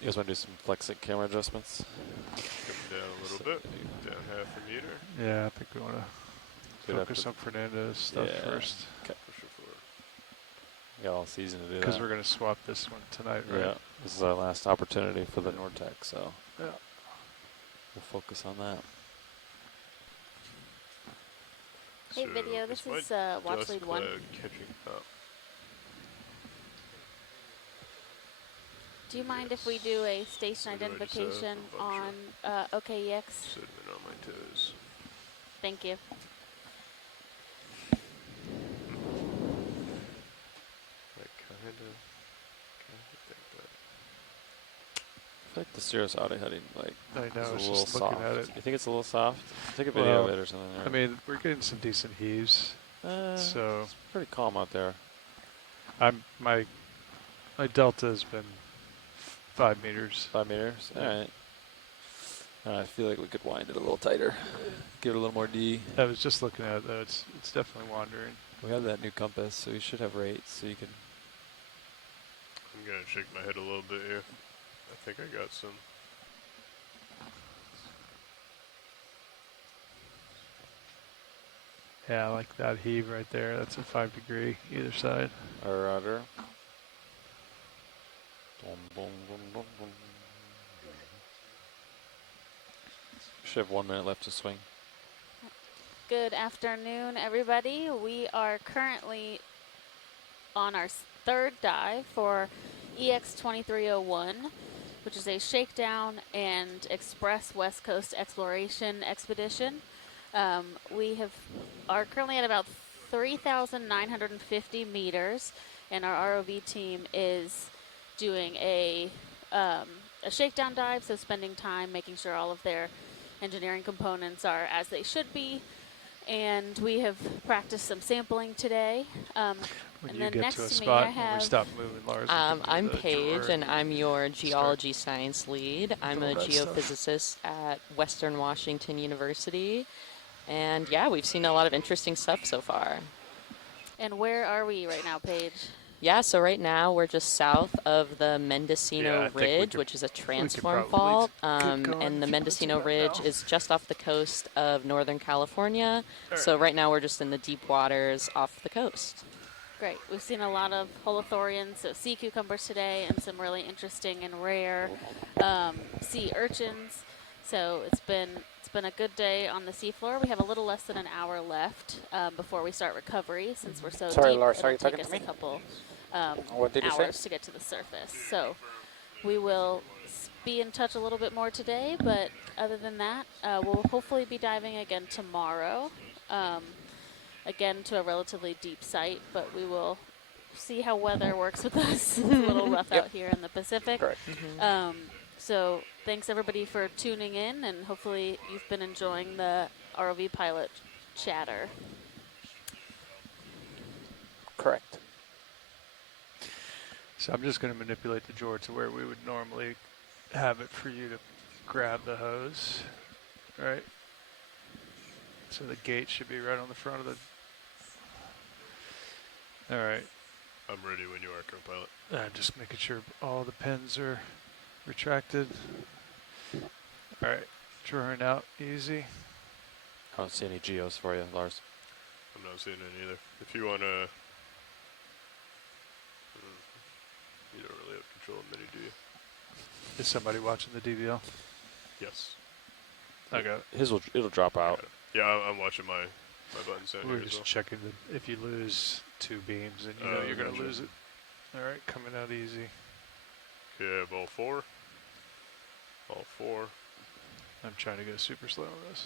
You guys want to do some flexing camera adjustments? Come down a little bit. Down half a meter. Yeah, I think we want to focus on Fernando's stuff first. Okay. Push it forward. We got all season to do that. Because we're going to swap this one tonight, right? Yeah. This is our last opportunity for the Nortec, so yeah, we'll focus on that. Hey, video, this is Watch Lead 1. Catching up. Do you mind if we do a station identification on OKEX? Sediment on my toes. Thank you. I kind of think that. I feel like the Cirrus auto heading, like, I know, is a it's little just looking soft. at it. You think it's a little soft? Take a video of it or something. I mean, we're getting some decent heaves, so it's pretty calm out there. My delta has been 5 meters. 5 meters. All right. I feel like we could wind it a little tighter. Give it a little more D. I was just looking at it, though. It's definitely wandering. We have that new compass, so you should have rates, so you can. I'm gonna shake my head a little bit here. I think I got some. Yeah, I like that heave right there. That's a 5 degree either side. Our rudder. Should have 1 minute left to swing. Good afternoon, everybody. We are currently on our third dive for EX2301, which is a shakedown and express West Coast exploration expedition. We are currently at about 3,950 meters, and our ROV team is doing a shakedown dive, so spending time making sure all of their engineering components are as they should be. And we have practiced some sampling today. When and you then get next to a to me, spot, I when we have stop moving, Lars, we can do I'm the Paige, drawer and I'm your start geology science lead. I'm with a all that stuff. geophysicist at Western Washington University. And yeah, we've seen a lot of interesting stuff so far. And where are we right now, Paige? Yeah, so right now we're just south of the Mendocino Ridge, which is a transform fault. And the Mendocino Ridge is just off the coast of Northern California. So right now we're just in the deep waters off the coast. Great. We've seen a lot of holothorians, so sea cucumbers today, and some really interesting and rare sea urchins. So it's been a good day on the seafloor. We have a little less than an hour left before we start recovery, since we're so Sorry, deep. Lars, are you it'll take talking us to me? a couple What did you say? hours to get to the surface. So we will be in touch a little bit more today, but other than that, we'll hopefully be diving again tomorrow. Again to a relatively deep site, but we will see how weather works with us. It's a little rough out here in the Pacific. Correct. So thanks everybody for tuning in, and hopefully you've been enjoying the ROV pilot chatter. Correct. So I'm just going to manipulate the drawer to where we would normally have it for you to grab the hose, right? So the gate should be right on the front of the... All right. I'm ready when you are, co-pilot. Just making sure all the pins are retracted. All right, drawing out easy. I don't see any geos for you, Lars. I'm not seeing any either. If you want to... You don't really have control of many, do you? Is somebody watching the DVL? Yes. Okay. It'll drop out. Yeah, I'm watching my buttons down We're here as just well. checking if you lose 2 beams, then you know you're going to gotcha. lose it. All right, coming out easy. Okay, I have all 4. All 4. I'm trying to go super slow on this.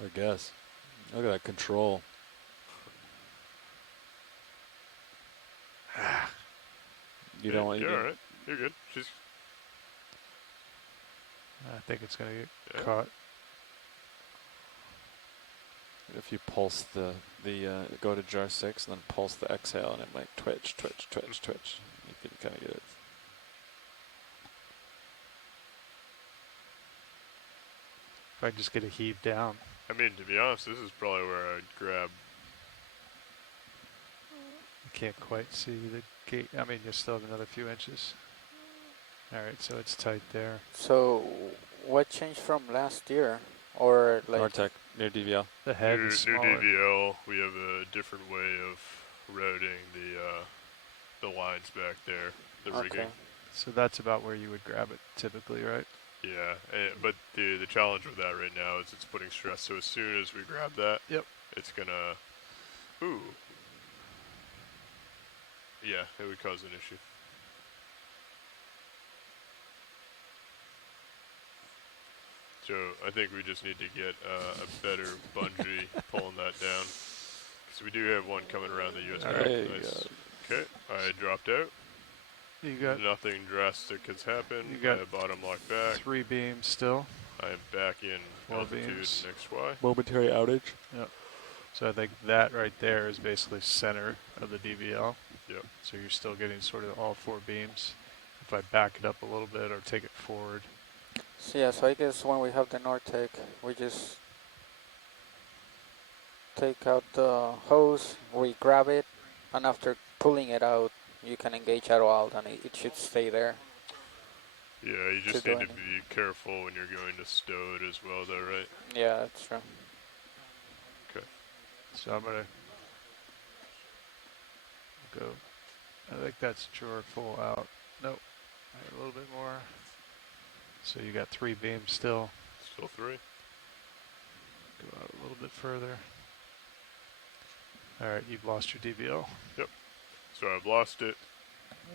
I guess. Look at that control. You don't want... You're alright. You're good. She's... I think it's going to get caught. If you pulse the go to jar 6 and then pulse the exhale, and it might twitch. You can kind of get it. If I just get a heave down. I mean, to be honest, this is probably where I'd grab... I can't quite see the gate. I mean, you still have another few inches. All right, so it's tight there. So, what changed from last year, or like? Nortec, near DVL. The head New is smaller. DVL, we have a different way of routing the lines back there, the rigging. So that's about where you would grab it typically, right? Yeah, but the challenge with that right now is it's putting stress. So as soon as we grab that, it's gonna, yeah, it would cause an issue. So I think we just need to get a better bungee pulling that down. So we do have one coming around the US. Nice. Okay, I dropped out. You got nothing drastic has happened. You got bottom lock back. 3 beams still. I am back in 4 altitude beams. XY. Momentary outage. Yep. So I think that right there is basically center of the DVL. Yep. So you're still getting sort of all 4 beams. If I back it up a little bit or take it forward. So yeah, so I guess when we have the Nortec, we just take out the hose, we grab it, and after pulling it out, you can engage auto out, and it should stay there. Yeah, you just need to be careful when you're going to stow it as well, though, right? Yeah, that's true. Okay. So I'm going to go, I think that's drawer full out. Nope, a little bit more. So you got 3 beams still. Still 3. Go out a little bit further. All right, you've lost your DVL. Yep. So I've lost it.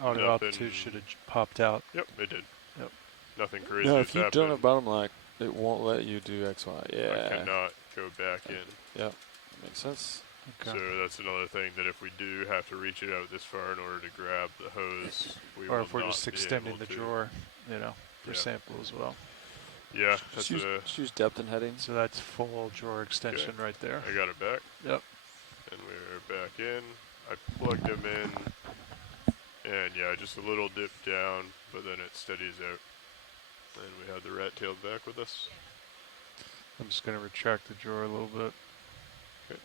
Auto altitude should have popped out. Yep, it did. Yep. Nothing crazy No, has if you happened. don't have bottom lock, it won't let you do XY. Yeah. I cannot go back in. Yep, makes sense. Okay. So that's another thing that if we do have to reach it out this far in order to grab the hose, we or will if we're not just be extending able the to. drawer, for Yeah. sample as well. Yeah, Just that's use depth and heading. So that's full drawer extension right there. I got it back. Yep. And we're back in. I plugged them in, and yeah, just a little dip down, but then it steadies out. And we have the rat-tailed back with us. I'm just going to retract the drawer a little bit. Okay.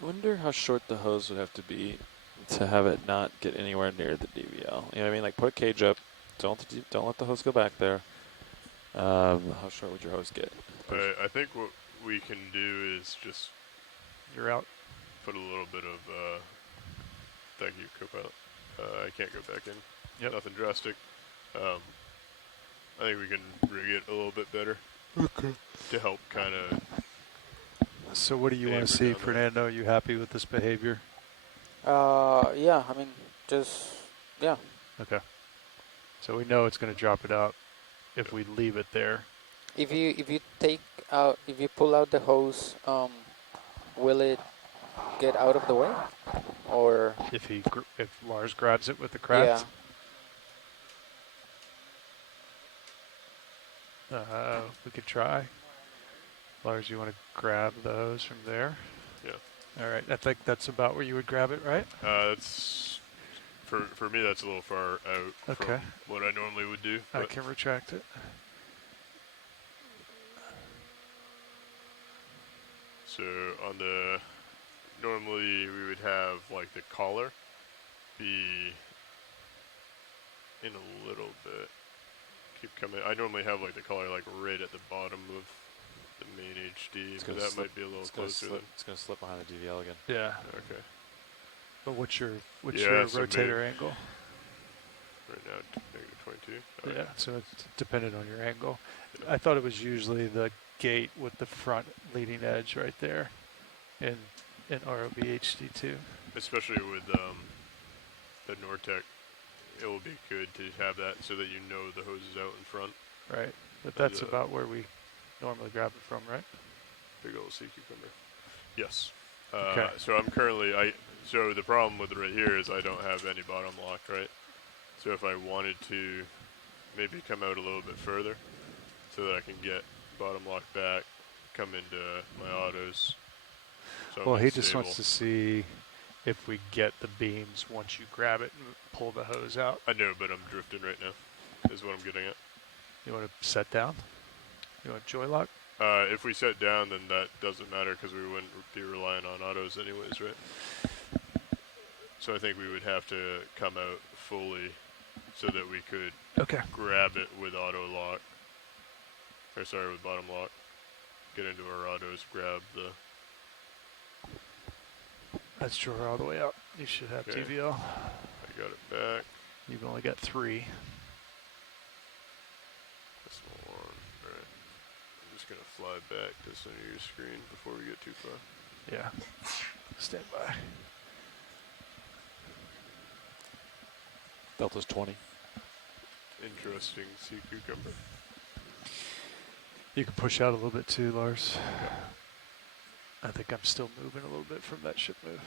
I wonder how short the hose would have to be to have it not get anywhere near the DVL. You know what I mean? Like put a cage up. Don't let the hose go back there. How short would your hose get? I think what we can do is just... You're out. Put a little bit of... thank you, co-pilot. I can't go back in. Yep. Nothing drastic. I think we can rig it a little bit better. Okay. To help kind of... So what do you want to see, Fernando? Are you happy with this behavior? Yeah, I mean, yeah. Okay. So we know it's going to drop it out if we leave it there. If you pull out the hose, will it get out of the way, or if Lars grabs it with the craft? Yeah. We could try. Lars, you want to grab the hose from there? Yeah. All right. I think that's about where you would grab it, right? That's for me. That's a little far out from what I normally would do. I can retract it. So on the normally we would have like the collar be in a little bit. Keep coming. I normally have like the collar like right at the bottom of the main HD, but that might be a little closer. It's going to slip behind the DVL again. Yeah. Okay. But what's your rotator angle? Right now, -22. Oh, yeah, so it's dependent on your angle. Yeah. I thought it was usually the gate with the front leading edge right there in ROV HD2. Especially with the Nortec, it will be good to have that so that you know the hose is out in front. Right, but that's about where we normally grab it from, right? Big old sea cucumber. Yes. Okay. So I'm currently, so the problem with it right here is I don't have any bottom lock, right? So if I wanted to maybe come out a little bit further so that I can get bottom lock back, come into my autos. So well, he just wants to see if we get the beams once you grab it and pull the hose out. I know, but I'm drifting right now, is what I'm getting at. You want to set down? You want joy lock? If we set down, then that doesn't matter because we wouldn't be relying on autos anyways, right? So I think we would have to come out fully so that we could grab it with auto lock. Or sorry, with bottom lock. Get into our autos, grab the... That's drawer all the way out. You should have DVL. I got it back. You've only got 3. This one. Alright. I'm just going to fly back to the center of your screen before we get too far. Yeah. Stand by. Delta's 20. Interesting sea cucumber. You can push out a little bit too, Lars. I think I'm still moving a little bit from that ship move.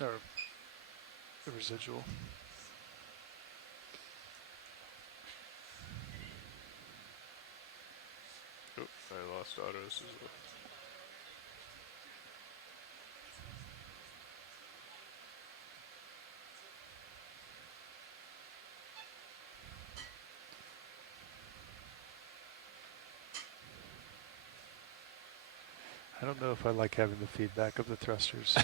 Or the residual. Oh, I lost autos as well. I don't know if I like having the feedback of the thrusters.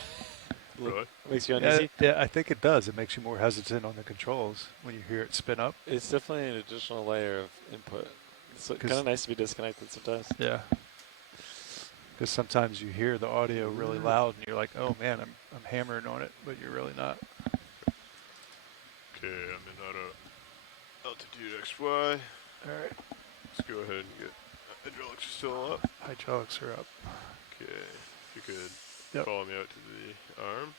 Really? Makes you uneasy? Yeah, I think it does. It makes you more hesitant on the controls when you hear it spin up. It's definitely an additional layer of input. It's kind of nice to be disconnected sometimes. Yeah. Because sometimes you hear the audio really loud and you're like, oh man, I'm hammering on it, but you're really not. Okay, I'm in auto altitude XY. Alright. Let's go ahead and get hydraulics still up. Hydraulics are up. Okay, if you could follow me out to the arm.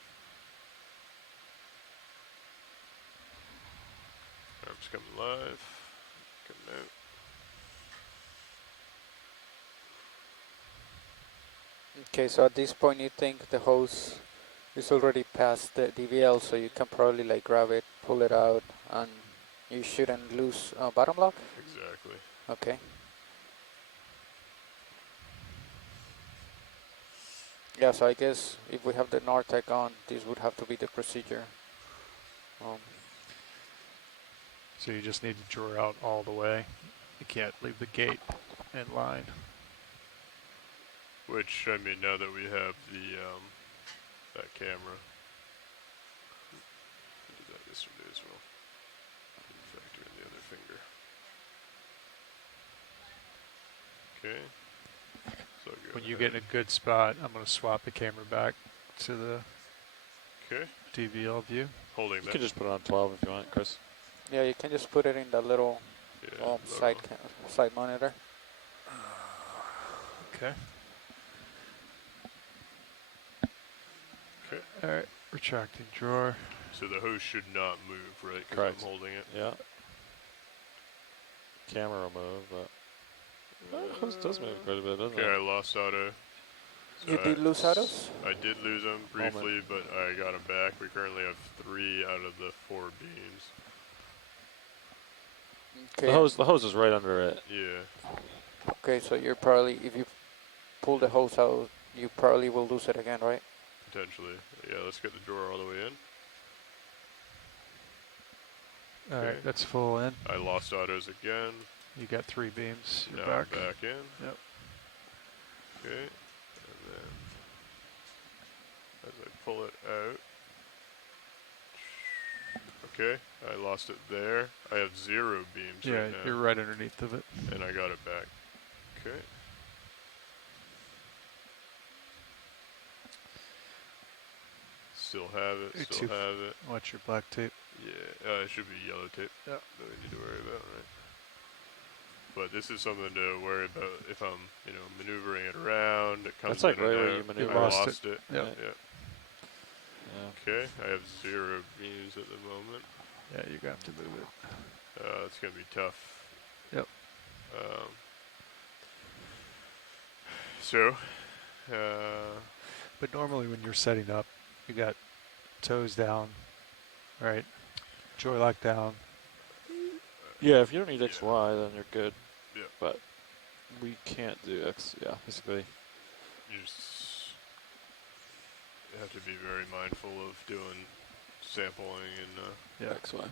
Arm's coming live. Coming out. Okay, so at this point you think the hose is already past the DVL, so you can probably like grab it, pull it out, and you shouldn't lose bottom lock? Exactly. Okay. Yeah, so I guess if we have the Nortec on, this would have to be the procedure. So you just need to draw out all the way. You can't leave the gate in line. Which, I mean, now that we have the, that camera. I did that yesterday as well. Didn't factor in the other finger. Okay. So go When you ahead. get in a good spot, I'm going to swap the camera back to the DVL view. Holding You that. can just put it on 12 if you want, Chris. Yeah, you can just put it in the little side monitor. Okay. Okay. All right. Retracting drawer. So the hose should not move, right? 'Cause Correct. I'm holding it. Yeah. Camera will move, but the hose does move quite a bit, doesn't Okay, it? I lost auto. So You did lose autos? I did lose them briefly, but I got them back. We currently have 3 out of the 4 beams. Okay. The hose is right under it. Yeah. Okay, so you're probably, if you pull the hose out, you probably will lose it again, right? Potentially. Yeah, let's get the drawer all the way in. All right, that's full in. I lost autos again. You got 3 beams. You're Now back. I'm back in. Yep. Okay. And then as I pull it out. Okay, I lost it there. I have 0 beams Yeah, right now. you're right underneath of it. And I got it back. Okay. Still have it, still have it. Watch your black tape. Yeah, it should be yellow tape. Yep. That we need to worry about, right? But this is something to worry about if I'm, you know, maneuvering it around. It comes That's like in right and where out. you maneuver. I lost it. Yep. Yeah. Okay, I have 0 beams at the moment. Yeah, you're going to have to move it. It's going to be tough. Yep. So, but normally when you're setting up, you got toes down, right? Joy lock down. Yeah, if you don't need XY, then you're good. Yeah. But we can't do X. Yeah, basically. you just have to be very mindful of doing sampling and XY.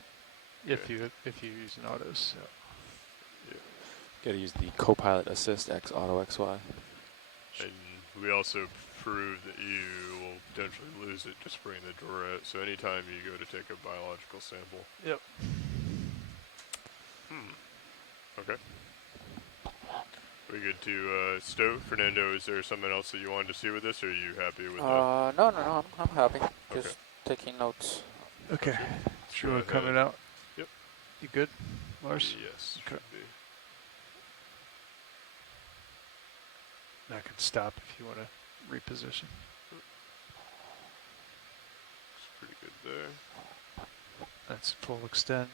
If you use an autos. Yeah. Got to use the Copilot Assist X Auto XY. And we also prove that you will potentially lose it just bring the drawer out. So anytime you go to take a biological sample. Yep. Okay. We good to stow? Fernando, is there something else that you wanted to see with this, or are you happy with that? No, I'm happy. Just taking notes. Okay. Drawer ahead. coming out. Yep. You good, Lars? Yes, Okay. should be. I can stop if you want to reposition. It's pretty good there. That's full extend.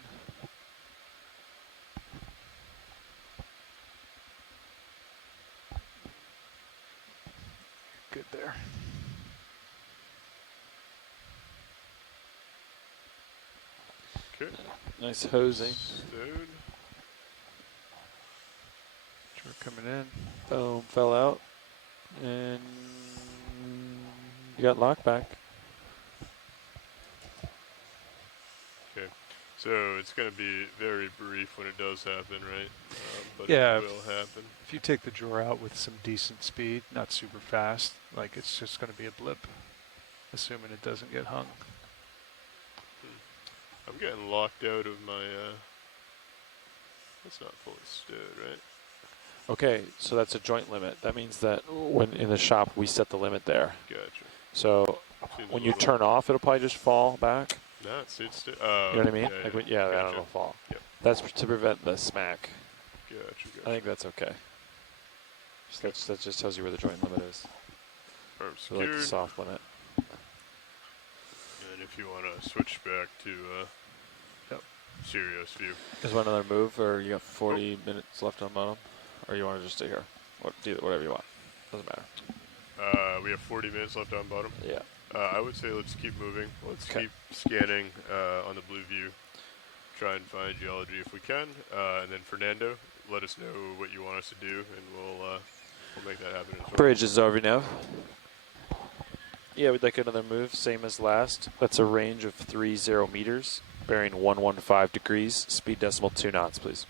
Good there. Okay. Nice hosing. Stowed. Drawer coming in. Boom, fell out. And you got lock back. Okay. So it's going to be very brief when it does happen, right? But Yeah. it will happen. If you take the drawer out with some decent speed, not super fast, like it's just going to be a blip, assuming it doesn't get hung. I'm getting locked out of my, that's not fully stowed, right? Okay, so that's a joint limit. That means that when in the shop we set the limit there. Gotcha. So Seems a when you little- turn off, it'll probably just fall back. No, it's You know what I mean? Yeah, Like when, yeah. that'll Gotcha. fall. Yep. That's to prevent the smack. Gotcha. I think that's okay. So that just tells you where the joint limit is. Arm So like the secured. soft limit. And if you want to switch back to serious view. Is one another move, or you got 40 minutes left on bottom, or you want to just stay here? Whatever you want. Doesn't matter. We have 40 minutes left on bottom. Yeah. I would say let's keep moving. Let's keep scanning on the blue view. Try and find geology if we can. And then Fernando, let us know what you want us to do, and we'll make that happen as well. Bridge is over now. Yeah, we'd like another move, same as last. That's a range of 30 meters, bearing 115 degrees, speed decimal 2 knots, please.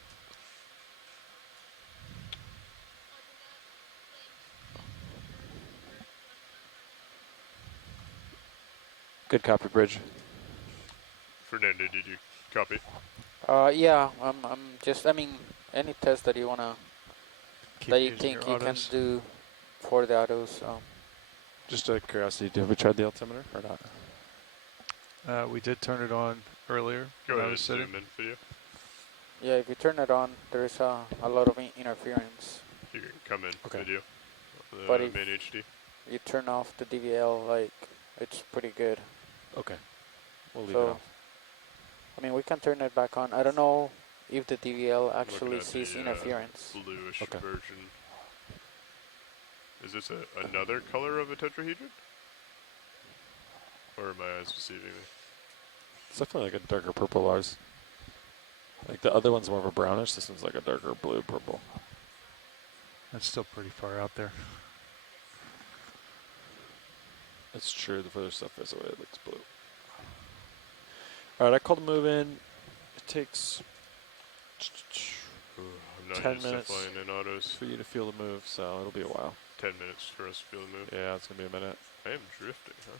Good copy, Bridge. Fernando, did you copy? Yeah, I'm just, I mean, any test that you wanna, that you using think your you can autos. do for the autos. Just out of curiosity, have we tried the altimeter or not? We did turn it on earlier Go when ahead I was and sitting. zoom in for you. Yeah, if you turn it on, there's a lot of interference. You can come in video. The But if main HD. you turn off the DVL, like, it's pretty good. Okay. We'll leave So, it off. I mean, we can turn it back on. I don't know if the DVL actually Looking at sees the, interference. Bluish version. Is this another color of a tetrahedron? Or are my eyes deceiving me? It's definitely like a darker purple, Lars. Like the other one's more of a brownish. This one's like a darker blue purple. That's still pretty far out there. It's true. The further stuff is away, it looks blue. All right, I called a move in. It takes I'm not 10 used to minutes flying in autos. for you to feel the move, so it'll be a while. 10 minutes for us to feel the move. Yeah, it's gonna be a minute. I am drifting, huh?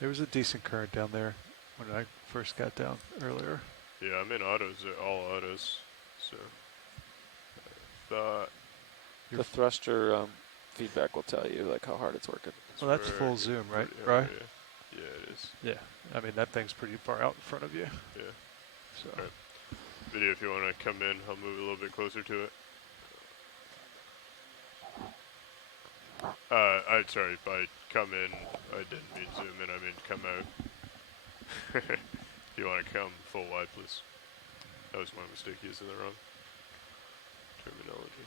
There was a decent current down there when I first got down earlier. Yeah, I'm in autos, all autos. So, I thought The thruster feedback will tell you like how hard it's working. Well, that's full zoom, right? Yeah, Right? yeah, it is. Yeah. I mean, that thing's pretty far out in front of you. Yeah. So. All right. Video, if you want to come in, I'll move a little bit closer to it. Sorry, by come in, I didn't mean zoom in, I mean come out. If you want to come full wide, please. That was my mistake using the wrong terminology.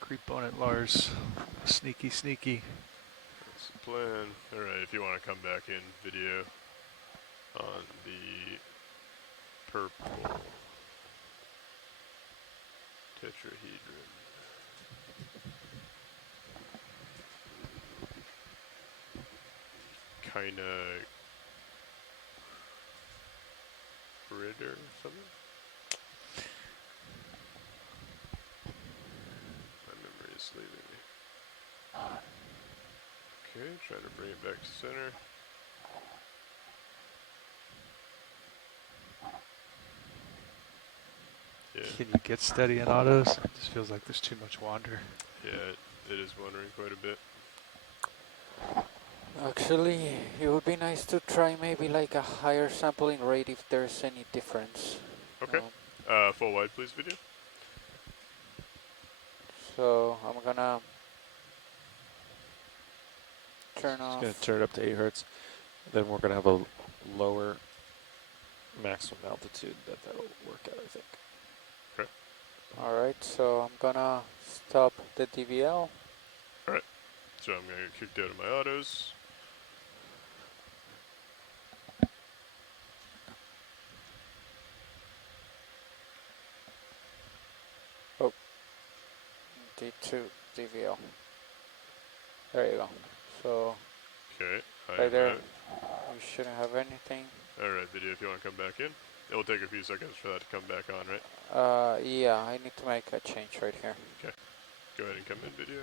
Creep on it, Lars. Sneaky, sneaky. That's the plan. Alright, if you want to come back in video on the purple tetrahedron. Kinda grid or something? Is leaving me. Okay, trying to bring it back to center. Yeah. Can you get steady in autos? It just feels like there's too much wander. Yeah, it is wandering quite a bit. Actually, it would be nice to try maybe like a higher sampling rate if there's any difference. Okay. Full wide, please, video. So I'm gonna turn off. It's gonna turn it up to 8 hertz. Then we're gonna have a lower maximum altitude that'll work out, I think. Okay. Alright, so I'm gonna stop the DVL. Alright, so I'm gonna get kicked out of my autos. Oh, D2 DVL. There you go. So, Okay, right there, you shouldn't have anything. Alright, video, if you want to come back in. It will take a few seconds for that to come back on, right? Yeah, I need to make a change right here. Okay, go ahead and come in, video.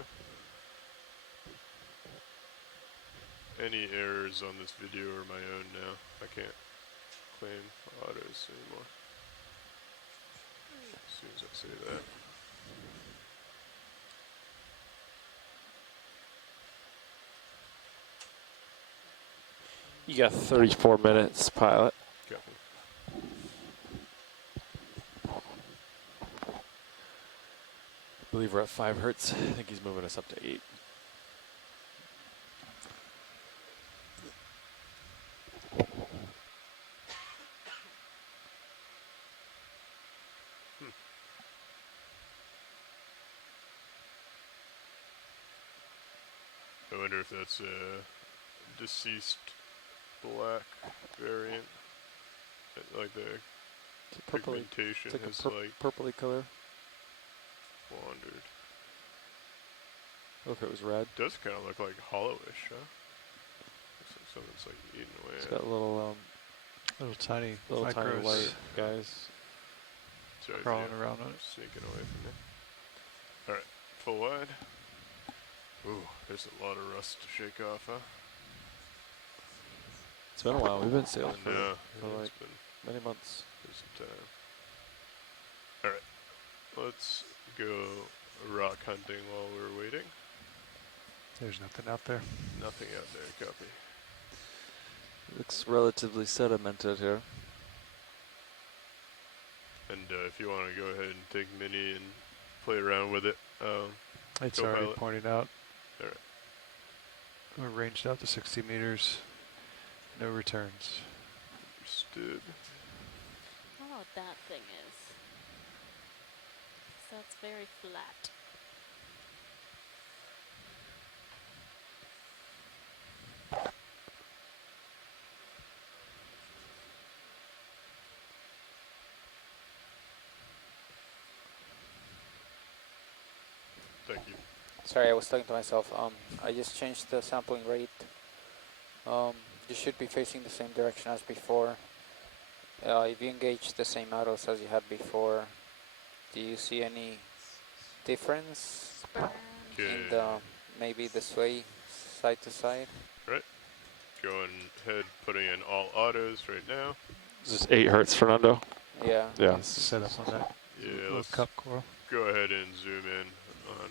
Any errors on this video are my own now. I can't claim autos anymore. As soon as I say that. You got 34 minutes, pilot. Copy. believe we're at 5 hertz. I think he's moving us up to 8. I wonder if that's a deceased black variant. Like the pigmentation it's like has a like purpley color. wandered. What if it was red? Does kind of look like hollowish, huh? Looks like something's like eating away. It's at got it. little tiny micros white guys Sorry, crawling video. around on it. Sneaking away from me. All right, full wide. Ooh, there's a lot of rust to shake off, huh? It's been a while. We've been sailing No, for yeah, like it's been many months. some time. All right, let's go rock hunting while we're waiting. There's nothing out there. Nothing out there, copy. Looks relatively sedimented here. And if you want to go ahead and take Mini and play around with it, It's go already pilot. pointed out. All right. We're ranged out to 60 meters. No returns. Understood. I don't know what that thing is. So it's very flat. Thank you. Sorry, I was talking to myself. I just changed the sampling rate. You should be facing the same direction as before. If you engage the same autos as you had before, do you see any difference in the maybe the sway side to side? Right. Going ahead, putting in all autos right now. Is this 8 hertz, Fernando? Yeah. Yeah. Let's set up on that Yeah, little let's cup coral. go ahead and zoom in on.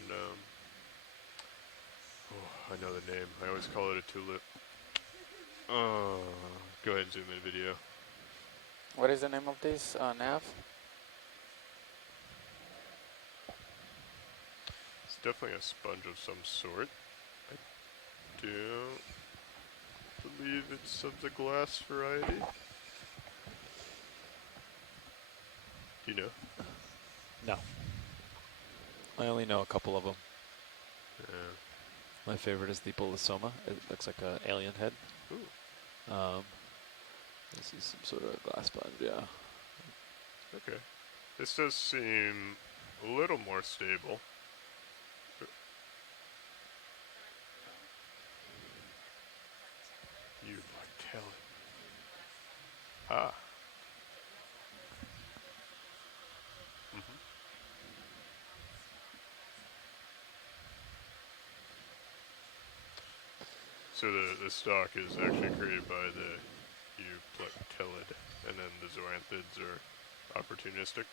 Oh, I know the name. I always call it a tulip. Go ahead and zoom in video. What is the name of this nav? It's definitely a sponge of some sort. I don't believe it's of the glass variety. Do you know? No. I only know a couple of them. Yeah. My favorite is the Bolosoma. It looks like an alien head. Ooh. This is some sort of glass sponge, yeah. Okay. This does seem a little more stable. You like tell it. Ah. So the stalk is actually created by the euplectellid, and then the zoanthids are opportunistic.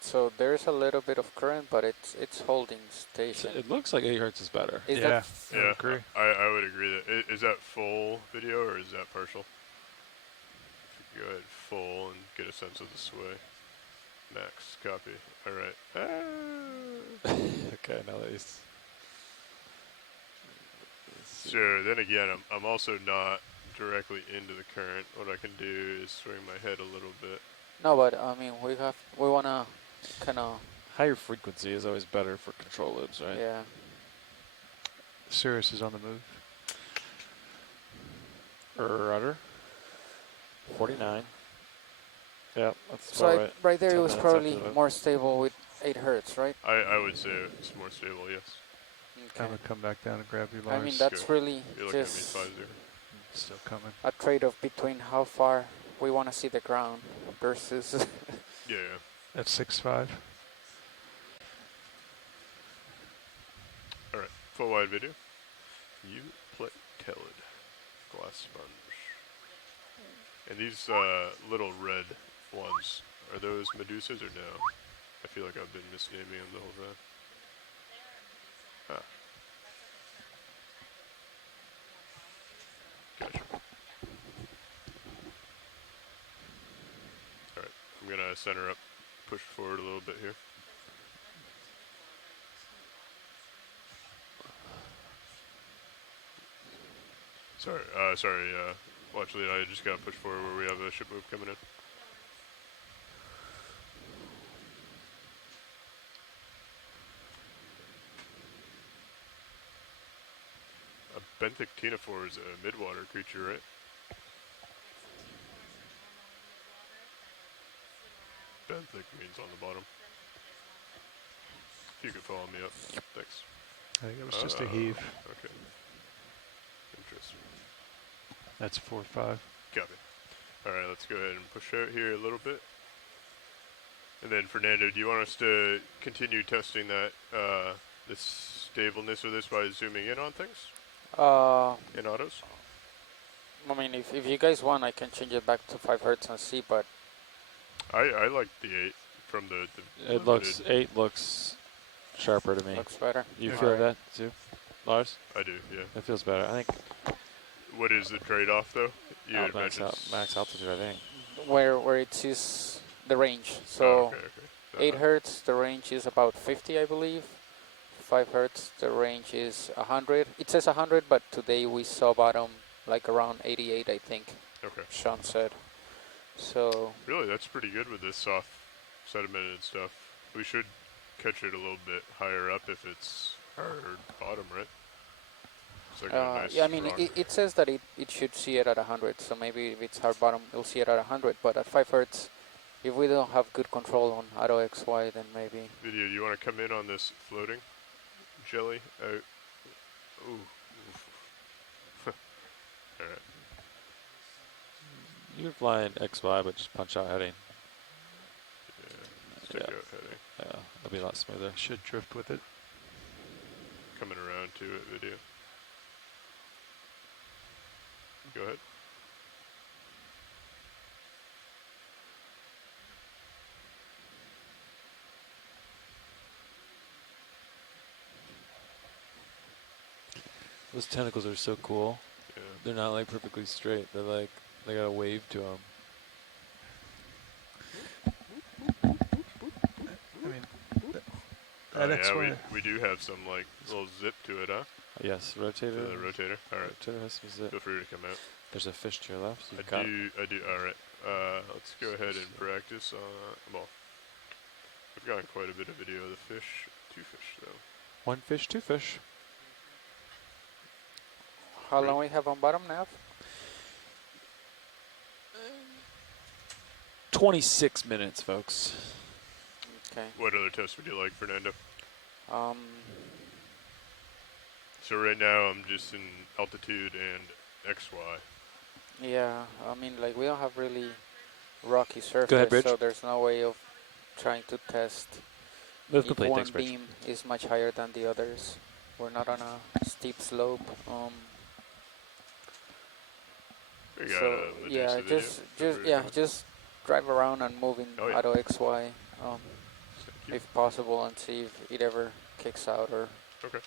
So there's a little bit of current, but it's holding station. It looks like 8 hertz is better. Is yeah, that I would agree. I would agree that is that full video or is that partial? If you go ahead full and get a sense of the sway. Max, copy. All right. Okay, now that he's. So then again, I'm also not directly into the current. What I can do is swing my head a little bit. No, but I mean we wanna kind of Higher frequency is always better for control loops, right? yeah. Cirrus is on the move. Rudder. 49. Yeah, that's So about right there 10 it was minutes probably after the- more stable with 8 hertz, right? I would say it's more stable, yes. I'm going to come back down and grab you, I Lars. mean that's really You're looking at me just 5-0. Still coming. a trade-off between how far we want to see the ground versus Yeah. At 6.5. All right. Full wide video. Euplectellid glass sponge. And these little red ones, are those medusas or no? I feel like I've been misnaming them the whole time. Ah. Gotcha. Alright, I'm gonna center up, push forward a little bit here. Sorry, watch lead, I just got pushed forward where we have a ship move coming in. A benthic ctenophore is a midwater creature, right? Benthic means on the bottom. If you could follow me up. Thanks. I think it was just a heave. Okay. Interesting. That's 4-5. Copy. All right, let's go ahead and push out here a little bit. And then, Fernando, do you want us to continue testing that, the stableness of this by zooming in on things? In autos? I mean, if you guys want, I can change it back to 5 hertz and see, but... I like the 8 from the It looks, 8 looks sharper to me. Looks better. You feel that too, Lars? I do, yeah. It feels better. I think. What is the trade-off, though? You had max, mentioned max altitude, I think. Where it sees the range. So okay. 8 hertz, the range is about 50, I believe. 5 hertz, the range is 100. It says 100, but today we saw bottom like around 88, I think. Okay. Sean said. So. Really, that's pretty good with this soft sedimented stuff. We should catch it a little bit higher up if it's hard bottom, right? It's like a nice yeah, I mean, rock. it says that it should see it at 100, so maybe if it's hard bottom, it'll see it at 100, but at 5 hertz, if we don't have good control on auto XY, then maybe... Video, do you want to come in on this floating jelly out? Ooh. Alright. You can fly in XY, but just punch out heading. Yeah, stick out heading. Yeah, that'll be a lot smoother. Should drift with it. Coming around to it, video. Go ahead. Those tentacles are so cool. Yeah. They're not like perfectly straight. They're like, they got a wave to them. I mean, yeah, we do have some like little zip to it, huh? Yes, rotator. To the rotator. All right. Rotator has some zip. Feel free to come out. There's a fish to your left. So I do. All right. Let's go ahead and practice. Well, we've gotten quite a bit of video of the fish. 2 fish though. 1 fish, 2 fish. How long we have on bottom now? 26 minutes, folks. Okay. What other tests would you like, Fernando? Um. So right now I'm just in altitude and XY. Yeah, I mean, like we don't have really rocky surface, Go ahead, Bridge. so there's no way of trying to test Move if complete, one thanks, Bridge. beam is much higher than the others. We're not on a steep slope. We got So a yeah, Medusa just drive around and move in yeah. auto XY, if possible, and see if it ever kicks out or. Okay.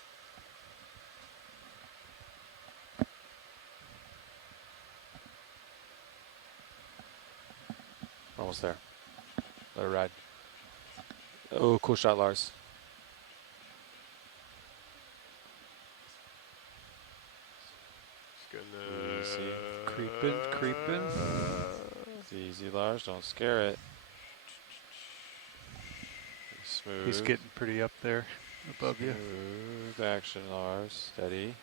Almost there. Let it ride. Oh, cool shot, Lars. Easy. Creeping. It's easy, Lars. Don't scare it. Smooth. He's getting pretty up there above you. Smooth action, Lars. Steady.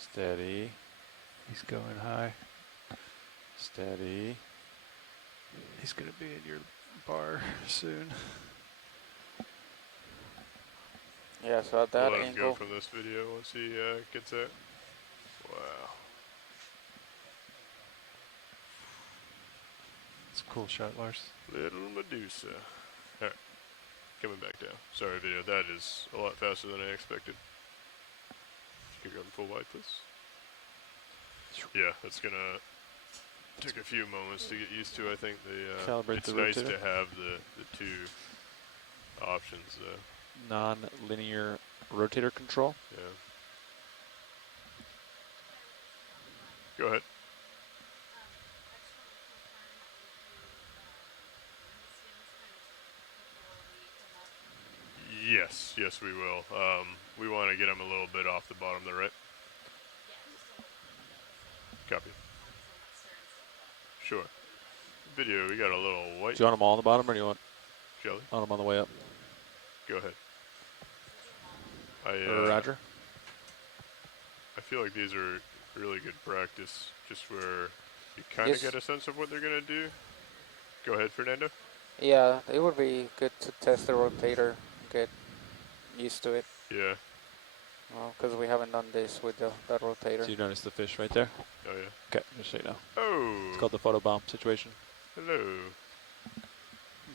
Steady. He's going high. Steady. He's going to be in your bar soon. Yeah, so at that we'll let him angle. go from this video once he gets out. Wow. It's a cool shot, Lars. Little Medusa. Alright. Coming back down. Sorry, video. That is a lot faster than I expected. Can you go full wide, please? Yeah, that's going to take a few moments to get used to. I think Calibrate it's the nice rotator. to have the 2 options. Non-linear rotator control. Yeah. Go ahead. Yes, we will. We want to get them a little bit off the bottom there, right? Copy. Sure. Video, we got a little white. Do you want them all on the bottom, or do you want jelly? On them on the way up. Go ahead. Roger. I feel like these are really good practice, just where you kind of Yes. get a sense of what they're going to do. Go ahead, Fernando. Yeah, it would be good to test the rotator, get used to it. Yeah. Because we haven't done this with that rotator. So you notice the fish right there? Oh, yeah. Okay, just so you know. Oh. It's called the photobomb situation. Hello.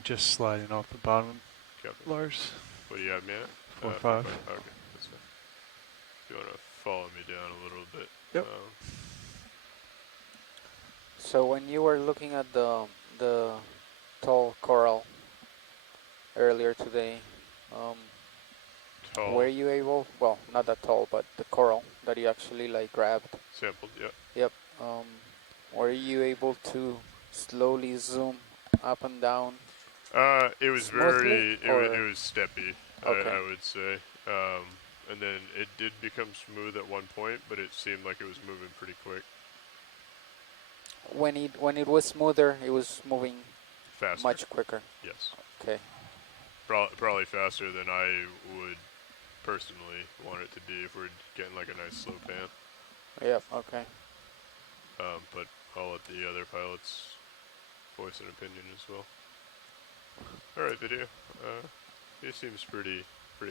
Just sliding off the bottom, Copy. Lars. What do you have me at? 4-5. Okay, that's fine. If you want to follow me down a little bit. Yep. So when you were looking at the tall coral earlier today, Tall. were you able? Well, not that tall, but the coral that you actually like grabbed. Sampled, yeah. Yep. Were you able to slowly zoom up and down? It was smoothly, it was steppy, Okay. I would say. And then it did become smooth at one point, but it seemed like it was moving pretty quick. When it was smoother, it was moving Faster. much quicker. Yes. Okay. Probably faster than I would personally want it to be if we're getting like a nice slow pan. Yep. Okay. But I'll let the other pilots voice an opinion as well. All right, video. He seems pretty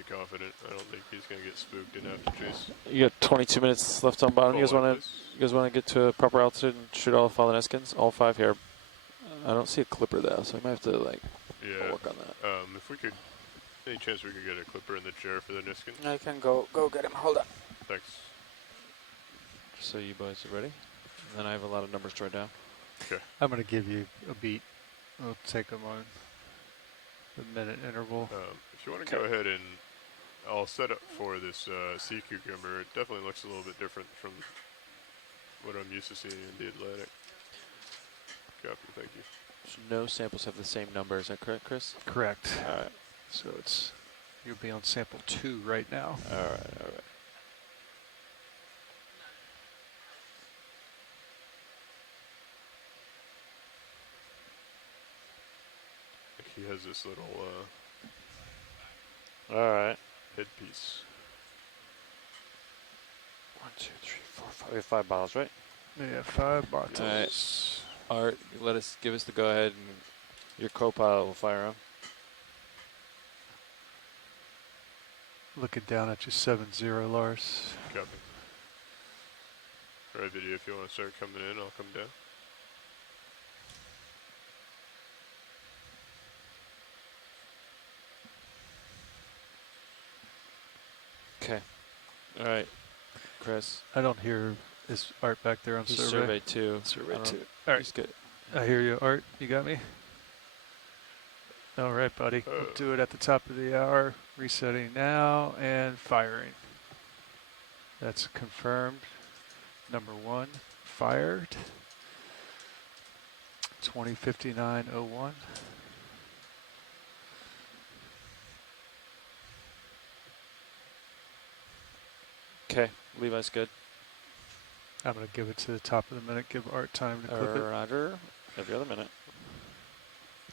confident. I don't think he's gonna get spooked and have to chase. You got 22 minutes left on bottom. You guys want to get to a proper altitude and shoot all 5 Neskins? All 5 here. I don't see a clipper though, so we might have to work on that. If we could, any chance we could get a clipper in the chair for the Niskin? I can go get him. Hold on. Thanks. So you boys are ready? And then I have a lot of numbers to write down. Okay. I'm going to give you a beat. We'll take them on the minute interval. If you want to go ahead and I'll set up for this sea cucumber. It definitely looks a little bit different from what I'm used to seeing in the Atlantic. Copy, thank you. So no samples have the same number, is that correct, Chris? Correct. All right. So you'll be on sample 2 right now. All right. He has this little Alright. headpiece. 1, 2, 3, 4, 5. We have 5 bottles, right? Yeah, 5 bottles. All right. Art, give us the go ahead, and your co-pilot will fire them. Looking down at you, 7-0, Lars. Copy. All right, video. If you want to start coming in, I'll come down. Okay. All right, Chris. I don't hear. Is Art back there on He's survey? survey 2. Survey 2. All right. He's good. I hear you, Art. You got me? All right, buddy. We'll do it at the top of the hour. Resetting now and firing. That's confirmed. Number 1 fired. 2059.01. Okay. Levi's good. I'm going to give it to the top of the minute. Give Art time to clip it. Roger. Every other minute.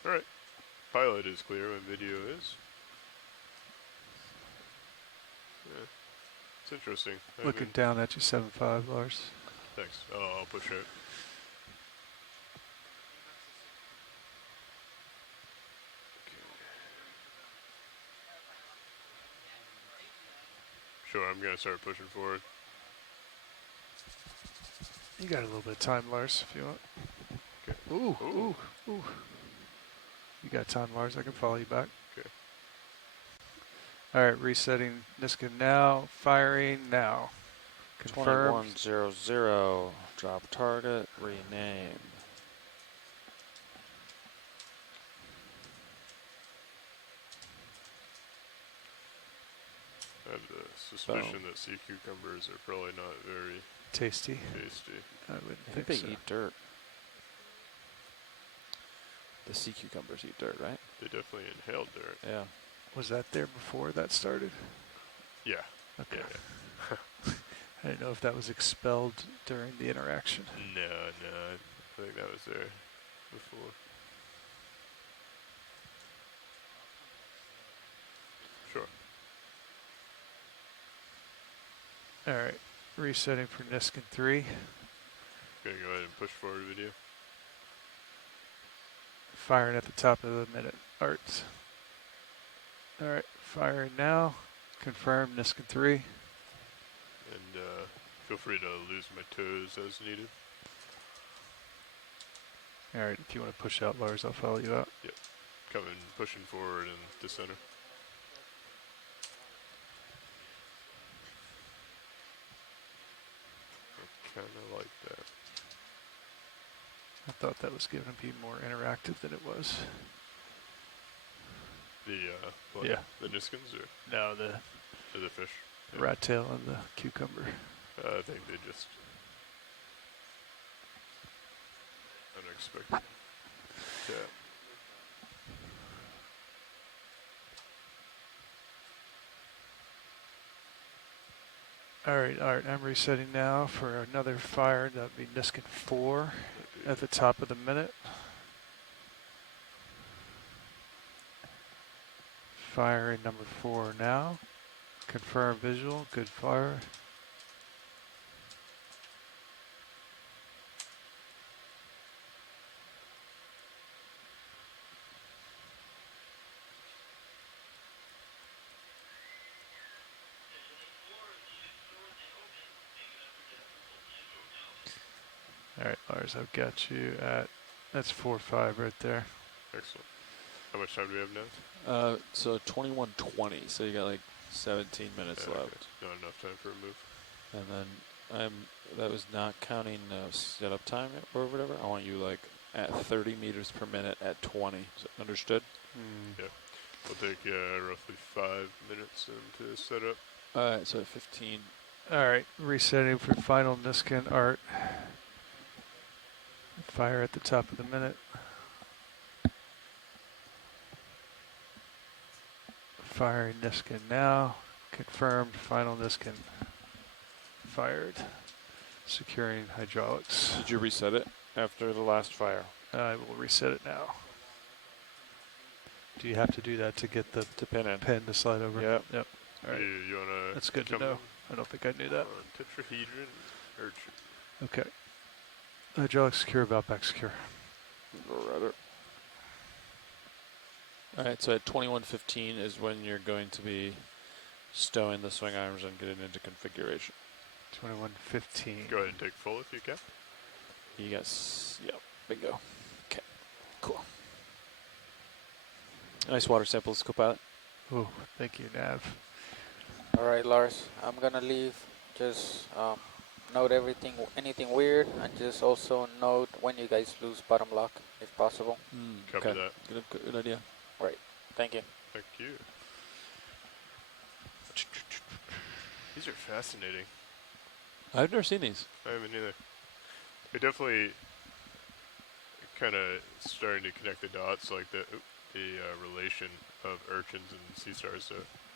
All right. Pilot is clear when video is. Yeah. It's interesting. Looking down at you, 7.5, Lars. Thanks. Oh, I'll push it. Sure, I'm going to start pushing forward. You got a little bit of time, Lars, if you want. Okay. Ooh. You got time, Lars. I can follow you back. Okay. All right, resetting Niskin now. Firing now. Confirmed. 2100. Drop target. Rename. I have the suspicion that sea cucumbers are probably not very tasty. I wouldn't I think think they so. eat dirt. The sea cucumbers eat dirt, right? They definitely inhaled dirt. Yeah. Was that there before that started? Yeah. Okay. Yeah. I didn't know if that was expelled during the interaction. No, I think that was there before. Sure. All right, resetting for Niskin 3. Okay, go ahead and push forward video. Firing at the top of the minute. Arts. All right, firing now. Confirm Niskin 3. And feel free to lose my toes as needed. All right, if you want to push out, Lars, I'll follow you out. Yep. Coming, pushing forward and to center. Kind of like that. I thought that was going to be more interactive than it was. The what, yeah, the Niskins or no, the fish, the rat tail and the cucumber. I think they just unexpected. Yeah. All right, I'm resetting now for another fire. That would be Niskin 4 at the top of the minute. Firing number 4 now. Confirm visual, good fire. All right, Lars, I've got you at, that's 4-5 right there. Excellent. How much time do we have now? So 21:20. So you got like 17 minutes left. Okay. Not enough time for a move. And then that was not counting setup time or whatever. I want you like at 30 meters per minute at 20. Is that understood? Yeah. We'll take roughly 5 minutes to set up. All right. So at 15. All right, resetting for final Niskin art. Fire at the top of the minute. Firing Niskin now. Confirmed. Final Niskin fired. Securing hydraulics. Did you reset it after the last fire? I will reset it now. Do you have to do that to get the pin in? Pin to slide over? Yep. Yep. All right. You wanna? That's good to know. I don't think I knew that. Tetrahedron, urchin. Okay. Hydraulic secure, valve back secure. Rudder. All right, so at 21:15 is when you're going to be stowing the swing arms and getting into configuration. 21:15. Go ahead and take full if you can. You got, yep, bingo. Okay, cool. Nice water samples, co-pilot. Oh, thank you, Nav. All right, Lars, I'm gonna leave. Just note anything weird, and just also note when you guys lose bottom lock, if possible. Copy that. Good idea. Right. Thank you. Thank you. These are fascinating. I've never seen these. I haven't either. It definitely kind of starting to connect the dots, like the relation of urchins and sea stars. So,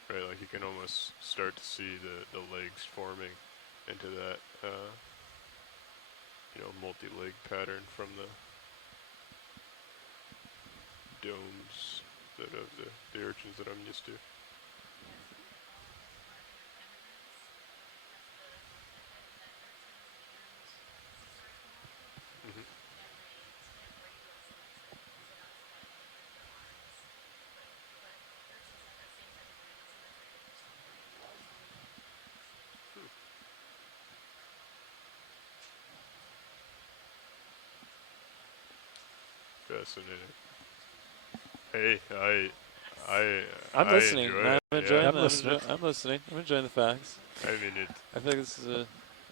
right, like you can almost start to see the legs forming into that, multi-leg pattern from the domes that of the urchins that I'm used to. Fascinating. Hey, I'm listening. Enjoy I'm it. enjoying. Yeah. I'm listening. I'm enjoying the facts. I mean it. I think this is a.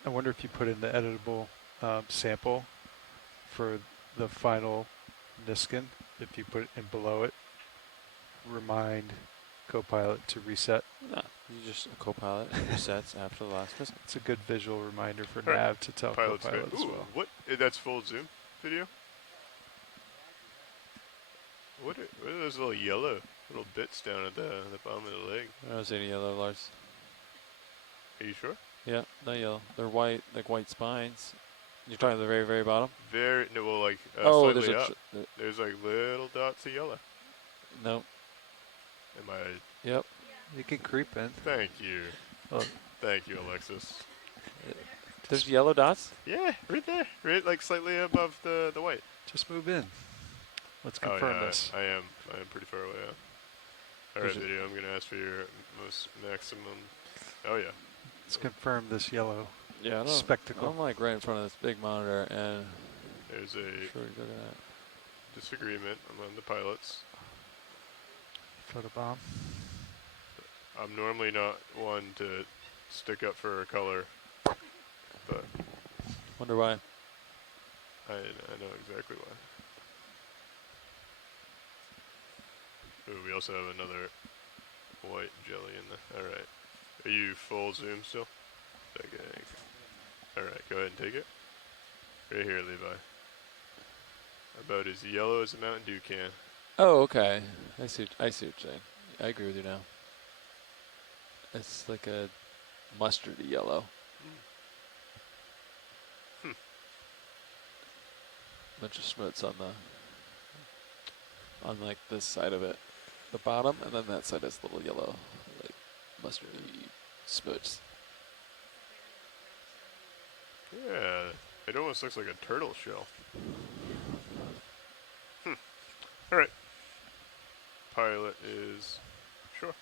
I wonder if you put in the editable sample for the final Niskin. If you put it in below it, remind co-pilot to reset. No, you just co-pilot resets after the last Niskin. It's a good visual reminder for All right. Nav to tell Pilot's co-pilot good. as Ooh, well. what? That's full zoom video? What are those little yellow bits down at the bottom of the leg? I don't see any yellow, Lars. Are you sure? Yeah, no yellow. They're white, like white spines. You're talking the very, very bottom? Very, no, well, like Oh, slightly there's up. There's like little dots of yellow. No. Am I? Yep. You can creep in. Thank you. Oh. Thank you, Alexis. There's yellow dots? Yeah, right there. Right, like slightly above the white. Just move in. Let's confirm this. I am pretty far away, yeah. Alright, video, I'm going to ask for your most maximum. Oh, yeah. Let's confirm this yellow Yeah, spectacle. I'm like right in front of this big monitor, and there's a disagreement among the pilots. Photobomb. I'm normally not one to stick up for a color, but wonder why. I know exactly why. Ooh, we also have another white jelly in the. All right, are you full zoom still? Okay. All right, go ahead and take it. Right here, Levi. About as yellow as a Mountain Dew can. Oh, okay. I see what you're saying. I agree with you now. It's like a mustardy yellow. Bunch of schmutz on like this side of it, the bottom, and then that side has little yellow, like mustardy schmutz. Yeah, it almost looks like a turtle shell. All right. Pilot is sure.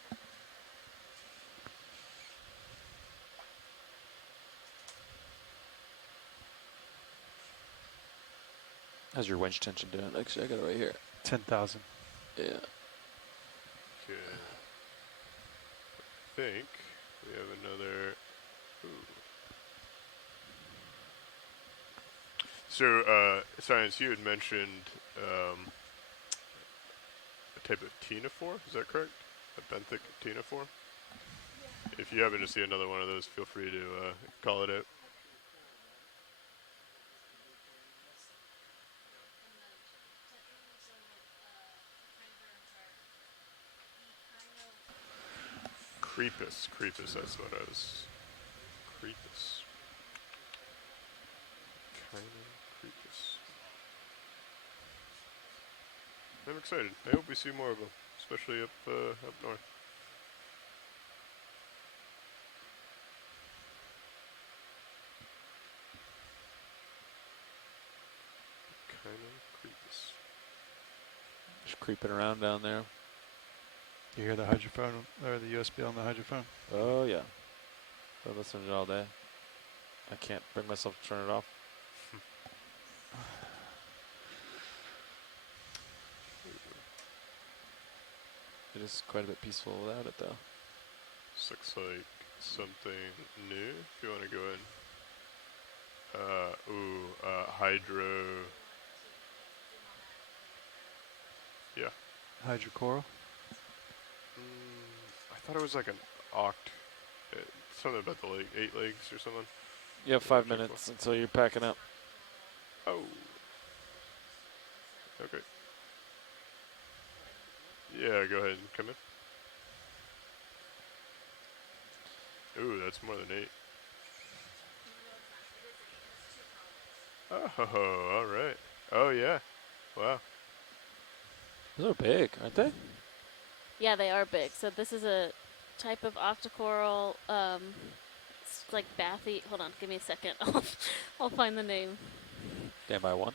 How's your winch tension doing? Actually, I got it right here. 10,000. Yeah. Okay. I think we have another. Ooh. So, Science, you had mentioned a type of ctenophore. Is that correct? A benthic ctenophore? If you happen to see another one of those, feel free to call it out. Creepus, that's what I was. Creepus. Kind of creepus. I'm excited. I hope we see more of them, especially up north. Kind of creepus. Just creeping around down there. You hear the hydrophone or the USB on the hydrophone? Oh yeah. I've listened to it all day. I can't bring myself to turn it off. It is quite a bit peaceful without it, though. This looks like something new. If you want to go in. Hydro. Yeah. Hydrocoral? I thought it was like an oct. Something about the 8 legs or something. You have 5 minutes until you're packing up. Oh. Okay. Yeah, go ahead and come in. Ooh, that's more than 8. Oh, all right. Oh, yeah. Wow. Those are big, aren't they? Yeah, they are big. So this is a type of octocoral, it's like bathy. Hold on, give me a second. I'll find the name. Stand by one.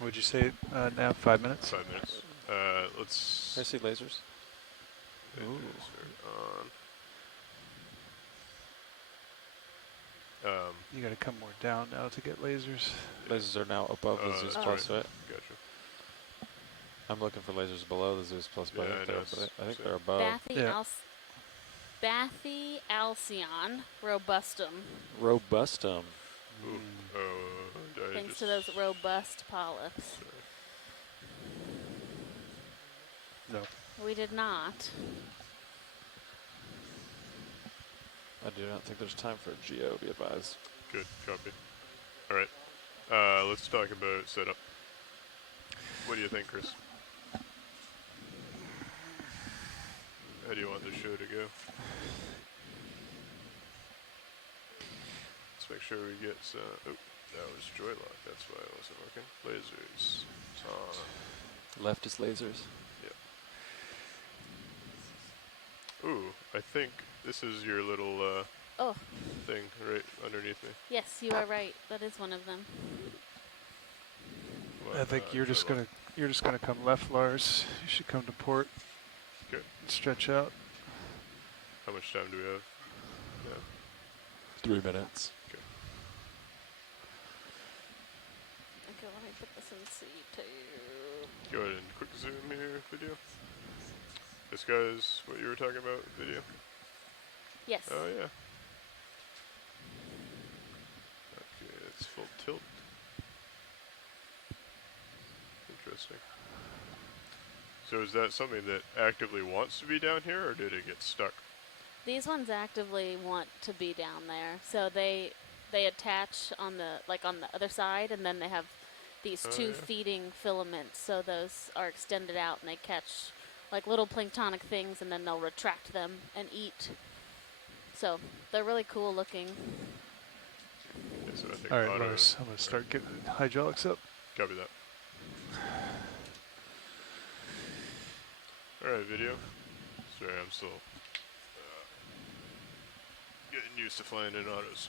Would you say now 5 minutes? 5 minutes. Let's. I see lasers. Ooh. You got to come more down now to get lasers. Lasers are now above the Zeus Plus, right? Gotcha. I'm looking for lasers below the Zeus Plus, but I think they're above. Bathyalcion robustum. Robustum. Thanks to those robust polyps. No. We did not. I do not think there's time for a GO, be advised. Good, copy. All right. Let's talk about setup. What do you think, Chris? How do you want the show to go? let's make sure we get some. Oh, that was Joylock. That's why it wasn't working. Lasers. Left is lasers. Yeah. Ooh, I think this is your little thing right underneath me. Yes, you are right. That is one of them. What, I think you're just gonna come left, Lars. You should come to port. Okay. Stretch out. How much time do we have? Yeah. 3 minutes. Okay. Okay, let me put this in C2. Go ahead and quick zoom here, video. This guy's what you were talking about, video? Yes. Oh, yeah. Okay, it's full tilt. Interesting. So is that something that actively wants to be down here, or did it get stuck? These ones actively want to be down there, so they attach on the other side, and then they have these two feeding filaments. So those are extended out, and they catch like little planktonic things, and then they'll retract them and eat. So they're really cool looking. Okay, so I think All right, Lars, I'm gonna start getting hydraulics up. Copy that. All right, video. Sorry, I'm still getting used to flying in autos.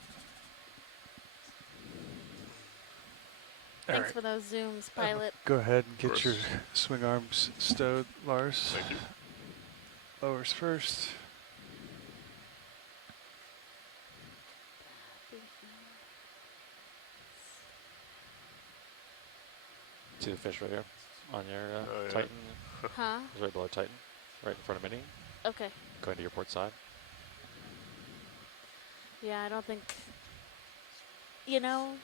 Thanks for those zooms, pilot. Go ahead and get your swing arms stowed, Lars. Thank you. Lowers first. See the fish right here on your yeah. Titan? Huh? It's right below Titan, right in front of Mini. Okay. Going to your port side. Yeah, I don't think. You know.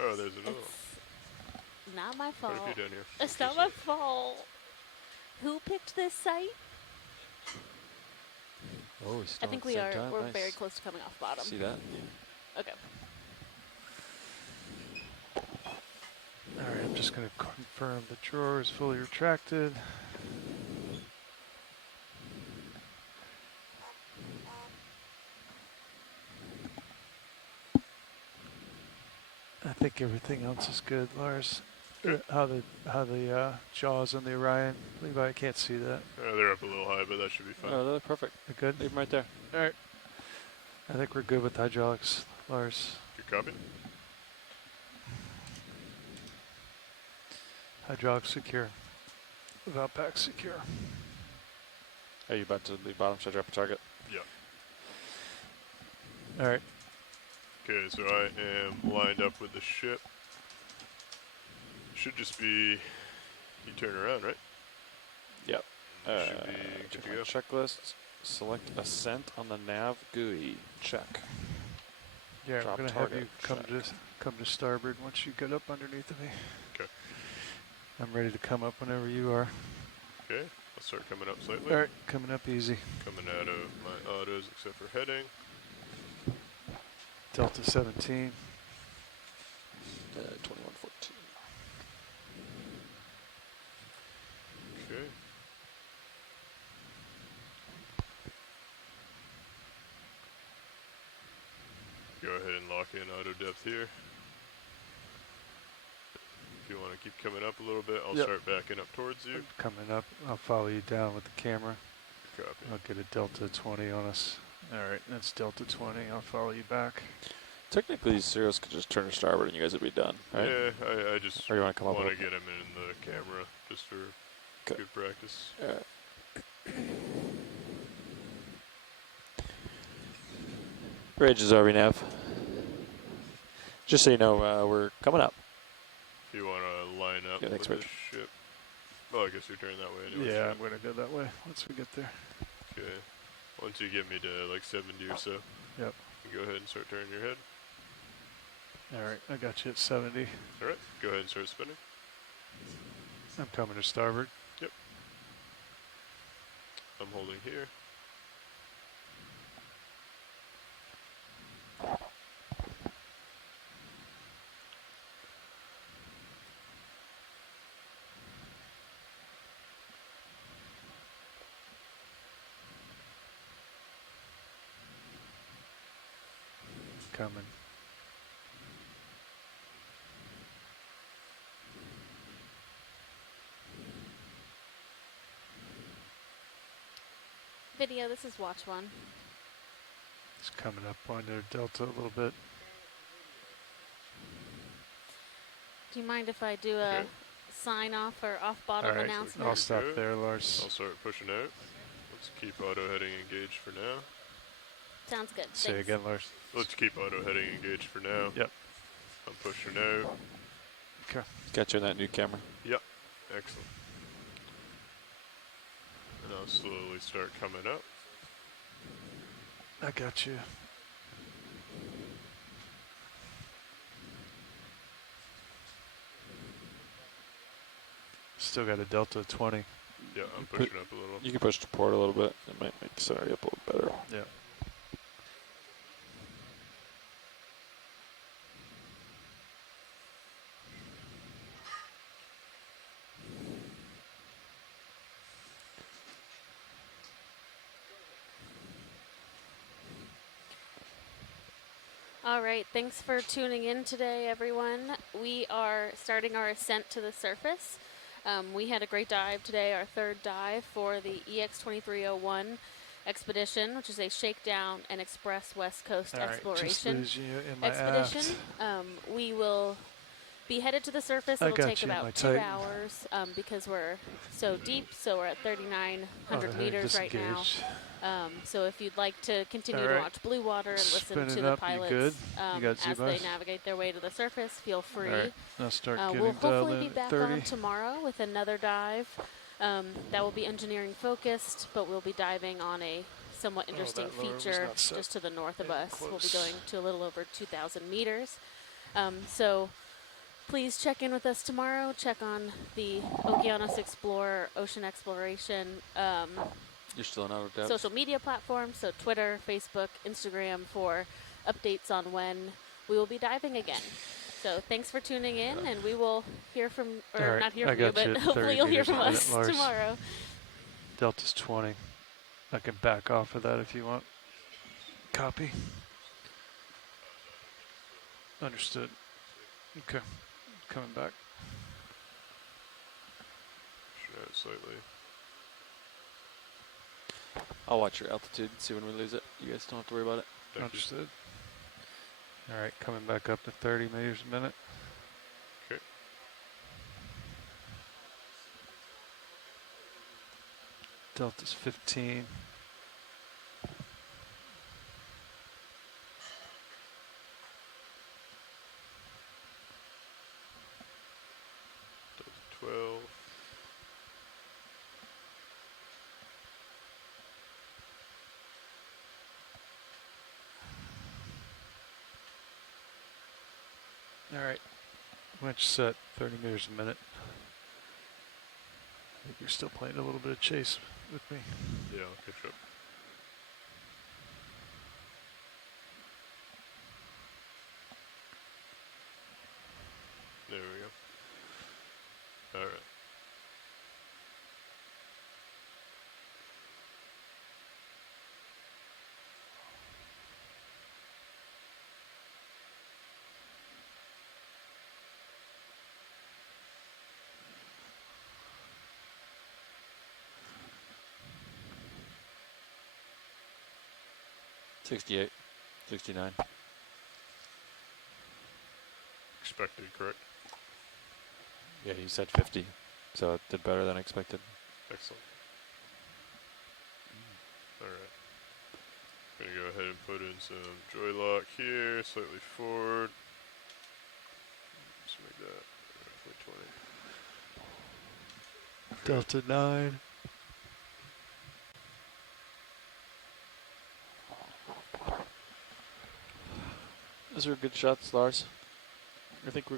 Oh, there's another one. Not my fault. Quite a few down here. It's not my fault. Who picked this site? Oh, I think we are. We're very close to coming off bottom. See that? Okay. All right, I'm just going to confirm the drawer is fully retracted. I think everything else is good, Lars. How the jaws on the Orion, Levi, I can't see that. They're up a little high, but that should be fine. Oh, they're perfect. They're good? Leave them right there. All right. I think we're good with hydraulics, Lars. Good copy. Hydraulics secure. Valve pack secure. Are you about to leave bottom? Should I drop a target? Yeah. All right. Okay, so I am lined up with the ship. Should just be, you turn around, right? Yep. Should be good to go. Checklist. Select ascent on the nav GUI. Check. Yeah, Drop we're gonna have you target. come to starboard once you get up underneath of me. Okay. I'm ready to come up whenever you are. Okay, I'll start coming up slightly. All right, coming up easy. Coming out of my autos except for heading. Delta 17. 2114. Okay. Go ahead and lock in auto depth here. If you want to keep coming up a little bit, I'll start backing up towards you. Coming up, I'll follow you down with the camera. Copy. I'll get a Delta 20 on us. All right, that's Delta 20. I'll follow you back. Technically, these serials could just turn to starboard and you guys would be done, right? Yeah, I just or you want to come up want to with get him in the camera just for good practice. Bridge is over nav. Just so you know, we're coming up. If you want to line up Yeah, thanks, with the Rich. ship. Well, I guess you're turning that way anyway. Yeah, I'm going to go that way once we get there. Okay. Once you get me to like 70 or so, Yep. you go ahead and start turning your head. All right, I got you at 70. All right, go ahead and start spinning. I'm coming to starboard. Yep. I'm holding here. coming. Video, this is watch one. It's coming up on their delta a little bit. Do you mind if I do a sign off or off bottom All right, announcement? I'll stop there, Lars. I'll start pushing out. Let's keep auto heading engaged for now. Sounds good. Say Thanks. again, Lars. Let's keep auto heading engaged for now. Yep. I'm pushing out. Okay. Got you in that new camera. Yep. Excellent. And I'll slowly start coming up. I got you. Still got a delta of 20. Yeah, I'm pushing up a little. You can push to port a little bit. It might make Sorry up a little better. Yeah. All right, thanks for tuning in today, everyone. We are starting our ascent to the surface. We had a great dive today, our third dive for the EX2301 expedition, which is a shakedown and express West Coast All right, exploration just lose you in my expedition. We will be headed to the surface. It'll take about 2 hours because we're so deep. So we're at 3,900 meters right now. So if you'd like to continue to watch Blue Water and listen to the pilots as they navigate their way to the surface, feel free. All right, I'll start getting we'll hopefully be back 30. on tomorrow with another dive. That will be engineering focused, but we'll be diving on a somewhat interesting feature just to the north of us. We'll be going to a little over 2,000 meters. So please check in with us tomorrow. Check on the Okeanos Explorer Ocean Exploration You're still in auto depth. social media platforms, so Twitter, Facebook, Instagram, for updates on when we will be diving again. So thanks for tuning in, and we will hear from, or not hear from you, but hopefully you'll hear from us tomorrow. Delta's 20. I can back off of that if you want. Copy. Understood. Okay. Coming back. Pushing out slightly. I'll watch your altitude and see when we lose it. You guys don't have to worry about it. Understood. All right, coming back up to 30 meters a minute. Okay. Delta's 15. Delta 12. All right. Winch set, 30 meters a minute. I think you're still playing a little bit of chase with me. Yeah, I'll catch up. There we go. All right. $68, $69. Expected, correct? Yeah, you said 50, so it did better than expected. Excellent. All right. Gonna go ahead and put in some joy lock here, slightly forward. Just make that roughly 20. Delta 9. Those are good shots, Lars. I think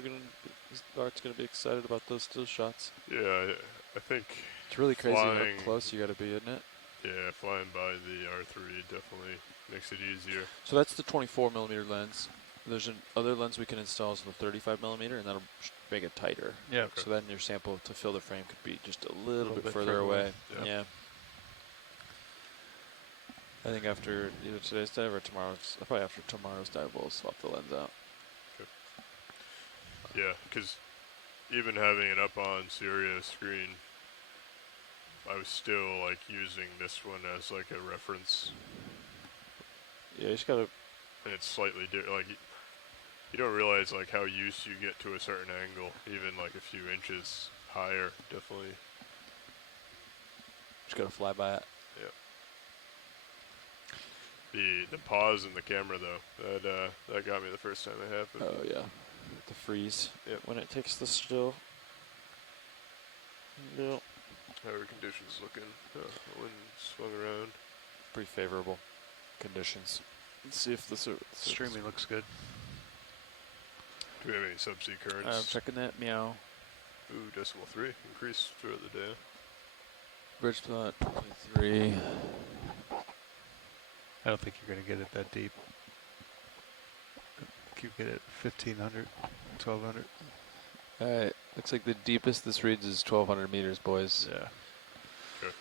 Lart's gonna be excited about those still shots. Yeah, I think it's really crazy how close you gotta be, isn't it? Yeah, flying by the R3 definitely makes it easier. So that's the 24 millimeter lens. There's another lens we can install is the 35 millimeter, and that'll make it tighter. Yeah. Okay. So then your sample to fill the frame could be just a little bit further away. Yeah. I think after either today's dive or tomorrow's, probably after tomorrow's dive, we'll swap the lens out. Okay. Yeah, because even having it up on Syria screen, I was still like using this one as like a reference. Yeah, you just gotta. And it's slightly different. Like you don't realize like how used you get to a certain angle, even like a few inches higher. Definitely. Just gotta fly by it. Yeah. The pause in the camera though, that got me the first time it happened. Oh yeah, the freeze. Yep. When it takes the still. Yep. How are conditions looking? The wind swung around. Pretty favorable conditions. Let's see if this Streaming looks good. Do we have any subsea currents? I'm checking that. Meow. Ooh, decimal 3 increase throughout the day. Bridge plot 23. I don't think you're going to get it that deep. You get it 1,500, 1,200. All right. Looks like the deepest this reads is 1,200 meters, boys. Yeah. Okay.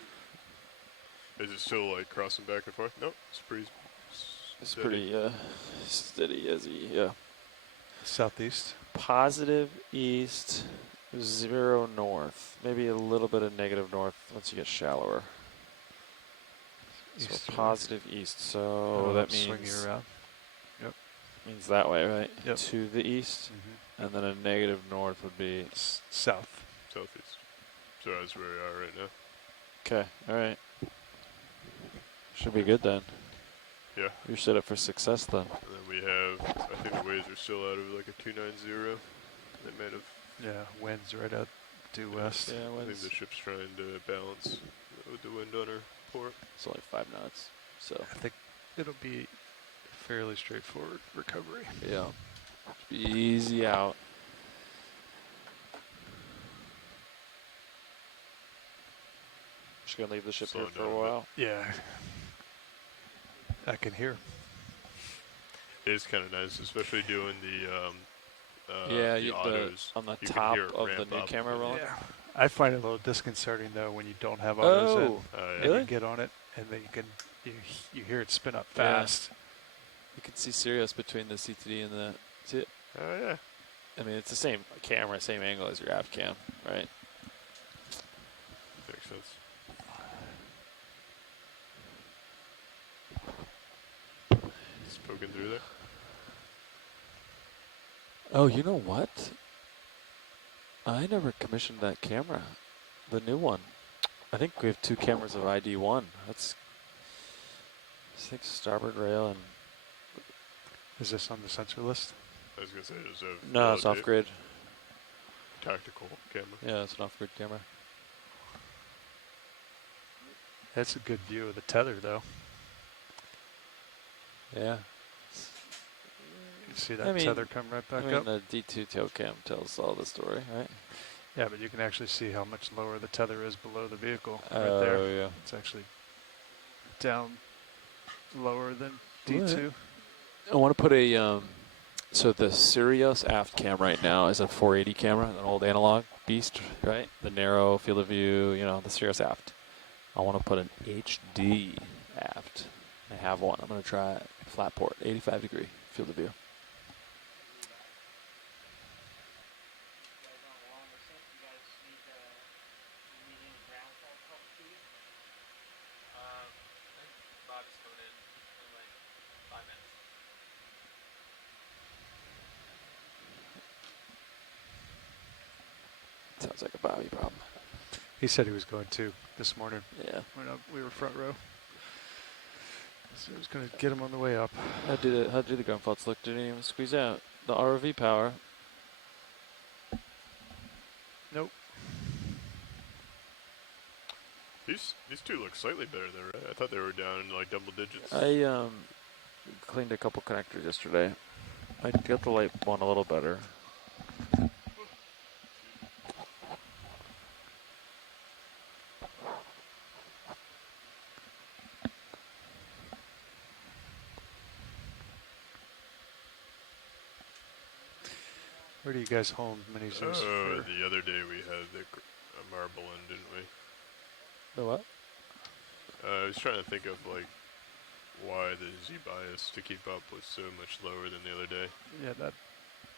Is it still like crossing back and forth? Nope. It's pretty. It's steady. pretty steady as yeah. Southeast. Positive east, 0 north. Maybe a little bit of negative north once you get shallower. East So positive east. So that means swing you around. Yep. Means that way, right? Yep. To the east, and then a negative north would be south. Southeast. So that's where we are right now. Okay. All right. Should be good then. Yeah. You're set up for success then. And then we have, I think the waves are still out of like a 290. They might have. Yeah, winds right out due west. Yeah, I think winds. the ship's trying to balance with the wind on her port. It's only 5 knots, so. I think it'll be fairly straightforward recovery. Yeah. Be easy out. Just gonna leave the ship here for a while. Yeah. I can hear. It is kind of nice, especially doing the yeah, the autos. on the You can top hear it of the ramp new up. camera rolling. Yeah. I find it a little disconcerting though when you don't have autos in. yeah. And you get on it and then you hear it spin up fast. Yeah. You can see Sirius between the CTD and the. See it? Oh yeah. I mean, it's the same camera, same angle as your aft cam, right? Makes sense. Just poking through there. Oh, you know what? I never commissioned that camera, the new one. I think we have 2 cameras of ID1. That's 6 starboard rail and. Is this on the sensor list? I was gonna say there's a No, it's off grid. Tactical camera. Yeah, it's an off grid camera. That's a good view of the tether though. Yeah. You see that tether come right back up? The D2 tail cam tells all the story, right? Yeah, but you can actually see how much lower the tether is below the vehicle right Oh, there. yeah. It's actually down lower than D2. I want to put a, so the Sirius aft cam right now is a 480 camera, an old analog beast, right? The narrow field of view, you know, the Sirius aft. I want to put an HD aft. I have one. I'm going to try it. Flat port, 85 degree field of view. Sounds like a Bobby problem. He said he was going to this morning. Yeah. When we were front row. So he was going to get him on the way up. How'd do the gun faults look? Didn't even squeeze out the ROV power. Nope. These 2 look slightly better though, right? I thought they were down in like double digits. I cleaned a couple connectors yesterday. I got the light one a little better. Where do you guys home mini zoos? The other day we had the Marble in, didn't we? The what? I was trying to think of like why the Z bias to keep up was so much lower than the other day. Yeah, that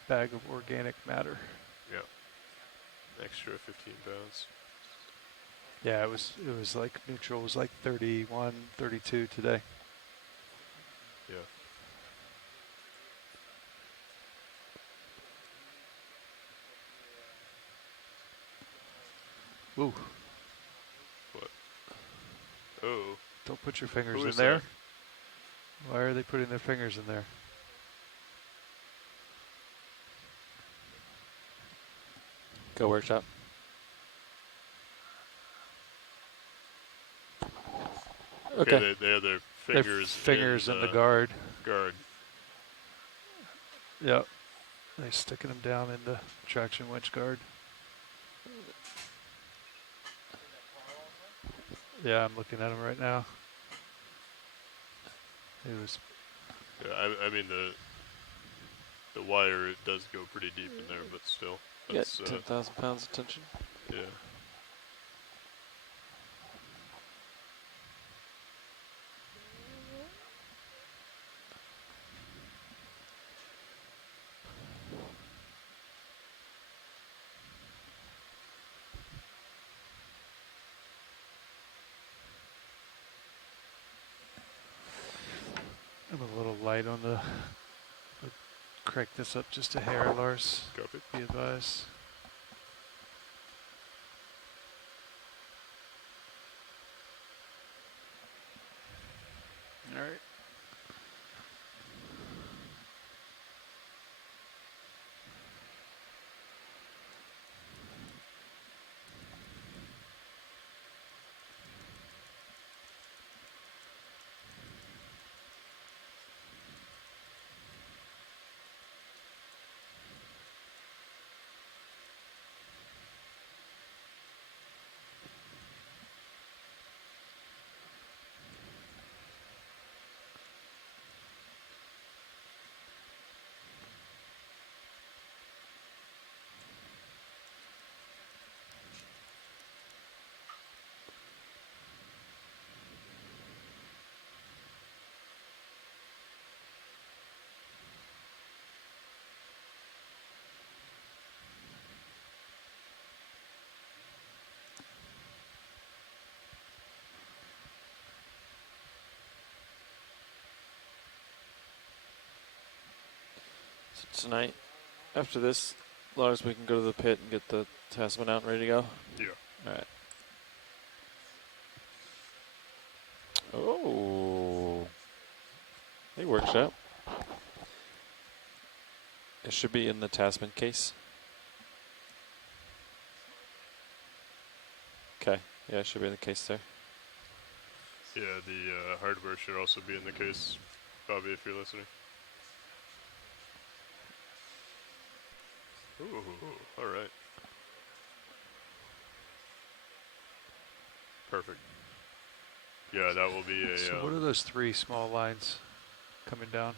bag of organic matter. Yeah. Extra 15 pounds. Yeah, it was like neutral was like 31, 32 today. Yeah. Ooh. What? Oh. Don't put your fingers Who in is there. that? Why are they putting their fingers in there? Go workshop. Okay. They have their fingers, fingers in the guard. Guard. Yep. They're sticking them down in the traction winch guard. Yeah, I'm looking at them right now. It was. Yeah, I mean the wire, it does go pretty deep in there, but still. Yeah, 10,000 pounds of tension. Yeah. I'm a little light on the. Crank this up just a hair, Lars. Copy. Be advised. All right. So tonight, after this, Lars, we can go to the pit and get the Tasman out and ready to go? Yeah. All right. Oh. Hey, workshop. It should be in the Tasman case. Okay. Yeah, it should be in the case there. Yeah, the hardware should also be in the case, Bobby, if you're listening. Ooh, all right. Perfect. Yeah, that will be a. So what are those 3 small lines coming down?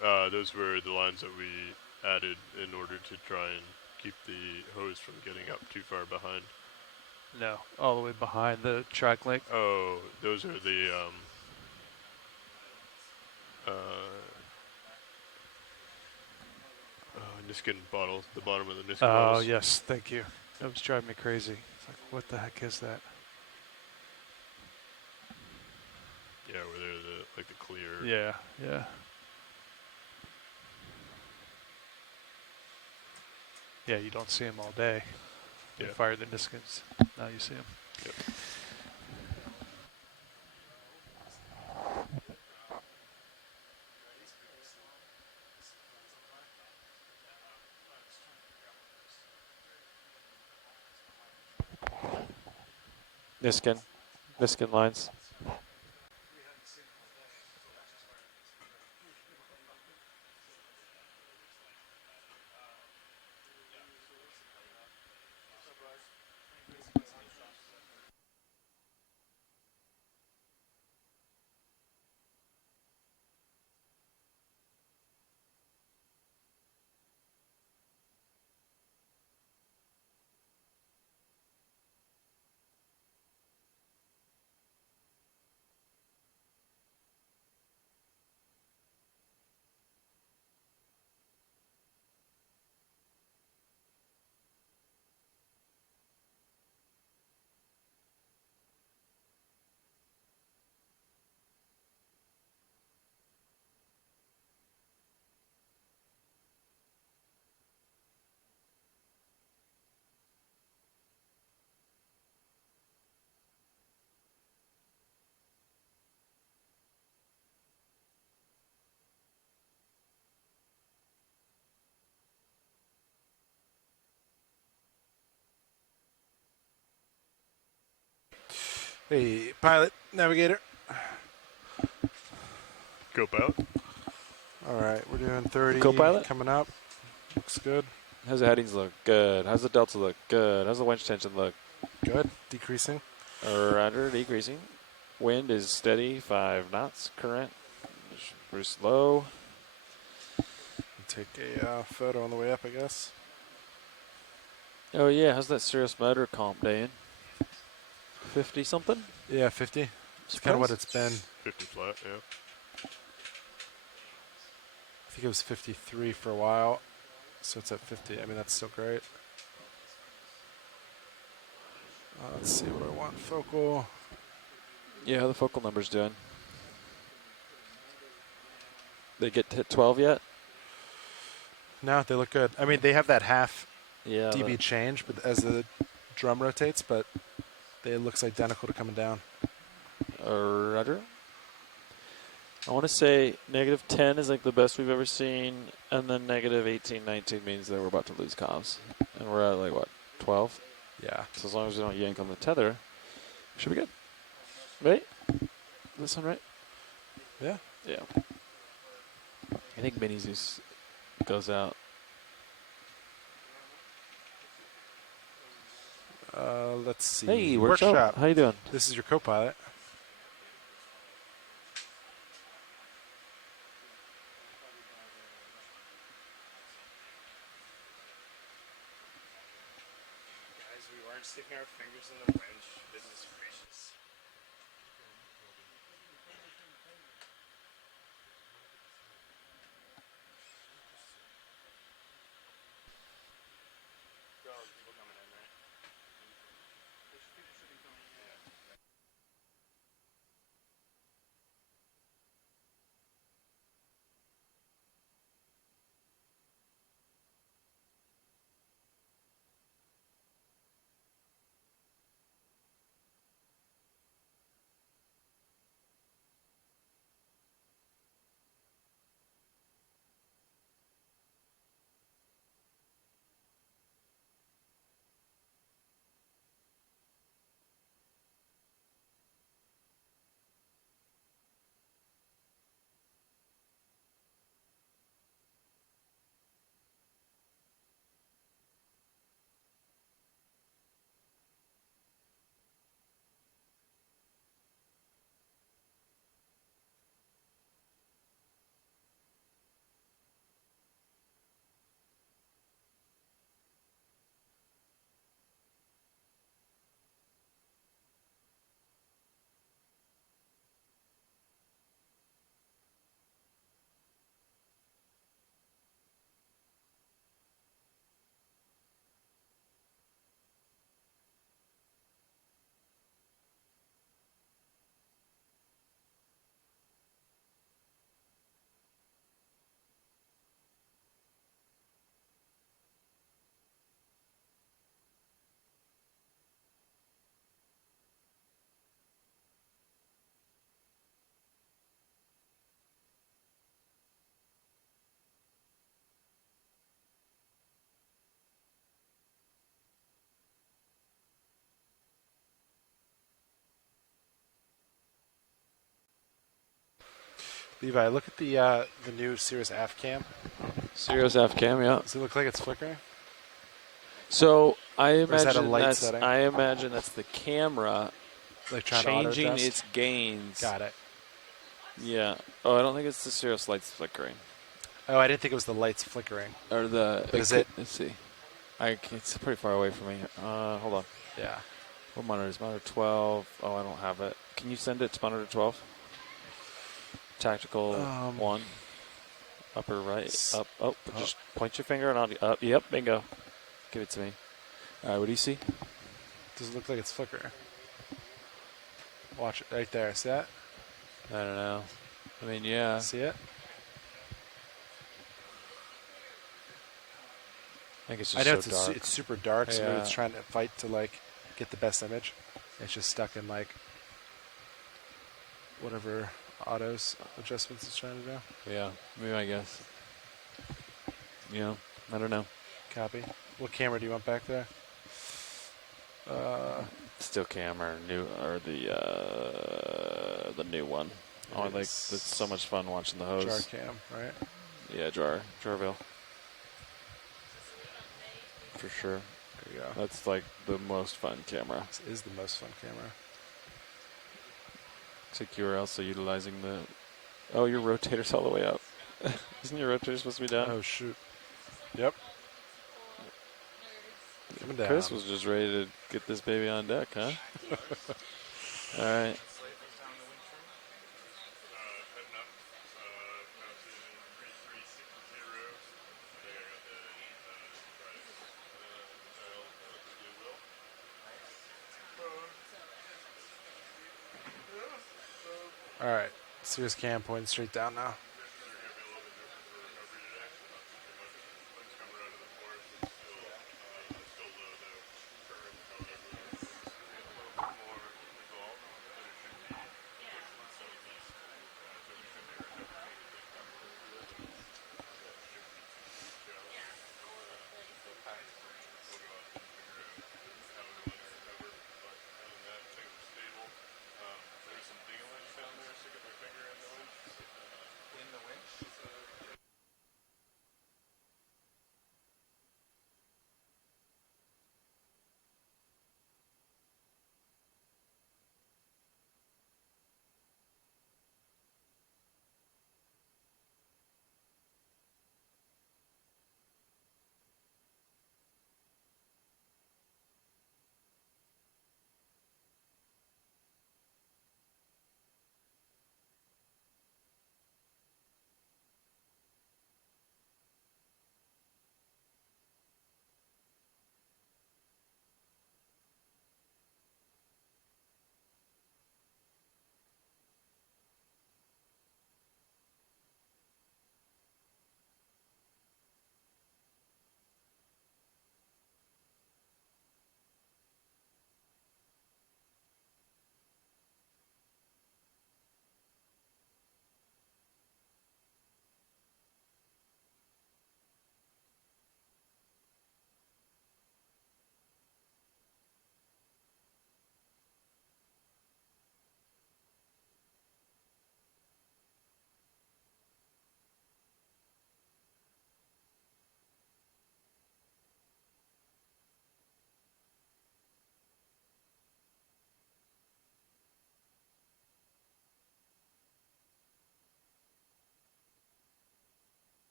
Those were the lines that we added in order to try and keep the hose from getting up too far behind. No, all the way behind the track link. Oh, those are the Niskin bottles, the bottom of the Niskin bottles. Oh, yes, thank you. That was driving me crazy. It's like, what the heck is that? Yeah, where they're like the clear. Yeah, yeah. Yeah, you don't see them all day. They fire the Niskins. Now you see them. Yep. Niskin lines. Hey, pilot, navigator. Go pilot. All right, we're doing 30. Co-pilot? Coming up. Looks good. How's the headings look? Good. How's the delta look? Good. How's the winch tension look? Good. Decreasing. Rudder decreasing. Wind is steady, 5 knots current. Pretty slow. Take a photo on the way up, I guess. Oh yeah, how's that serious motor comp day in? 50 something? Yeah, 50. It's kind of what it's been. 50 flat, yeah. I think it was 53 for a while, so it's at 50. I mean, that's still great. Let's see what I want. Focal. Yeah, how the focal number's doing? They get to hit 12 yet? No, they look good. I mean, they have that half Yeah, dB change, but as the drum rotates, but it looks identical to coming down. Rudder. I want to say negative 10 is like the best we've ever seen, and then negative 18, 19 means that we're about to lose comms. And we're at like, what, 12? Yeah. So as long as we don't yank on the tether, we should be good. Right? Does that sound right? Yeah. Yeah. I think Mini Zeus goes out. Let's see. Hey, workshop. How you doing? This is your co-pilot. Guys, we weren't sticking our fingers in the winch. Goodness gracious. People coming in, right? People should be coming in. Yeah. Levi, look at the new Cirrus AF cam. Cirrus AF cam, yeah. Does it look like it's flickering? So I Or is that a imagine light that's setting? I imagine that's the camera Like trying to changing auto-adjust? its gains. Got it. Yeah. Oh, I don't think it's the Cirrus lights flickering. Oh, I didn't think it was the lights flickering. Or the. But is it? Let's see. It's pretty far away from me. Hold on. Yeah. What monitor is monitor 12? Oh, I don't have it. Can you send it to monitor 12? Tactical 1. Upper right. Up. Oh, just point your finger and on. Up. Yep, bingo. Give it to me. All right, what do you see? Does it look like it's flickering? Watch it right there. See that? I don't know. I mean, yeah. See it? I think it's I just know so dark. it's super dark, so maybe it's Yeah. trying to fight to like get the best image. It's just stuck in like whatever autos adjustments it's trying to do. Yeah, maybe I guess. Yeah, I don't know. Copy. What camera do you want back there? Still cam or the new one. Oh, like it's so much fun watching the hose. Jar cam, right? Yeah, Jarville. For sure. There you go. That's like the most fun camera. This is the most fun camera. Looks like you were also utilizing the. Oh, your rotator's all the way up. Isn't your rotator supposed to be down? Oh shoot. Yep. Coming down. Chris was just ready to get this baby on deck, huh? All right. All right. Serious cam pointing straight down now.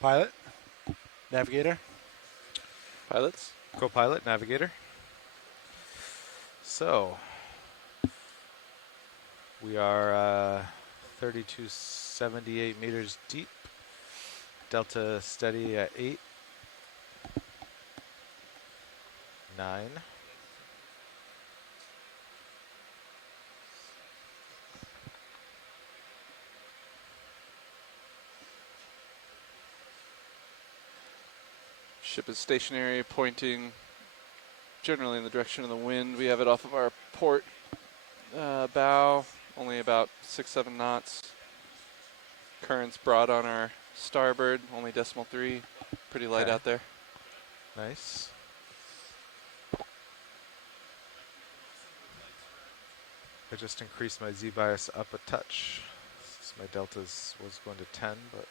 Pilot, navigator, Pilots, co-pilot, navigator. So we are 3278 meters deep. Delta steady at 8, 9. Ship is stationary, pointing generally in the direction of the wind. We have it off of our port bow, only about 6-7 knots. Current's broad on our starboard, only 0.3. Pretty light out there. Nice. I just increased my Z-bias up a touch. So my deltas was going to 10, but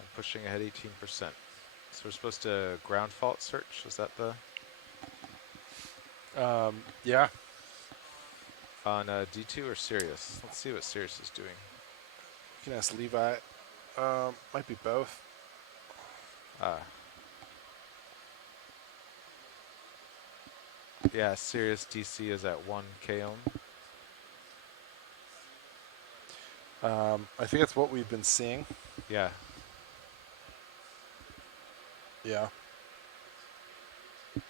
I'm pushing ahead 18%. So we're supposed to ground fault search. Is that the? Yeah. On D2 or Sirius? Let's see what Sirius is doing. You can ask Levi. Might be both. Yeah, Sirius DC is at 1 k-ohm. I think that's what we've been seeing. Yeah. Yeah. Do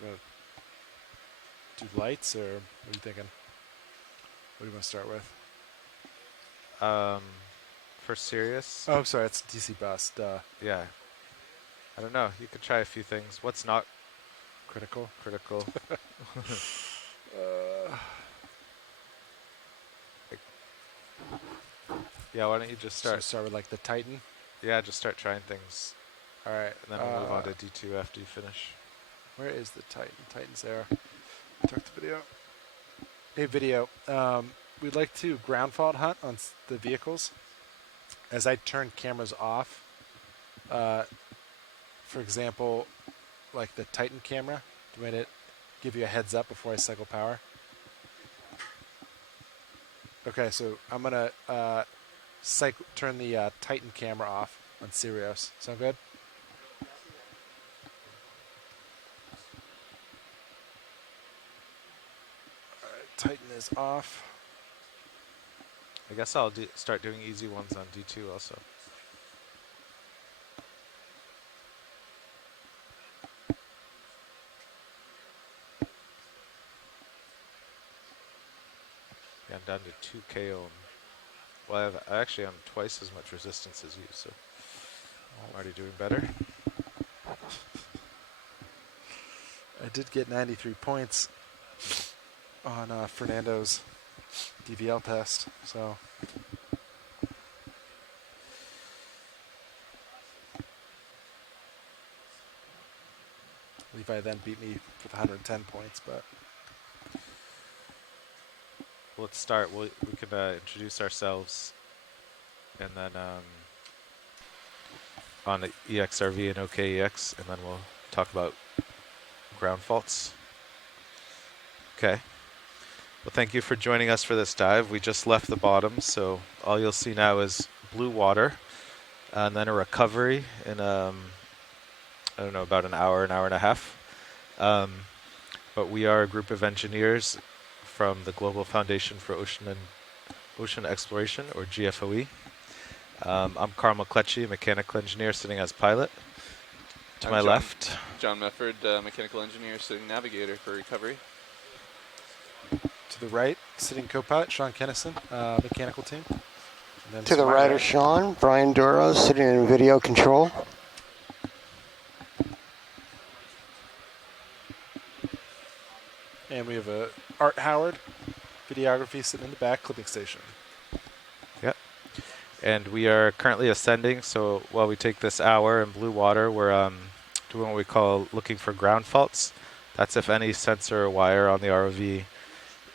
you want to do lights, or what are you thinking? What do you want to start with? For Sirius? Oh, sorry, it's DC bus. Duh. Yeah. I don't know. You could try a few things. What's not Critical. critical? Yeah, why don't you just So start? start with like the Titan. Yeah, just start trying things. All right. And then we'll move on to D2 after you finish. Where is the Titan? Titan's there. Talk to video. Hey, video. We'd like to ground fault hunt on the vehicles. As I turn cameras off, for example, like the Titan camera, do you want to give you a heads up before I cycle power? Okay, so I'm going to turn the Titan camera off on Sirius. Sound good? All right, Titan is off. I guess I'll start doing easy ones on D2 also. Yeah, I'm down to 2 KO. Well, I actually am twice as much resistance as you, so I'm already doing better. I did get 93 points on Fernando's DVL test, so Levi then beat me with 110 points, but Let's start. We can introduce ourselves, and then on the EXRV and OKEX, and then we'll talk about ground faults. Okay. Well, thank you for joining us for this dive. We just left the bottom, so all you'll see now is blue water, and then a recovery in I don't know, about an hour and a half. But we are a group of engineers from the Global Foundation for Ocean Exploration, or GFOE. I'm Carl McCletchy, mechanical engineer sitting as pilot. To my left, John Mefford, mechanical engineer, sitting navigator for recovery. to the right, sitting co-pilot, Sean Kennison, mechanical team. And then To the right of Sean, Brian Duro sitting in video control. And we have Art Howard, videography, sitting in the back, clipping station. yep. And we are currently ascending, so while we take this hour in blue water, we're doing what we call looking for ground faults. That's if any sensor or wire on the ROV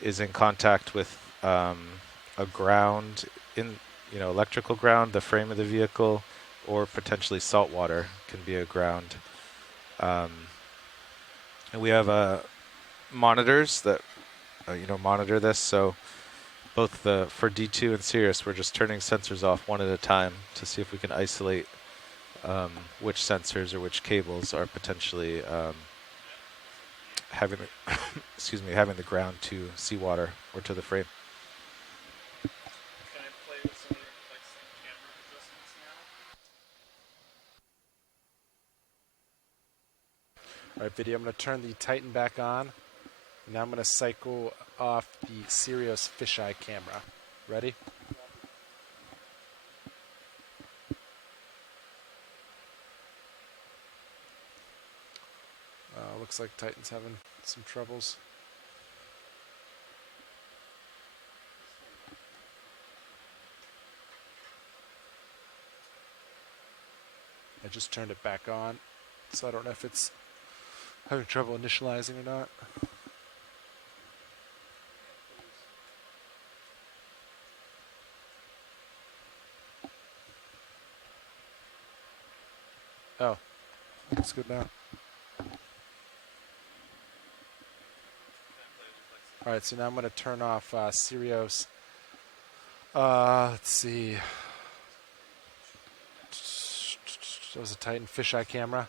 is in contact with a ground, electrical ground, the frame of the vehicle, or potentially salt water can be a ground. And we have monitors that monitor this. So both for D2 and Sirius, we're just turning sensors off one at a time to see if we can isolate which sensors or which cables are potentially having the ground to seawater or to the frame. Can I play with some of your some camera adjustments now? All right, video, I'm going to turn the Titan back on. Now I'm going to cycle off the Sirius fisheye camera. Ready? Looks like Titan's having some troubles. I just turned it back on, so I don't know if it's having trouble initializing or not. Oh, it's good now. All right, so now I'm going to turn off Sirius. Let's see. That was a Titan fisheye camera.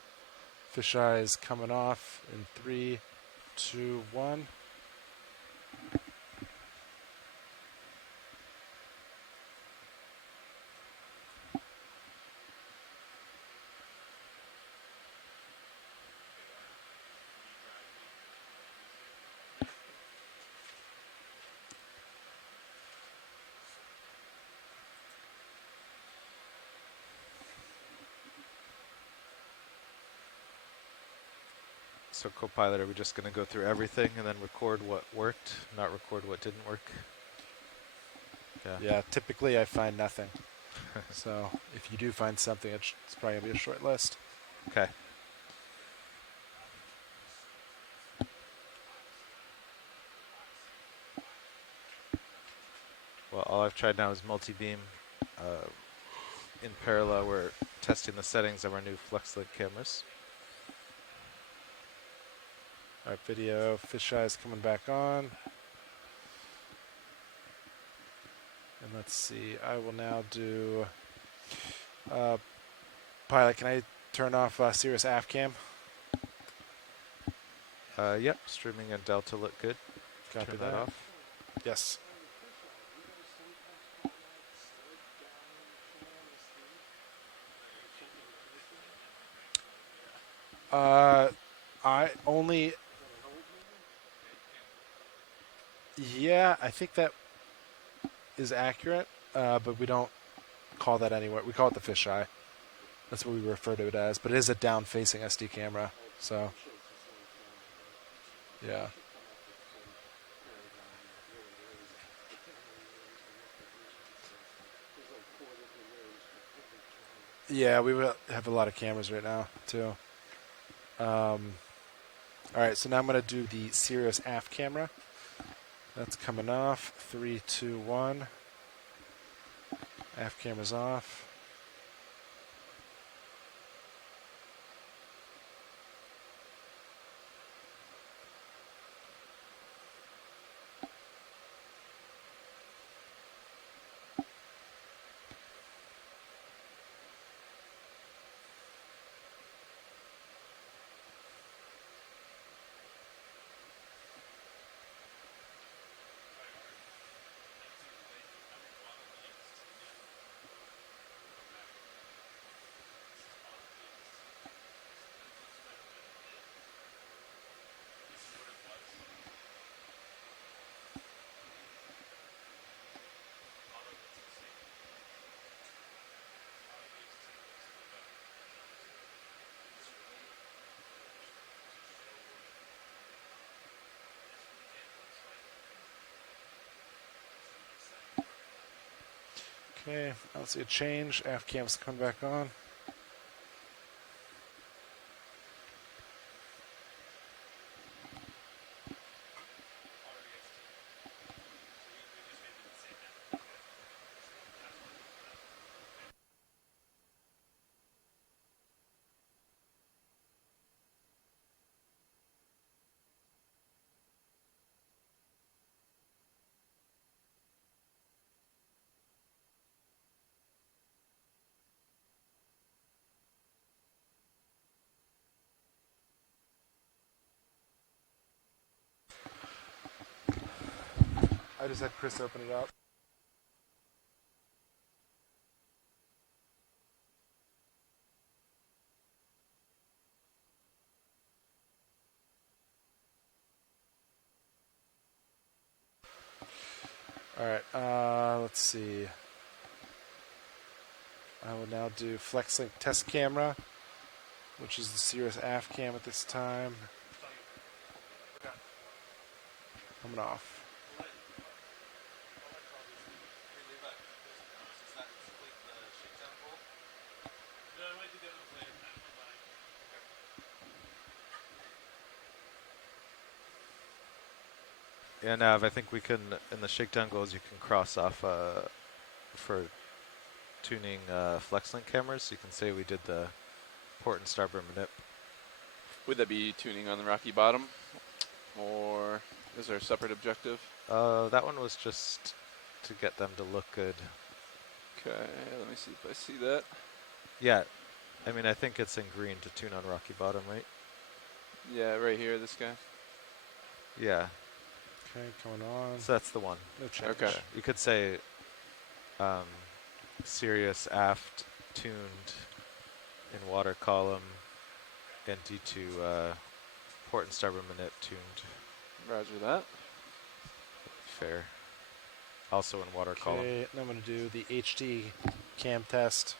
Fisheye is coming off in 3, 2, 1. So Copilot, are we just going to go through everything and then record what worked, not record what didn't work? Yeah, typically I find nothing. So if you do find something, it's probably going to be a short list. Okay. Well, all I've tried now is multi-beam. In parallel, we're testing the settings of our new FlexLink cameras. All right, video, fisheye is coming back on. And let's see, I will now do, Pilot, can I turn off Sirius AF cam? Yep, streaming and Delta look good. Copy Turn that. off. Yes. I only, yeah, I think that is accurate, but we don't call that anywhere. We call it the fisheye. That's what we refer to it as, but it is a down-facing SD camera, so yeah. Yeah, we have a lot of cameras right now, too. All right, so now I'm going to do the Sirius AF camera. That's coming off. 3, 2, 1. AF camera's off. Okay, I don't see a change. AF cam's coming back on. I just had Chris open it up. All right, let's see. I will now do FlexLink test camera, which is the Sirius AF cam at this time. Coming off. Yeah, Nav, I think we can, in the shakedown goals, you can cross off for tuning FlexLink cameras. You can say we did the port and starboard manip. Would that be tuning on the rocky bottom, or is there a separate objective? That one was just to get them to look good. Okay, let me see if I see that. Yeah, I mean, I think it's in green to tune on rocky bottom, right? Yeah, right here, this guy. Yeah. Okay, coming on. So that's the one. No change. Okay. You could say Sirius aft tuned in water column and D2 port and starboard manip tuned. Roger that. Fair. Also in water column. Okay, now I'm going to do the HD cam test,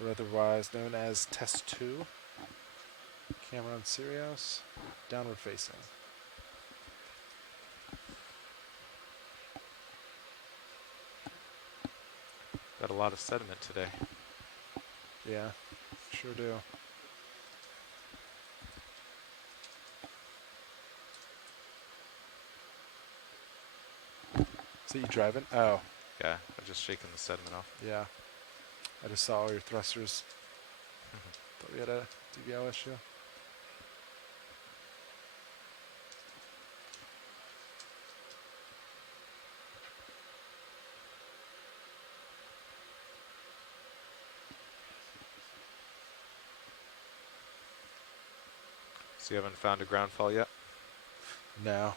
or otherwise known as test 2. Camera on Sirius. Downward facing. Got a lot of sediment today. Yeah, sure do. So you driving? Oh. Yeah, I'm just shaking the sediment off. Yeah. I just saw all your thrusters. Thought we had a DVL issue. So you haven't found a ground fall yet? No.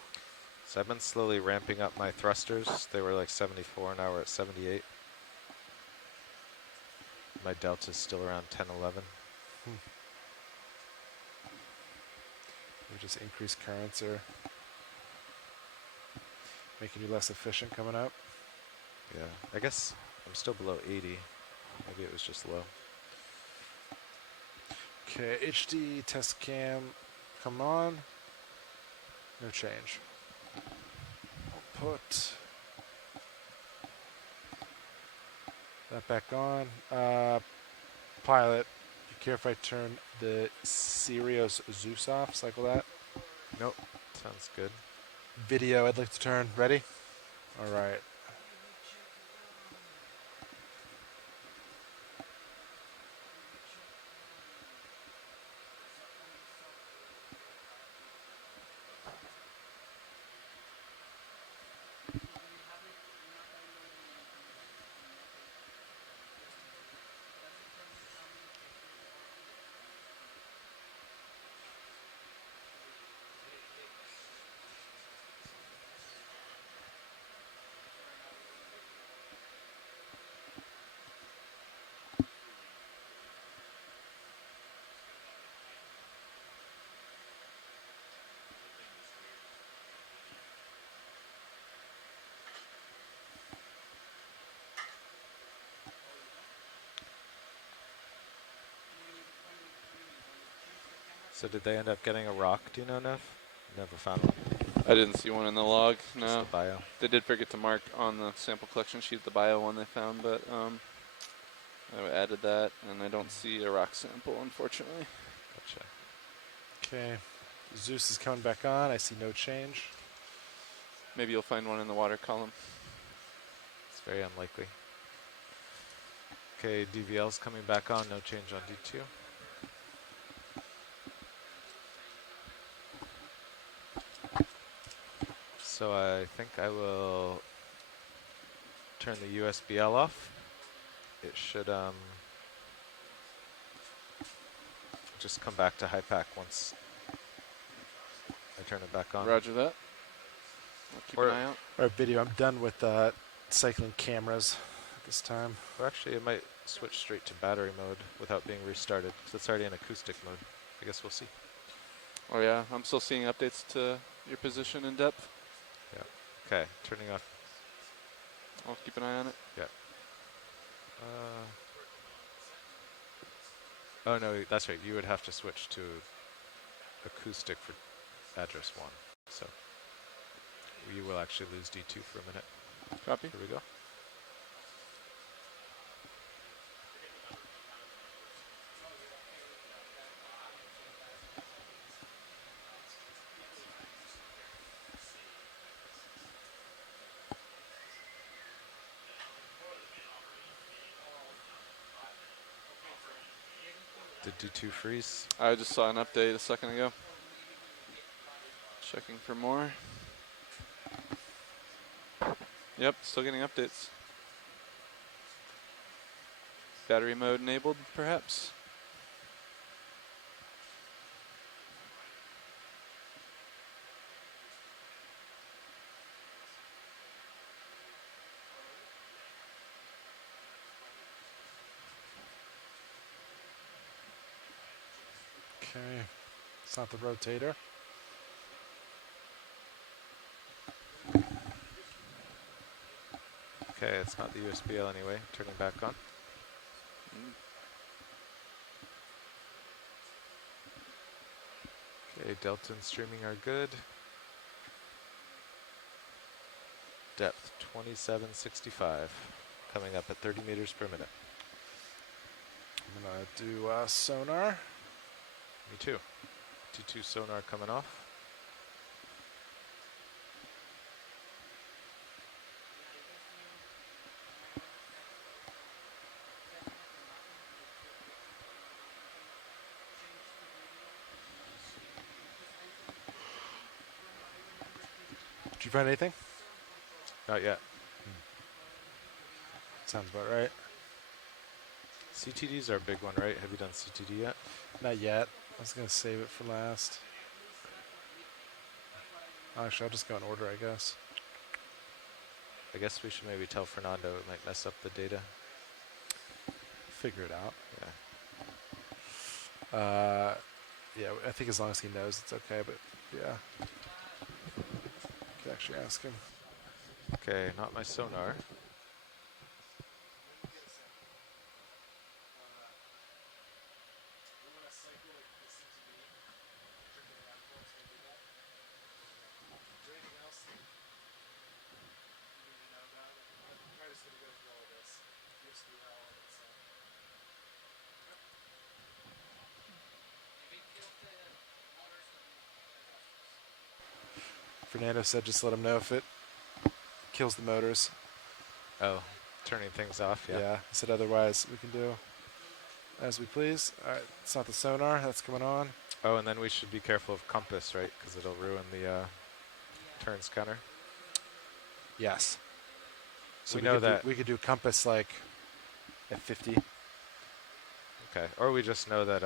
So I've been slowly ramping up my thrusters. They were like 74, now we're at 78. My delta's still around 10, 11. We just increased currents or making you less efficient coming up. Yeah, I guess I'm still below 80. Maybe it was just low. Okay, HD test cam, come on. No change. I'll put that back on. Pilot, you care if I turn the Sirius Zeus off? Cycle that. Nope, sounds good. Video, I'd like to turn. Ready? All right. So did they end up getting a rock, do you know, Nev? Never found one. I didn't see one in the log, Just no. the bio. They did forget to mark on the sample collection sheet the bio one they found, but I added that, and I don't see a rock sample, unfortunately. Gotcha. Okay. Zeus is coming back on. I see no change. Maybe you'll find one in the water column. It's very unlikely. Okay, DVL's coming back on, no change on D2. So I think I will turn the USBL off. It should just come back to high pack once I turn it back on. Roger that. I'll keep an eye out. All right, video. I'm done with cycling cameras at this time. Well, actually, it might switch straight to battery mode without being restarted because it's already in acoustic mode. I guess we'll see. Oh yeah, I'm still seeing updates to your position and depth. Yeah. Okay, turning off. I'll keep an eye on it. Yeah. Oh no, that's right. You would have to switch to acoustic for address 1. So you will actually lose D2 for a minute. Copy. Here we go. Did D2 freeze? I just saw an update a second ago. Checking for more. Yep, still getting updates. Battery mode enabled, perhaps? Okay. It's not the rotator. Okay, it's not the USBL anyway. Turning back on. Okay, delta and streaming are good. Depth 2765, coming up at 30 meters per minute. I'm gonna do sonar. Me too. T2 sonar coming off. Did you find anything? Not yet. Sounds about right. CTD's our big one, right? Have you done CTD yet? Not yet. I was gonna save it for last. Actually, I'll just go in order, I guess. I guess we should maybe tell Fernando it might mess up the data. Figure it out. Yeah. Yeah, I think as long as he knows it's okay, but yeah. Could actually ask him. Okay, not my sonar. Fernando said just let him know if it kills the motors. Oh, turning things off, yeah. Yeah, he said otherwise we can do as we please. All right, it's not the sonar, that's coming on. Oh, and then we should be careful of compass, right? Because it'll ruin the turns counter. Yes. So we know that. We could do compass like at 50. Okay, or we just know that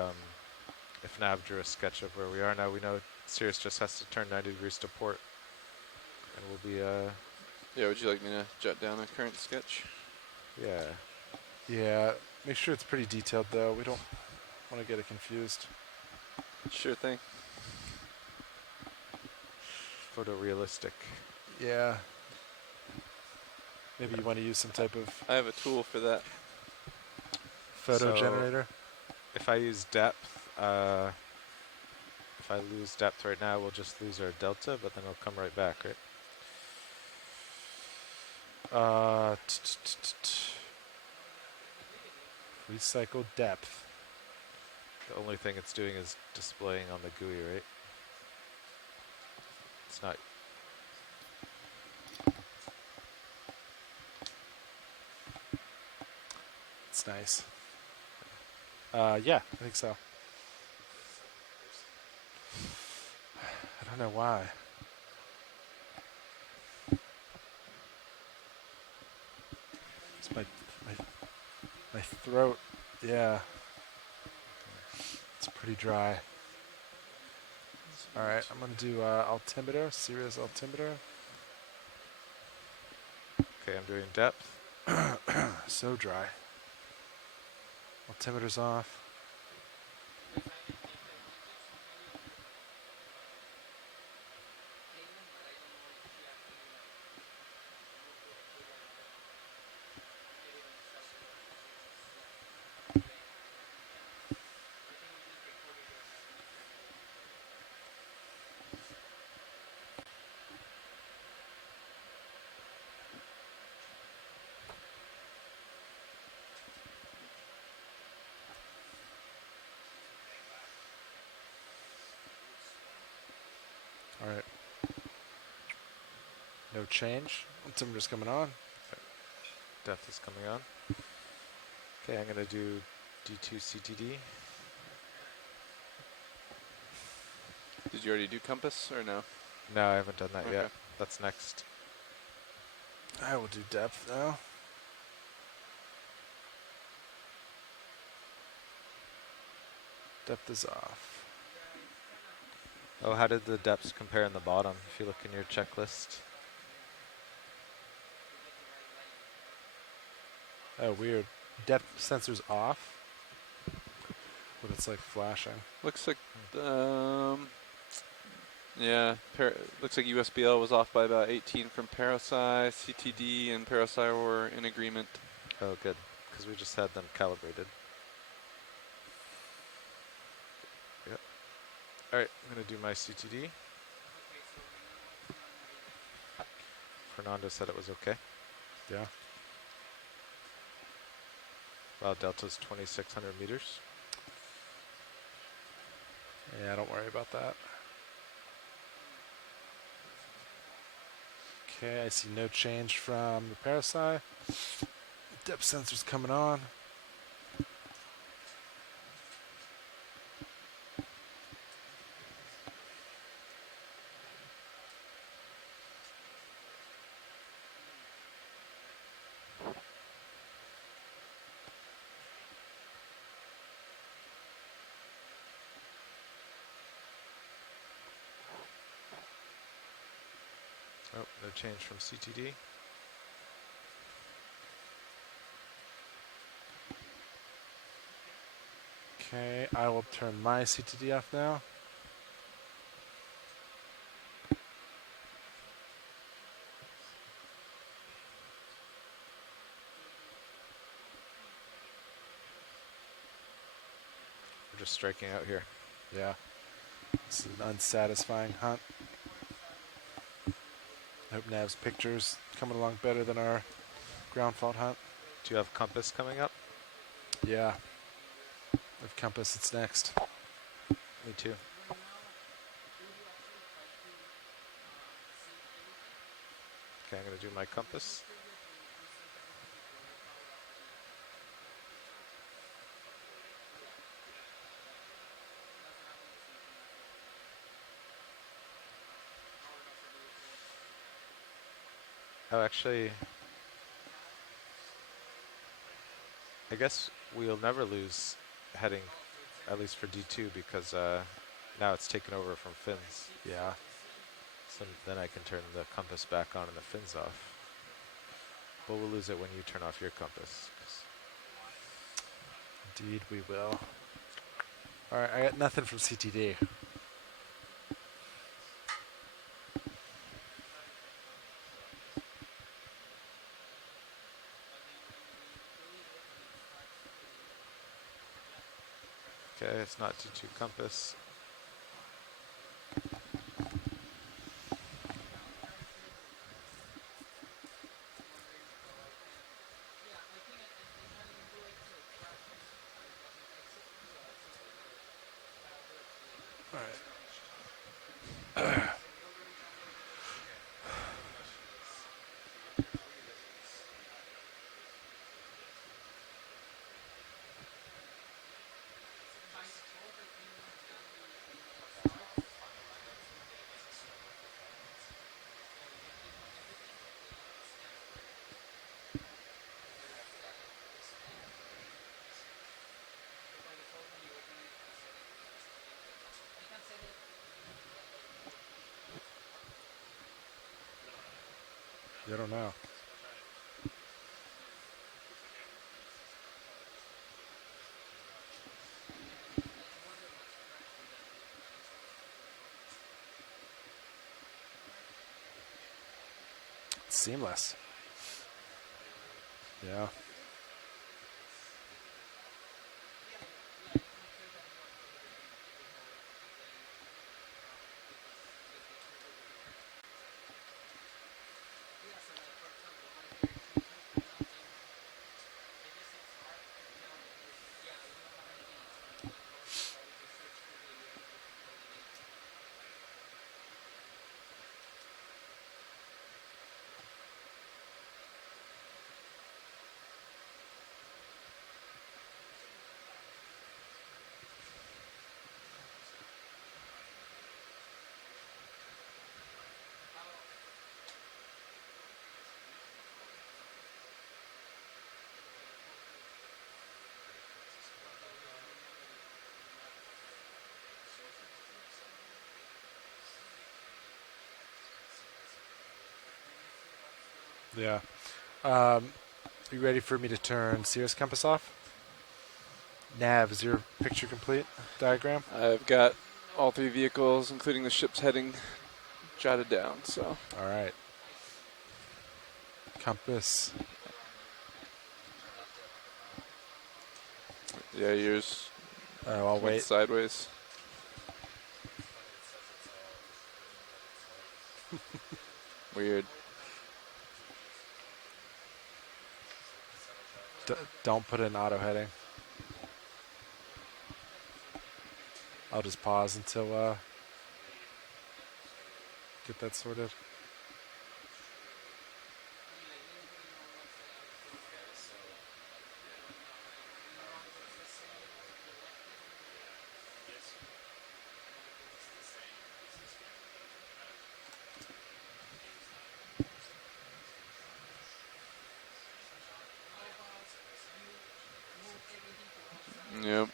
if Nav drew a sketch of where we are now, we know Sirius just has to turn 90 degrees to port. And we'll be, Yeah, would you like me to jot down a current sketch? Yeah. Yeah, make sure it's pretty detailed though. We don't want to get it confused. Sure thing. Photorealistic. Yeah. Maybe you want to use some type of I have a tool for that. photo generator. If I use depth, if I lose depth right now, we'll just lose our delta, but then it'll come right back, right? Recycle depth. The only thing it's doing is displaying on the GUI, right? It's not. It's nice. Yeah, I think so. I don't know why. It's my throat. Yeah. It's pretty dry. All right, I'm gonna do altimeter, Sirius altimeter. Okay, I'm doing depth. So dry. Altimeter's off. All right. No change. Altimeter's coming on. Depth is coming on. Okay, I'm going to do D2 CTD. Did you already do compass or no? No, I haven't done that Okay. yet. That's next. I will do depth now. Depth is off. Oh, how did the depths compare in the bottom, if you look in your checklist? Oh, weird. Depth sensor's off, but it's like flashing. Looks like, yeah, looks like USBL was off by about 18 from Parasci. CTD and Parasci were in agreement. Oh, good, because we just had them calibrated. Yep. All right, I'm going to do my CTD. Fernando said it was okay. Yeah. Well, delta's 2,600 meters. Yeah, don't worry about that. Okay, I see no change from the parasite. Depth sensor's coming on. Oh, no change from CTD. Okay, I will turn my CTD off now. We're just striking out here. Yeah. This is an unsatisfying hunt. I hope Nav's picture's coming along better than our ground fault hunt. Do you have compass coming up? Yeah. With compass, it's next. Me too. Okay, I'm going to do my compass. Oh, actually, I guess we'll never lose heading, at least for D2, because now it's taken over from fins. Yeah. So then I can turn the compass back on and the fins off. But we'll lose it when you turn off your compass. Indeed, we will. All right, I got nothing from CTD. Okay, it's not D2 compass. I don't know. It's seamless. Yeah. Yeah. Are you ready for me to turn Sears compass off? Nav, is your picture complete? Diagram? I've got all three vehicles, including the ship's heading, jotted down. So. All right. Compass. Yeah, yours. Oh, I'll went wait. sideways. Weird. Don't put in auto heading. I'll just pause until get that sorted. Yep.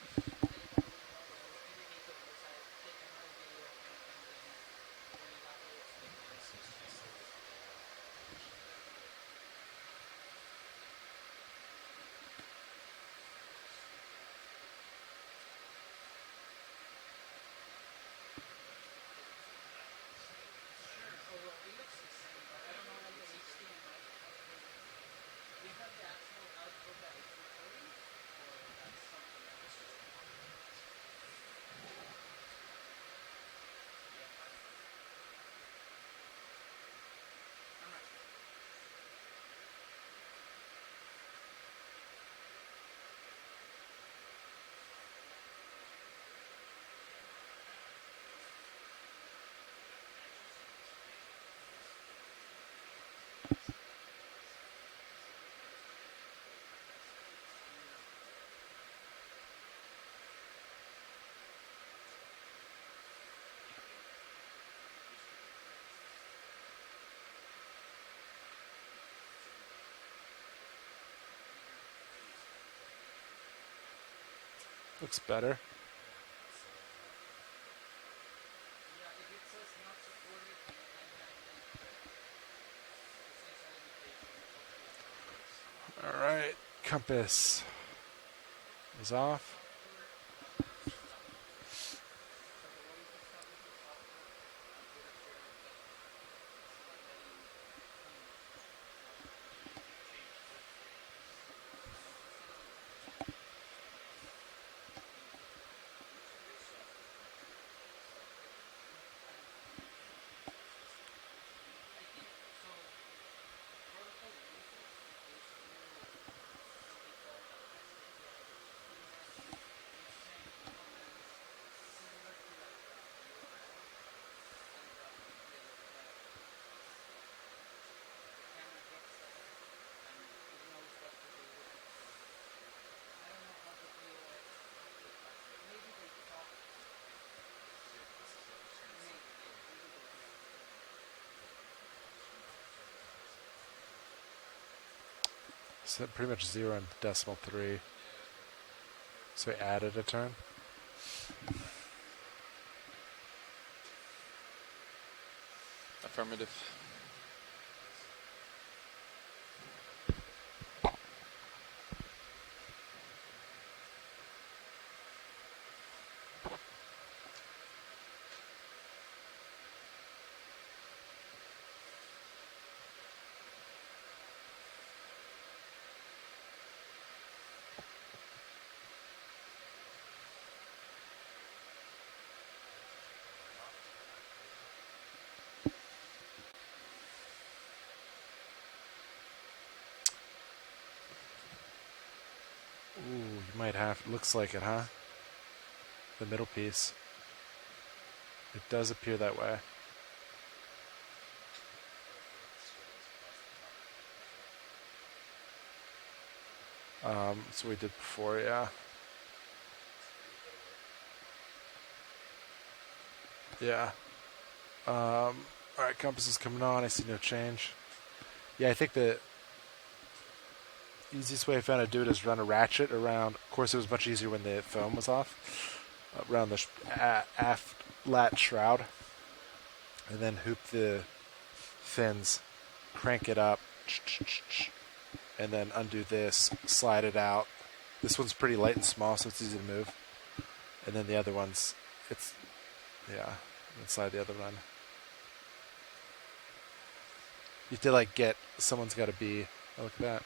Looks better. All right, compass is off. So pretty much 0 and 0.3. So we added a turn. Affirmative. Ooh, you might have. Looks like it, huh? The middle piece. It does appear that way. So we did before, yeah. Yeah. All right, compass is coming on. I see no change. Yeah, I think the easiest way I found to do it is run a ratchet around. Of course, it was much easier when the foam was off. Around the aft lat shroud. And then hoop the fins, crank it up, and then undo this, slide it out. This one's pretty light and small, so it's easy to move. And then the other one's, and slide the other one. You have to like get, someone's got to be, oh, look at that.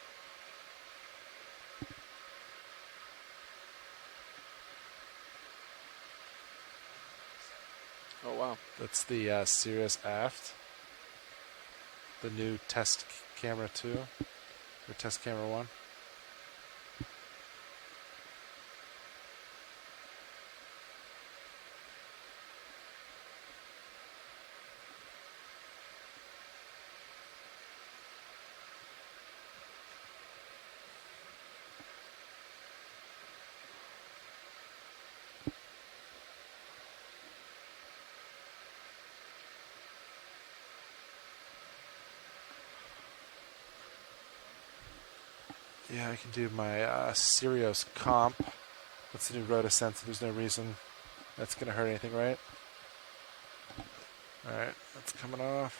Oh, wow. That's the Cirrus aft. the new test camera 2, or test camera 1. Yeah, I can do my Sirius comp. That's the new rotosense. There's no reason that's going to hurt anything, right? Alright, that's coming off.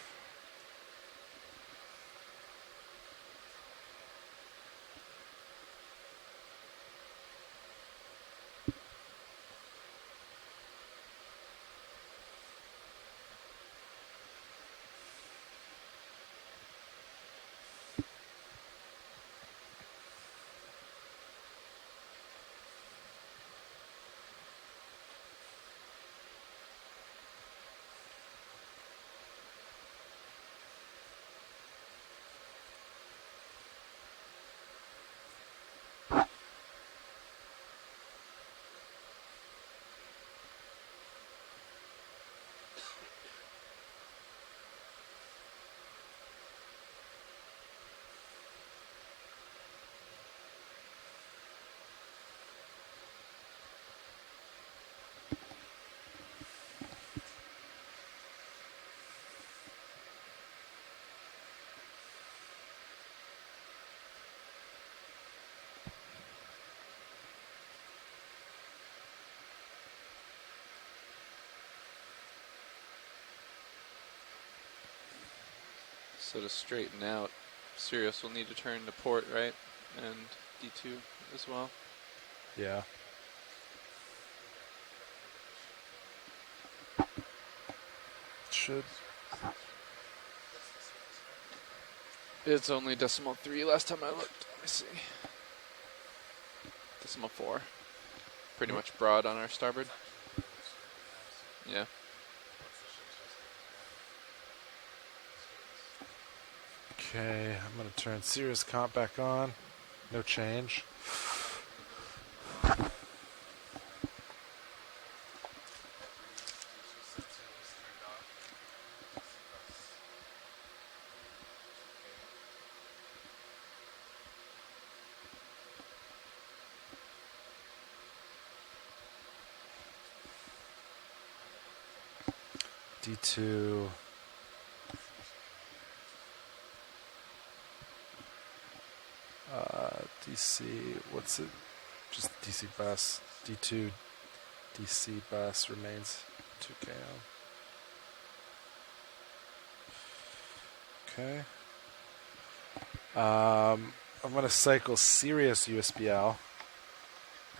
So to straighten out, Sirius will need to turn to port, right? And D2 as well. Yeah. Should. It's only decimal 3 last time I looked. Let me see. Decimal 4. Pretty much broad on our starboard. Yeah. Okay, I'm going to turn Sirius comp back on. No change. D2. DC, what's it? Just DC bus. D2 DC bus remains 2 km. Okay. I'm going to cycle Sirius USBL.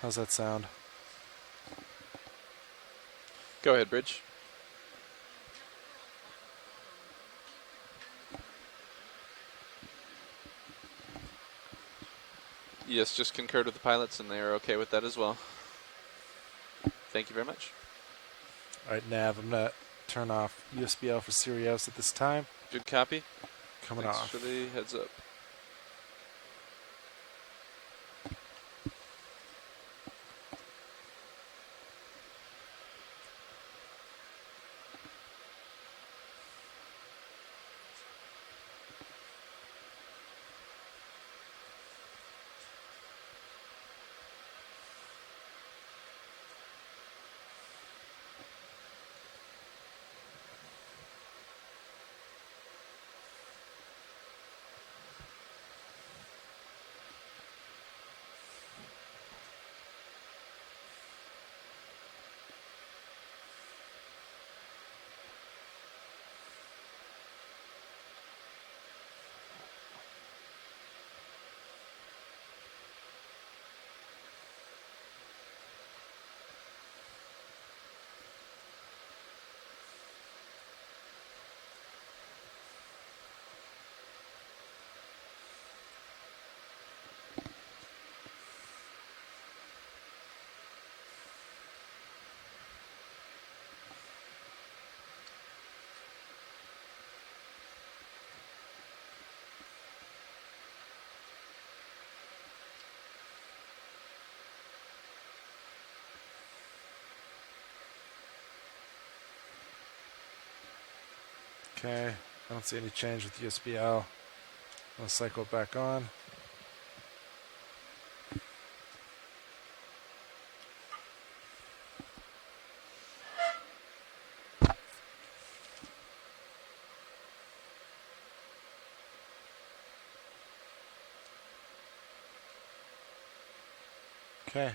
How's that sound? Go ahead, Bridge. Yes, just concurred with the pilots, and they are okay with that as well. Thank you very much. All right, Nav, I'm going to turn off USBL for Sirius at this time. Good copy. Coming Thanks off. for the heads up. Okay, I don't see any change with USB-L. I'll cycle it back on. Okay,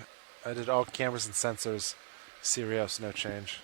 I did all cameras and sensors. Sirius, no change.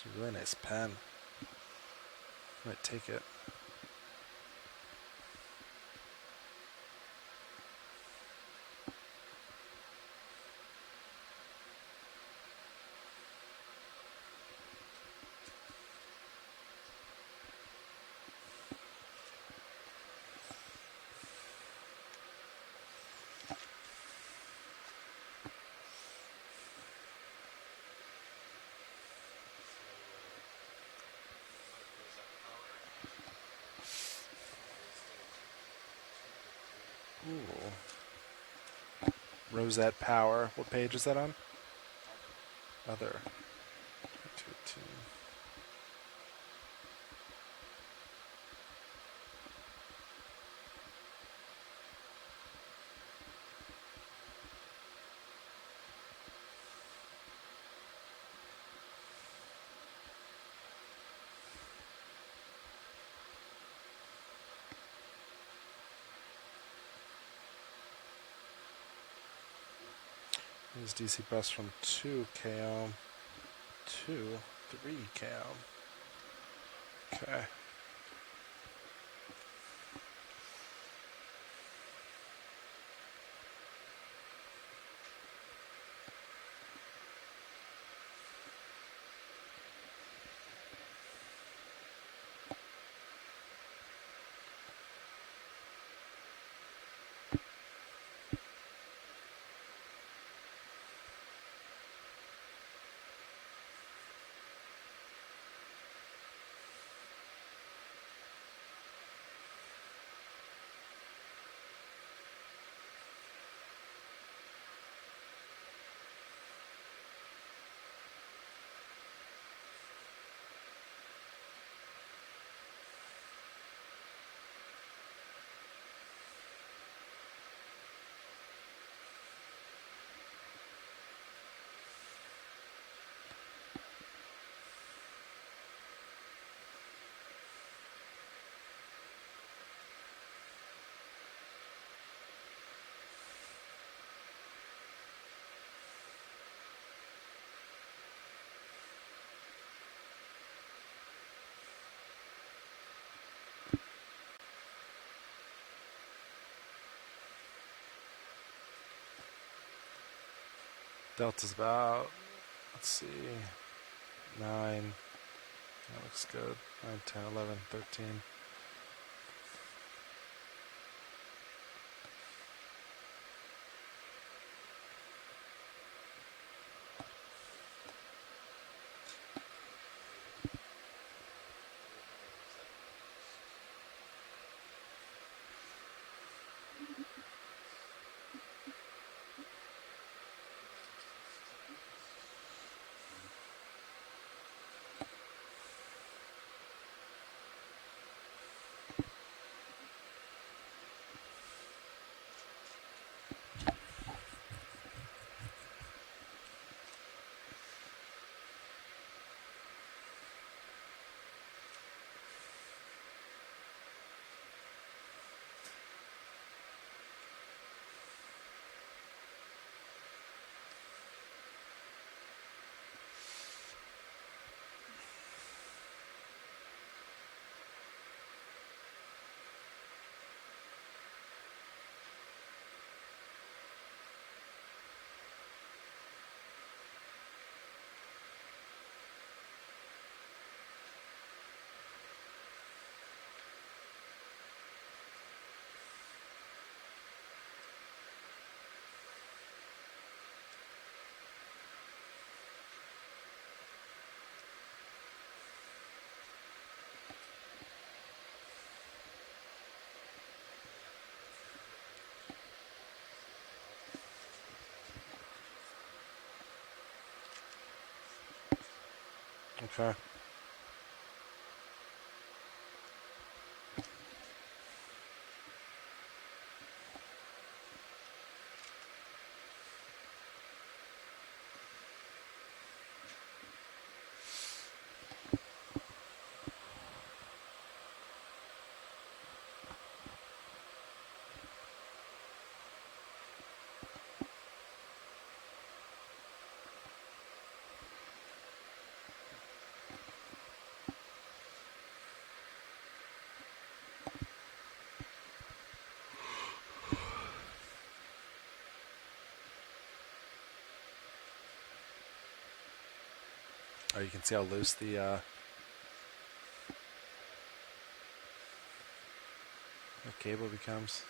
It's a really nice pen. Might take it. Ooh. Rosette Power. What page is that on? Other. 218. This DC bus from 2 kOhm to 3 kOhm. Okay. Delta's about, let's see, 9. That looks good. 9, 10, 11, 13. Okay. Oh, you can see how loose the cable becomes.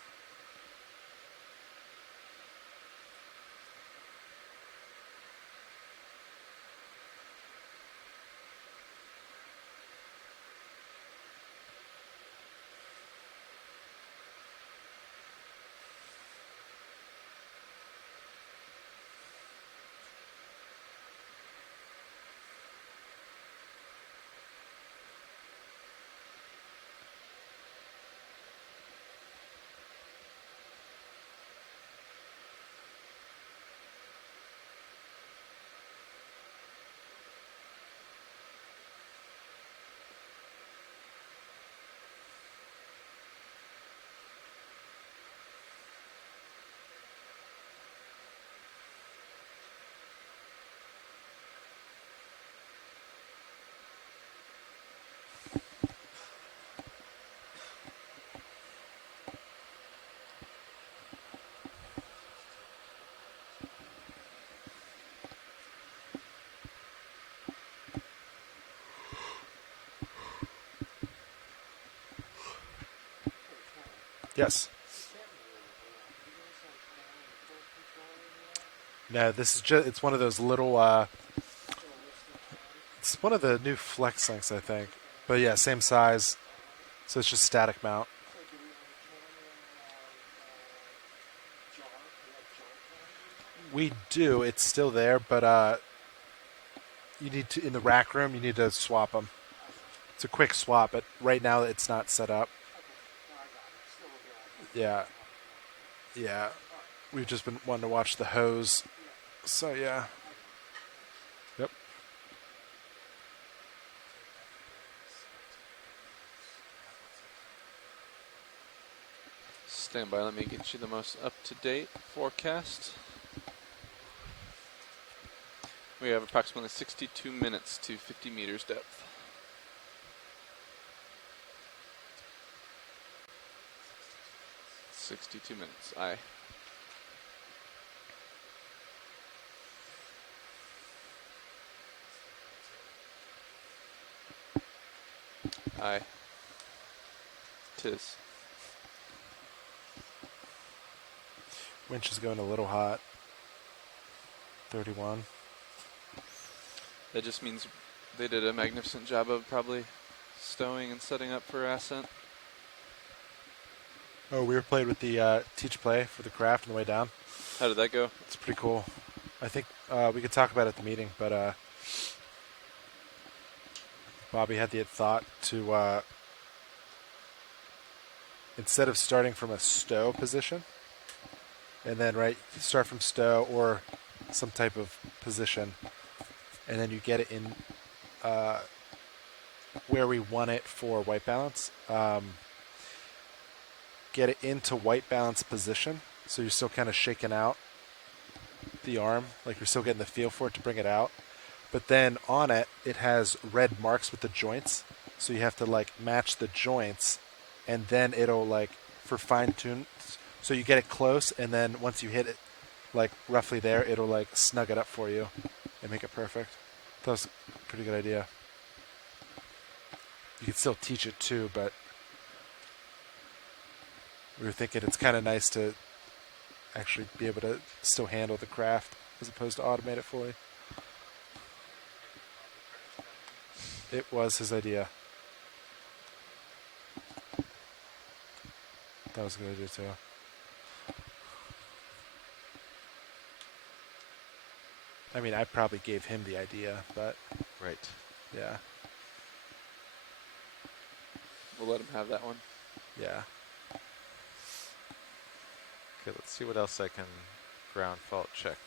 Yes. No, this is just, it's one of those little, it's one of the new flex links, I think. But yeah, same size. So it's just static mount. We do. It's still there, but you need to, in the rack room, you need to swap them. It's a quick swap, but right now it's not set up. Yeah. Yeah. We've just been wanting to watch the hose. So yeah. Yep. Stand by, let me get you the most up-to-date forecast. We have approximately 62 minutes to 50 meters depth. "62 minutes, aye." Aye. 'Tis. Winch is going a little hot. 31. That just means they did a magnificent job of probably stowing and setting up for ascent. Oh, we were played with the teach play for the craft on the way down. How did that go? It's pretty cool. I think we could talk about it at the meeting, but Bobby had the thought to, instead of starting from a stow position, and then start from stow or some type of position, and then you get it in where we want it for white balance. Get it into white balance position, so you're still kind of shaking out the arm, like you're still getting the feel for it to bring it out. But then on it, it has red marks with the joints, so you have to like match the joints, and then it'll like for fine tune. So you get it close, and then once you hit it, like roughly there, it'll like snug it up for you and make it perfect. That was a pretty good idea. You can still teach it too, but we were thinking it's kind of nice to actually be able to still handle the craft as opposed to automate it fully. It was his idea. That was a good idea too. I mean, I probably gave him the idea, but right. Yeah. We'll let him have that one. Yeah. Okay, let's see what else I can ground fault check.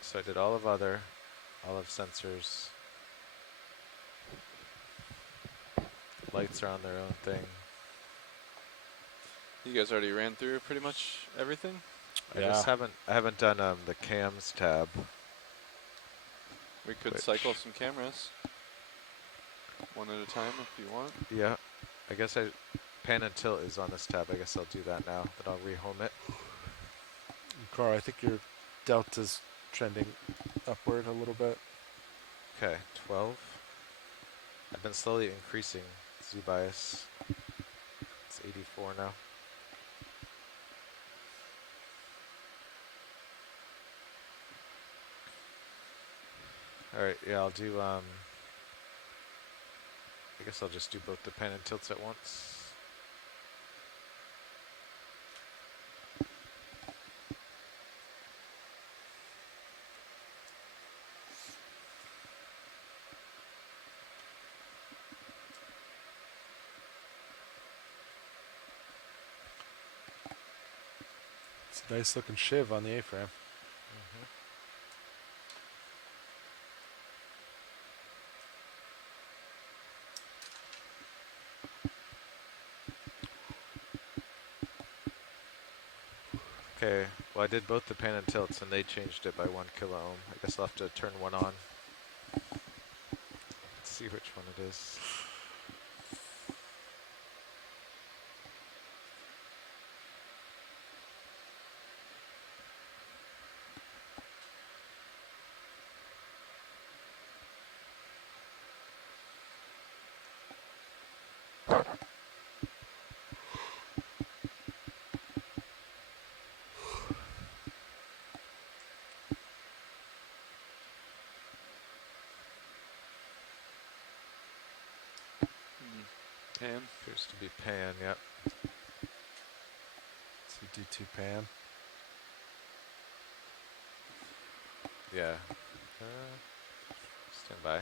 So I did all of other, all of sensors. Lights are on their own thing. You guys already ran through pretty much everything? I just haven't done the cams tab. We could cycle some cameras. One at a time if you want. Yeah. I guess pan and tilt is on this tab. I guess I'll do that now. Then I'll rehome it. Carl, I think your delta's trending upward a little bit. Okay, 12. I've been slowly increasing Z bias. It's 84 now. All right, yeah, I'll do, I guess I'll just do both the pan and tilts at once. It's a nice looking shiv on the A-frame. Okay, well I did both the pan and tilts and they changed it by 1 kilo ohm. I guess I'll have to turn one on. Let's see which one it is. Pan? Appears to be pan, yep. So D2 pan. Yeah. Stand by.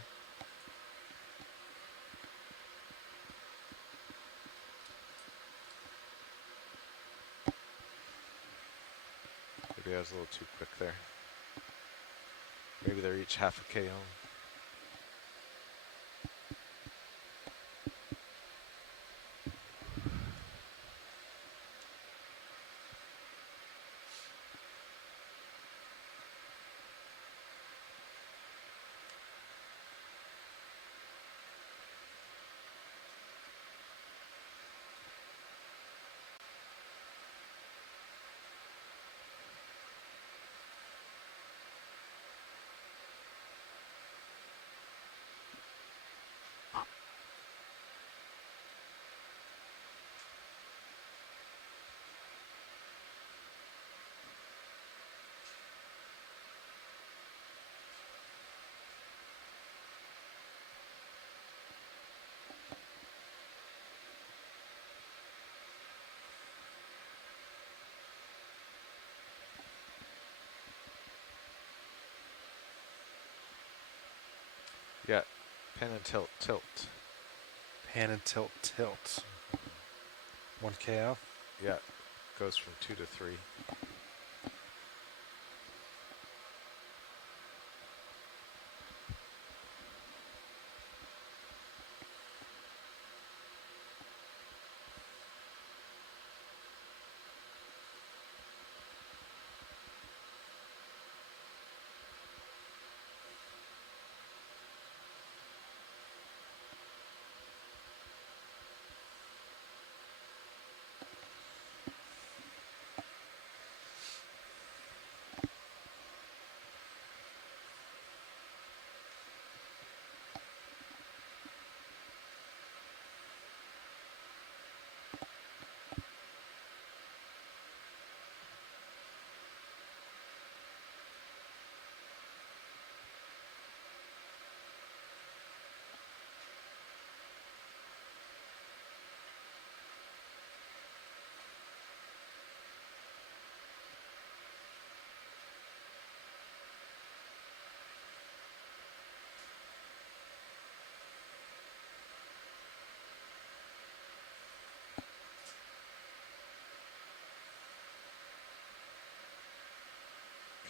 Maybe I was a little too quick there. Maybe they're each half a k ohm. Yeah, pan and tilt, tilt. Pan and tilt, tilt. 1 KO? Yeah, goes from 2 to 3.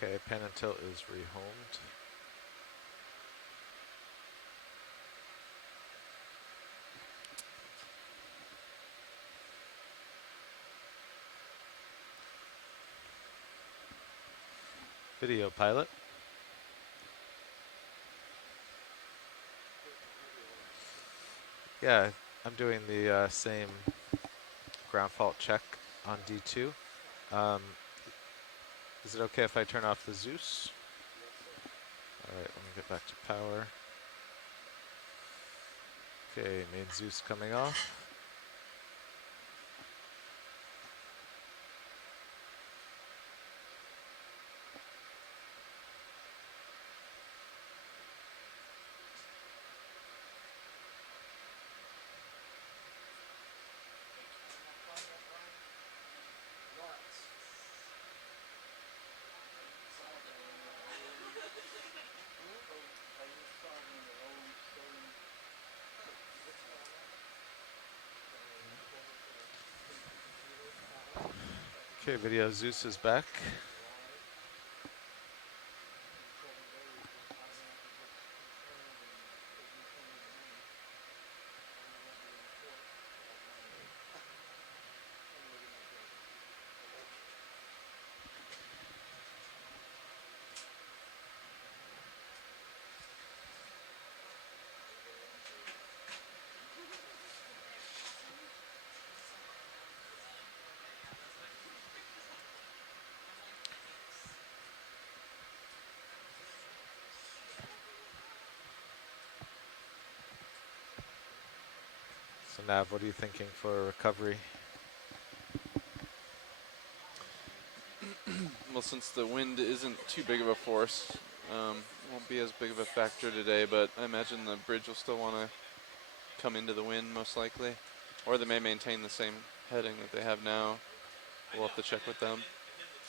Okay, pan and tilt is rehomed. Video pilot. Yeah, I'm doing the same ground fault check on D2. Is it okay if I turn off the Zeus? All right, let me get back to power. Okay, main Zeus coming off. Okay, video Zeus is back. So Nav, what are you thinking for recovery? Well, since the wind isn't too big of a force, won't be as big of a factor today, but I imagine the bridge will still want to come into the wind most likely. Or they may maintain the same heading that they have now. We'll have to check with them.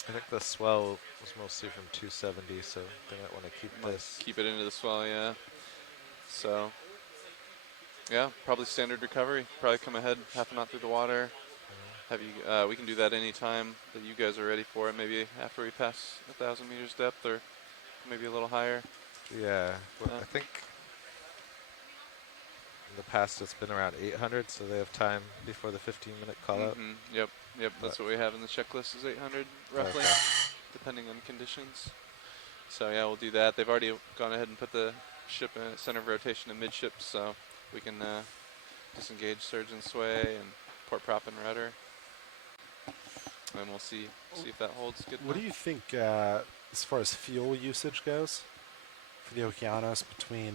I think the swell was mostly from 270, so they might want to keep this. Keep it into the swell, yeah. So, yeah, probably standard recovery. Probably come ahead half a knot through the water. Have you? We can do that any time that you guys are ready for it. Maybe after we pass 1,000 meters depth, or maybe a little higher. Yeah, well, I think in the past it's been around 800, so they have time before the 15-minute call out. Yep. That's what we have in the checklist is 800 roughly, depending on conditions. So yeah, we'll do that. They've already gone ahead and put the ship in center of rotation and midship, so we can disengage surge and sway and port prop and rudder. And we'll see if that holds good What enough. do you think as far as fuel usage goes for the Okeanos between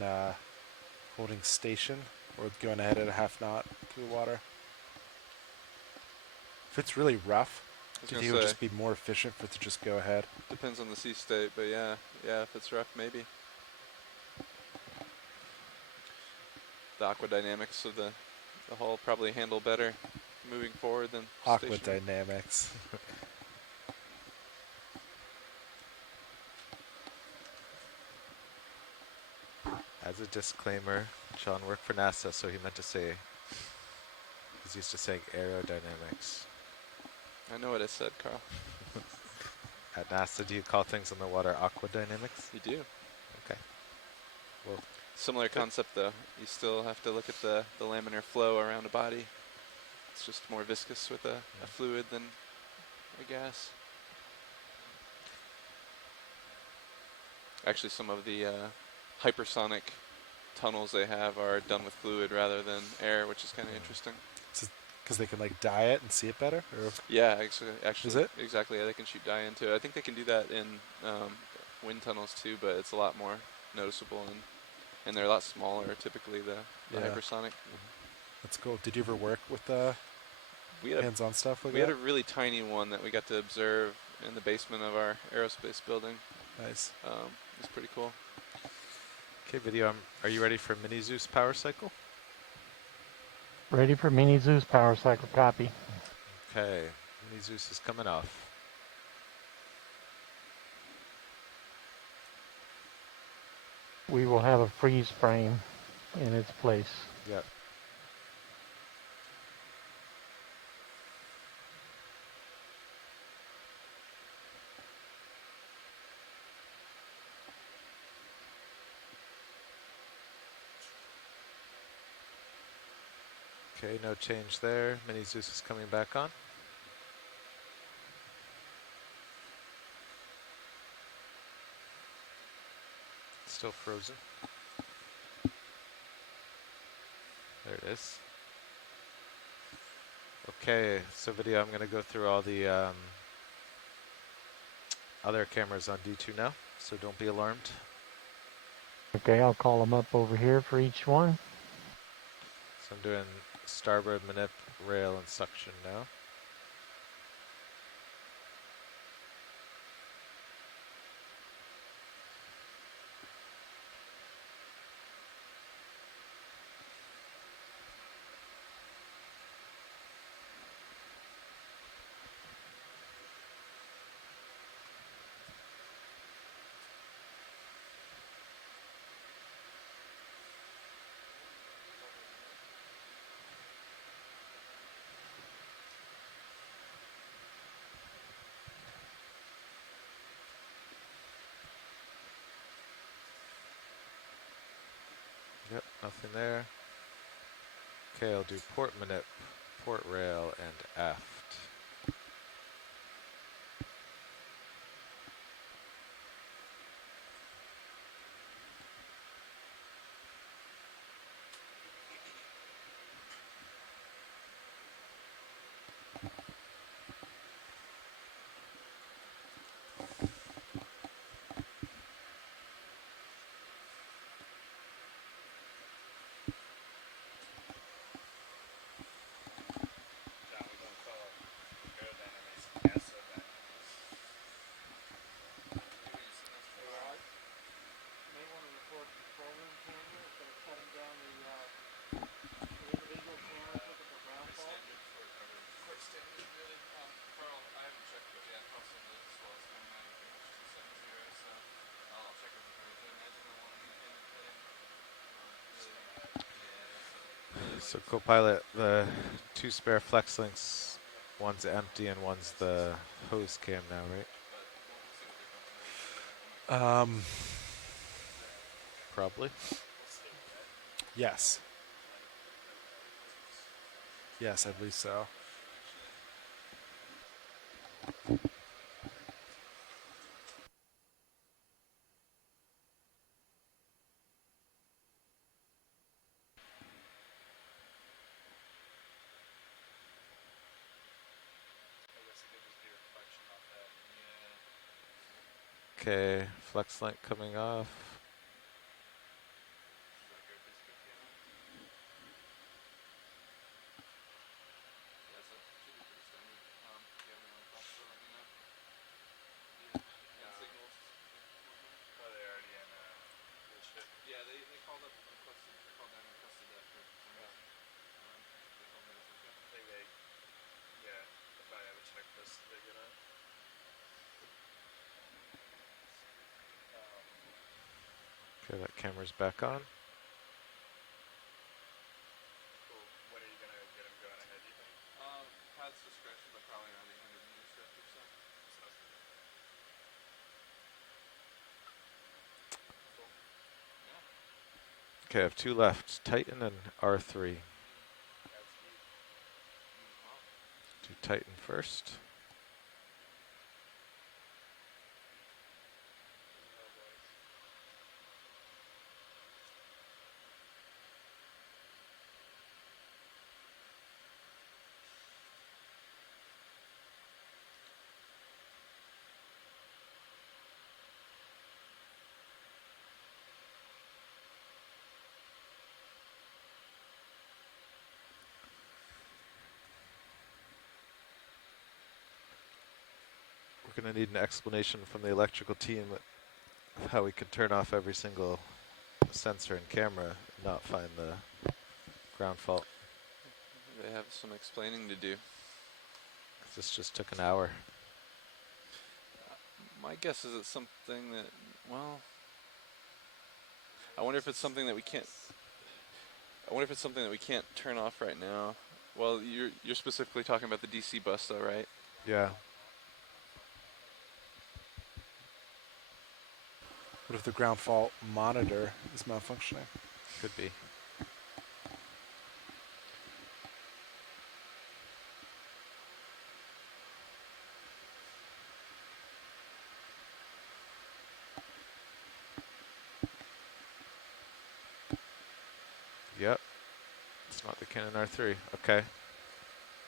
holding station or going ahead at a half knot through the water? If it's really rough, do you think it would just be more efficient for it to just go ahead? Depends on the sea state, but yeah, if it's rough, maybe. The aqua dynamics of the hull probably handle better moving forward than Aqua station. dynamics. As a disclaimer, Sean worked for NASA, so he meant to say, he's used to saying aerodynamics. I know what I said, Carl. At NASA, do you call things in the water aqua dynamics? You do. Okay. Well, similar concept though. You still have to look at the laminar flow around a body. It's just more viscous with a fluid than a gas. Actually, some of the hypersonic tunnels they have are done with fluid rather than air, which is kind of interesting. Because they can like dye it and see it better? Or Yeah, actually, is it? Exactly, yeah, they can shoot dye into it. I think they can do that in wind tunnels too, but it's a lot more noticeable and they're a lot smaller typically, the hypersonic. That's cool. Did you ever work with hands-on stuff like that? We had a really tiny one that we got to observe in the basement of our aerospace building. Nice. It's pretty cool. Okay, video, are you ready for Mini Zeus power cycle? Ready for Mini Zeus power cycle, copy. Okay, Mini Zeus is coming off. We will have a freeze frame in its place. Yep. Okay, no change there. Mini Zeus is coming back on. Still frozen. There it is. Okay, so video, I'm going to go through all the other cameras on D2 now, so don't be alarmed. Okay, I'll call them up over here for each one. So I'm doing starboard, manip, rail, and suction now. Yep, nothing there. Okay, I'll do port manip, port rail, and aft. So Copilot, the two spare flex links, one's empty and one's the hose cam now, right? Probably. Yes. Yes, I believe so. Okay, flex link coming off. Okay, that camera's back on. Okay, I have two left, Titan and R3. Do Titan first. We're going to need an explanation from the electrical team of how we could turn off every single sensor and camera and not find the ground fault. They have some explaining to do. This just took an hour. My guess is it's something that, well, I wonder if it's something that we can't. I wonder if it's something that we can't turn off right now. Well, you're specifically talking about the DC bus, though, right? Yeah. What if the ground fault monitor is malfunctioning? Could be. Yep. It's not the Canon R3. Okay.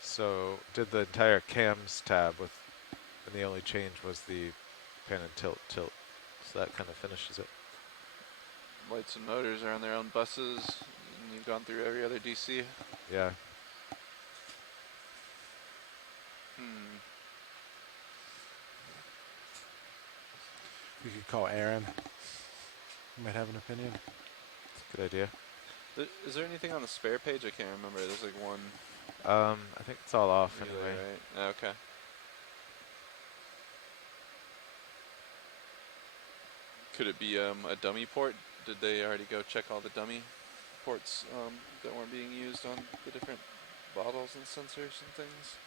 So did the entire cams tab with, and the only change was the pan and tilt. So that kind of finishes it. Lights and motors are on their own buses, and you've gone through every other DC. Yeah. We could call Aaron. He might have an opinion. That's a good idea. Is there anything on the spare page? I can't remember. There's like one. I think it's all off Relay, anyway. right? Okay. Could it be a dummy port? Did they already go check all the dummy ports that weren't being used on the different bottles and sensors and things?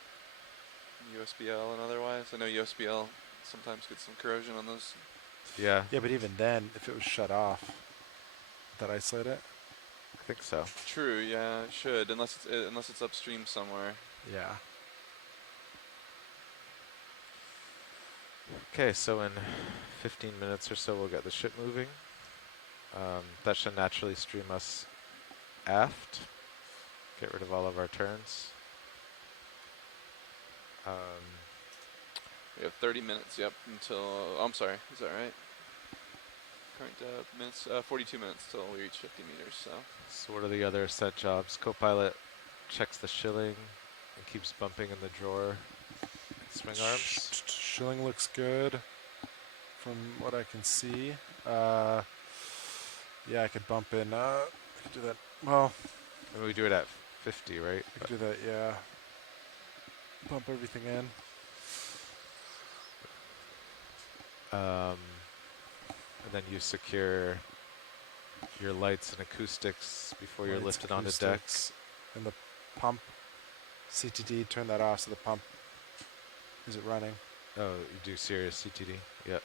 USBL and otherwise? I know USBL sometimes gets some corrosion on those. Yeah. Yeah, but even then, if it was shut off, would that isolate it? I think so. True, yeah, it should, unless it's upstream somewhere. Yeah. Okay, so in 15 minutes or so we'll get the ship moving. That should naturally stream us aft. Get rid of all of our turns. We have 30 minutes, yep, until, I'm sorry, is that right? Current minutes, 42 minutes till we reach 50 meters, so. So what are the other set jobs? Copilot checks the shilling and keeps bumping in the drawer. Swing arms. Shilling looks good from what I can see. Yeah, I could bump in. I could do that. Well, and we do it at 50, right? I could do that, yeah. Bump everything in. And then you secure your lights and acoustics before you're Lights, lifted onto deck. And the pump, CTD, turn that off so the pump, is it running? Oh, you do serious CTD? Yep.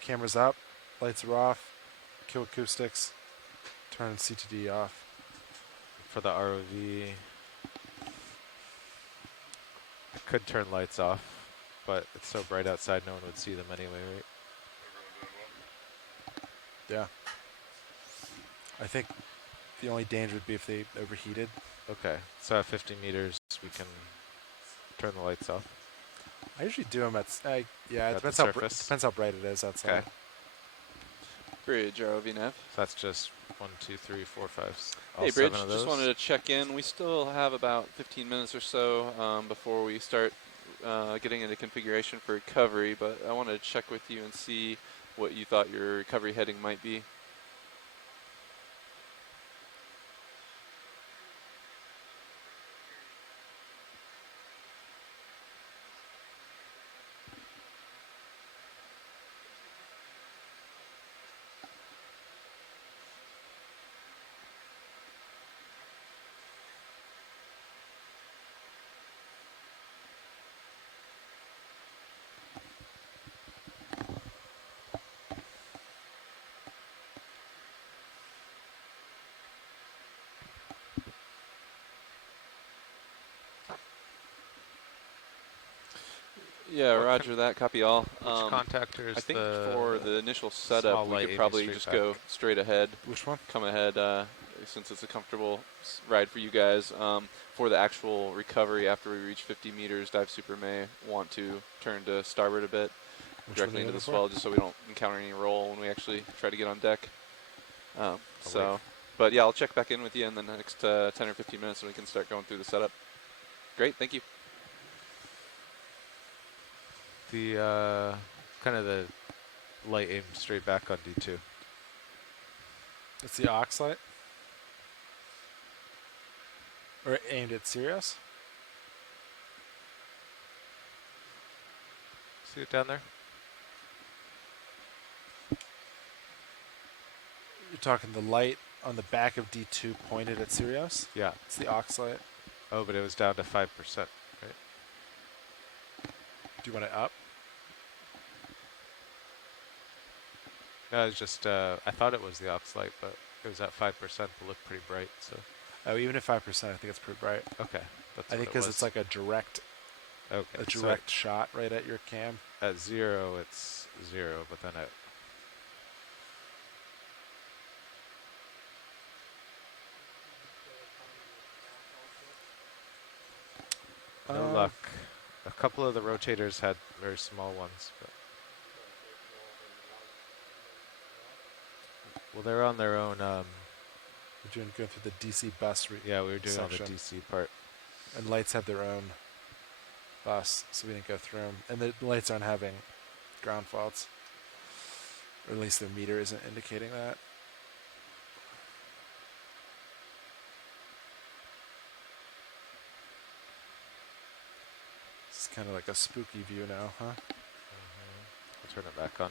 Cameras up, lights are off, kill acoustics, turn CTD off. For the ROV, I could turn lights off, but it's so bright outside no one would see them anyway, right? Yeah. I think the only danger would be if they overheated. Okay, so at 50 meters we can turn the lights off. I usually do them at, yeah, it At the depends how bright it is outside. Okay. Bridge, ROV nav. So that's just 1, 2, 3, 4, 5. Hey, Bridge, just wanted to check in. We still have about 15 minutes or so before we start getting into configuration for recovery, but I wanted to check with you and see what you thought your recovery heading might be. Yeah, roger that. Copy all. Which contactors? I think for the initial setup, we could probably just go straight ahead. Which one? Come ahead, since it's a comfortable ride for you guys. For the actual recovery after we reach 50 meters, Dive Super may want to turn to starboard a bit, directly into the swell, just so we don't encounter any roll when we actually try to get on deck. But yeah, I'll check back in with you in the next 10 or 15 minutes and we can start going through the setup. Great, thank you. The kind of the light aimed straight back on D2. It's the aux light? Or aimed at Sirius? See it down there? You're talking the light on the back of D2 pointed at Sirius? Yeah. It's the aux light. Oh, but it was down to 5%, right? Do you want it up? No, it's just, I thought it was the aux light, but it was at 5%, but looked pretty bright, so. Oh, even at 5%, I think it's pretty bright. Okay. That's I think because it's like a direct, shot right at your cam. At 0, it's 0, but then at luck. A couple of the rotators had very small ones, but well, they're on their own. We're going through the DC bus route. Yeah, we were doing all section. the DC part. And lights have their own bus, so we didn't go through them. And the lights aren't having ground faults, or at least their meter isn't indicating that. It's kind of like a spooky view now, huh? I'll turn it back on.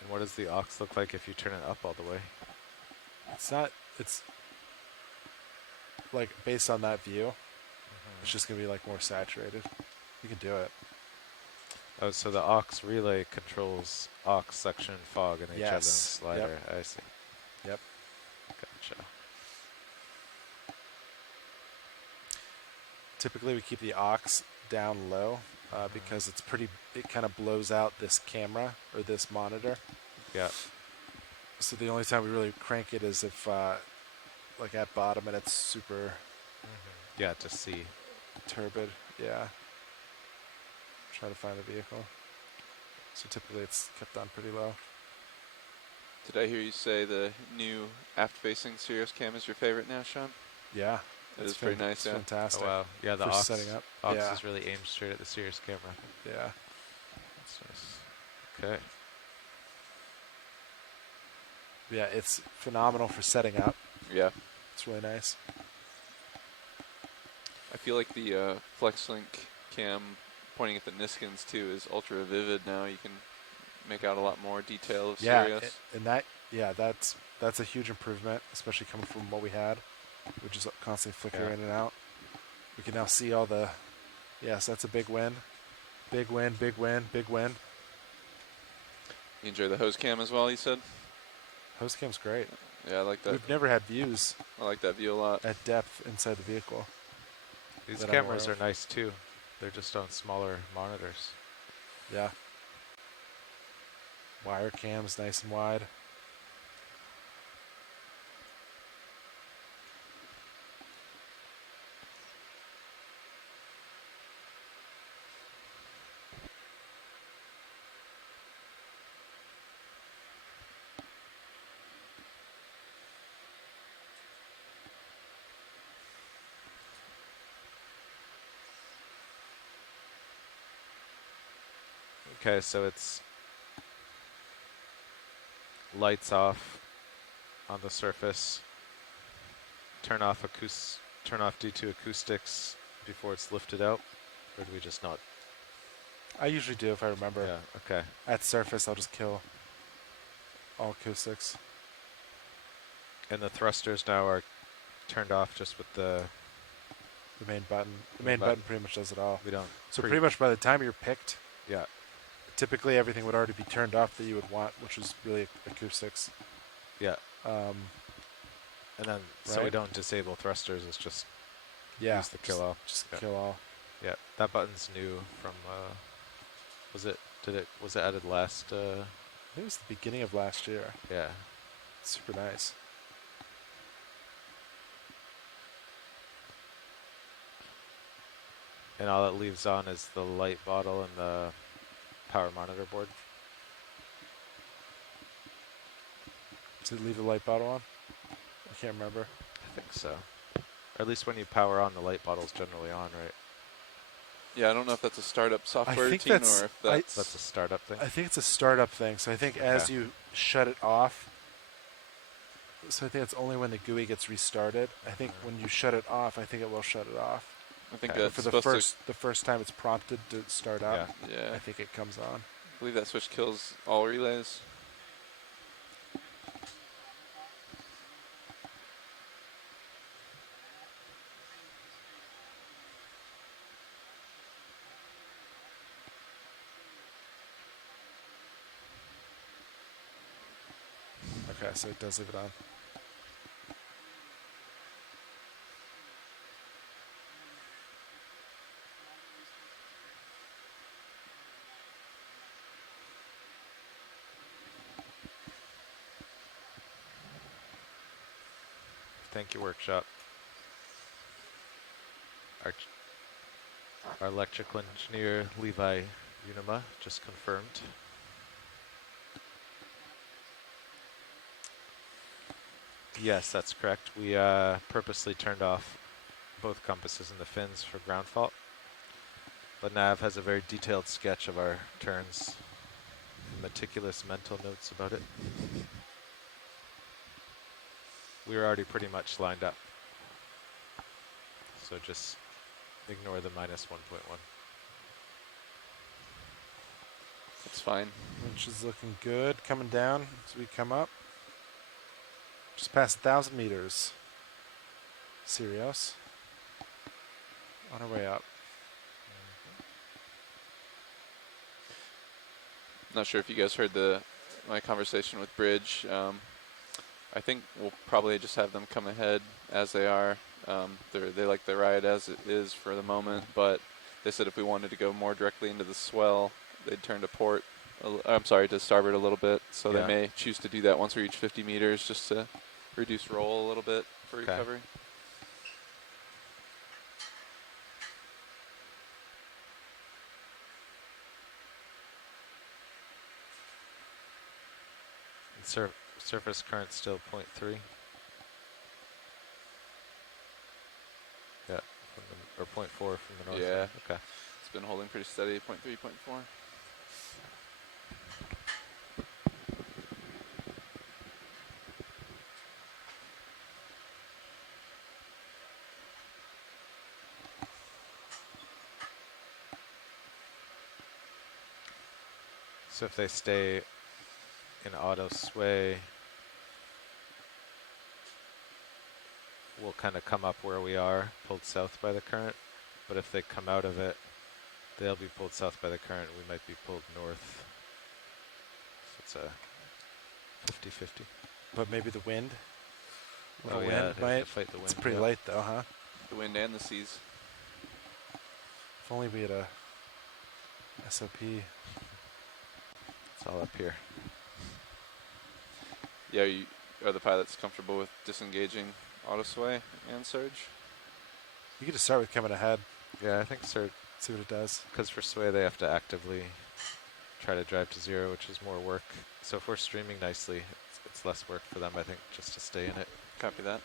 And what does the aux look like if you turn it up all the way? It's not, it's like based on that view, it's just going to be like more saturated. You can do it. Oh, so the aux relay controls aux, suction, and fog, and Yes. HL slider. Yep. I see. Yep. Gotcha. Typically we keep the aux down low because it's pretty, it kind of blows out this camera or this monitor. Yeah. So the only time we really crank it is if like at bottom and it's super Yeah, to see. turbid. Yeah. Try to find the vehicle. So typically it's kept on pretty low. Did I hear you say the new aft-facing Sirius cam is your favorite now, Sean? Yeah. It is pretty nice, It's yeah. fantastic. Oh, wow. Yeah, the for aux, setting up. aux Yeah. is really aimed straight at the Sirius camera. Yeah. That's nice. Okay. Yeah, it's phenomenal for setting up. Yeah. It's really nice. I feel like the FlexLink cam pointing at the Niskins too is ultra vivid now. You can make out a lot more detail of Sirius. And that, yeah, that's a huge improvement, especially coming from what we had, which is constantly flickering in and out. We can now see all the, yes, that's a big win. Big win, big win, big win. You enjoy the hose cam as well, you said? Hose cam's great. Yeah, I like that. We've never had views. I like that view a lot. At depth inside the vehicle. These that I'm cameras aware are of. nice too. They're just on smaller monitors. Yeah. Wire cam's nice and wide. Okay, so it's lights off on the surface. Turn off D2 acoustics before it's lifted out, or do we just not? I usually do if I remember. Yeah. Okay. At surface, I'll just kill all acoustics. And the thrusters now are turned off just with the main button. The main button pretty much does it all. We don't. So pretty much by the time you're picked, yeah, typically everything would already be turned off that you would want, which is really acoustics. Yeah. And then so we right? don't disable thrusters. It's just use the kill all. Just kill all. Yeah, that button's new from. Was it added last? I think it was the beginning of last year. Yeah. Super nice. And all it leaves on is the light bottle and the power monitor board. Did it leave the light bottle on? I can't remember. I think so. Or at least when you power on, the light bottle's generally on, right? Yeah, I don't know if that's a startup software I think routine that's, or if that's... That's a startup thing? I think it's a startup thing. So I think as you shut it off, so I think it's only when the GUI gets restarted. I think when you shut it off, I think it will shut it off. I think But that's for the first time it's prompted to start up. Yeah. I think it comes on. I believe that switch kills all relays. Okay, so it does leave it on. Thank you, workshop. Our electrical engineer, Levi Unima, just confirmed. Yes, that's correct. We purposely turned off both compasses and the fins for ground fault. But Nav has a very detailed sketch of our turns, meticulous mental notes about it. We were already pretty much lined up. So just ignore the minus 1.1. That's fine. Winch is looking good. Coming down as we come up. Just past 1,000 meters. Sirius. On our way up. Not sure if you guys heard my conversation with Bridge. I think we'll probably just have them come ahead as they are. They like the ride as it is for the moment, but they said if we wanted to go more directly into the swell, they'd turn to port. To starboard a little bit. So Yeah. they may choose to do that once we reach 50 meters, just to reduce roll a little bit for recovery. Surface current still 0.3. Yeah, or 0.4 from the north. Yeah. Okay. It's been holding pretty steady, 0.3, 0.4. So if they stay in auto sway, we'll kind of come up where we are, pulled south by the current. But if they come out of it, they'll be pulled south by the current. We might be pulled north. So it's a 50-50. But maybe the wind. Oh, yeah, they have to fight the wind. It's pretty yeah. light though, huh? The wind and the seas. If only we had a SOP. It's all up here. Yeah, are the pilots comfortable with disengaging auto sway and surge? You could just start with coming ahead. Yeah, I think so. See what it does. Because for sway, they have to actively try to drive to zero, which is more work. So if we're streaming nicely, it's less work for them, I think, just to stay in it. Copy that.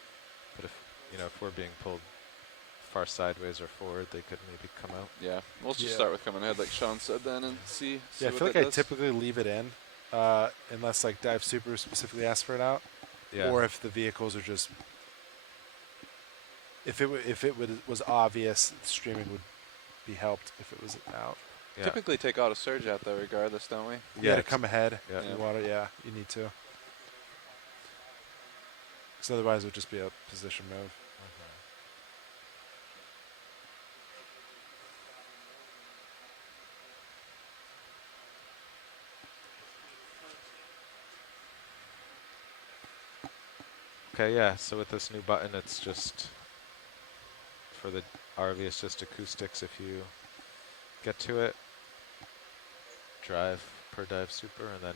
But if we're being pulled far sideways or forward, they could maybe come out. Yeah, we'll just start with coming ahead, like Sean said, then, and see Yeah, I what feel like that I does. typically leave it in, unless like Dive Super specifically asks for it out, Yeah. or if the vehicles are just. If it was obvious, streaming would be helped if it was out. Yeah. Typically take auto surge out though, regardless, don't we? Yeah, to come ahead yeah. in the water. Yeah, you need to. Because otherwise, it would just be a position move. Okay, yeah, so with this new button, it's just, for the RV, it's just acoustics. If you get to it, drive per dive super, and then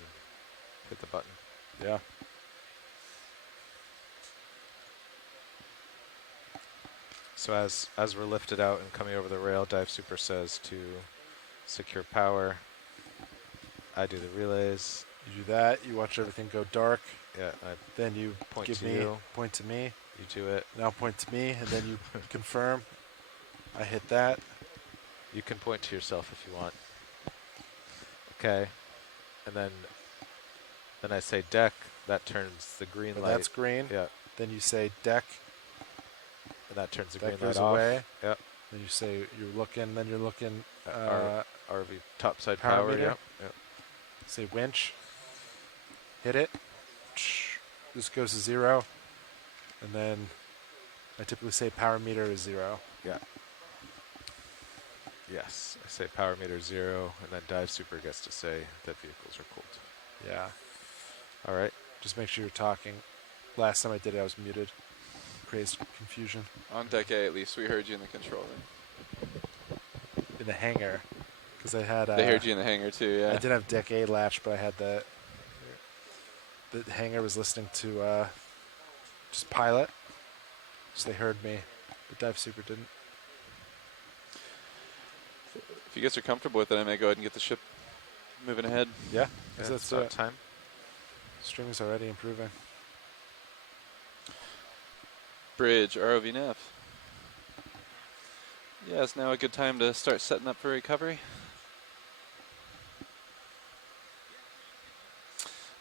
hit the button. Yeah. So as we're lifted out and coming over the rail, dive super says to secure power. I do the relays. You do that. You watch everything go dark. Yeah. Then you point give to me you. point to me. You do it. Now point to me, and then you confirm. I hit that. You can point to yourself if you want. Okay. And then I say deck. That turns the green light. That's green. Yeah. Then you say deck. And that turns the that green goes light away. off. Yep. Then you say you're looking. Then you're looking. RV topside power. meter. Yep. Yep. Say winch. Hit it. This goes to 0. And then I typically say power meter is 0. Yeah. Yes. I say power meter 0, and then dive super gets to say that vehicles are cooled. Yeah. All right. Just make sure you're talking. Last time I did it, I was muted. Creates confusion. On deck A, at least, we heard you in the control room. In the hangar. Because I had... they heard you in the hangar, too, yeah. I did have deck A latch, but I had the hangar was listening to just pilot. So they heard me, but Dive Super didn't. If you guys are comfortable with it, I may go ahead and get the ship moving ahead. Yeah, Yeah, let's it's do about it. time. Streaming's already improving. Bridge, ROV nav. Yeah, it's now a good time to start setting up for recovery.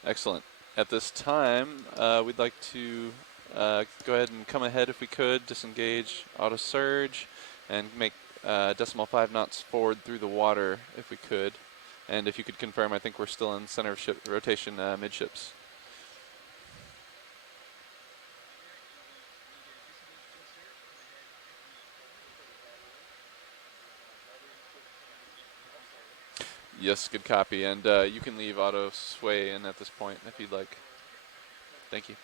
Excellent. At this time, we'd like to go ahead and come ahead if we could, disengage auto surge, and make decimal 5 knots forward through the water if we could. And if you could confirm, I think we're still in center of ship rotation midships. Yes, good copy. And you can leave auto sway in at this point if you'd like. Thank you.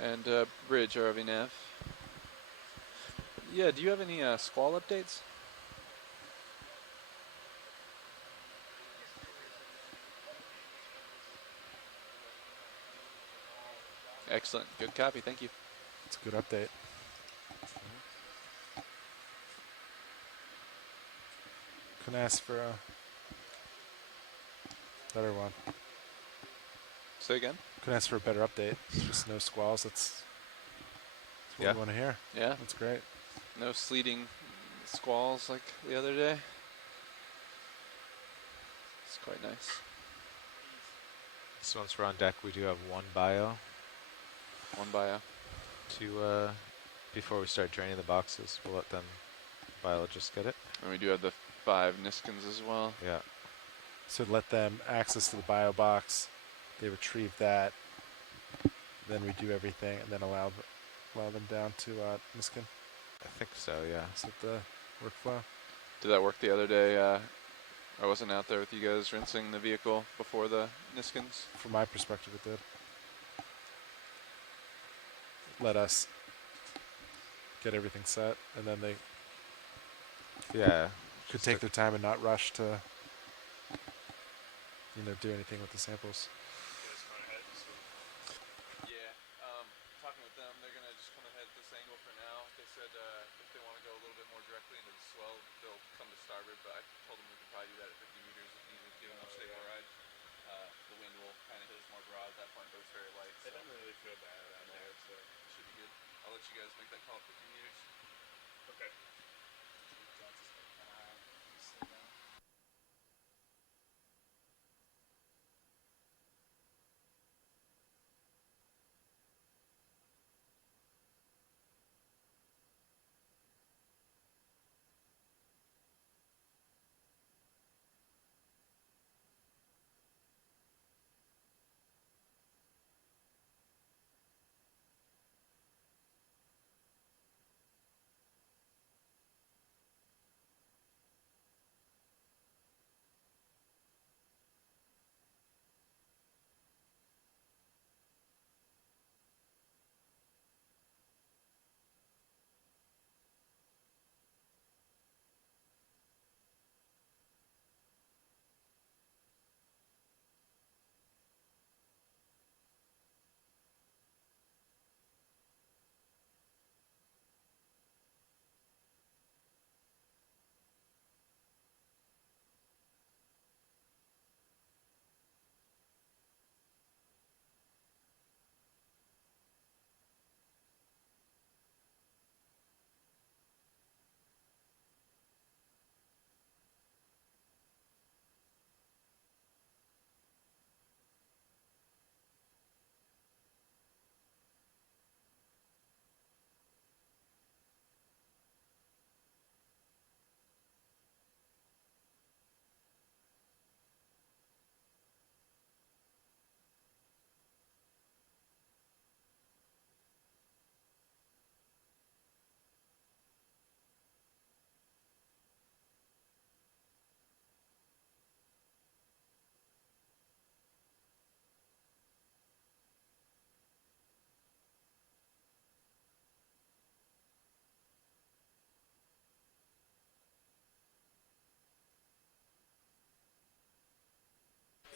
And bridge, ROV nav. Yeah, do you have any squall updates? Excellent. Good copy. Thank you. It's a good update. Couldn't ask for a better one. Say again? Couldn't ask for a better update. Just no squalls. That's what Yeah. we want to hear. Yeah. That's great. No sleeting squalls like the other day. It's quite nice. So once we're on deck, we do have one bio. One bio. To before we start draining the boxes, we'll let them biologists get it. And we do have the 5 Niskins as well. Yeah. So let them access to the bio box. They retrieve that. Then we do everything, and then allow them down to Niskin. I think so. Yeah. Is that the workflow? Did that work the other day? I wasn't out there with you guys rinsing the vehicle before the Niskins. From my perspective, it did. Let us get everything set, and then they could take their time and not rush to do anything with the samples. Yeah, talking with them, they're gonna just come ahead at this angle for now. They said if they want to go a little bit more directly into the swell, they'll come to starboard, but I told them we could probably do that at 50 meters if needed, give enough stable ride. The wind will kind of hit us more broad at that point, but it's very light. They don't really feel bad out there, so should be good. I'll let you guys make that call at 50 meters. Okay.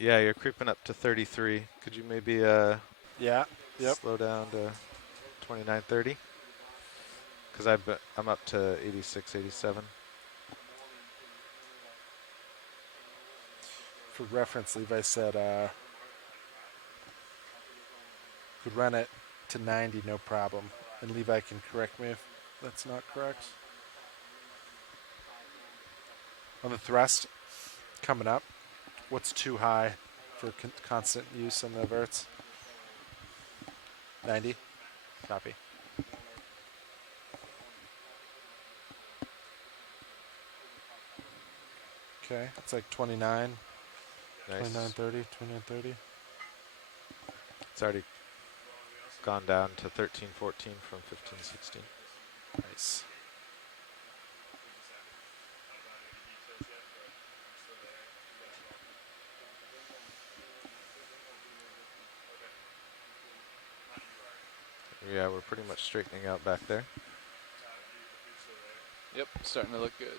Yeah, you're creeping up to 33. Could you maybe Yeah. Yep. slow down to 29:30? Because I'm up to 86, 87. For reference, Levi said could run it to 90, no problem. And Levi can correct me if that's not correct. On the thrust coming up, what's too high for constant use on the verts? 90? Copy. Okay, it's like 29, Nice. 29:30, 29:30. It's already gone down to 13, 14 from 15, 16. Nice. Yeah, we're pretty much straightening out back there. Yep, starting to look good.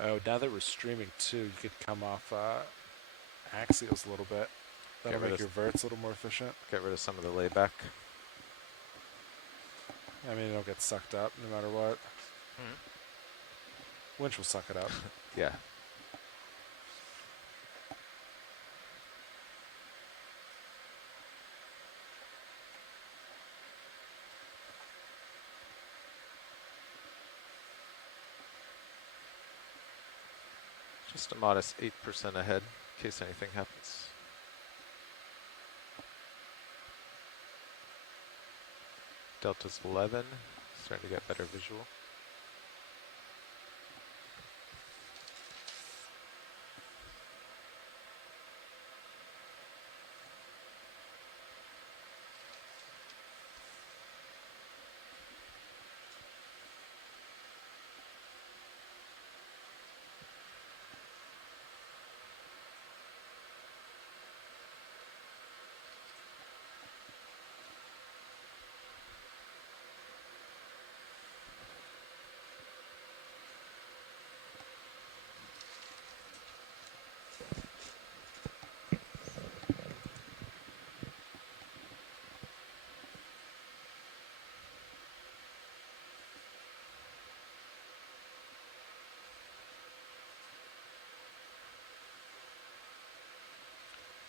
Oh, now that we're streaming too, you could come off axials a little bit. That'll make your verts a little more efficient. Get rid of some of the layback. I mean, it'll get sucked up no matter what. Winch will suck it up. Yeah. Just a modest 8% ahead in case anything happens. Delta's 11, starting to get better visual.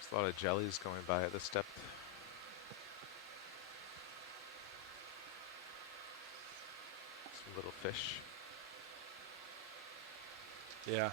There's a lot of jellies going by at this depth. Some little fish. Yeah.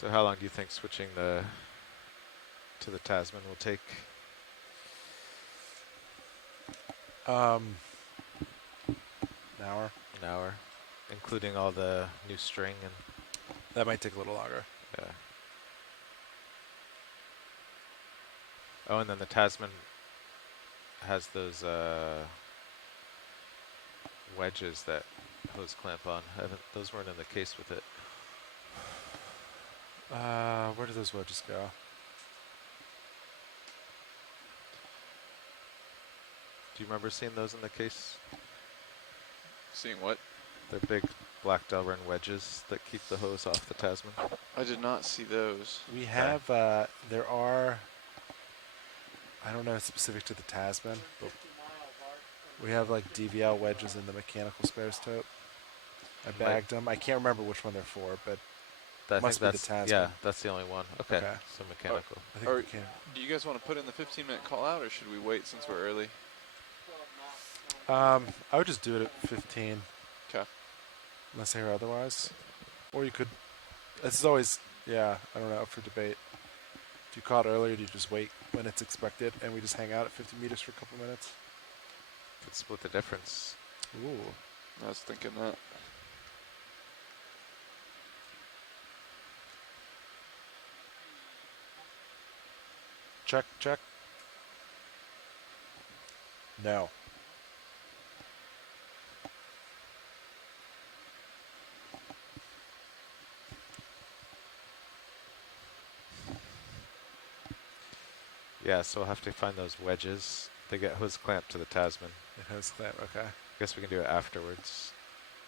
So how long do you think switching to the Tasman will take? An hour. An hour, including all the new string and. That might take a little longer. Yeah. Oh, and then the Tasman has those wedges that hose clamp on. Those weren't in the case with it. Where do those wedges go? Do you remember seeing those in the case? Seeing what? They're big black Delrin wedges that keep the hose off the Tasman. I did not see those. We have, there are, I don't know if it's specific to the Tasman, but we have like DVL wedges in the mechanical spares tote. I bagged them. I can't remember which one they're for, but I must think be the that's, Tasman. yeah, that's the only one. Okay, so mechanical. I think we can. Do you guys want to put in the 15-minute call out, or should we wait since we're early? I would just do it at 15. Okay. Unless I hear otherwise. Or you could, this is always, yeah, I don't know, up for debate. If you call it earlier, do you just wait when it's expected and we just hang out at 50 meters for a couple minutes? Could split the difference. Ooh. I was thinking that. Check, check. No. Yeah, so we'll have to find those wedges. They get hose clamped to the Tasman. The hose clamp, okay. I guess we can do it afterwards,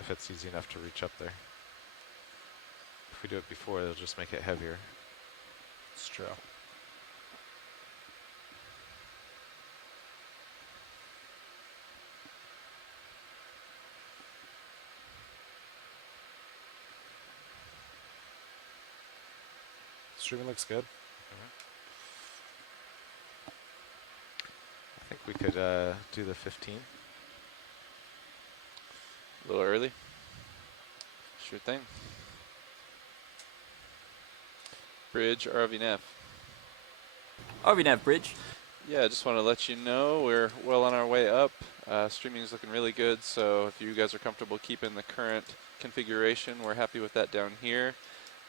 if it's easy enough to reach up there. If we do it before, they'll just make it heavier. It's true. Streaming looks good. I think we could do the 15. A little early. Sure thing. Bridge, RV nav. RV nav bridge. Yeah, I just want to let you know we're well on our way up. Streaming is looking really good, so if you guys are comfortable keeping the current configuration, we're happy with that down here.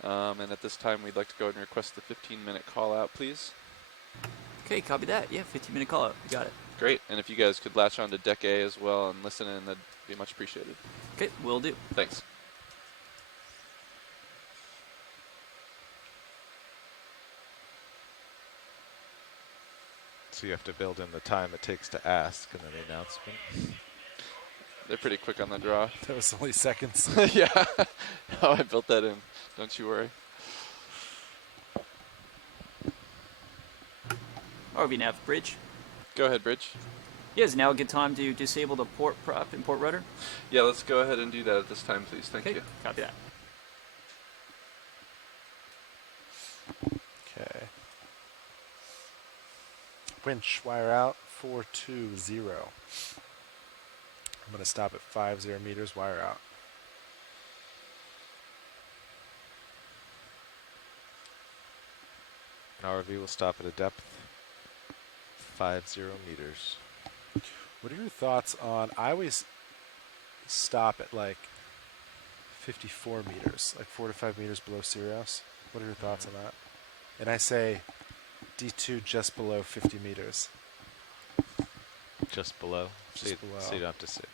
And at this time, we'd like to go ahead and request the 15-minute call out, please. Okay, copy that. Yeah, 15-minute call out. You got it. Great. And if you guys could latch on to Deck A as well and listen in, that'd be much appreciated. Okay, will do. Thanks. So you have to build in the time it takes to ask and then the announcement. They're pretty quick on the draw. That was only seconds. Yeah. Oh, I built that in. Don't you worry. RV nav bridge. Go ahead, Bridge. Yeah, is now a good time to disable the port prop and port rudder? Yeah, let's go ahead and do that at this time, please. Thank you. Copy that. Okay. Winch wire out 420. I'm going to stop at 50 meters wire out. An RV will stop at a depth 50 meters. What are your thoughts on, I always stop at like 54 meters, like 4 to 5 meters below Sirius. What are your thoughts on that? And I say D2 just below 50 meters. Just below? Just below. So you don't have to sit.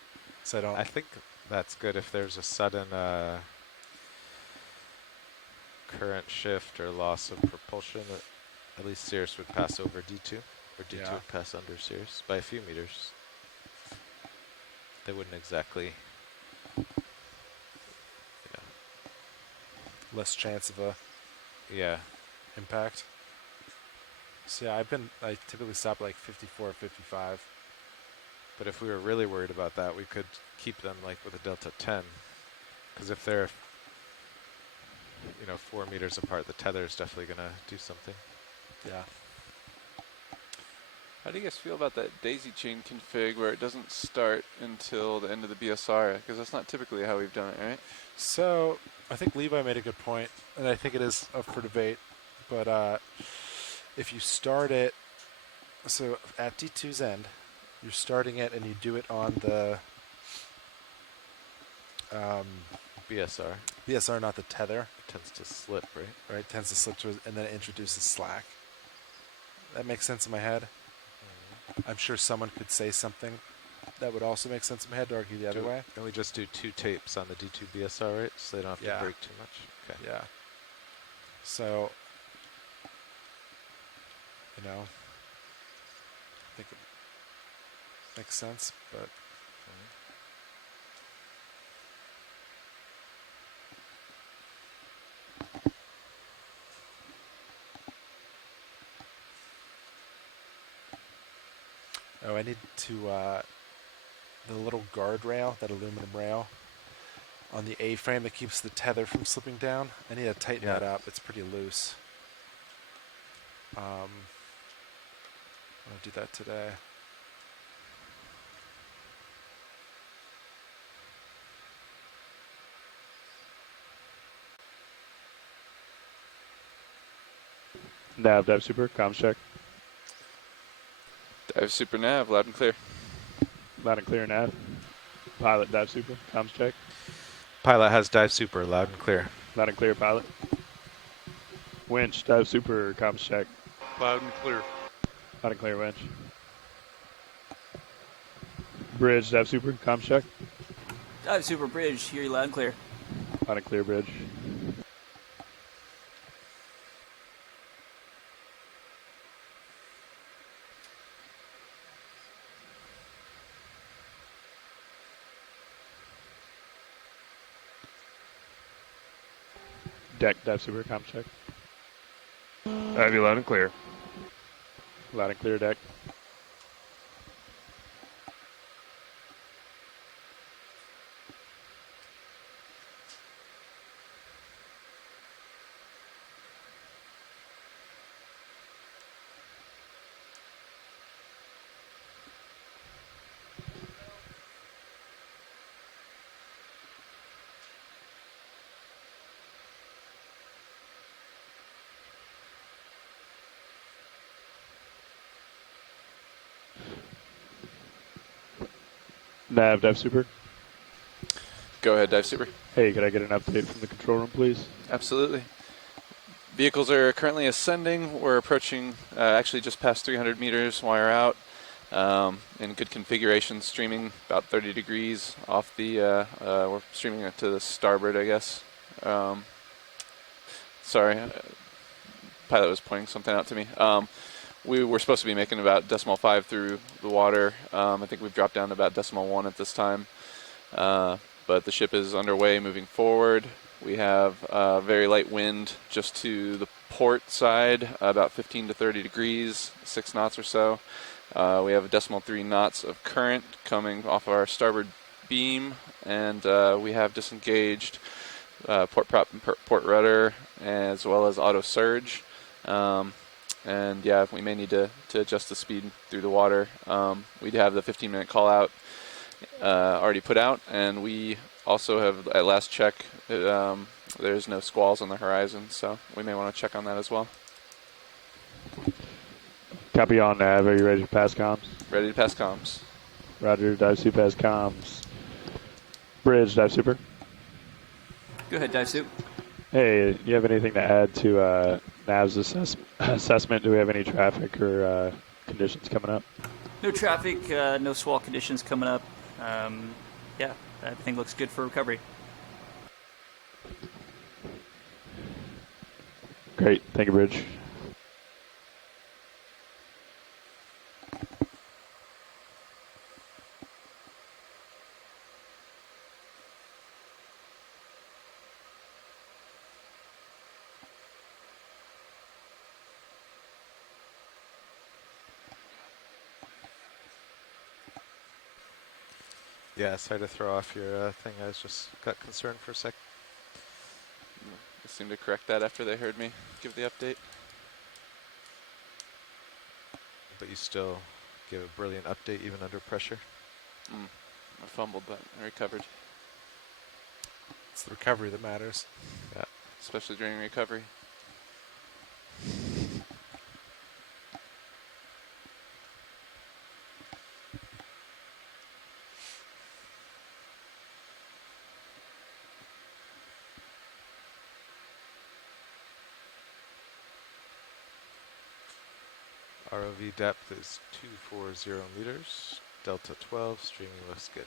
So I don't. I think that's good if there's a sudden current shift or loss of propulsion. At least Cirrus would pass over D2, or D2 would pass under Cirrus by a few meters. They wouldn't exactly, less chance of a impact. So yeah, I typically stop at like 54 or 55. But if we were really worried about that, we could keep them like with a delta 10, because if they're 4 meters apart, the tether is definitely going to do something. Yeah. How do you guys feel about that daisy chain config where it doesn't start until the end of the BSR? Because that's not typically how we've done it, right? So I think Levi made a good point, and I think it is up for debate. But if you start it, so at D2's end, you're starting it and you do it on the BSR. BSR, not the tether. It tends to slip, right? Right, tends to slip to, and then it introduces slack. That makes sense in my head. I'm sure someone could say something that would also make sense in my head to argue the other way. And we just do 2 tapes on the D2 BSR, right? So they don't have to break too much. Okay. Yeah. So, you know, I think it makes sense, but. Oh, I need to, the little guardrail, that aluminum rail on the A-frame that keeps the tether from slipping down. I need to tighten that up. It's pretty loose. I'll do that today. Nav, dive super, comms check. Dive super nav, loud and clear. Loud and clear, nav. Pilot, dive super, comms check. Pilot has dive super, loud and clear. Loud and clear, pilot. Winch, dive super, comms check. Loud and clear. Loud and clear, winch. Bridge, dive super, comms check. Dive super bridge, hear you loud and clear. Loud and clear, bridge. Deck, dive super, comms check. Dive you loud and clear. Loud and clear, deck. Nav, dive super. Go ahead, dive super. Hey, could I get an update from the control room, please? Absolutely. Vehicles are currently ascending. We're approaching, actually just past 300 meters while we're out. In good configuration, streaming about 30 degrees off the, we're streaming it to the starboard, I guess. Sorry, pilot was pointing something out to me. We were supposed to be making about 0.5 through the water. I think we've dropped down to about 0.1 at this time. But the ship is underway, moving forward. We have very light wind just to the port side, about 15 to 30 degrees, 6 knots or so. We have a 0.3 knots of current coming off our starboard beam, and we have disengaged port prop and port rudder, as well as auto surge. And yeah, we may need to adjust the speed through the water. We have the 15-minute call out already put out, and we also have, at last check, there's no squalls on the horizon, so we may want to check on that as well. Copy on nav. Are you ready to pass comms? Ready to pass comms. Roger, dive super pass comms. Bridge, dive super. Go ahead, dive soup. Hey, do you have anything to add to NAV's assessment? Do we have any traffic or conditions coming up? No traffic, no swell conditions coming up. Yeah, everything looks good for recovery. Great, thank you, Bridge. Yeah, sorry to throw off your thing. I just got concerned for a sec. They seemed to correct that after they heard me give the update. But you still give a brilliant update even under pressure. I fumbled, but I recovered. It's the recovery that matters. Yeah. Especially during recovery. ROV depth is 240 meters. Delta 12, streaming looks good.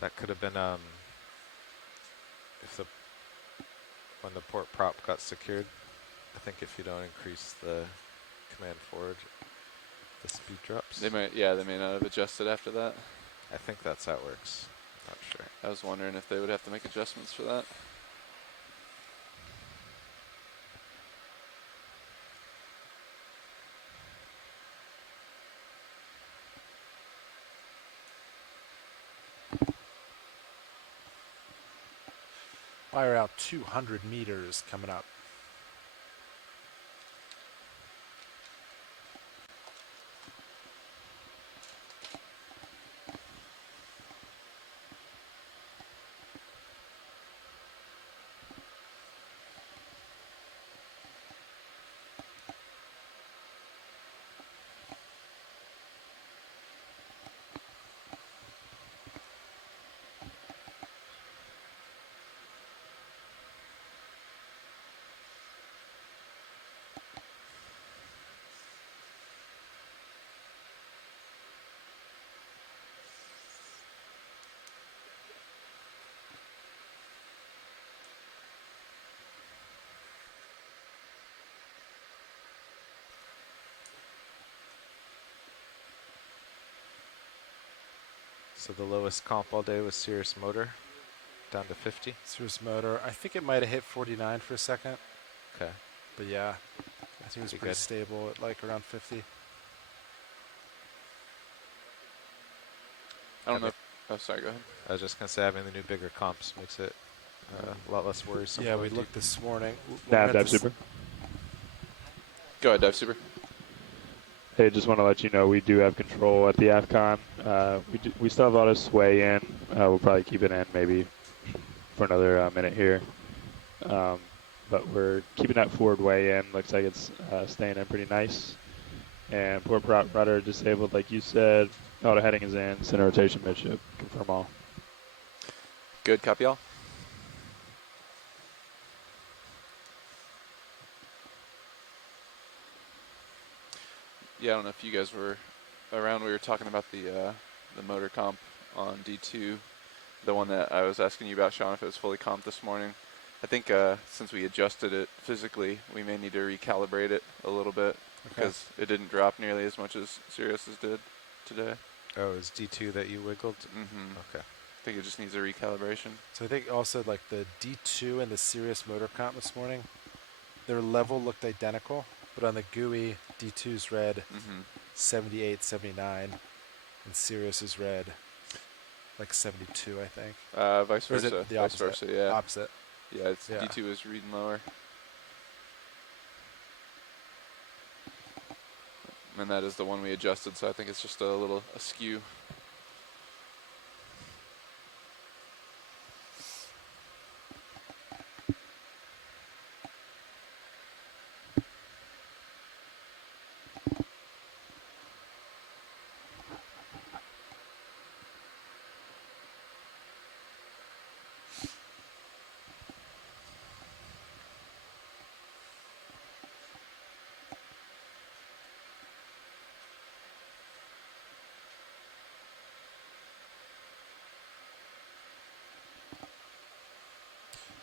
That could have been if when the port prop got secured. I think if you don't increase the command forward, the speed drops. They may not have adjusted after that. I think that's how it works. Not sure. I was wondering if they would have to make adjustments for that. Wire out 200 meters coming up. So the lowest comp all day was Cirrus Motor, down to 50. Cirrus Motor, I think it might have hit 49 for a second. Okay. But yeah, I think it was Pretty pretty good. stable at like around 50. I don't know. Oh, sorry, go ahead. I was just going to say having the new bigger comps makes it a lot less worrisome. Yeah, we looked this morning. Dive super. Go ahead, Dive Super. Hey, just want to let you know we do have control at the AFCON. We still have auto sway in. We'll probably keep it in maybe for another minute here. But we're keeping that forward way in. Looks like it's staying in pretty nice. And port prop rudder disabled, like you said. Auto heading is in. Center rotation midship. Confirm all. Good, copy all. Yeah, I don't know if you guys were around. We were talking about the motor comp on D2, the one that I was asking you about, Sean, if it was fully comped this morning. I think since we adjusted it physically, we may need to recalibrate it a little bit because it didn't drop nearly as much as Sirius's did today. Oh, it was D2 that you wiggled? Mm-hmm. Okay. I think it just needs a recalibration. So I think also like the D2 and the Sirius Motor comp this morning, their level looked identical, but on the GUI, D2's read 78, 79, and Sirius is read like 72, I think. Vice Or is versa. it the Vice opposite? versa, yeah. Opposite. Yeah, it's D2 is reading lower. And that is the one we adjusted, so I think it's just a little askew.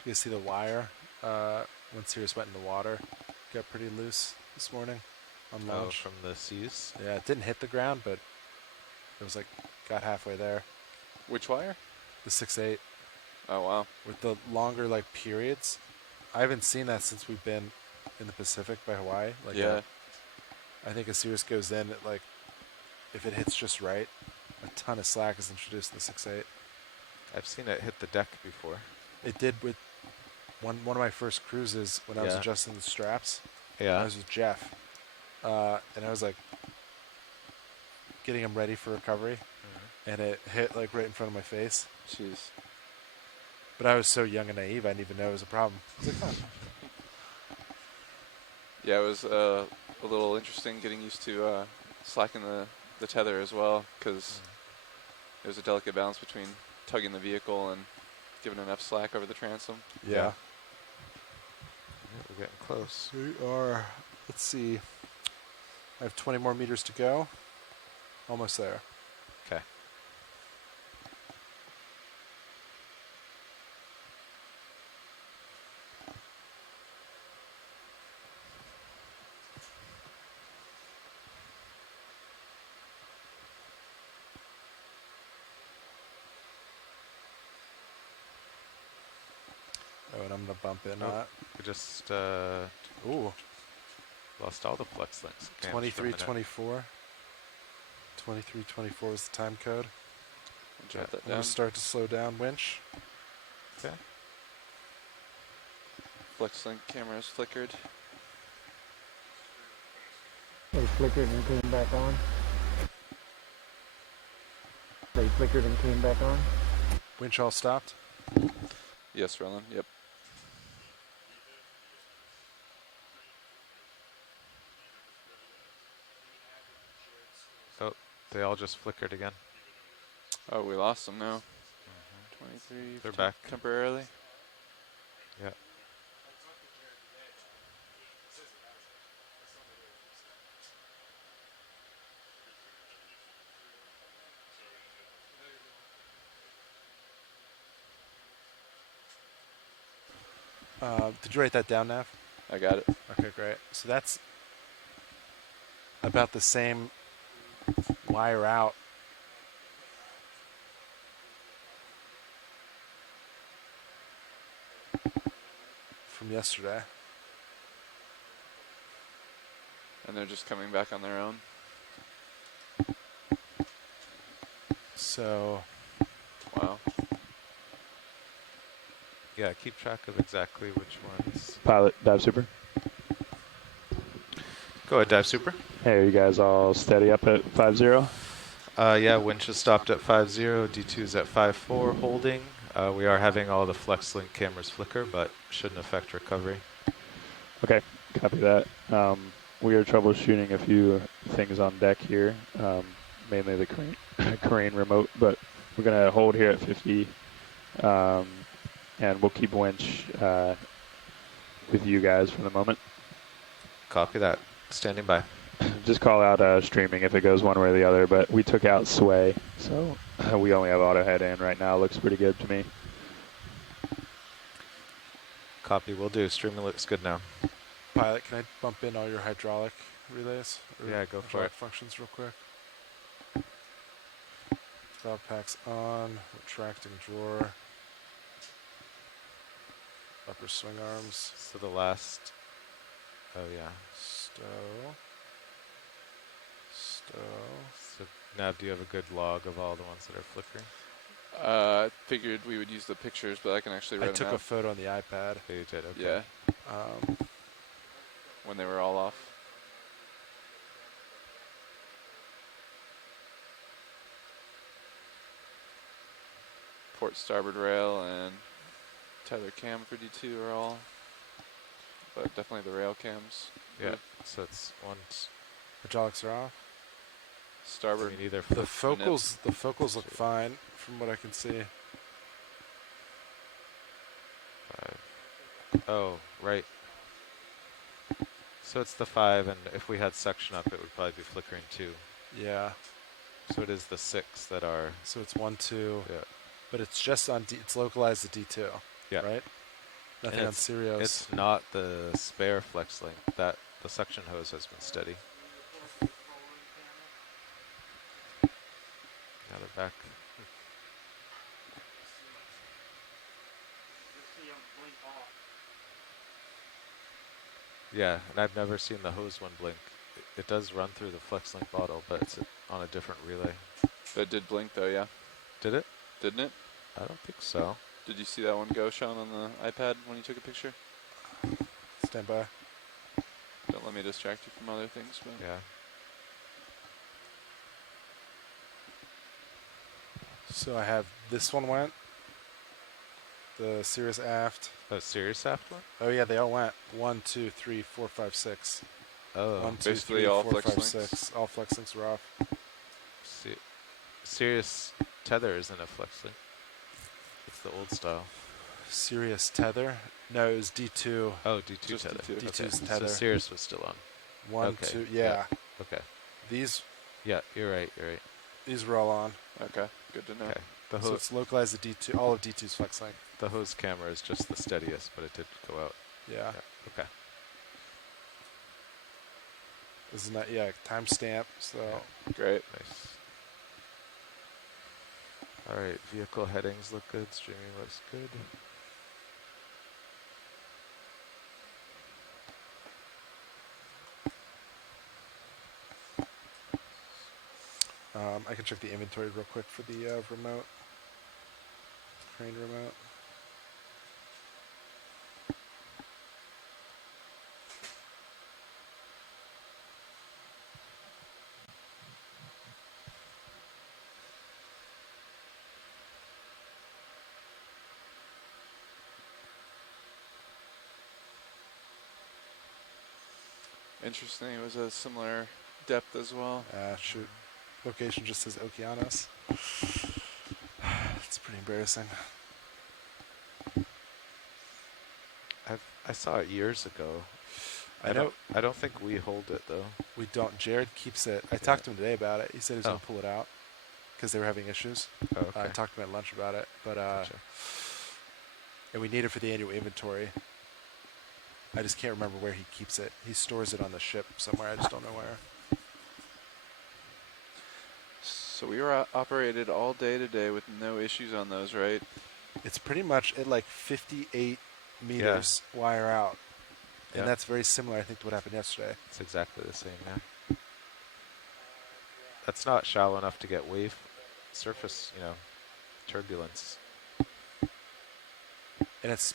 You guys see the wire when Sirius went in the water? Got pretty loose this morning on launch. From the seas? Yeah, it didn't hit the ground, but it was like got halfway there. Which wire? The 6/8. Oh, wow. With the longer like periods. I haven't seen that since we've been in the Pacific by Hawaii. Like yeah. I think as Sirius goes in, it, like if it hits just right, a ton of slack is introduced in the 6/8. I've seen it hit the deck before. It did with one of my first cruises when I was Yeah. adjusting the straps. Yeah. I was with Jeff, and I was like getting him ready for recovery, and it hit like right in front of my face. Jeez. But I was so young and naive, I didn't even know it was a problem. I was like, oh. Yeah, it was a little interesting getting used to slacking the tether as well, because there's a delicate balance between tugging the vehicle and giving enough slack over the transom. Yeah. We're getting close. We are, let's see, I have 20 more meters to go. Almost there. Okay. Oh, and I'm going to bump in Oh, that. we just ooh, lost all the flex links. 2324. 2324 is the time code. Jot that I'm going down. to start to slow down winch. Okay. FlexLink camera's flickered. They flickered and came back on. They flickered and came back on. Winch all stopped. Yes, Roland. Yep. Oh, they all just flickered again. Oh, we lost them now. 23. They're back. Temporarily. Yeah. Did you write that down, Nav? I got it. Okay, great. So that's about the same wire out. From yesterday. And they're just coming back on their own. So. Wow. Yeah, keep track of exactly which ones. Pilot, dive super. Go ahead, dive super. Hey, are you guys all steady up at 5-0? Yeah, winch is stopped at 5-0, D2 is at 5-4, holding. We are having all the FlexLink cameras flicker, but shouldn't affect recovery. Okay, copy that. We are troubleshooting a few things on deck here, mainly the crane remote, but we're going to hold here at 50, and we'll keep winch with you guys for the moment. Copy that. Standing by. Just call out streaming if it goes one way or the other, but we took out sway, so we only have auto head in right now. Looks pretty good to me. Copy, will do. Streaming looks good now. Pilot, can I bump in all your hydraulic relays? Yeah, go for it. Functions real quick. Valve packs on, retracting drawer. Upper swing arms. So the last, oh yeah. Stow. So Nav, do you have a good log of all the ones that are flickering? I figured we would use the pictures, but I can actually read I them took out. a photo on the iPad. Oh, you did, okay. Yeah. Um, when they were all off. Port starboard rail and tether cam for D2 are all, but definitely the rail cams. Yeah, so it's one. Hydraulics are off. Starboard. Either The focals look fine from what I can see. 5. Oh, right. So it's the 5, and if we had suction up, it would probably be flickering too. Yeah. So it is the 6 that are. So it's 1, 2. Yeah. But it's just on it's localized to D2. Yeah. Right? Nothing on Serios. It's not the spare flex link. That the suction hose has been steady. Now they're back. Yeah, and I've never seen the hose one blink. It does run through the FlexLink bottle, but it's on a different relay. That did blink though, yeah. Did it? Didn't it? I don't think so. Did you see that one go, Sean, on the iPad when you took a picture? Stand by. Don't let me distract you from other things. But Yeah. So I have this one went. The Sirius aft. Oh, Sirius aft one? Oh yeah, they all went. 1, 2, 3, 4, 5, 6. Oh. 1, 2, basically 3, all 4, flex 5, links. 6. All flex links were off. Sirius tether isn't a flex link. It's the old style. Sirius tether? No, it was D2. Oh, D2 Just tether. D2. D2's Okay. tether. So Sirius was still on. 1, Okay. 2, yeah. Okay. These. Yeah, you're right. You're right. These were all on. Okay, good to know. Okay. The So it's localized to D2. All of D2's flex link. The hose camera is just the steadiest, but it did go out. Yeah. Okay. This is not timestamp. So great. Nice. All right. Vehicle headings look good. Streaming looks good. I can check the inventory real quick for the remote. Crane remote. Interesting. It was a similar depth as well. Shoot. Location just says Okeanos. It's pretty embarrassing. I saw it years ago. I know. I don't think we hold it though. We don't. Jared keeps it. I talked to him today about it. He said he was going to pull it out because they were having issues. Oh, okay. I talked to him at lunch about it, but Gotcha. and we need it for the annual inventory. I just can't remember where he keeps it. He stores it on the ship somewhere. I just don't know where. So we were operated all day today with no issues on those, right? It's pretty much at like 58 meters wire out. And that's very similar, I think, to what happened yesterday. It's exactly the same, yeah. That's not shallow enough to get wave surface, turbulence. And it's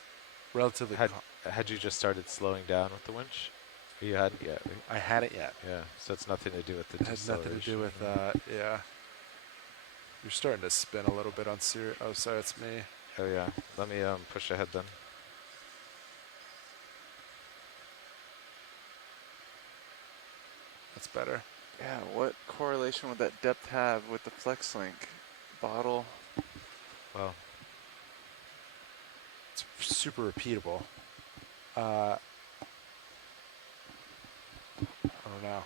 relatively... Had you just started slowing down with the winch? You hadn't yet, right? I hadn't yet. Yeah, so it's nothing to do with the It has nothing to do with, yeah. You're starting to spin a little bit on Sirius. Oh, sorry, it's me. Oh, yeah. Let me push ahead then. That's better. Yeah, what correlation would that depth have with the flex link? Bottle? Well, it's super repeatable. I don't know.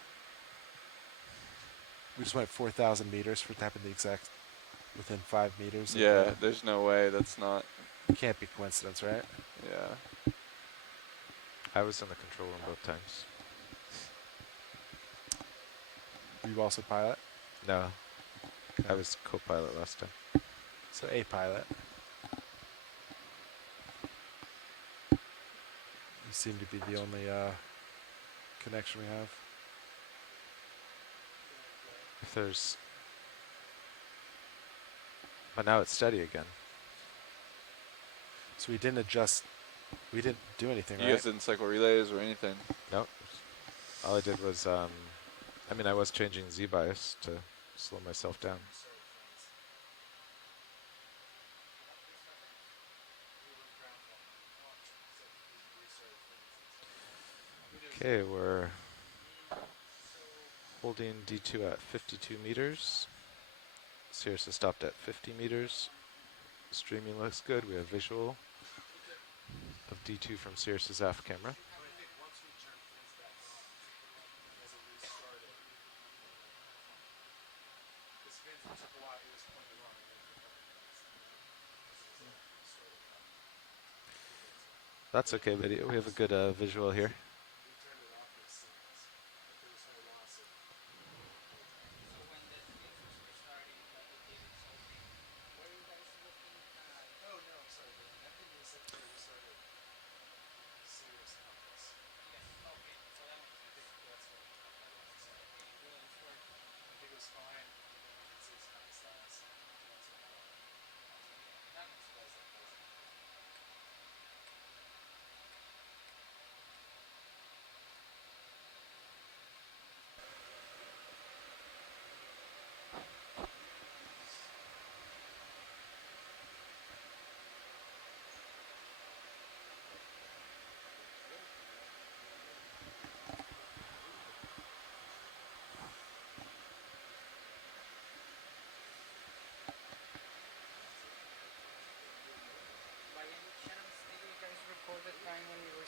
We just went 4,000 meters for it to happen the exact within 5 meters. Yeah, there's no way that's not. It can't be coincidence, right? Yeah. I was in the control room both times. You also pilot? No. Okay. I was co-pilot last time. So a pilot. You seem to be the only connection we have. If there's... But now it's steady again. So we didn't adjust... We didn't do anything, You right? guys didn't cycle relays or anything? Nope. All I did was... I was changing Z-bias to slow myself down. Okay, we're holding D2 at 52 meters. Sirius has stopped at 50 meters. Streaming looks good. We have visual of D2 from Sirius's aft camera. That's okay, video. We have a good visual here.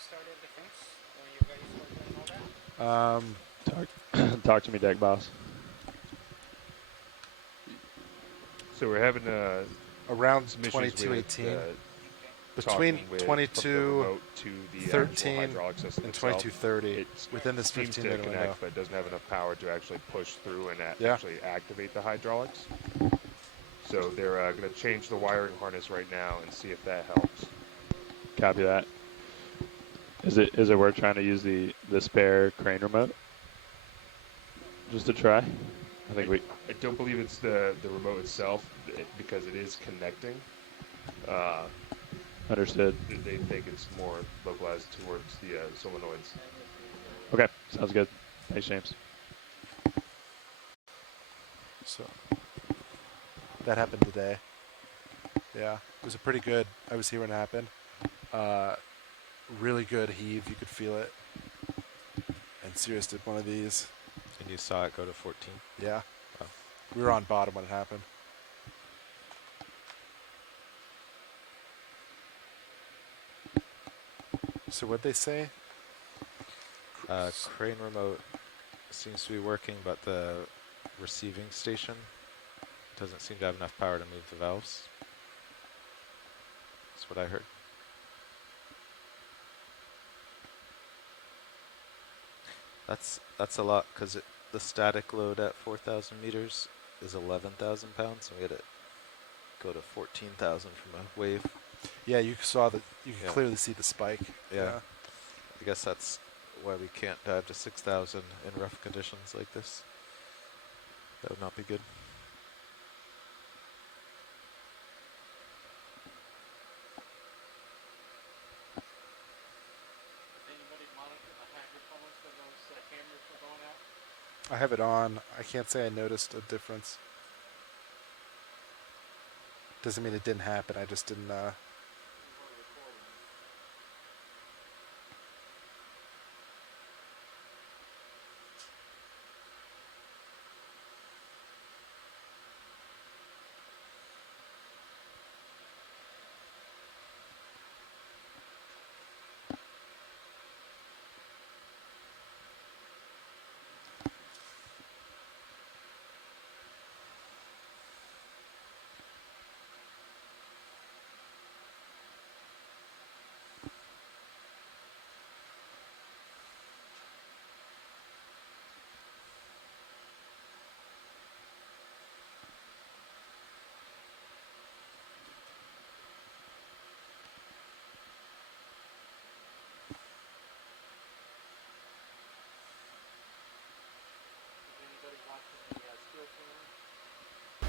started the fence? When you guys were doing all that? Talk to me, deck boss. So we're having around some issues with 2218. talking Between with, from the 22, remote to the actual 13, hydraulic system and itself. 2230 It within this seems 15 to minute connect, window. but doesn't have enough power to actually push through and Yeah. actually activate the hydraulics. So they're going to change the wiring harness right now and see if that helps. Copy that. Is it worth trying to use the spare crane remote? Just to try? I don't believe it's the remote itself because it is connecting. Understood. They think it's more localized towards the solenoids. Okay, sounds good. Thanks, James. So that happened today. Yeah, it was a pretty good. I was here when it happened. Really good heave. You could feel it. And Sirius did one of these. And you saw it go to 14? Yeah. Oh. We were on bottom when it happened. So what'd they say? Crane remote seems to be working, but the receiving station doesn't seem to have enough power to move the valves. That's what I heard. That's a lot, because the static load at 4,000 meters is 11,000 pounds, and we had to go to 14,000 from a wave. Yeah, you saw that. You can clearly see the spike. Yeah. I guess that's why we can't dive to 6,000 in rough conditions like this. That would not be good. Anybody monitor the hydrophones for those cameras for going out? I have it on. I can't say I noticed a difference. Doesn't mean it didn't happen. I just didn't.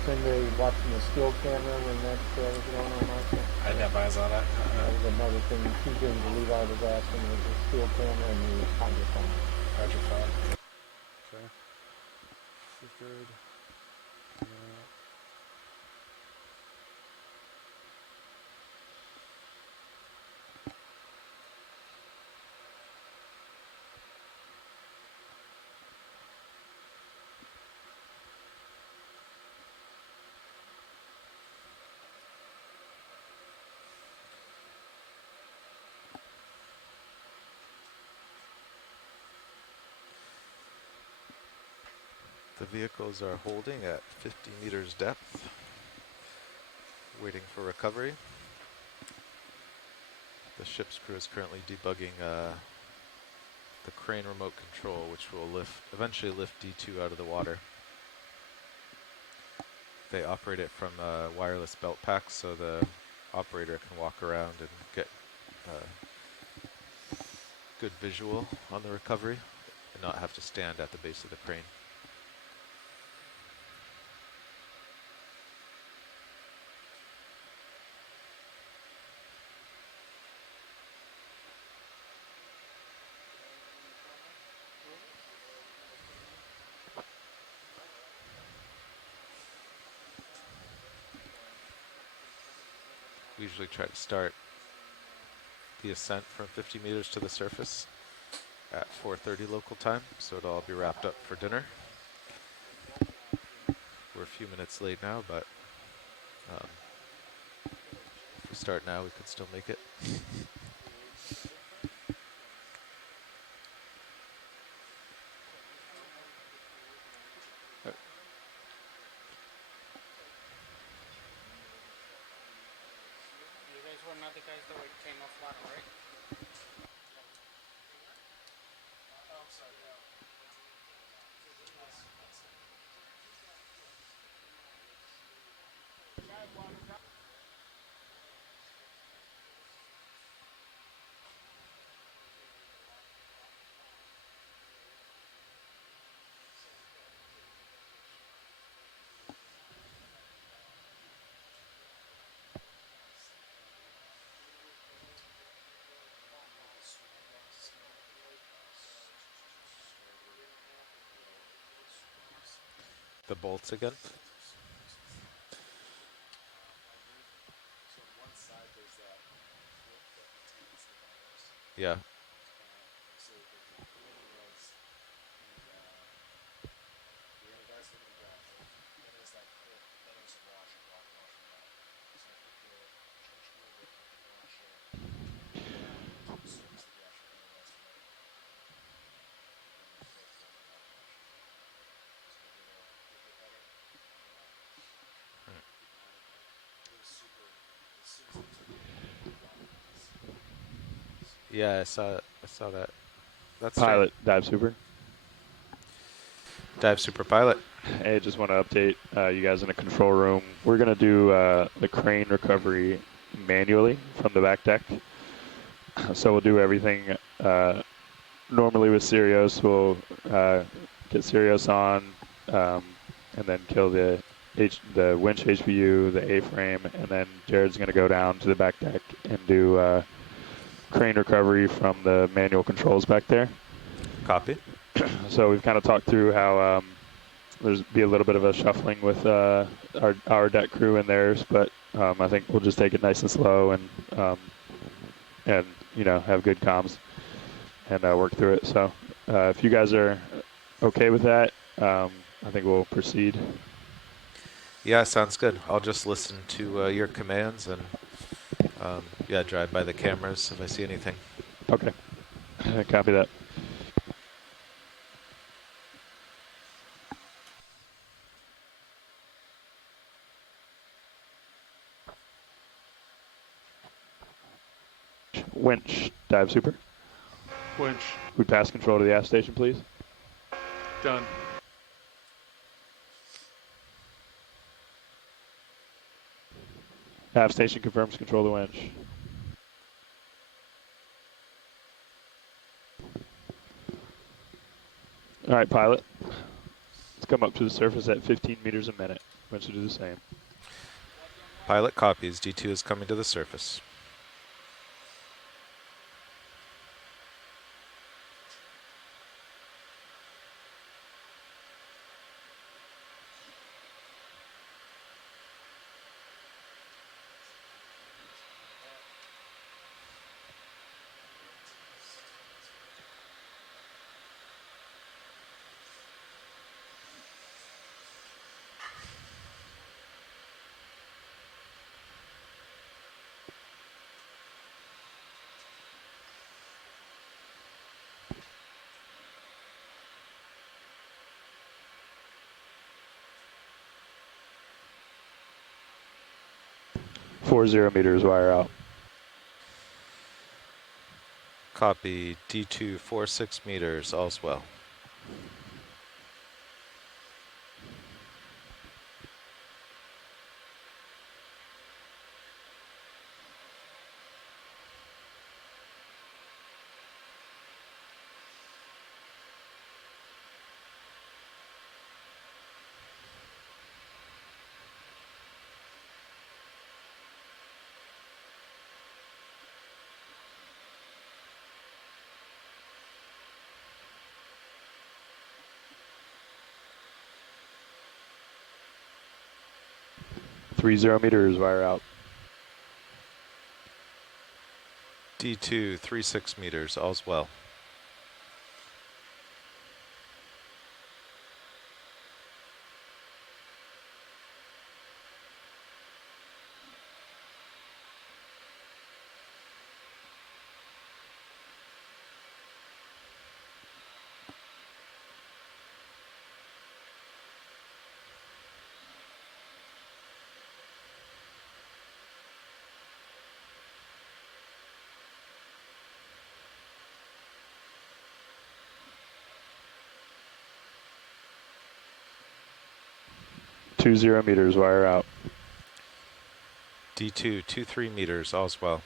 Somebody watching the still camera when that was going on also? I didn't have eyes on it. That was another thing two things that Levi was asking was the still camera and the hydrophone. Hydrophone. Okay. Good. The vehicles are holding at 50 meters depth, waiting for recovery. The ship's crew is currently debugging the crane remote control, which will eventually lift D2 out of the water. They operate it from a wireless belt pack, so the operator can walk around and get good visual on the recovery and not have to stand at the base of the crane. We usually try to start the ascent from 50 meters to the surface at 4:30 local time, so it'll all be wrapped up for dinner. We're a few minutes late now, but if we start now, we could still make it. were not the guys that came off bottom, right? Oh, sorry. The bolts again. Yeah. Yeah, I saw that. That's strange. Pilot, dive super. Dive super pilot. Hey, just want to update you guys in the control room. We're going to do the crane recovery manually from the back deck. So we'll do everything normally with Sirius. We'll get Sirius on and then kill the winch HPU, the A-frame, and then Jared's going to go down to the back deck and do crane recovery from the manual controls back there. Copy. So we've kind of talked through how there's be a little bit of a shuffling with our deck crew and theirs, but I think we'll just take it nice and slow and you know, have good comms and work through it. So if you guys are okay with that, I think we'll proceed. Yeah, sounds good. I'll just listen to your commands and yeah, drive by the cameras if I see anything. Okay. Copy that. Winch, dive super. Winch. We pass control to the aft station, please. Done. Aft station confirms control of the winch. All right, pilot. Let's come up to the surface at 15 meters a minute. Winch will do the same. Pilot copies. D2 is coming to the surface. Four 0 meters, wire out. Copy. D2, 46 meters, all's well. Three 0 meters, wire out. D2, 36 meters, all's well. 20 meters, wire out. D2, 23 meters, all's well.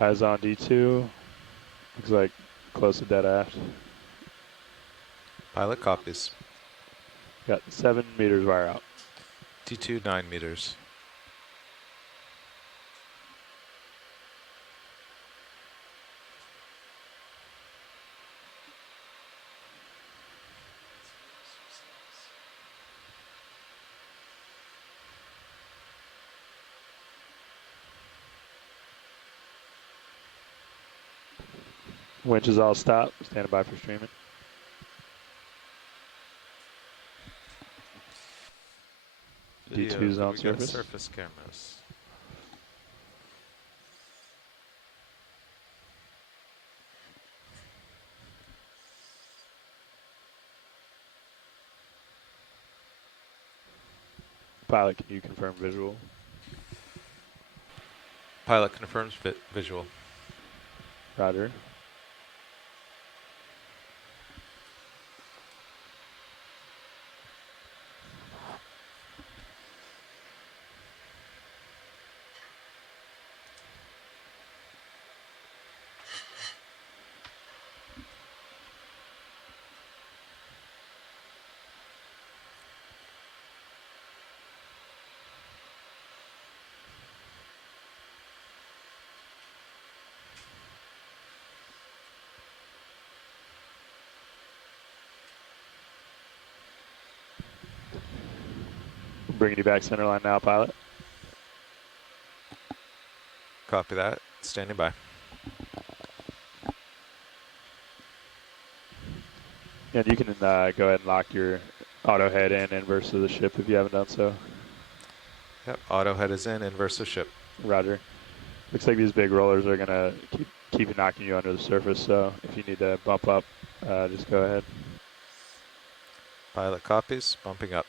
Eyes on D2. Looks like close to dead aft. Pilot copies. Got 7 meters, wire out. D2, 9 meters. Winch is all stopped. Standing by for streaming. D2's on we got surface. Surface cameras. Pilot, can you confirm visual? Pilot confirms visual. Roger. Bringing you back center line now, pilot. Copy that. Standing by. And you can go ahead and lock your auto head in inverse of the ship if you haven't done so. Yep, auto head is in, inverse of ship. Roger. Looks like these big rollers are going to keep knocking you under the surface, so if you need to bump up, just go ahead. Pilot copies, bumping up.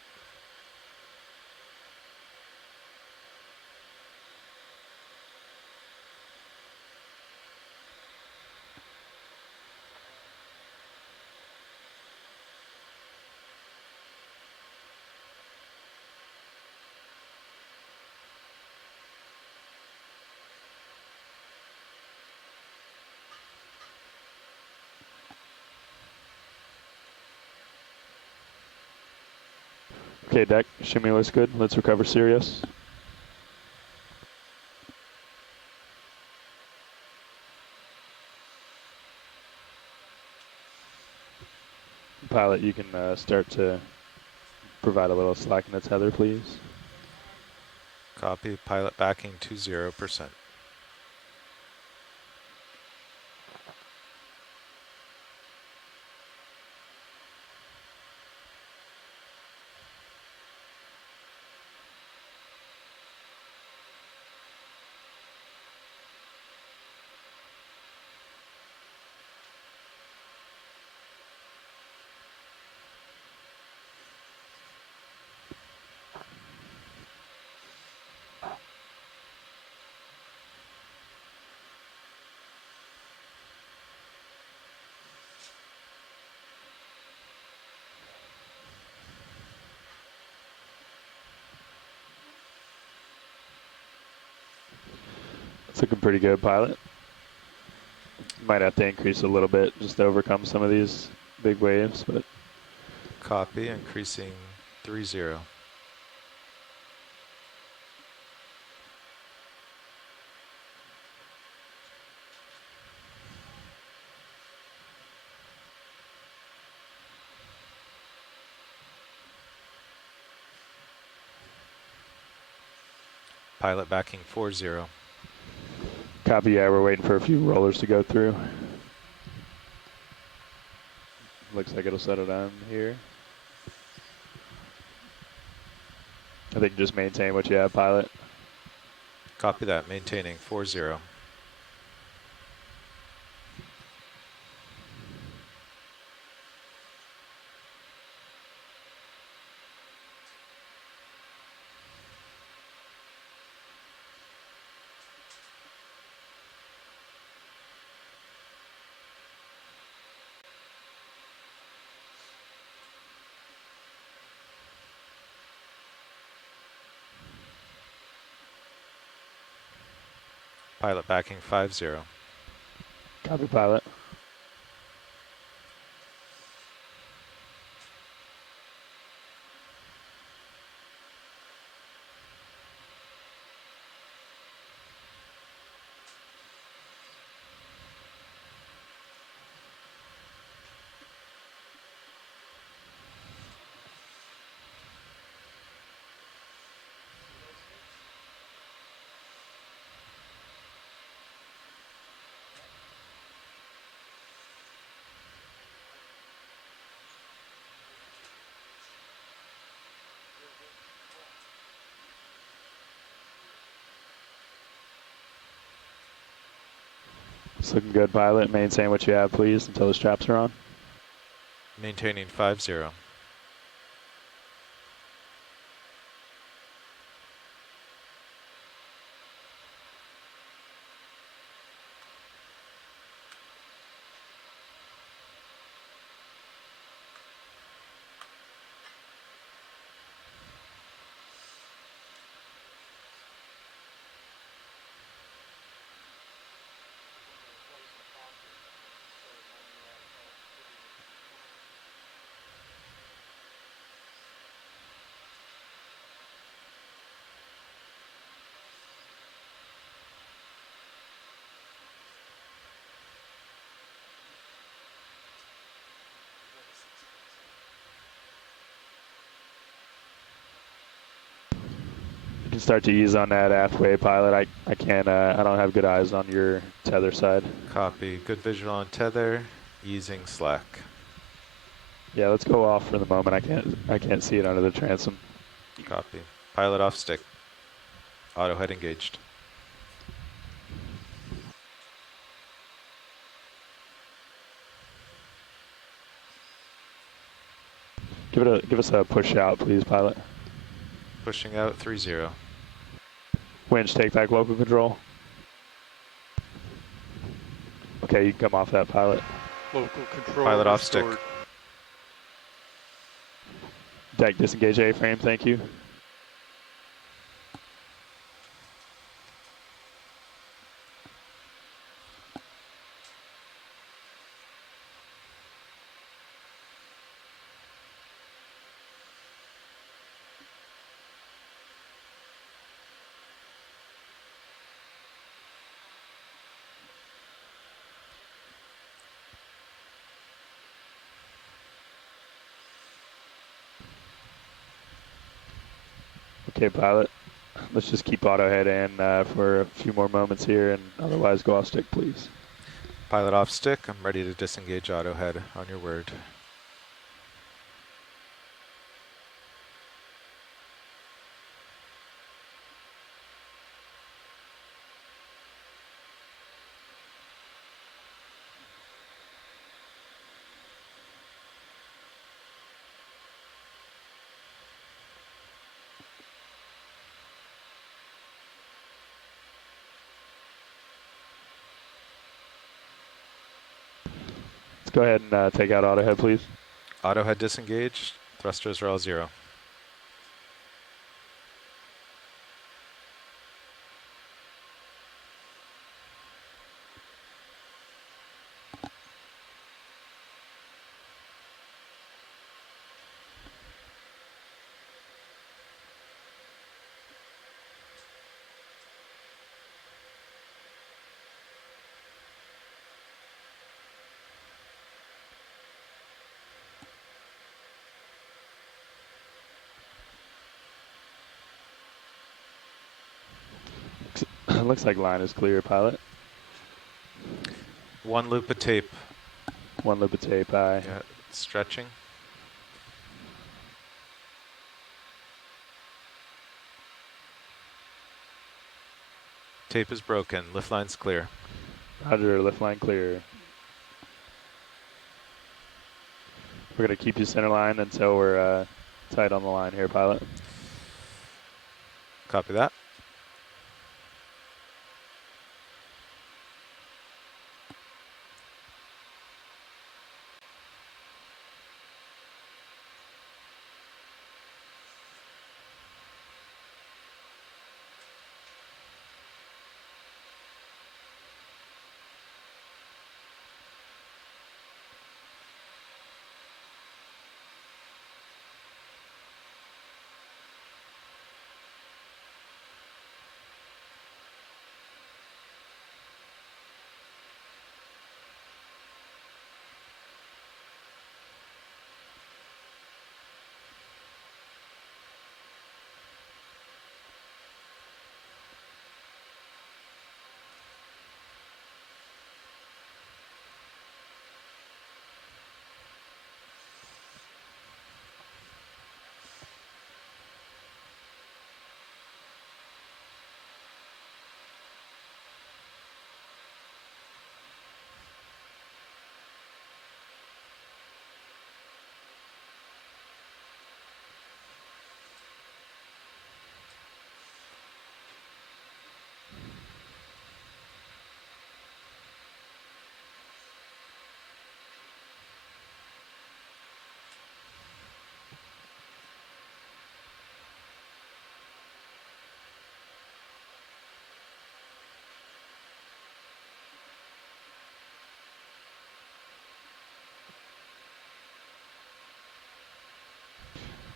Okay, deck, shimmy looks good. Let's recover Sirius. Pilot, you can start to provide a little slack in the tether, please. Copy, pilot backing 20%. It's looking pretty good, pilot. Might have to increase a little bit just to overcome some of these big waves, but. Copy, increasing 30. Pilot backing 40. Copy, yeah, we're waiting for a few rollers to go through. Looks like it'll settle down here. I think just maintain what you have, pilot. Copy that, maintaining 40. Pilot backing 50. Copy, pilot. It's looking good, pilot. Maintain what you have, please, until the straps are on. Maintaining 50. You can start to ease on that aftway, pilot. I can't, I don't have good eyes on your tether side. Copy, good visual on tether, easing slack. Yeah, let's go off for the moment. I can't see it under the transom. Copy. Pilot off stick. Auto head engaged. Give us a push out, please, pilot. Pushing out 30. Winch, take back local control. Okay, you can come off that, pilot. Local control Pilot off stick. restored. Deck disengage A-frame, thank you. Okay, pilot. Let's just keep auto head in for a few more moments here, and otherwise go off stick, please. Pilot off stick. I'm ready to disengage auto head on your word. Let's go ahead and take out auto head, please. Auto head disengaged. Thrusters are all 0. Looks like line is clear, pilot. One loop of tape. One loop of tape, aye. Yeah, stretching. Tape is broken. Lift line's clear. Roger, lift line clear. We're going to keep you center line until we're tight on the line here, pilot. Copy that.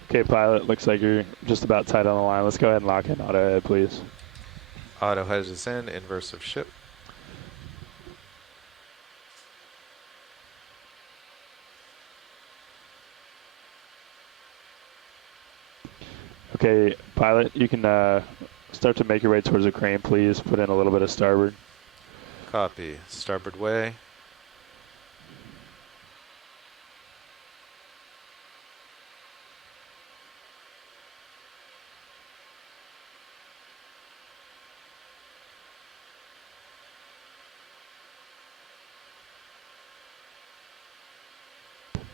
Okay, pilot, looks like you're just about tight on the line. Let's go ahead and lock in auto head, please. Auto head is in, inverse of ship. Okay, pilot, you can start to make your way towards the crane, please. Put in a little bit of starboard. Copy. Starboard way.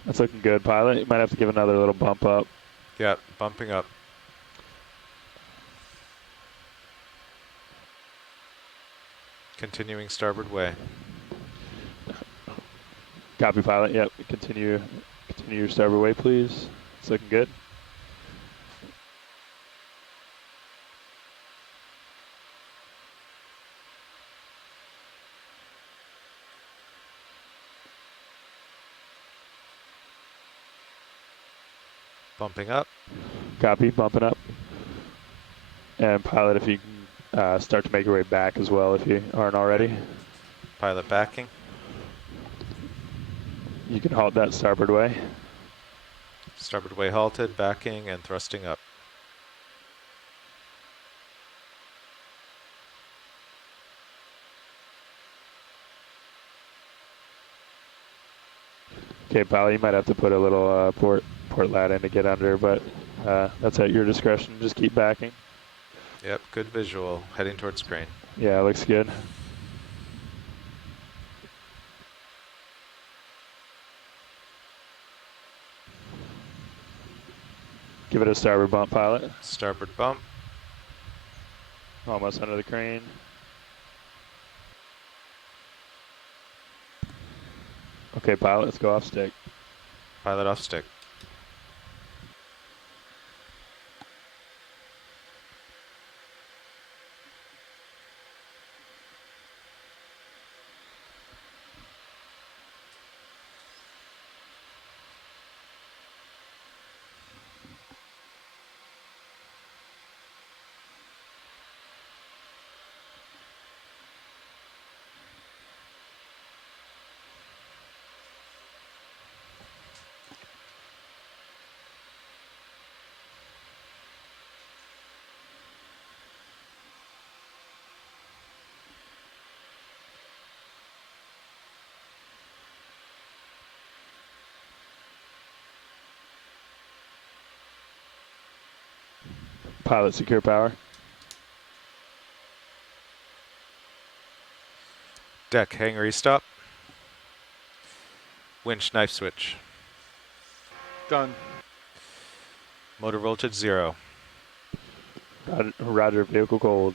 That's looking good, pilot. You might have to give another little bump up. Yeah, bumping up. Continuing starboard way. Copy, pilot. Yep, continue your starboard way, please. It's looking good. Bumping up. Copy, bumping up. And pilot, if you can start to make your way back as well if you aren't already. Pilot backing. You can halt that starboard way. Starboard way halted, backing and thrusting up. Okay, pilot, you might have to put a little port lat in to get under, but that's at your discretion. Just keep backing. Yep, good visual. Heading towards crane. Yeah, looks good. Give it a starboard bump, pilot. Starboard bump. Almost under the crane. Okay, pilot, let's go off stick. Pilot off stick. Pilot secure power. Deck, hang restop. Winch, knife switch. Done. Motor voltage 0. Roger, vehicle cold.